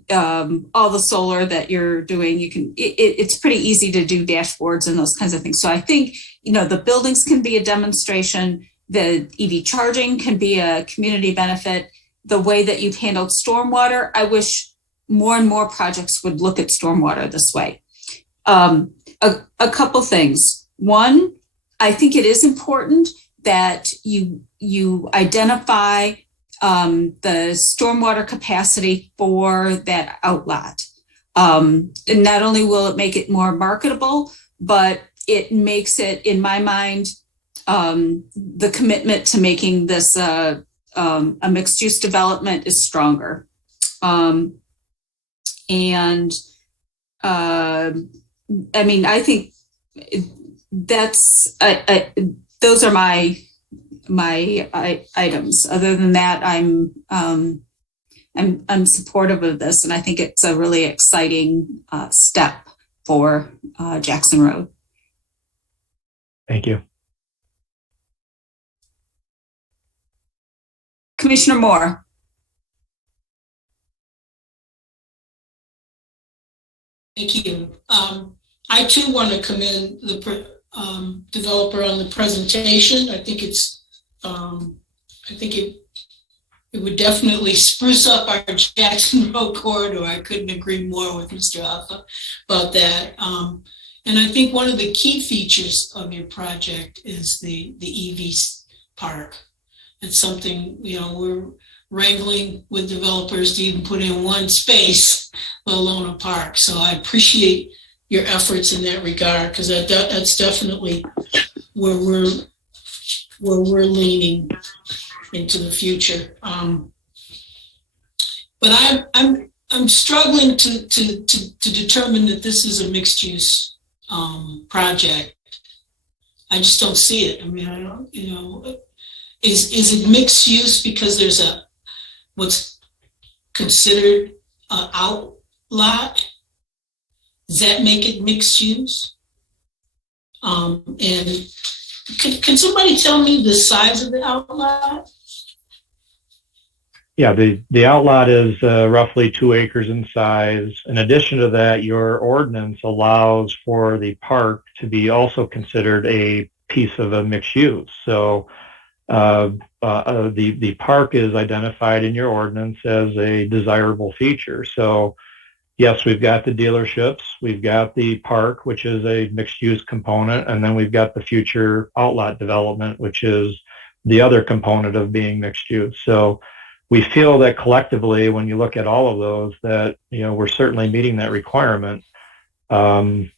all the solar that you're doing. You can. It's pretty easy to do dashboards and those kinds of things. So I think the buildings can be a demonstration. The EV charging can be a community benefit. The way that you've handled stormwater, I wish more and more projects would look at stormwater this way. A couple things. One, I think it is important that you identify the stormwater capacity for that outlot. And not only will it make it more marketable, but it makes it, in my mind, the commitment to making this a mixed-use development is stronger. I think that's those are my items. Other than that, I'm supportive of this, and I think it's a really exciting step for Jackson Road. Thank you. Commissioner Moore. Thank you. I too want to commend the developer on the presentation. I think it would definitely spruce up our Jackson Road corridor. I couldn't agree more with Mr. Alpha about that. And I think one of the key features of your project is the EV park. It's something, we're wrangling with developers to even put in one space, let alone a park. So I appreciate your efforts in that regard, because that's definitely where we're leaning into the future. But I'm struggling to determine that this is a mixed use project. I just don't see it. I mean, I don't, is it mixed use because there's what's considered an outlot? Does that make it mixed use? And can somebody tell me the size of the outlot? Yeah, the outlot is roughly 2 acres in size. In addition to that, your ordinance allows for the park to be also considered a piece of a mixed use. So the park is identified in your ordinance as a desirable feature. So yes, we've got the dealerships, we've got the park, which is a mixed use component, and then we've got the future outlot development, which is the other component of being mixed use. So we feel that collectively, when you look at all of those, that we're certainly meeting that requirement. And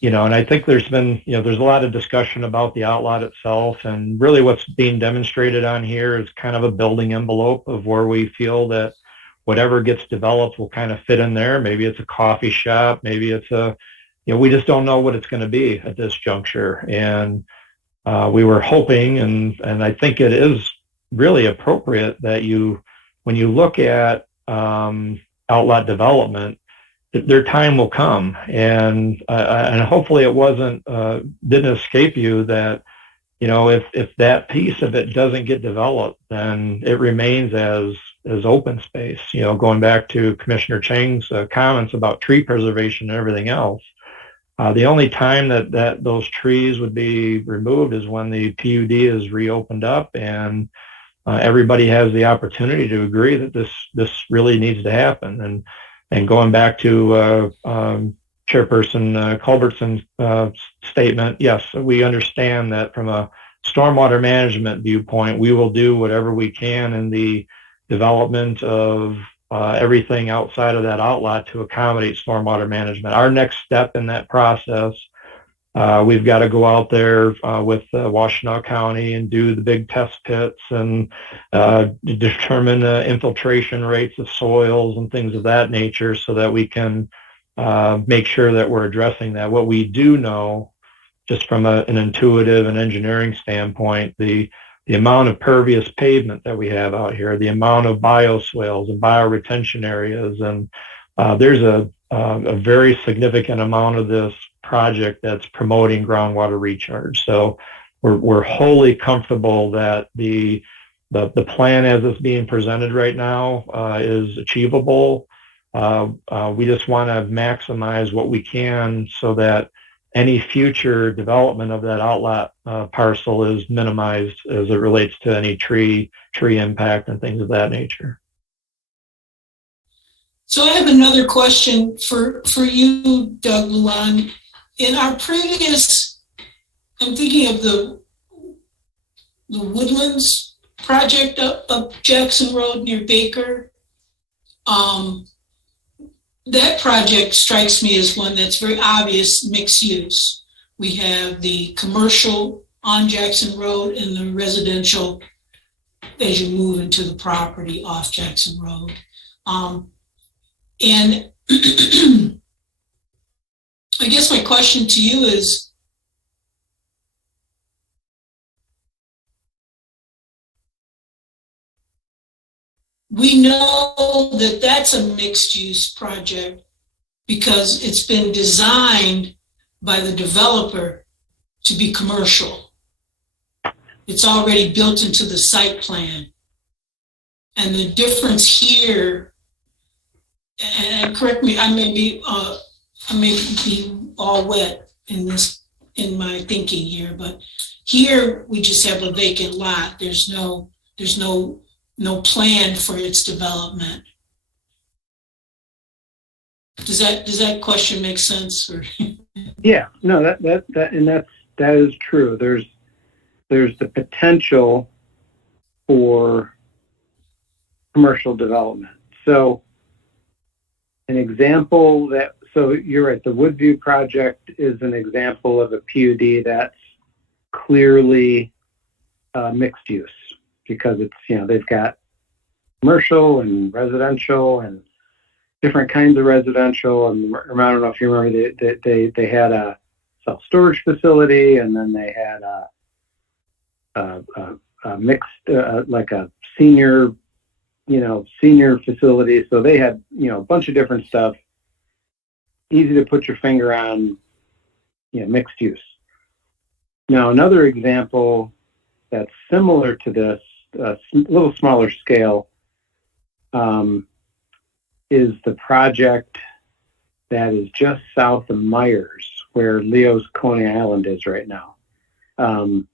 I think there's been, there's a lot of discussion about the outlot itself, and really what's being demonstrated on here is kind of a building envelope of where we feel that whatever gets developed will kind of fit in there. Maybe it's a coffee shop, maybe it's we just don't know what it's going to be at this juncture. And we were hoping, and I think it is really appropriate that when you look at outlot development, their time will come, and hopefully it didn't escape you that, if that piece of it doesn't get developed, then it remains as open space. Going back to Commissioner Chang's comments about tree preservation and everything else, the only time that those trees would be removed is when the PUD is reopened up and everybody has the opportunity to agree that this really needs to happen. And going back to Chairperson Culbertson's statement, yes, we understand that from a stormwater management viewpoint, we will do whatever we can in the development of everything outside of that outlet to accommodate stormwater management. Our next step in that process, we've got to go out there with Washtenaw County and do the big test pits and determine the infiltration rates of soils and things of that nature so that we can make sure that we're addressing that. What we do know, just from an intuitive and engineering standpoint, the amount of pervious pavement that we have out here, the amount of bioswales and bioretention areas, and there's a very significant amount of this project that's promoting groundwater recharge. So we're wholly comfortable that the plan as it's being presented right now is achievable. We just want to maximize what we can so that any future development of that outlet parcel is minimized as it relates to any tree impact and things of that nature. So I have another question for you, Doug Luan. In our previous, I'm thinking of the Woodlands project up Jackson Road near Baker. That project strikes me as one that's very obvious mixed use. We have the commercial on Jackson Road and the residential as you move into the property off Jackson Road. And I guess my question to you is, we know that that's a mixed-use project because it's been designed by the developer to be commercial. It's already built into the site plan. And the difference here, and correct me, I may be all wet in my thinking here, but here we just have a vacant lot. There's no plan for its development. Does that question make sense? Or? Yeah, no, that is true. There's the potential for commercial development. So so you're right, the Woodview project is an example of a PUD that's clearly mixed use because it's, they've got commercial and residential and different kinds of residential. And I don't know if you remember, they had a self-storage facility, and then they had a mixed, like a senior facility. So they had, a bunch of different stuff. Easy to put your finger on, mixed use. Now, another example that's similar to this, a little smaller scale, is the project that is just south of Myers, where Leo's Coney Island is right now. When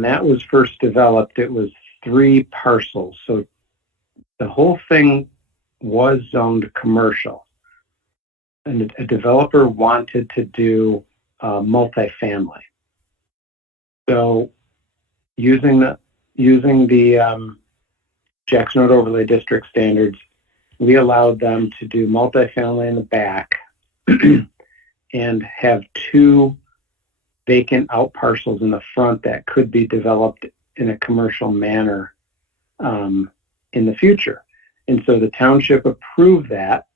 that was first developed, it was 3 parcels. So the whole thing was zoned commercial. And a developer wanted to do multifamily. So using the Jackson Road Overlay District standards, we allowed them to do multifamily in the back and have 2 vacant out parcels in the front that could be developed in a commercial manner in the future. And so the township approved that,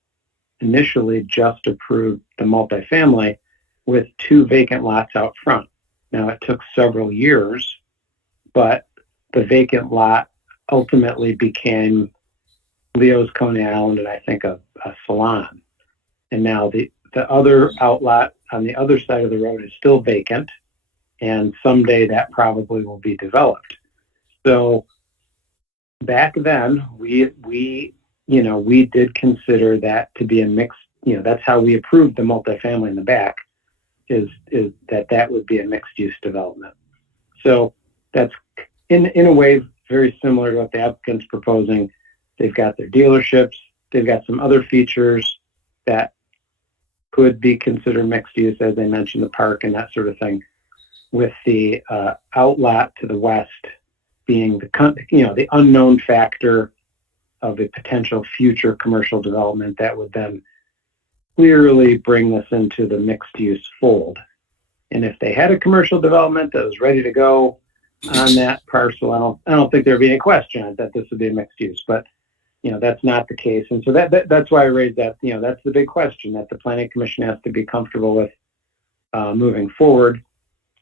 initially just approved the multifamily with 2 vacant lots out front. Now, it took several years, but the vacant lot ultimately became Leo's Coney Island, and I think a salon. And now the other outlet on the other side of the road is still vacant, and someday that probably will be developed. So back then, we did consider that to be a mixed, that's how we approved the multifamily in the back, is that would be a mixed use development. So that's in a way very similar to what the applicant's proposing. They've got their dealerships, they've got some other features that could be considered mixed use, as they mentioned, the park and that sort of thing, with the outlet to the west being the unknown factor of a potential future commercial development that would then clearly bring this into the mixed use fold. And if they had a commercial development that was ready to go on that parcel, I don't think there'd be any question that this would be a mixed use, but that's not the case. And so that's why I raised that. That's the big question that the Planning Commission has to be comfortable with moving forward.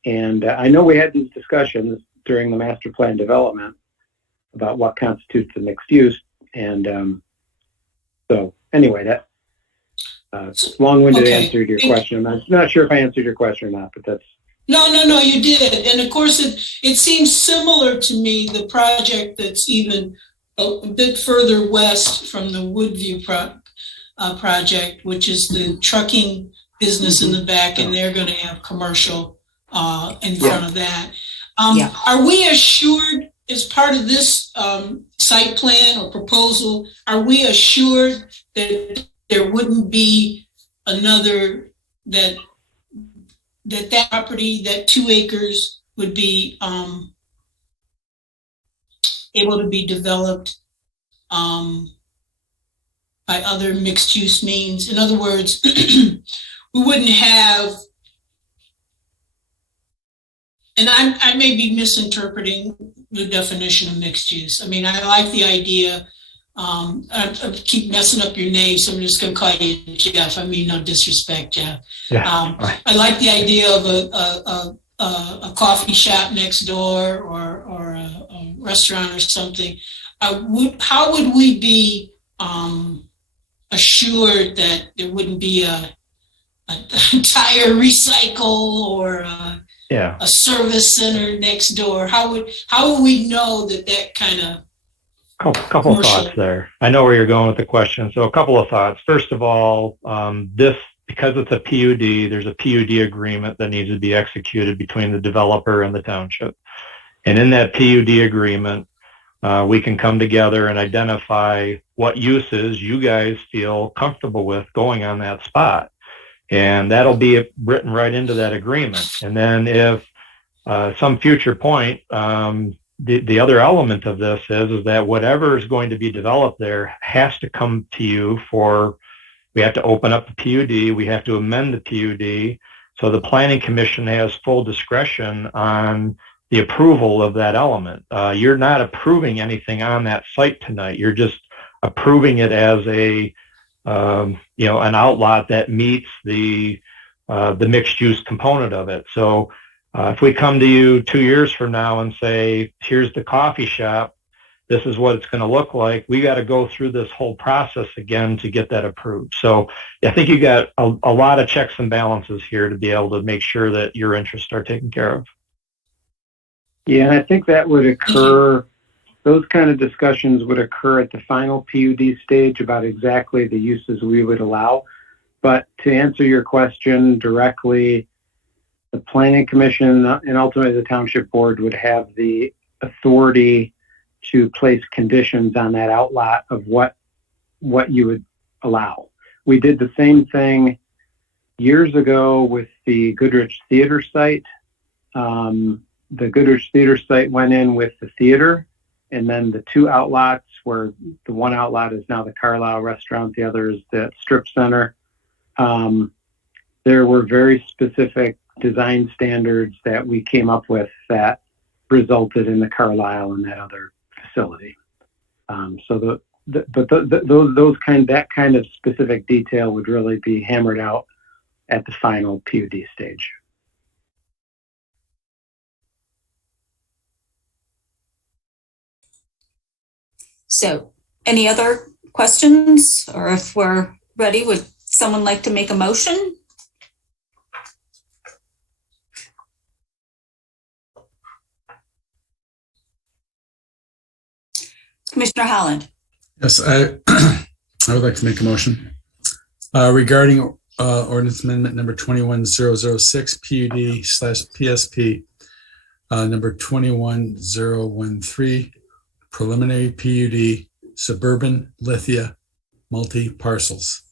And I know we had these discussions during the master plan development about what constitutes a mixed use. And so anyway, that long-winded answer to your question. I'm not sure if I answered your question or not, but that's. No, you did. And of course, it seems similar to me, the project that's even a bit further west from the Woodview project, which is the trucking business in the back, and they're going to have commercial in front of that. Are we assured, as part of this site plan or proposal, are we assured that there wouldn't be another, that property, that 2 acres would be able to be developed by other mixed use means? In other words, we wouldn't have, and I may be misinterpreting the definition of mixed use. I mean, I like the idea. I keep messing up your name, so I'm just going to call you Jeff. I mean, no disrespect, Jeff. Yeah. I like the idea of a coffee shop next door or a restaurant or something. How would we be assured that there wouldn't be a tire recycle or a service center next door? How would we know that kind of couple of thoughts there. I know where you're going with the question. So a couple of thoughts. First of all, because it's a PUD, there's a PUD agreement that needs to be executed between the developer and the township. And in that PUD agreement, we can come together and identify what uses you guys feel comfortable with going on that spot. And that'll be written right into that agreement. And then if some future point, the other element of this is that whatever is going to be developed there has to come to you we have to open up the PUD, we have to amend the PUD. So the Planning Commission has full discretion on the approval of that element. You're not approving anything on that site tonight. You're just approving it as an outlet that meets the mixed use component of it. So if we come to you 2 years from now and say, here's the coffee shop, this is what it's going to look like, we got to go through this whole process again to get that approved. So I think you got a lot of checks and balances here to be able to make sure that your interests are taken care of. Yeah, I think that would occur, those kind of discussions would occur at the final PUD stage about exactly the uses we would allow. But to answer your question directly, the Planning Commission and ultimately the Township Board would have the authority to place conditions on that outlet of what you would allow. We did the same thing years ago with the Goodrich Theater site. The Goodrich Theater site went in with the theater, and then the 2 outlets, where the one outlet is now the Carlisle restaurant, the other is the strip center. There were very specific design standards that we came up with that resulted in the Carlisle and that other facility. So that kind of specific detail would really be hammered out at the final PUD stage. So any other questions, or if we're ready, would someone like to make a motion? Commissioner Holland. Yes, I would like to make a motion regarding ordinance amendment number 21006 PUD/PSP number 21013 preliminary PUD Suburban Lithia multi-parcels.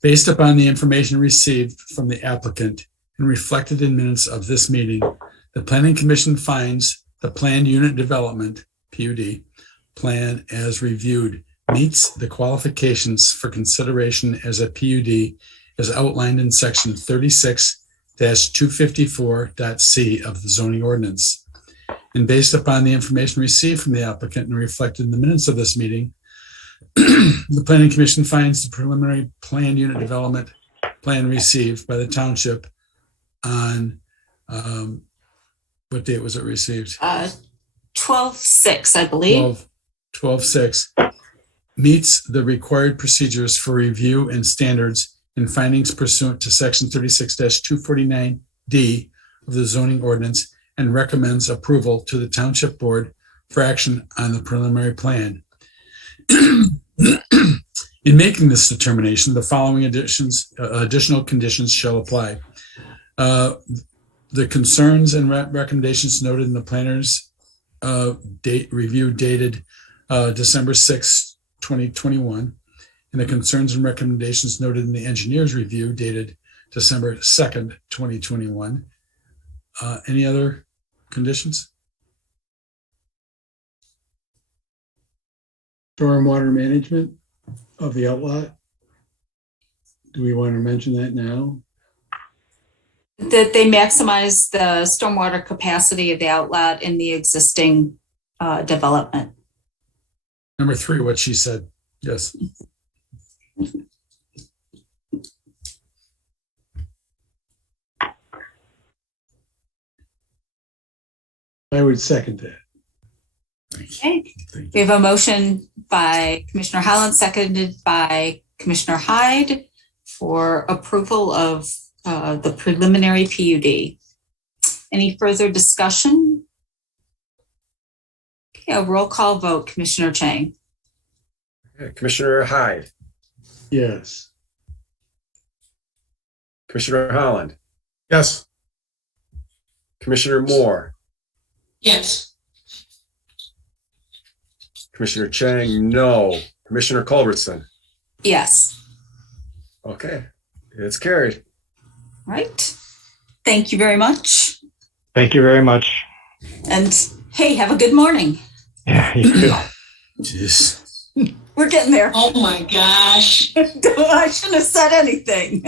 Based upon the information received from the applicant and reflected in minutes of this meeting, the Planning Commission finds the planned unit development, PUD, plan as reviewed meets the qualifications for consideration as a PUD as outlined in section 36-254.c of the zoning ordinance. And based upon the information received from the applicant and reflected in the minutes of this meeting, the Planning Commission finds the preliminary plan unit development plan received by the township on, what date was it received? 12/6, I believe. 12/6 meets the required procedures for review and standards and findings pursuant to section 36-249D of the zoning ordinance and recommends approval to the township board for action on the preliminary plan. In making this determination, the following additional conditions shall apply. The concerns and recommendations noted in the planner's review dated December 6, 2021, and the concerns and recommendations noted in the engineer's review dated December 2nd, 2021. Any other conditions? Stormwater management of the outlot. Do we want to mention that now? That they maximize the stormwater capacity of the outlet in the existing development. Number 3, what she said. Yes. I would second that. Okay. We have a motion by Commissioner Holland, seconded by Commissioner Hyde for approval of the preliminary PUD. Any further discussion? Okay, a roll call vote. Commissioner Chang. Okay, Commissioner Hyde. Yes. Commissioner Holland. Yes. Commissioner Moore. Yes. Commissioner Chang, no. Commissioner Culbertson. Yes. Okay, it's carried. Right. Thank you very much. Thank you very much. And hey, have a good morning. Yeah, you too. Jeez. We're getting there. Oh my gosh. I shouldn't have said anything.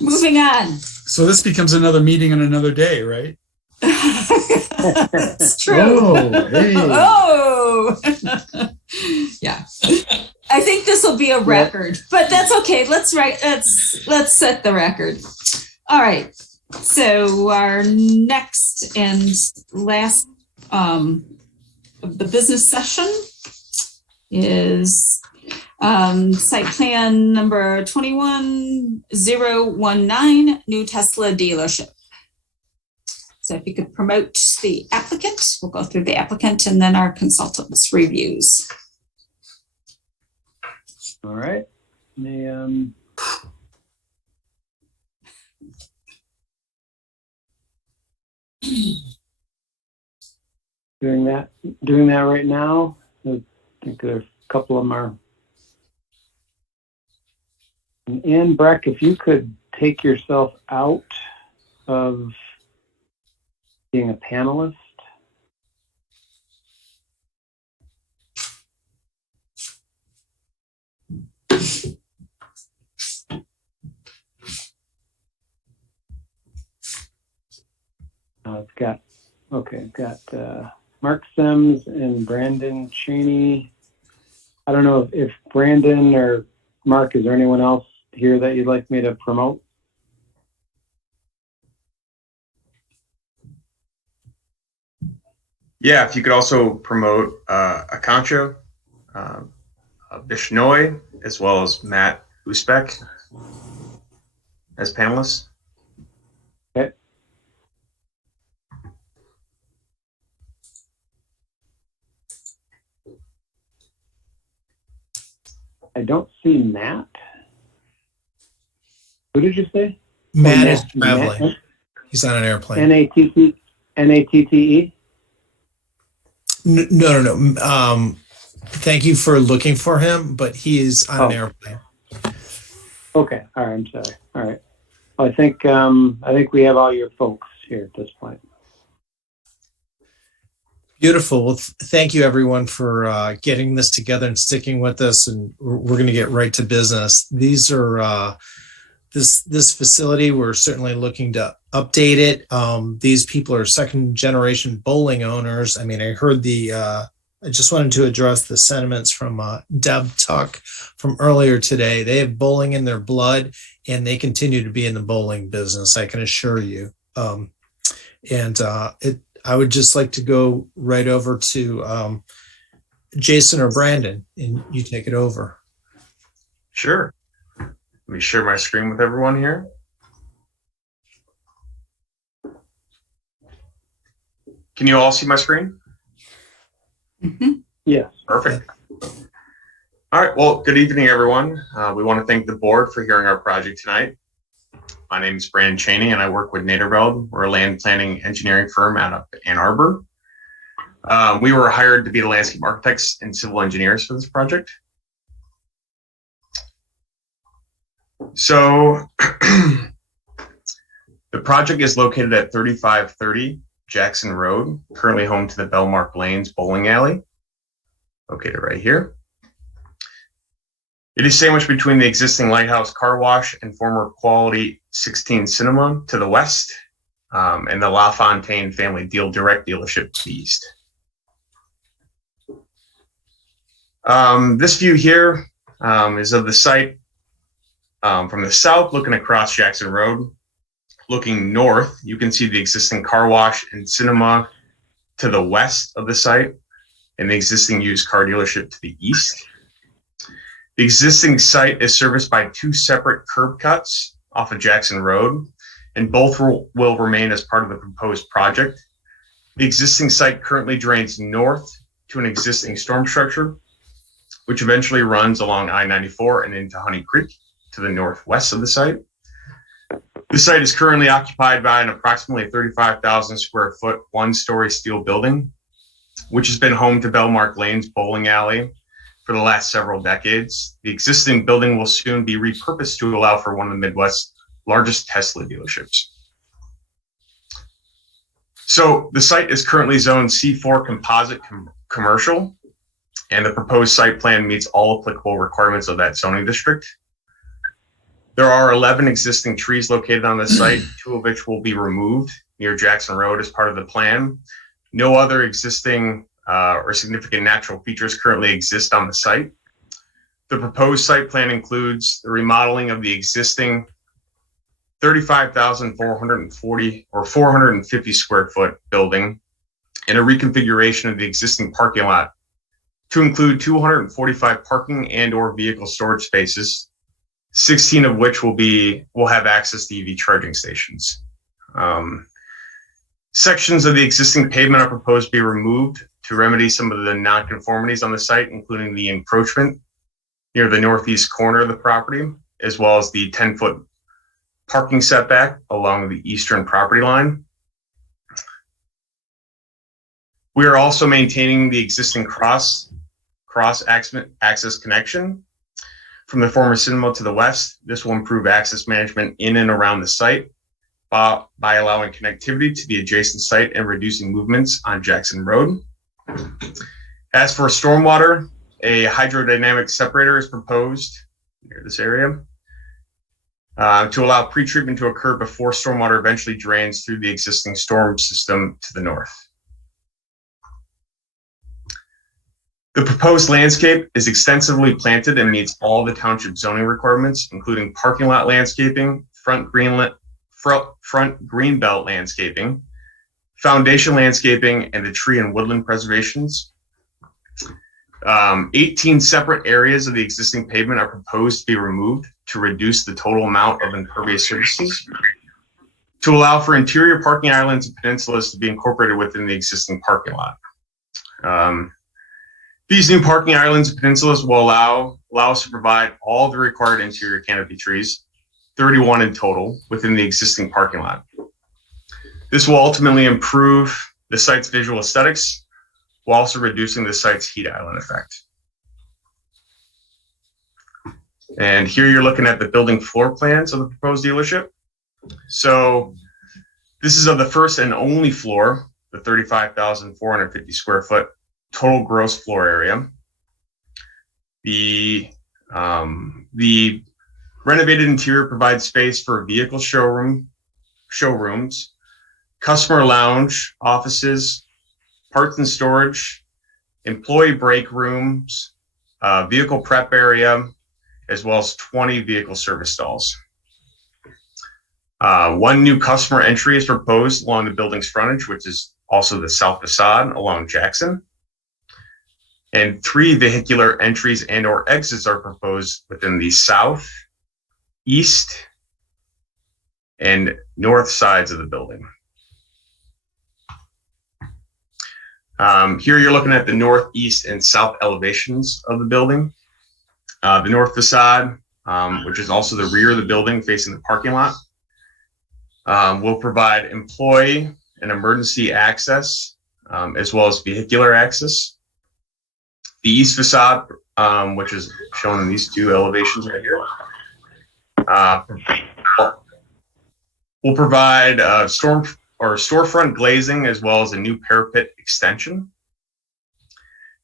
Moving on. So this becomes another meeting on another day, right? It's true. Oh, hey. Oh. Yeah. I think this will be a record, but that's okay. Let's set the record. All right. So our next and last of the business session is site plan number 21019, new Tesla dealership. So if you could promote the applicant, we'll go through the applicant and then our consultants' reviews. All right. Doing that right now. I think there's a couple of them are. And Ann Breck, if you could take yourself out of being a panelist. It's got Mark Sims and Brandon Cheney. I don't know if Brandon or Mark, is there anyone else here that you'd like me to promote? Yeah, if you could also promote Akancho, Bishnoi, as well as Matt Usbeck as panelists. Okay. I don't see Matt. Who did you say? Matt Oh, is traveling. Matt. He's on an airplane. Natte? No. Thank you for looking for him, but he is on an airplane. Okay. All right. I'm sorry. All right. I think we have all your folks here at this point. Beautiful. Well, thank you everyone for getting this together and sticking with us. And we're going to get right to business. These are this facility. We're certainly looking to update it. These people are second generation bowling owners. I mean, I heard I just wanted to address the sentiments from Deb Tuck from earlier today. They have bowling in their blood, and they continue to be in the bowling business, I can assure you. I would just like to go right over to Jason or Brandon, and you take it over. Sure. Let me share my screen with everyone here. Can you all see my screen? Yes. Perfect. All right. Well, good evening, everyone. We want to thank the board for hearing our project tonight. My name is Brandon Cheney, and I work with Naderveld. We're a land planning engineering firm out of Ann Arbor. We were hired to be the landscape architects and civil engineers for this project. So the project is located at 3530 Jackson Road, currently home to the Bellmark Lanes bowling alley, located right here. It is sandwiched between the existing Lighthouse Car Wash and former Quality 16 Cinema to the west, and the LaFontaine Family Direct dealership to the east. This view here is of the site from the south, looking across Jackson Road. Looking north, you can see the existing car wash and cinema to the west of the site, and the existing used car dealership to the east. The existing site is serviced by two separate curb cuts off of Jackson Road, and both will remain as part of the proposed project. The existing site currently drains north to an existing storm structure, which eventually runs along I-94 and into Honey Creek to the northwest of the site. The site is currently occupied by an approximately 35,000 square foot, one-story steel building, which has been home to Bellmark Lanes bowling alley for the last several decades. The existing building will soon be repurposed to allow for one of the Midwest's largest Tesla dealerships. So the site is currently zoned C4 composite commercial, and the proposed site plan meets all applicable requirements of that zoning district. There are 11 existing trees located on the site, 2 of which will be removed near Jackson Road as part of the plan. No other existing or significant natural features currently exist on the site. The proposed site plan includes the remodeling of the existing 35,440 or 450 square foot building and a reconfiguration of the existing parking lot to include 245 parking and or vehicle storage spaces, 16 of which will have access to EV charging stations. Sections of the existing pavement are proposed to be removed to remedy some of the nonconformities on the site, including the encroachment near the northeast corner of the property, as well as the 10-foot parking setback along the eastern property line. We are also maintaining the existing cross access connection from the former cinema to the west. This will improve access management in and around the site by allowing connectivity to the adjacent site and reducing movements on Jackson Road. As for stormwater, a hydrodynamic separator is proposed near this area to allow pretreatment to occur before stormwater eventually drains through the existing storm system to the north. The proposed landscape is extensively planted and meets all the township zoning requirements, including parking lot landscaping, front green belt landscaping, foundation landscaping, and the tree and woodland preservations. 18 separate areas of the existing pavement are proposed to be removed to reduce the total amount of impervious surfaces, to allow for interior parking islands and peninsulas to be incorporated within the existing parking lot. These new parking islands and peninsulas will allow us to provide all the required interior canopy trees, 31 in total, within the existing parking lot. This will ultimately improve the site's visual aesthetics while also reducing the site's heat island effect. And here you're looking at the building floor plans of the proposed dealership. So this is of the first and only floor, the 35,450 square foot total gross floor area. The renovated interior provides space for vehicle showrooms, customer lounge, offices, parts and storage, employee break rooms, vehicle prep area, as well as 20 vehicle service stalls. One new customer entry is proposed along the building's frontage, which is also the south facade along Jackson. And 3 vehicular entries and or exits are proposed within the south, east, and north sides of the building. Here you're looking at the northeast and south elevations of the building. The north facade, which is also the rear of the building facing the parking lot, will provide employee and emergency access, as well as vehicular access. The east facade, which is shown in these 2 elevations right here, will provide storefront glazing as well as a new parapet extension.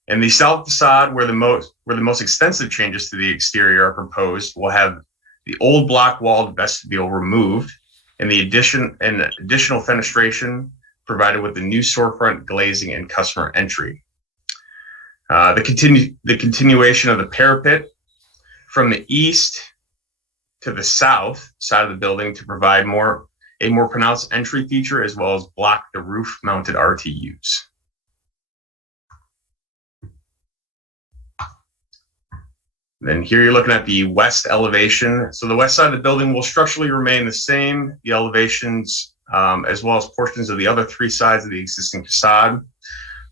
And the south facade, where the most extensive changes to the exterior are proposed, will have the old block walled vestibule removed and the additional fenestration provided with the new storefront glazing and customer entry. The continuation of the parapet from the east to the south side of the building to provide a more pronounced entry feature, as well as block the roof mounted RTUs. Then here you're looking at the west elevation. So the west side of the building will structurally remain the same. The elevations, as well as portions of the other 3 sides of the existing facade,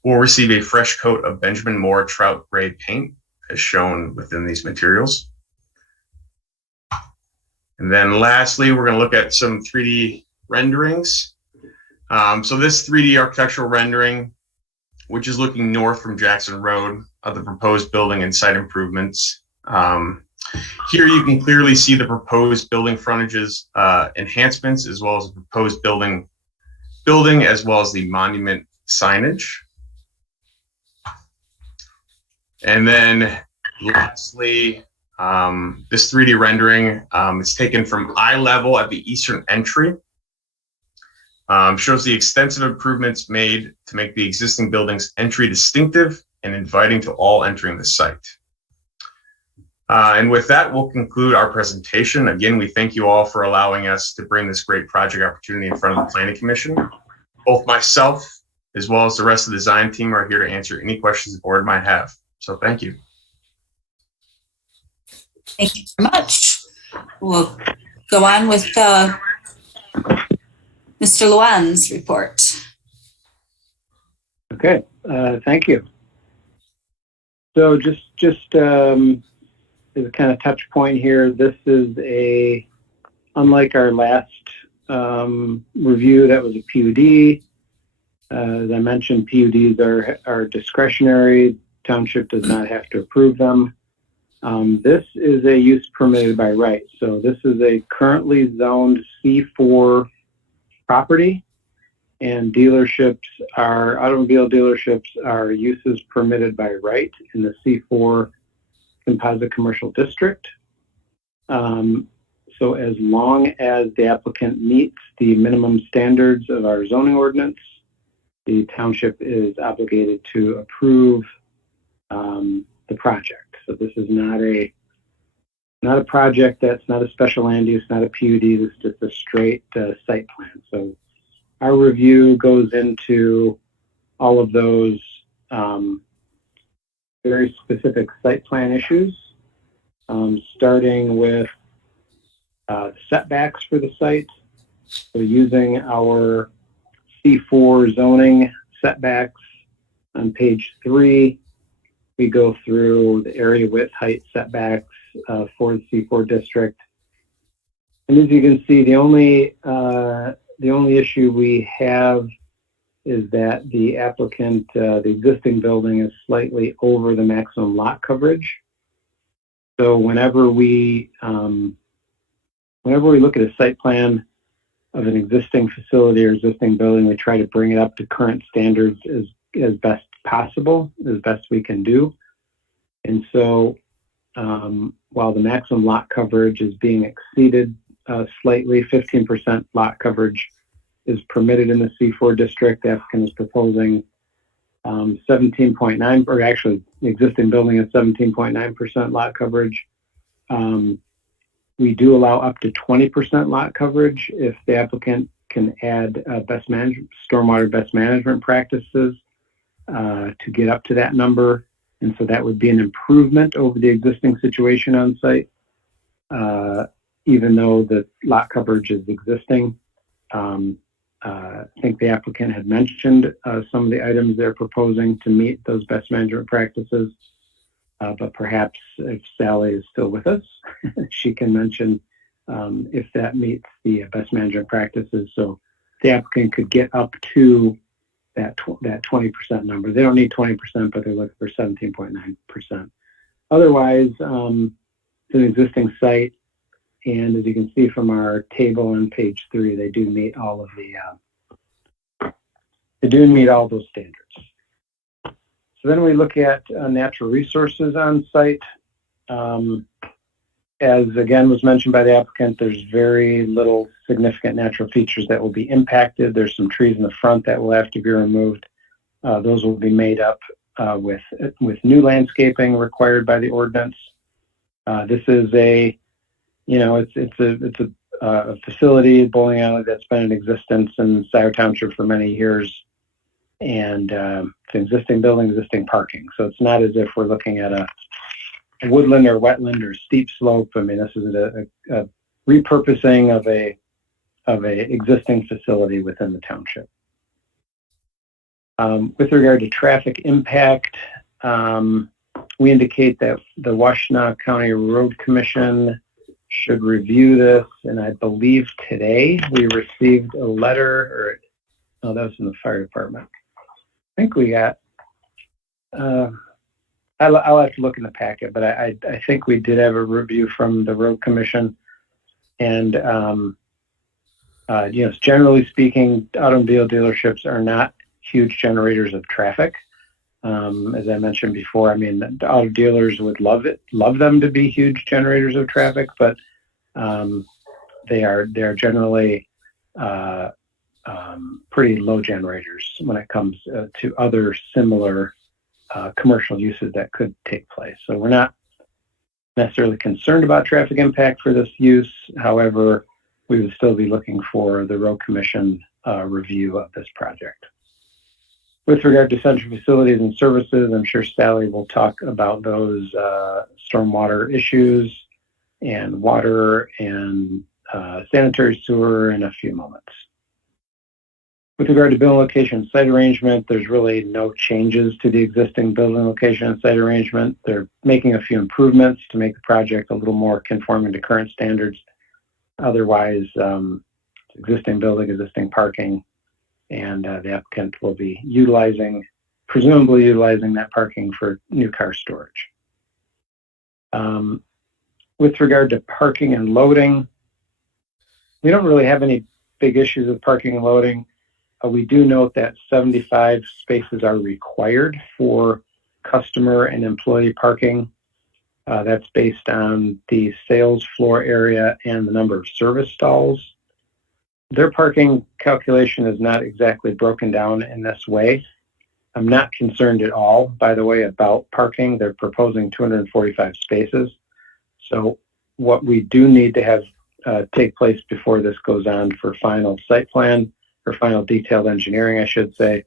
will receive a fresh coat of Benjamin Moore trout gray paint, as shown within these materials. And then lastly, we're going to look at some 3D renderings. So this 3D architectural rendering, which is looking north from Jackson Road, of the proposed building and site improvements. Here you can clearly see the proposed building frontages enhancements, as well as the proposed building, as well as the monument signage. And then lastly, this 3D rendering is taken from eye level at the eastern entry. Shows the extensive improvements made to make the existing building's entry distinctive and inviting to all entering the site. And with that, we'll conclude our presentation. Again, we thank you all for allowing us to bring this great project opportunity in front of the Planning Commission. Both myself, as well as the rest of the design team, are here to answer any questions the board might have. So thank you. Thank you very much. We'll go on with Mr. Luan's report. Okay, thank you. So just as a kind of touch point here, this is unlike our last review that was a PUD. As I mentioned, PUDs are discretionary. Township does not have to approve them. This is a use permitted by right. So this is a currently zoned C4 property, and automobile dealerships are uses permitted by right in the C4 composite commercial district. So as long as the applicant meets the minimum standards of our zoning ordinance, the township is obligated to approve the project. So this is not a project that's not a special land use, not a PUD. This is just a straight site plan. So our review goes into all of those very specific site plan issues, starting with setbacks for the site. So using our C4 zoning setbacks on page 3, we go through the area width height setbacks for the C4 district. And as you can see, the only issue we have is that the applicant, the existing building is slightly over the maximum lot coverage. So whenever we look at a site plan of an existing facility or existing building, we try to bring it up to current standards as best possible, as best we can do. And so while the maximum lot coverage is being exceeded slightly, 15% lot coverage is permitted in the C4 district. The applicant is proposing 17.9, or actually the existing building is 17.9% lot coverage. We do allow up to 20% lot coverage if the applicant can add stormwater best management practices to get up to that number. And so that would be an improvement over the existing situation on site, even though the lot coverage is existing. I think the applicant had mentioned some of the items they're proposing to meet those best management practices, but perhaps if Sally is still with us, she can mention if that meets the best management practices. So the applicant could get up to that 20% number. They don't need 20%, but they're looking for 17.9%. Otherwise, it's an existing site. And as you can see from our table on page 3, they do meet all of those standards. So then we look at natural resources on site. As again was mentioned by the applicant, there's very little significant natural features that will be impacted. There's some trees in the front that will have to be removed. Those will be made up with new landscaping required by the ordinance. This is it's a facility, bowling alley, that's been in existence in Scio Township for many years, and it's an existing building, existing parking. So it's not as if we're looking at a woodland or wetland or steep slope. I mean, this is a repurposing of a existing facility within the township. With regard to traffic impact, we indicate that the Washtenaw County Road Commission should review this, and I believe today we received a letter, that was from the fire department. I think we got, I'll have to look in the packet, but I think we did have a review from the road commission. And, generally speaking, automobile dealerships are not huge generators of traffic. As I mentioned before, I mean, the auto dealers would love them to be huge generators of traffic, but they are generally pretty low generators when it comes to other similar commercial uses that could take place. So we're not necessarily concerned about traffic impact for this use. However, we would still be looking for the road commission review of this project. With regard to central facilities and services, I'm sure Sally will talk about those stormwater issues and water and sanitary sewer in a few moments. With regard to building location and site arrangement, there's really no changes to the existing building location and site arrangement. They're making a few improvements to make the project a little more conforming to current standards. Otherwise, existing building, existing parking, and the applicant will be presumably utilizing that parking for new car storage. With regard to parking and loading, we don't really have any big issues with parking and loading. We do note that 75 spaces are required for customer and employee parking. That's based on the sales floor area and the number of service stalls. Their parking calculation is not exactly broken down in this way. I'm not concerned at all, by the way, about parking. They're proposing 245 spaces. So what we do need to have take place before this goes on for final site plan or final detailed engineering, I should say.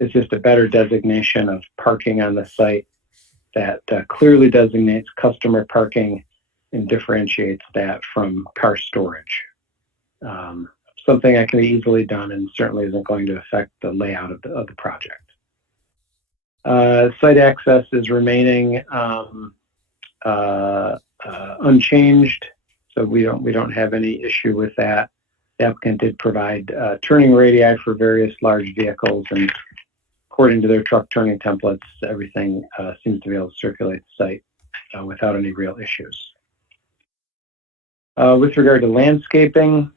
It's just a better designation of parking on the site that clearly designates customer parking and differentiates that from car storage. Something that can be easily done and certainly isn't going to affect the layout of the project. Site access is remaining unchanged, so we don't have any issue with that. The applicant did provide turning radii for various large vehicles, and according to their truck turning templates, everything seems to be able to circulate the site without any real issues. With regard to landscaping,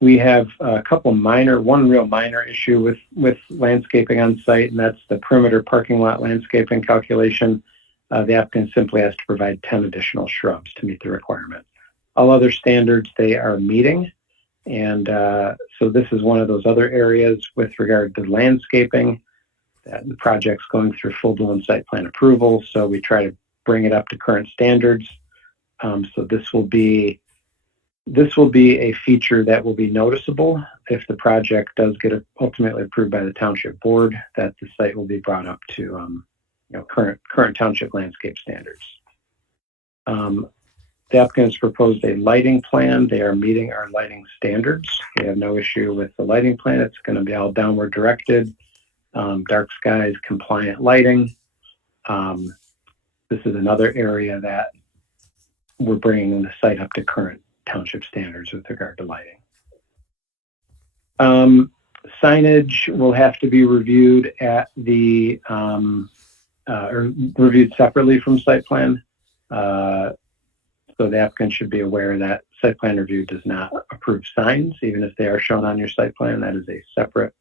we have a couple one real minor issue with landscaping on site, and that's the perimeter parking lot landscaping calculation. The applicant simply has to provide 10 additional shrubs to meet the requirement. All other standards they are meeting. And so this is one of those other areas with regard to landscaping that the project's going through full-blown site plan approval. So we try to bring it up to current standards. So this will be a feature that will be noticeable if the project does get ultimately approved by the township board, that the site will be brought up to current township landscape standards. The applicant has proposed a lighting plan. They are meeting our lighting standards. We have no issue with the lighting plan. It's going to be all downward directed, dark skies compliant lighting. This is another area that we're bringing the site up to current township standards with regard to lighting. Signage will have to be reviewed at the or reviewed separately from site plan. So the applicant should be aware that site plan review does not approve signs, even if they are shown on your site plan. That is a separate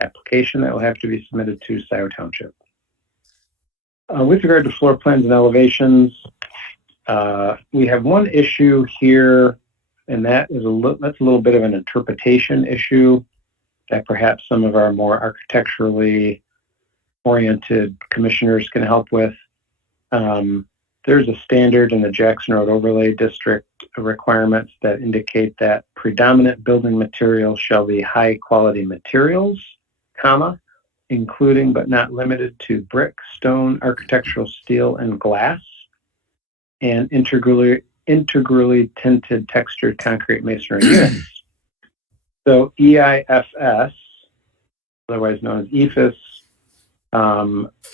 application that will have to be submitted to Scio Township. With regard to floor plans and elevations, we have one issue here, and that's a little bit of an interpretation issue that perhaps some of our more architecturally oriented commissioners can help with. There's a standard in the Jackson Road Overlay District requirements that indicate that predominant building materials shall be high quality materials, comma, including but not limited to brick, stone, architectural steel, and glass, and integrally tinted textured concrete masonry units. So EIFS, otherwise known as EIFS,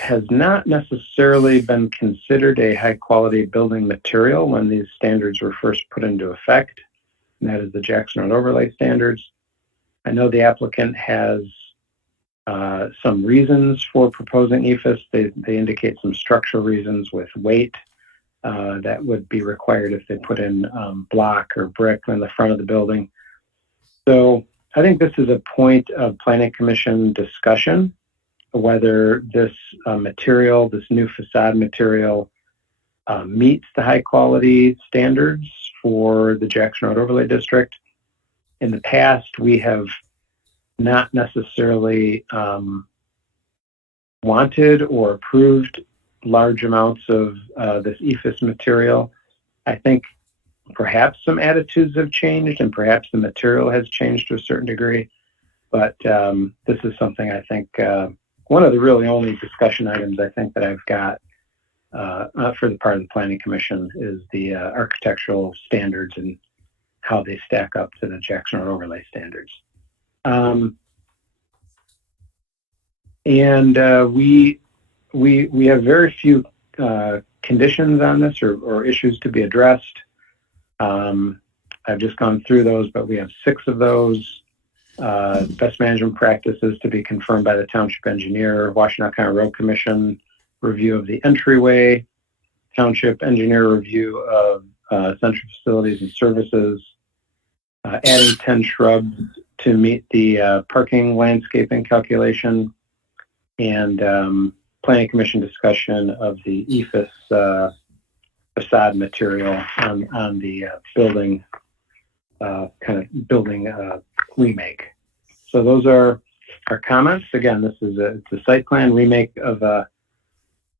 has not necessarily been considered a high quality building material when these standards were first put into effect, and that is the Jackson Road Overlay Standards. I know the applicant has some reasons for proposing EIFS. They indicate some structural reasons with weight that would be required if they put in block or brick in the front of the building. So I think this is a point of Planning Commission discussion, whether this material, this new facade material, meets the high quality standards for the Jackson Road Overlay District. In the past, we have not necessarily wanted or approved large amounts of this EIFS material. I think perhaps some attitudes have changed and perhaps the material has changed to a certain degree, but this is something I think one of the really only discussion items I think that I've got for the part of the Planning Commission is the architectural standards and how they stack up to the Jackson Road Overlay Standards. We have very few conditions on this or issues to be addressed. I've just gone through those, but we have 6 of those. Best management practices to be confirmed by the township engineer, Washington County Road Commission review of the entryway, township engineer review of central facilities and services, adding 10 shrubs to meet the parking landscaping calculation, and Planning Commission discussion of the EIFS facade material on the building remake. So those are our comments. Again, this is it's a site plan remake of a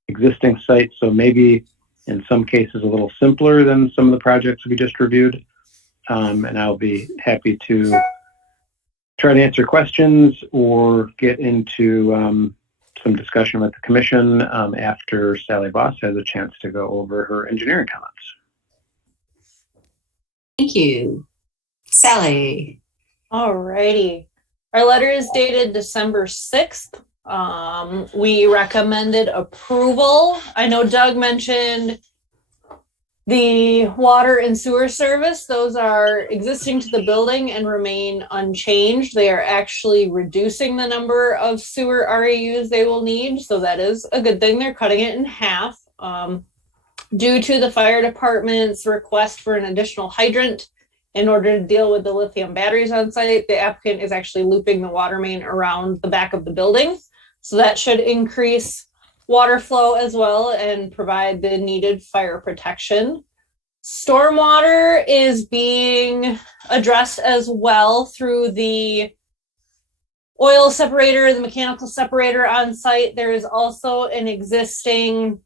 existing site, so maybe in some cases a little simpler than some of the projects we just reviewed, and I'll be happy to try to answer questions or get into some discussion with the commission after Sally Voss has a chance to go over her engineering comments. Thank you. Sally. All righty. Our letter is dated December 6th. We recommended approval. I know Doug mentioned the water and sewer service. Those are existing to the building and remain unchanged. They are actually reducing the number of sewer RAUs they will need. So that is a good thing. They're cutting it in half. Due to the fire department's request for an additional hydrant in order to deal with the lithium batteries on site, the applicant is actually looping the water main around the back of the building. So that should increase water flow as well and provide the needed fire protection. Stormwater is being addressed as well through the oil separator, the mechanical separator on site. There is also an existing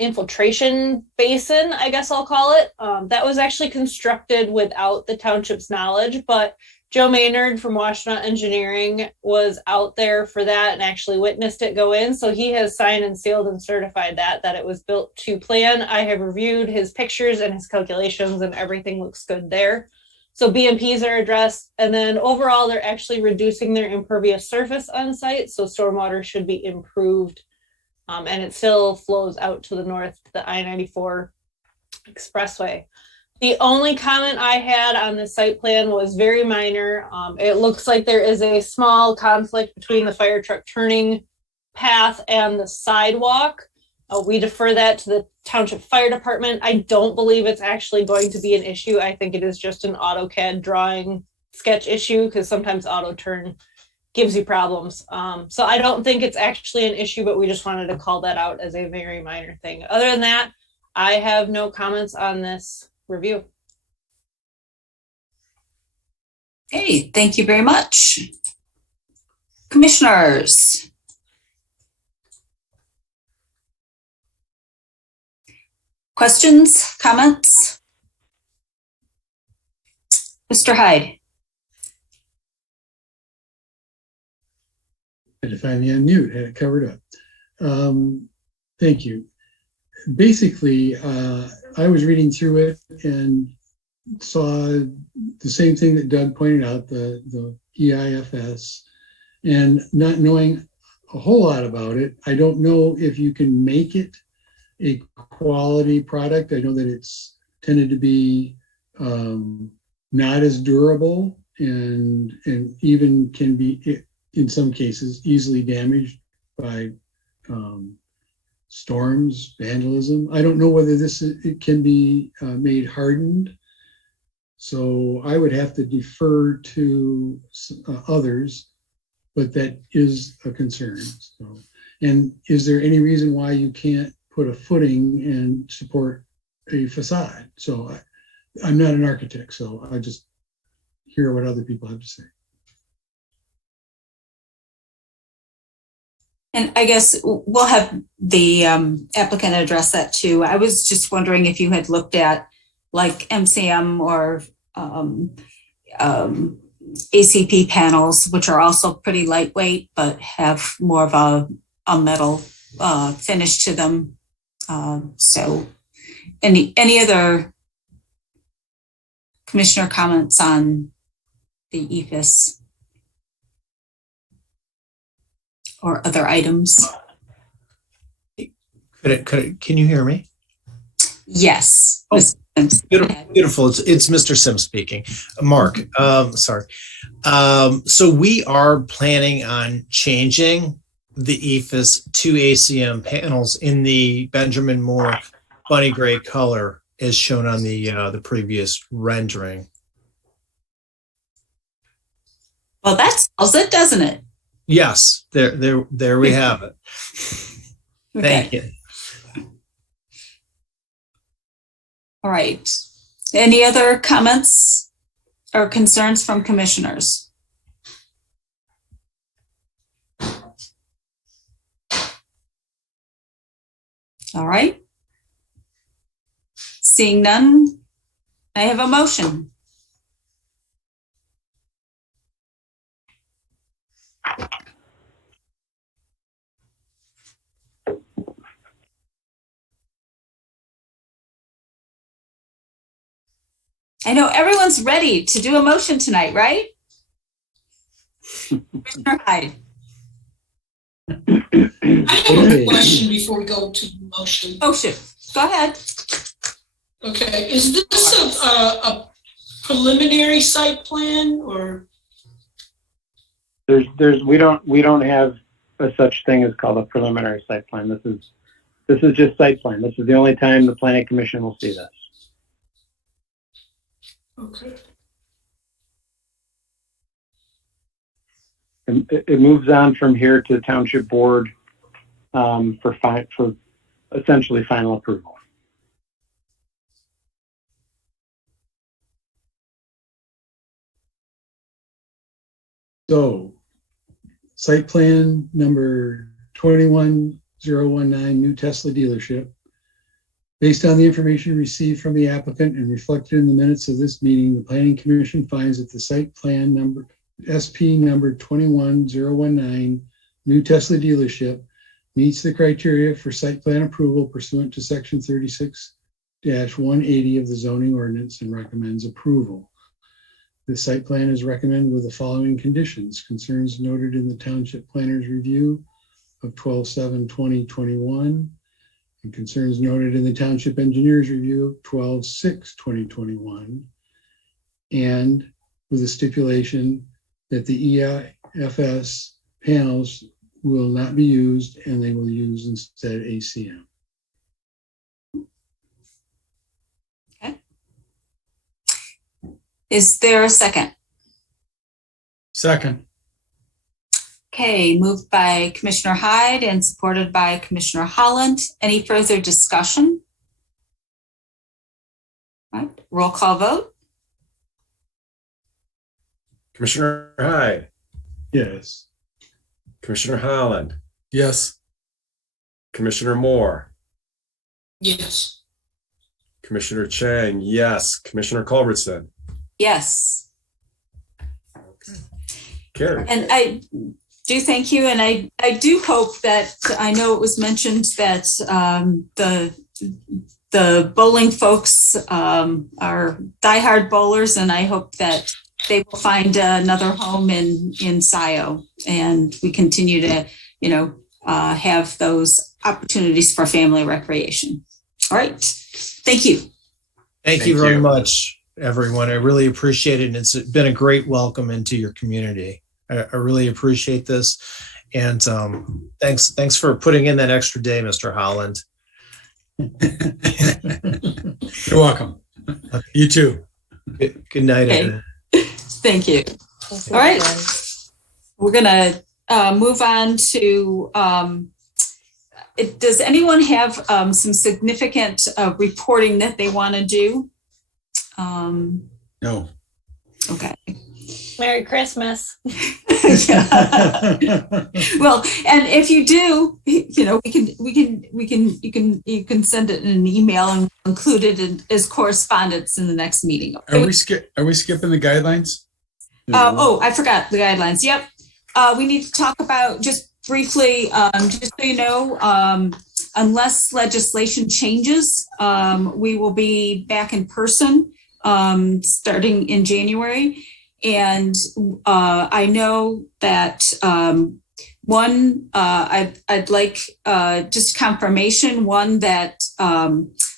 infiltration basin, I guess I'll call it. That was actually constructed without the township's knowledge, but Joe Maynard from Washtenaw Engineering was out there for that and actually witnessed it go in. So he has signed and sealed and certified that it was built to plan. I have reviewed his pictures and his calculations and everything looks good there. So BMPs are addressed. And then overall, they're actually reducing their impervious surface on site. So stormwater should be improved. And it still flows out to the north to the I-94 expressway. The only comment I had on the site plan was very minor. It looks like there is a small conflict between the fire truck turning path and the sidewalk. We defer that to the township fire department. I don't believe it's actually going to be an issue. I think it is just an AutoCAD drawing sketch issue because sometimes auto turn gives you problems. So I don't think it's actually an issue, but we just wanted to call that out as a very minor thing. Other than that, I have no comments on this review. Hey, thank you very much. Commissioners. Questions, comments? Mr. Hyde. Had to finally unmute, had it covered up. Thank you. Basically, I was reading through it and saw the same thing that Doug pointed out, the EIFS, and not knowing a whole lot about it. I don't know if you can make it a quality product. I know that it's tended to be not as durable and even can be, in some cases, easily damaged by storms, vandalism. I don't know whether it can be made hardened. So I would have to defer to others, but that is a concern. So, and is there any reason why you can't put a footing and support a facade? So I'm not an architect, so I just hear what other people have to say. And I guess we'll have the applicant address that too. I was just wondering if you had looked at like MCM or ACP panels, which are also pretty lightweight, but have more of a metal finish to them. So any other commissioner comments on the EFS or other items? Can you hear me? Yes. Oh, beautiful. It's Mr. Sims speaking. Mark, sorry. So we are planning on changing the EFS to ACM panels in the Benjamin Moore bunny gray color as shown on the previous rendering. Well, that solves it, doesn't it? Yes, there we have it. Thank you. All right. Any other comments or concerns from commissioners? All right. Seeing none, I have a motion. I know everyone's ready to do a motion tonight, right? Commissioner Hyde. I have a question before we go to the motion. Oh, shoot. Go ahead. Okay, is this a preliminary site plan or? We don't have a such thing as called a preliminary site plan. This is just site plan. This is the only time the planning commission will see this. Okay. And it moves on from here to the township board for essentially final approval. So, site plan number 21019, new Tesla dealership. Based on the information received from the applicant and reflected in the minutes of this meeting, the Planning Commission finds that the site plan number SP number 21019, new Tesla dealership, meets the criteria for site plan approval pursuant to section 36-180 of the zoning ordinance and recommends approval. The site plan is recommended with the following conditions: concerns noted in the Township Planner's Review of 12/7/2021, and concerns noted in the Township Engineer's Review of 12/6/2021, and with a stipulation that the EIFS panels will not be used and they will use instead ACM. Is there a second? Second. Okay, moved by Commissioner Hyde and supported by Commissioner Holland. Any further discussion? All right, roll call vote. Commissioner Hyde, Yes. Commissioner Holland, Yes. Commissioner Moore, Yes. Commissioner Chang, yes. Commissioner Culbertson. Yes. Carrie. And I do thank you. And I do hope that, I know it was mentioned that the bowling folks are diehard bowlers, and I hope that they will find another home in Scio, and we continue to, have those opportunities for family recreation. All right. Thank you. Thank you very much, everyone. I really appreciate it. And it's been a great welcome into your community. I really appreciate this. And thanks for putting in that extra day, Mr. Holland. You're welcome. You too. Good night. Okay. Thank you. All right. We're going to move on to, does anyone have some significant reporting that they want to do? No. Okay. Merry Christmas. Well, and if you do, you can send it in an email and include it as correspondence in the next meeting. Are we skipping the guidelines? Oh, I forgot the guidelines. Yep. We need to talk about just briefly, just so you know, unless legislation changes, we will be back in person starting in January. And I know that I'd like just confirmation, one that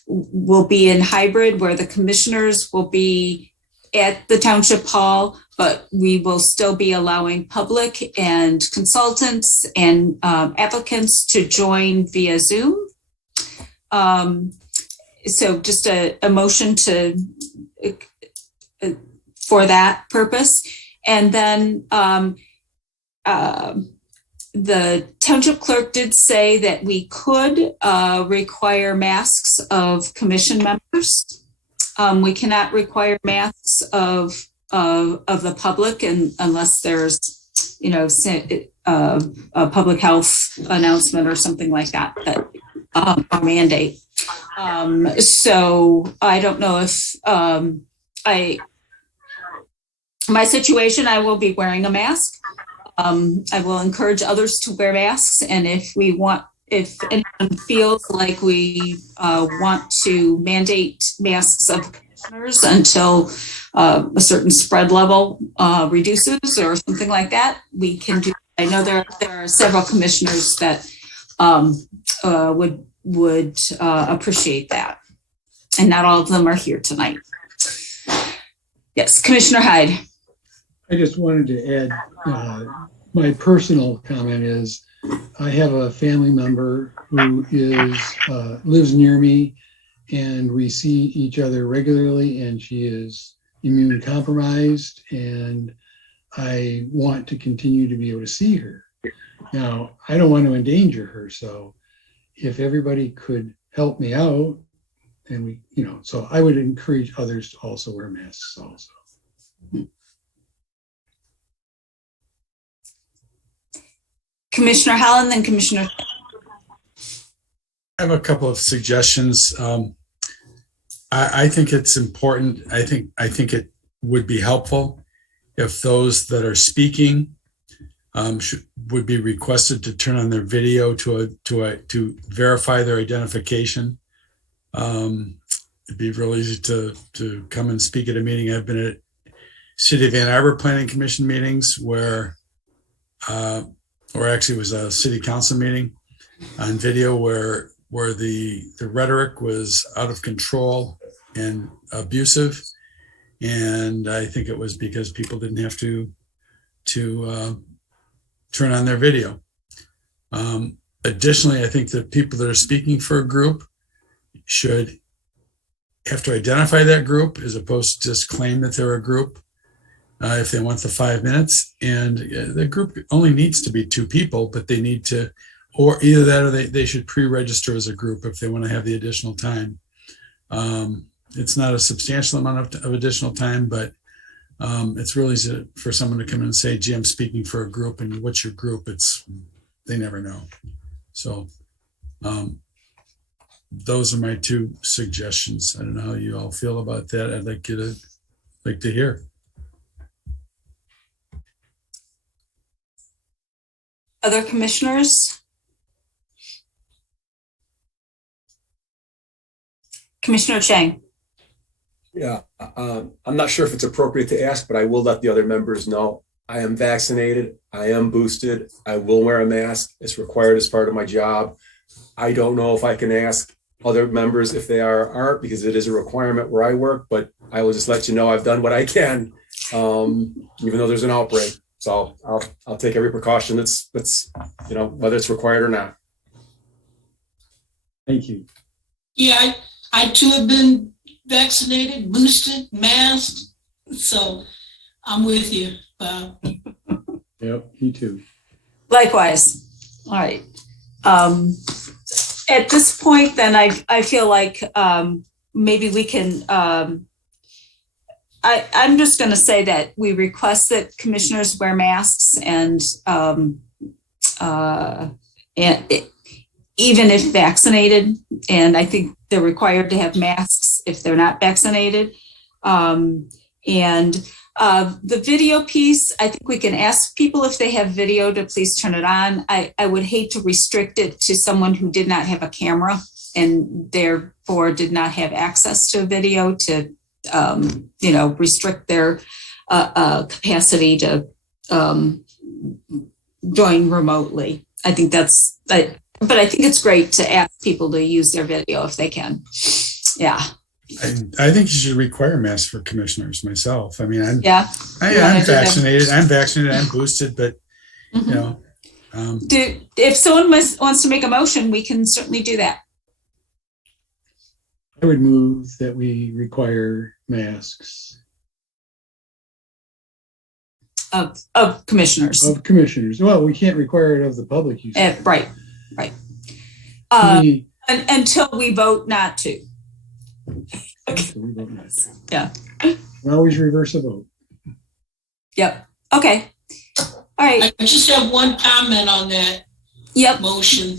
will be in hybrid, where the commissioners will be at the township hall, but we will still be allowing public and consultants and applicants to join via Zoom. So just a motion for that purpose. And then the township clerk did say that we could require masks of commission members. We cannot require masks of the public, and unless there's, a public health announcement or something like that, a mandate. So I don't know if my situation, I will be wearing a mask. I will encourage others to wear masks, and if anyone feels like we want to mandate masks of commissioners until a certain spread level reduces or something like that. We can do. I know there are several commissioners that would appreciate that, and not all of them are here tonight. Yes, Commissioner Hyde. I just wanted to add, my personal comment is, I have a family member who lives near me, and we see each other regularly, and she is immune compromised, and I want to continue to be able to see her. Now, I don't want to endanger her, so if everybody could help me out, and we, so I would encourage others to also wear masks also. Commissioner Holland, then Commissioner. I have a couple of suggestions. I think it's important. I think it would be helpful if those that are speaking would be requested to turn on their video to verify their identification. It'd be real easy to come and speak at a meeting. I've been at City of Ann Arbor Planning Commission meetings where, or actually it was a city council meeting on video where the rhetoric was out of control and abusive. And I think it was because people didn't have to turn on their video. Additionally, I think that people that are speaking for a group should have to identify that group as opposed to just claim that they're a group if they want the 5 minutes. And the group only needs to be 2 people, but they need to, or either that or they should pre-register as a group if they want to have the additional time. It's not a substantial amount of additional time, but it's really easy for someone to come in and say, gee, I'm speaking for a group, and what's your group? They never know. So those are my 2 suggestions. I don't know how you all feel about that. I'd like to hear. Other commissioners? Commissioner Chang. Yeah, I'm not sure if it's appropriate to ask, but I will let the other members know. I am vaccinated. I am boosted. I will wear a mask. It's required as part of my job. I don't know if I can ask other members if they aren't, because it is a requirement where I work, but I will just let you know I've done what I can, even though there's an outbreak. So I'll take every precaution that's whether it's required or not. Thank you. Yeah, I too have been vaccinated, boosted, masked. So I'm with you, Bob. Yep, me too. Likewise. All right. At this point, then I feel like maybe we can, I'm just going to say that we request that commissioners wear masks and even if vaccinated, and I think they're required to have masks if they're not vaccinated. And the video piece, I think we can ask people if they have video to please turn it on. I would hate to restrict it to someone who did not have a camera and therefore did not have access to a video to, restrict their capacity to join remotely. I think but I think it's great to ask people to use their video if they can. Yeah. I think you should require masks for commissioners myself. I mean, I'm vaccinated. I'm vaccinated. I'm boosted, but if someone wants to make a motion, we can certainly do that. I would move that we require masks. Of commissioners. Of commissioners. Well, we can't require it of the public. You said. Right. Until we vote not to. Yeah. We always reverse a vote. Yep. Okay. All right. I just have one comment on that. Yep. Motion.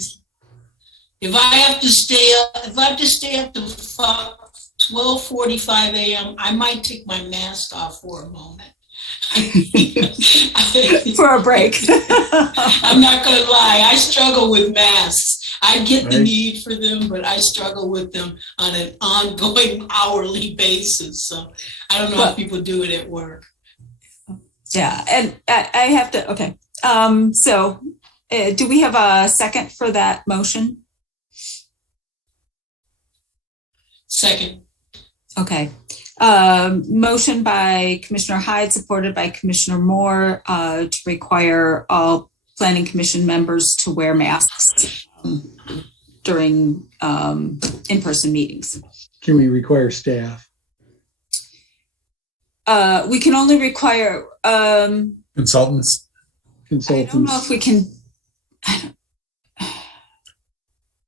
If I have to stay up to 12:45 a.m., I might take my mask off for a moment. For a break. I'm not going to lie. I struggle with masks. I get the Right. need for them, but I struggle with them on an ongoing hourly basis. So I don't know Well- if people do it at work. Yeah, and I have to, okay. So do we have a second for that motion? Second. Okay. Motion by Commissioner Hyde, supported by Commissioner Moore, to require all planning commission members to wear masks during in-person meetings. Can we require staff? We can only require, Consultants. I don't know if Consultants? we can,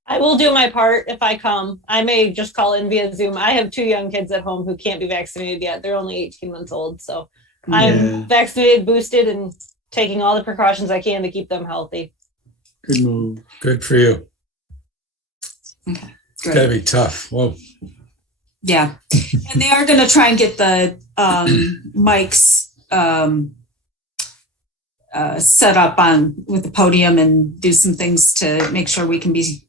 I will do my part if I come. I may just call in via Zoom. I have 2 young kids at home who can't be vaccinated yet. They're only 18 months old. So Yeah. I'm vaccinated, boosted, and taking all the precautions I can to keep them healthy. Good move. Good for you. okay, It's great. got to be tough. Whoa. Yeah, and they are going to try and get the mics set up on with the podium and do some things to make sure we can be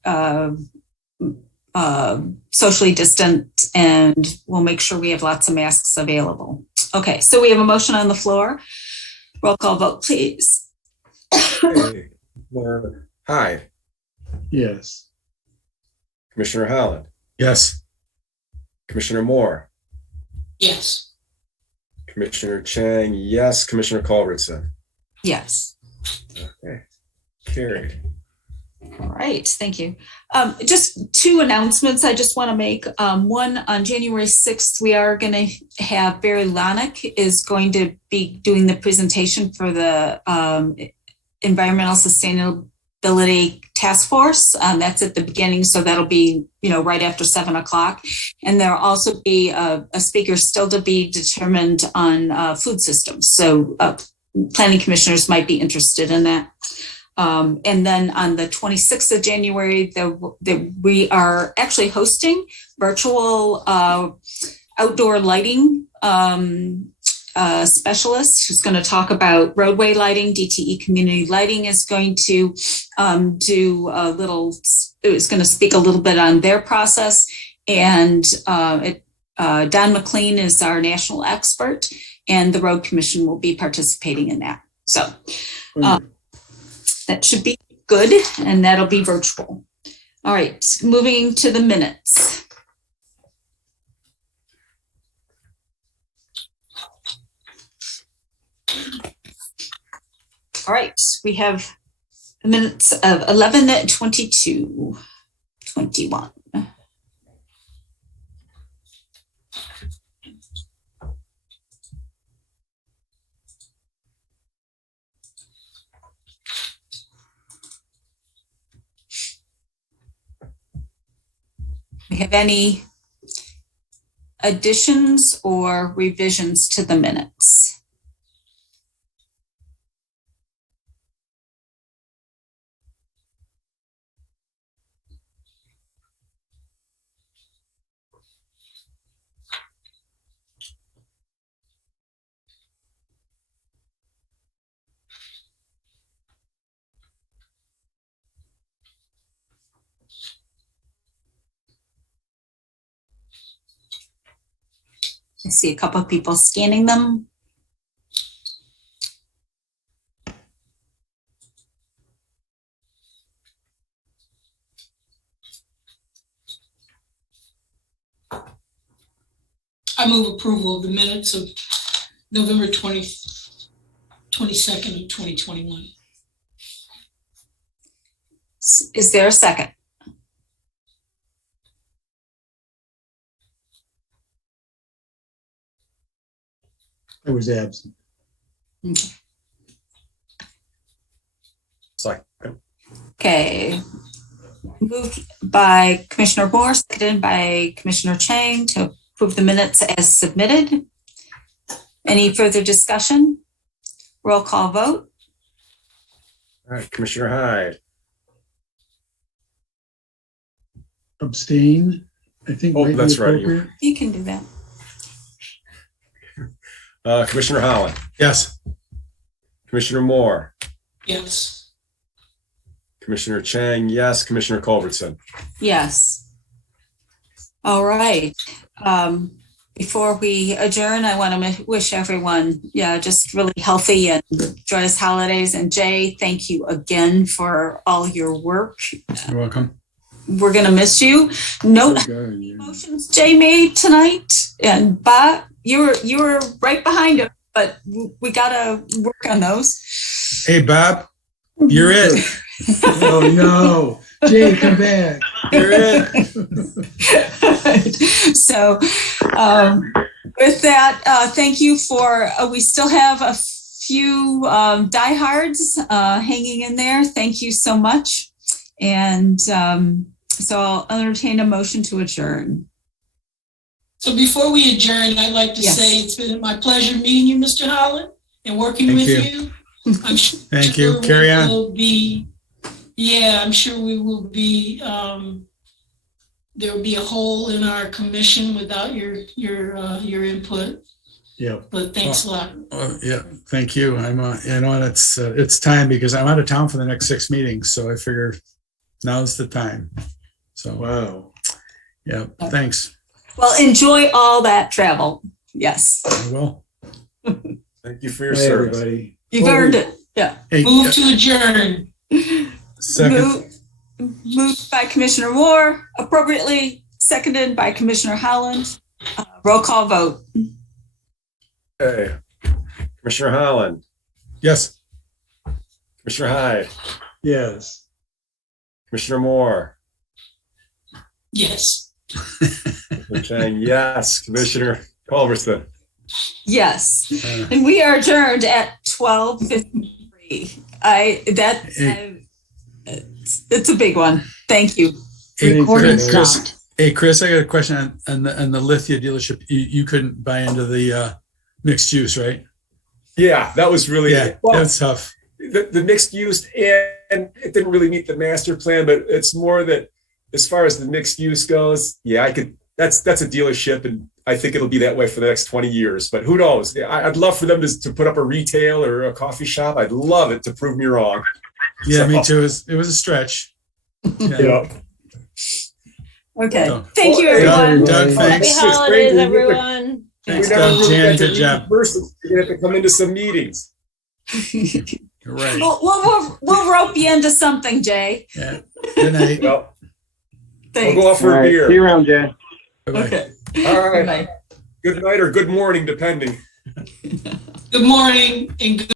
socially distant, and we'll make sure we have lots of masks available. Okay, so we have a motion on the floor. Roll call vote, please. Okay. Commissioner Hyde, Yes. Commissioner Holland, Yes. Commissioner Moore, Yes. Commissioner Chang, yes. Commissioner Culbertson. Yes. Okay, carried. All right, thank you. Just 2 announcements I just want to make. One, on January 6th, we are going to have Barry Lonick is going to be doing the presentation for the Environmental Sustainability Task Force. That's at the beginning, so that'll be, right after 7 o'clock. And there'll also be a speaker still to be determined on food systems. So planning commissioners might be interested in that. And then on the 26th of January, we are actually hosting virtual outdoor lighting specialist who's going to talk about roadway lighting. DTE Community Lighting is going to it's going to speak a little bit on their process. And Don McLean is our national expert, and the Road Commission will be participating in that. So that should be good, and that'll be virtual. All right, moving to the minutes. All right, we have the minutes of 11/22/21. We have any additions or revisions to the minutes? I see a couple of people scanning them. I move approval of the minutes of November 22nd of 2021. Is there a second? I was absent. Okay. Moved by Commissioner Moore, seconded by Commissioner Chang to approve the minutes as submitted. Any further discussion? Roll call vote. All right, Commissioner Hyde, Abstain, I think might be that's right. appropriate. You can do that. Commissioner Holland, Yes. Commissioner Moore, Yes. Commissioner Chang, yes. Commissioner Culbertson. Yes. All right. Before we adjourn, I want to wish everyone, just really healthy and joyous holidays. And Jay, thank you again for all your work. You're welcome. We're going to miss you. No motions Jay made tonight, and Bob, you were right behind him, but we got to work on those. Hey, Bob, you're it. Oh, no. Jay, come back. You're it. So with that, thank you for, we still have a few diehards hanging in there. Thank you so much. And so I'll entertain a motion to adjourn. So before we adjourn, I'd like to say it's been my pleasure meeting you, Mr. Holland, and working with you. I'm sure Thank you. Carry on. I'm sure we will be, there will be a hole in our commission without your input. Yeah. But thanks a lot. Yeah, thank you. It's time because I'm out of town for the next 6 meetings, so I figure now's the time. So wow. Yeah, thanks. Well, enjoy all that travel. Yes. I will. Thank you for your service. Everybody. You've earned it. Yeah. Hey, Move to adjourn. Second. Moved by Commissioner Moore, appropriately seconded by Commissioner Holland. Roll call vote. Okay. Commissioner Holland. Yes. Commissioner Hyde. Yes. Commissioner Moore. Yes. Commissioner Chang, yes. Commissioner Culbertson. Yes. And we are adjourned at 12:53. It's a big one. Thank you. Hey, Recording Chris, stopped. hey, Chris, I got a question on the Lithia dealership. You couldn't buy into the mixed use, right? Yeah, that was really that's tough. The mixed use, and it didn't really meet the master plan, but it's more that as far as the mixed use goes, that's a dealership, and I think it'll be that way for the next 20 years, but who knows? I'd love for them to put up a retail or a coffee shop. I'd love it to prove me wrong. Yeah, me too. It was a stretch. Yeah. Okay. So, Thank you, everyone. Doug, thanks. Happy holidays, everyone. Thanks, Doug. Jan, good job. You're going to have to come into some meetings. You're right. We'll rope you into something, Jay. Yeah. Good night. Well, Thanks. we'll go out for a beer. See you around, Jay. Bye-bye. Okay. All right. Bye. Good night or good morning, depending. Good morning and good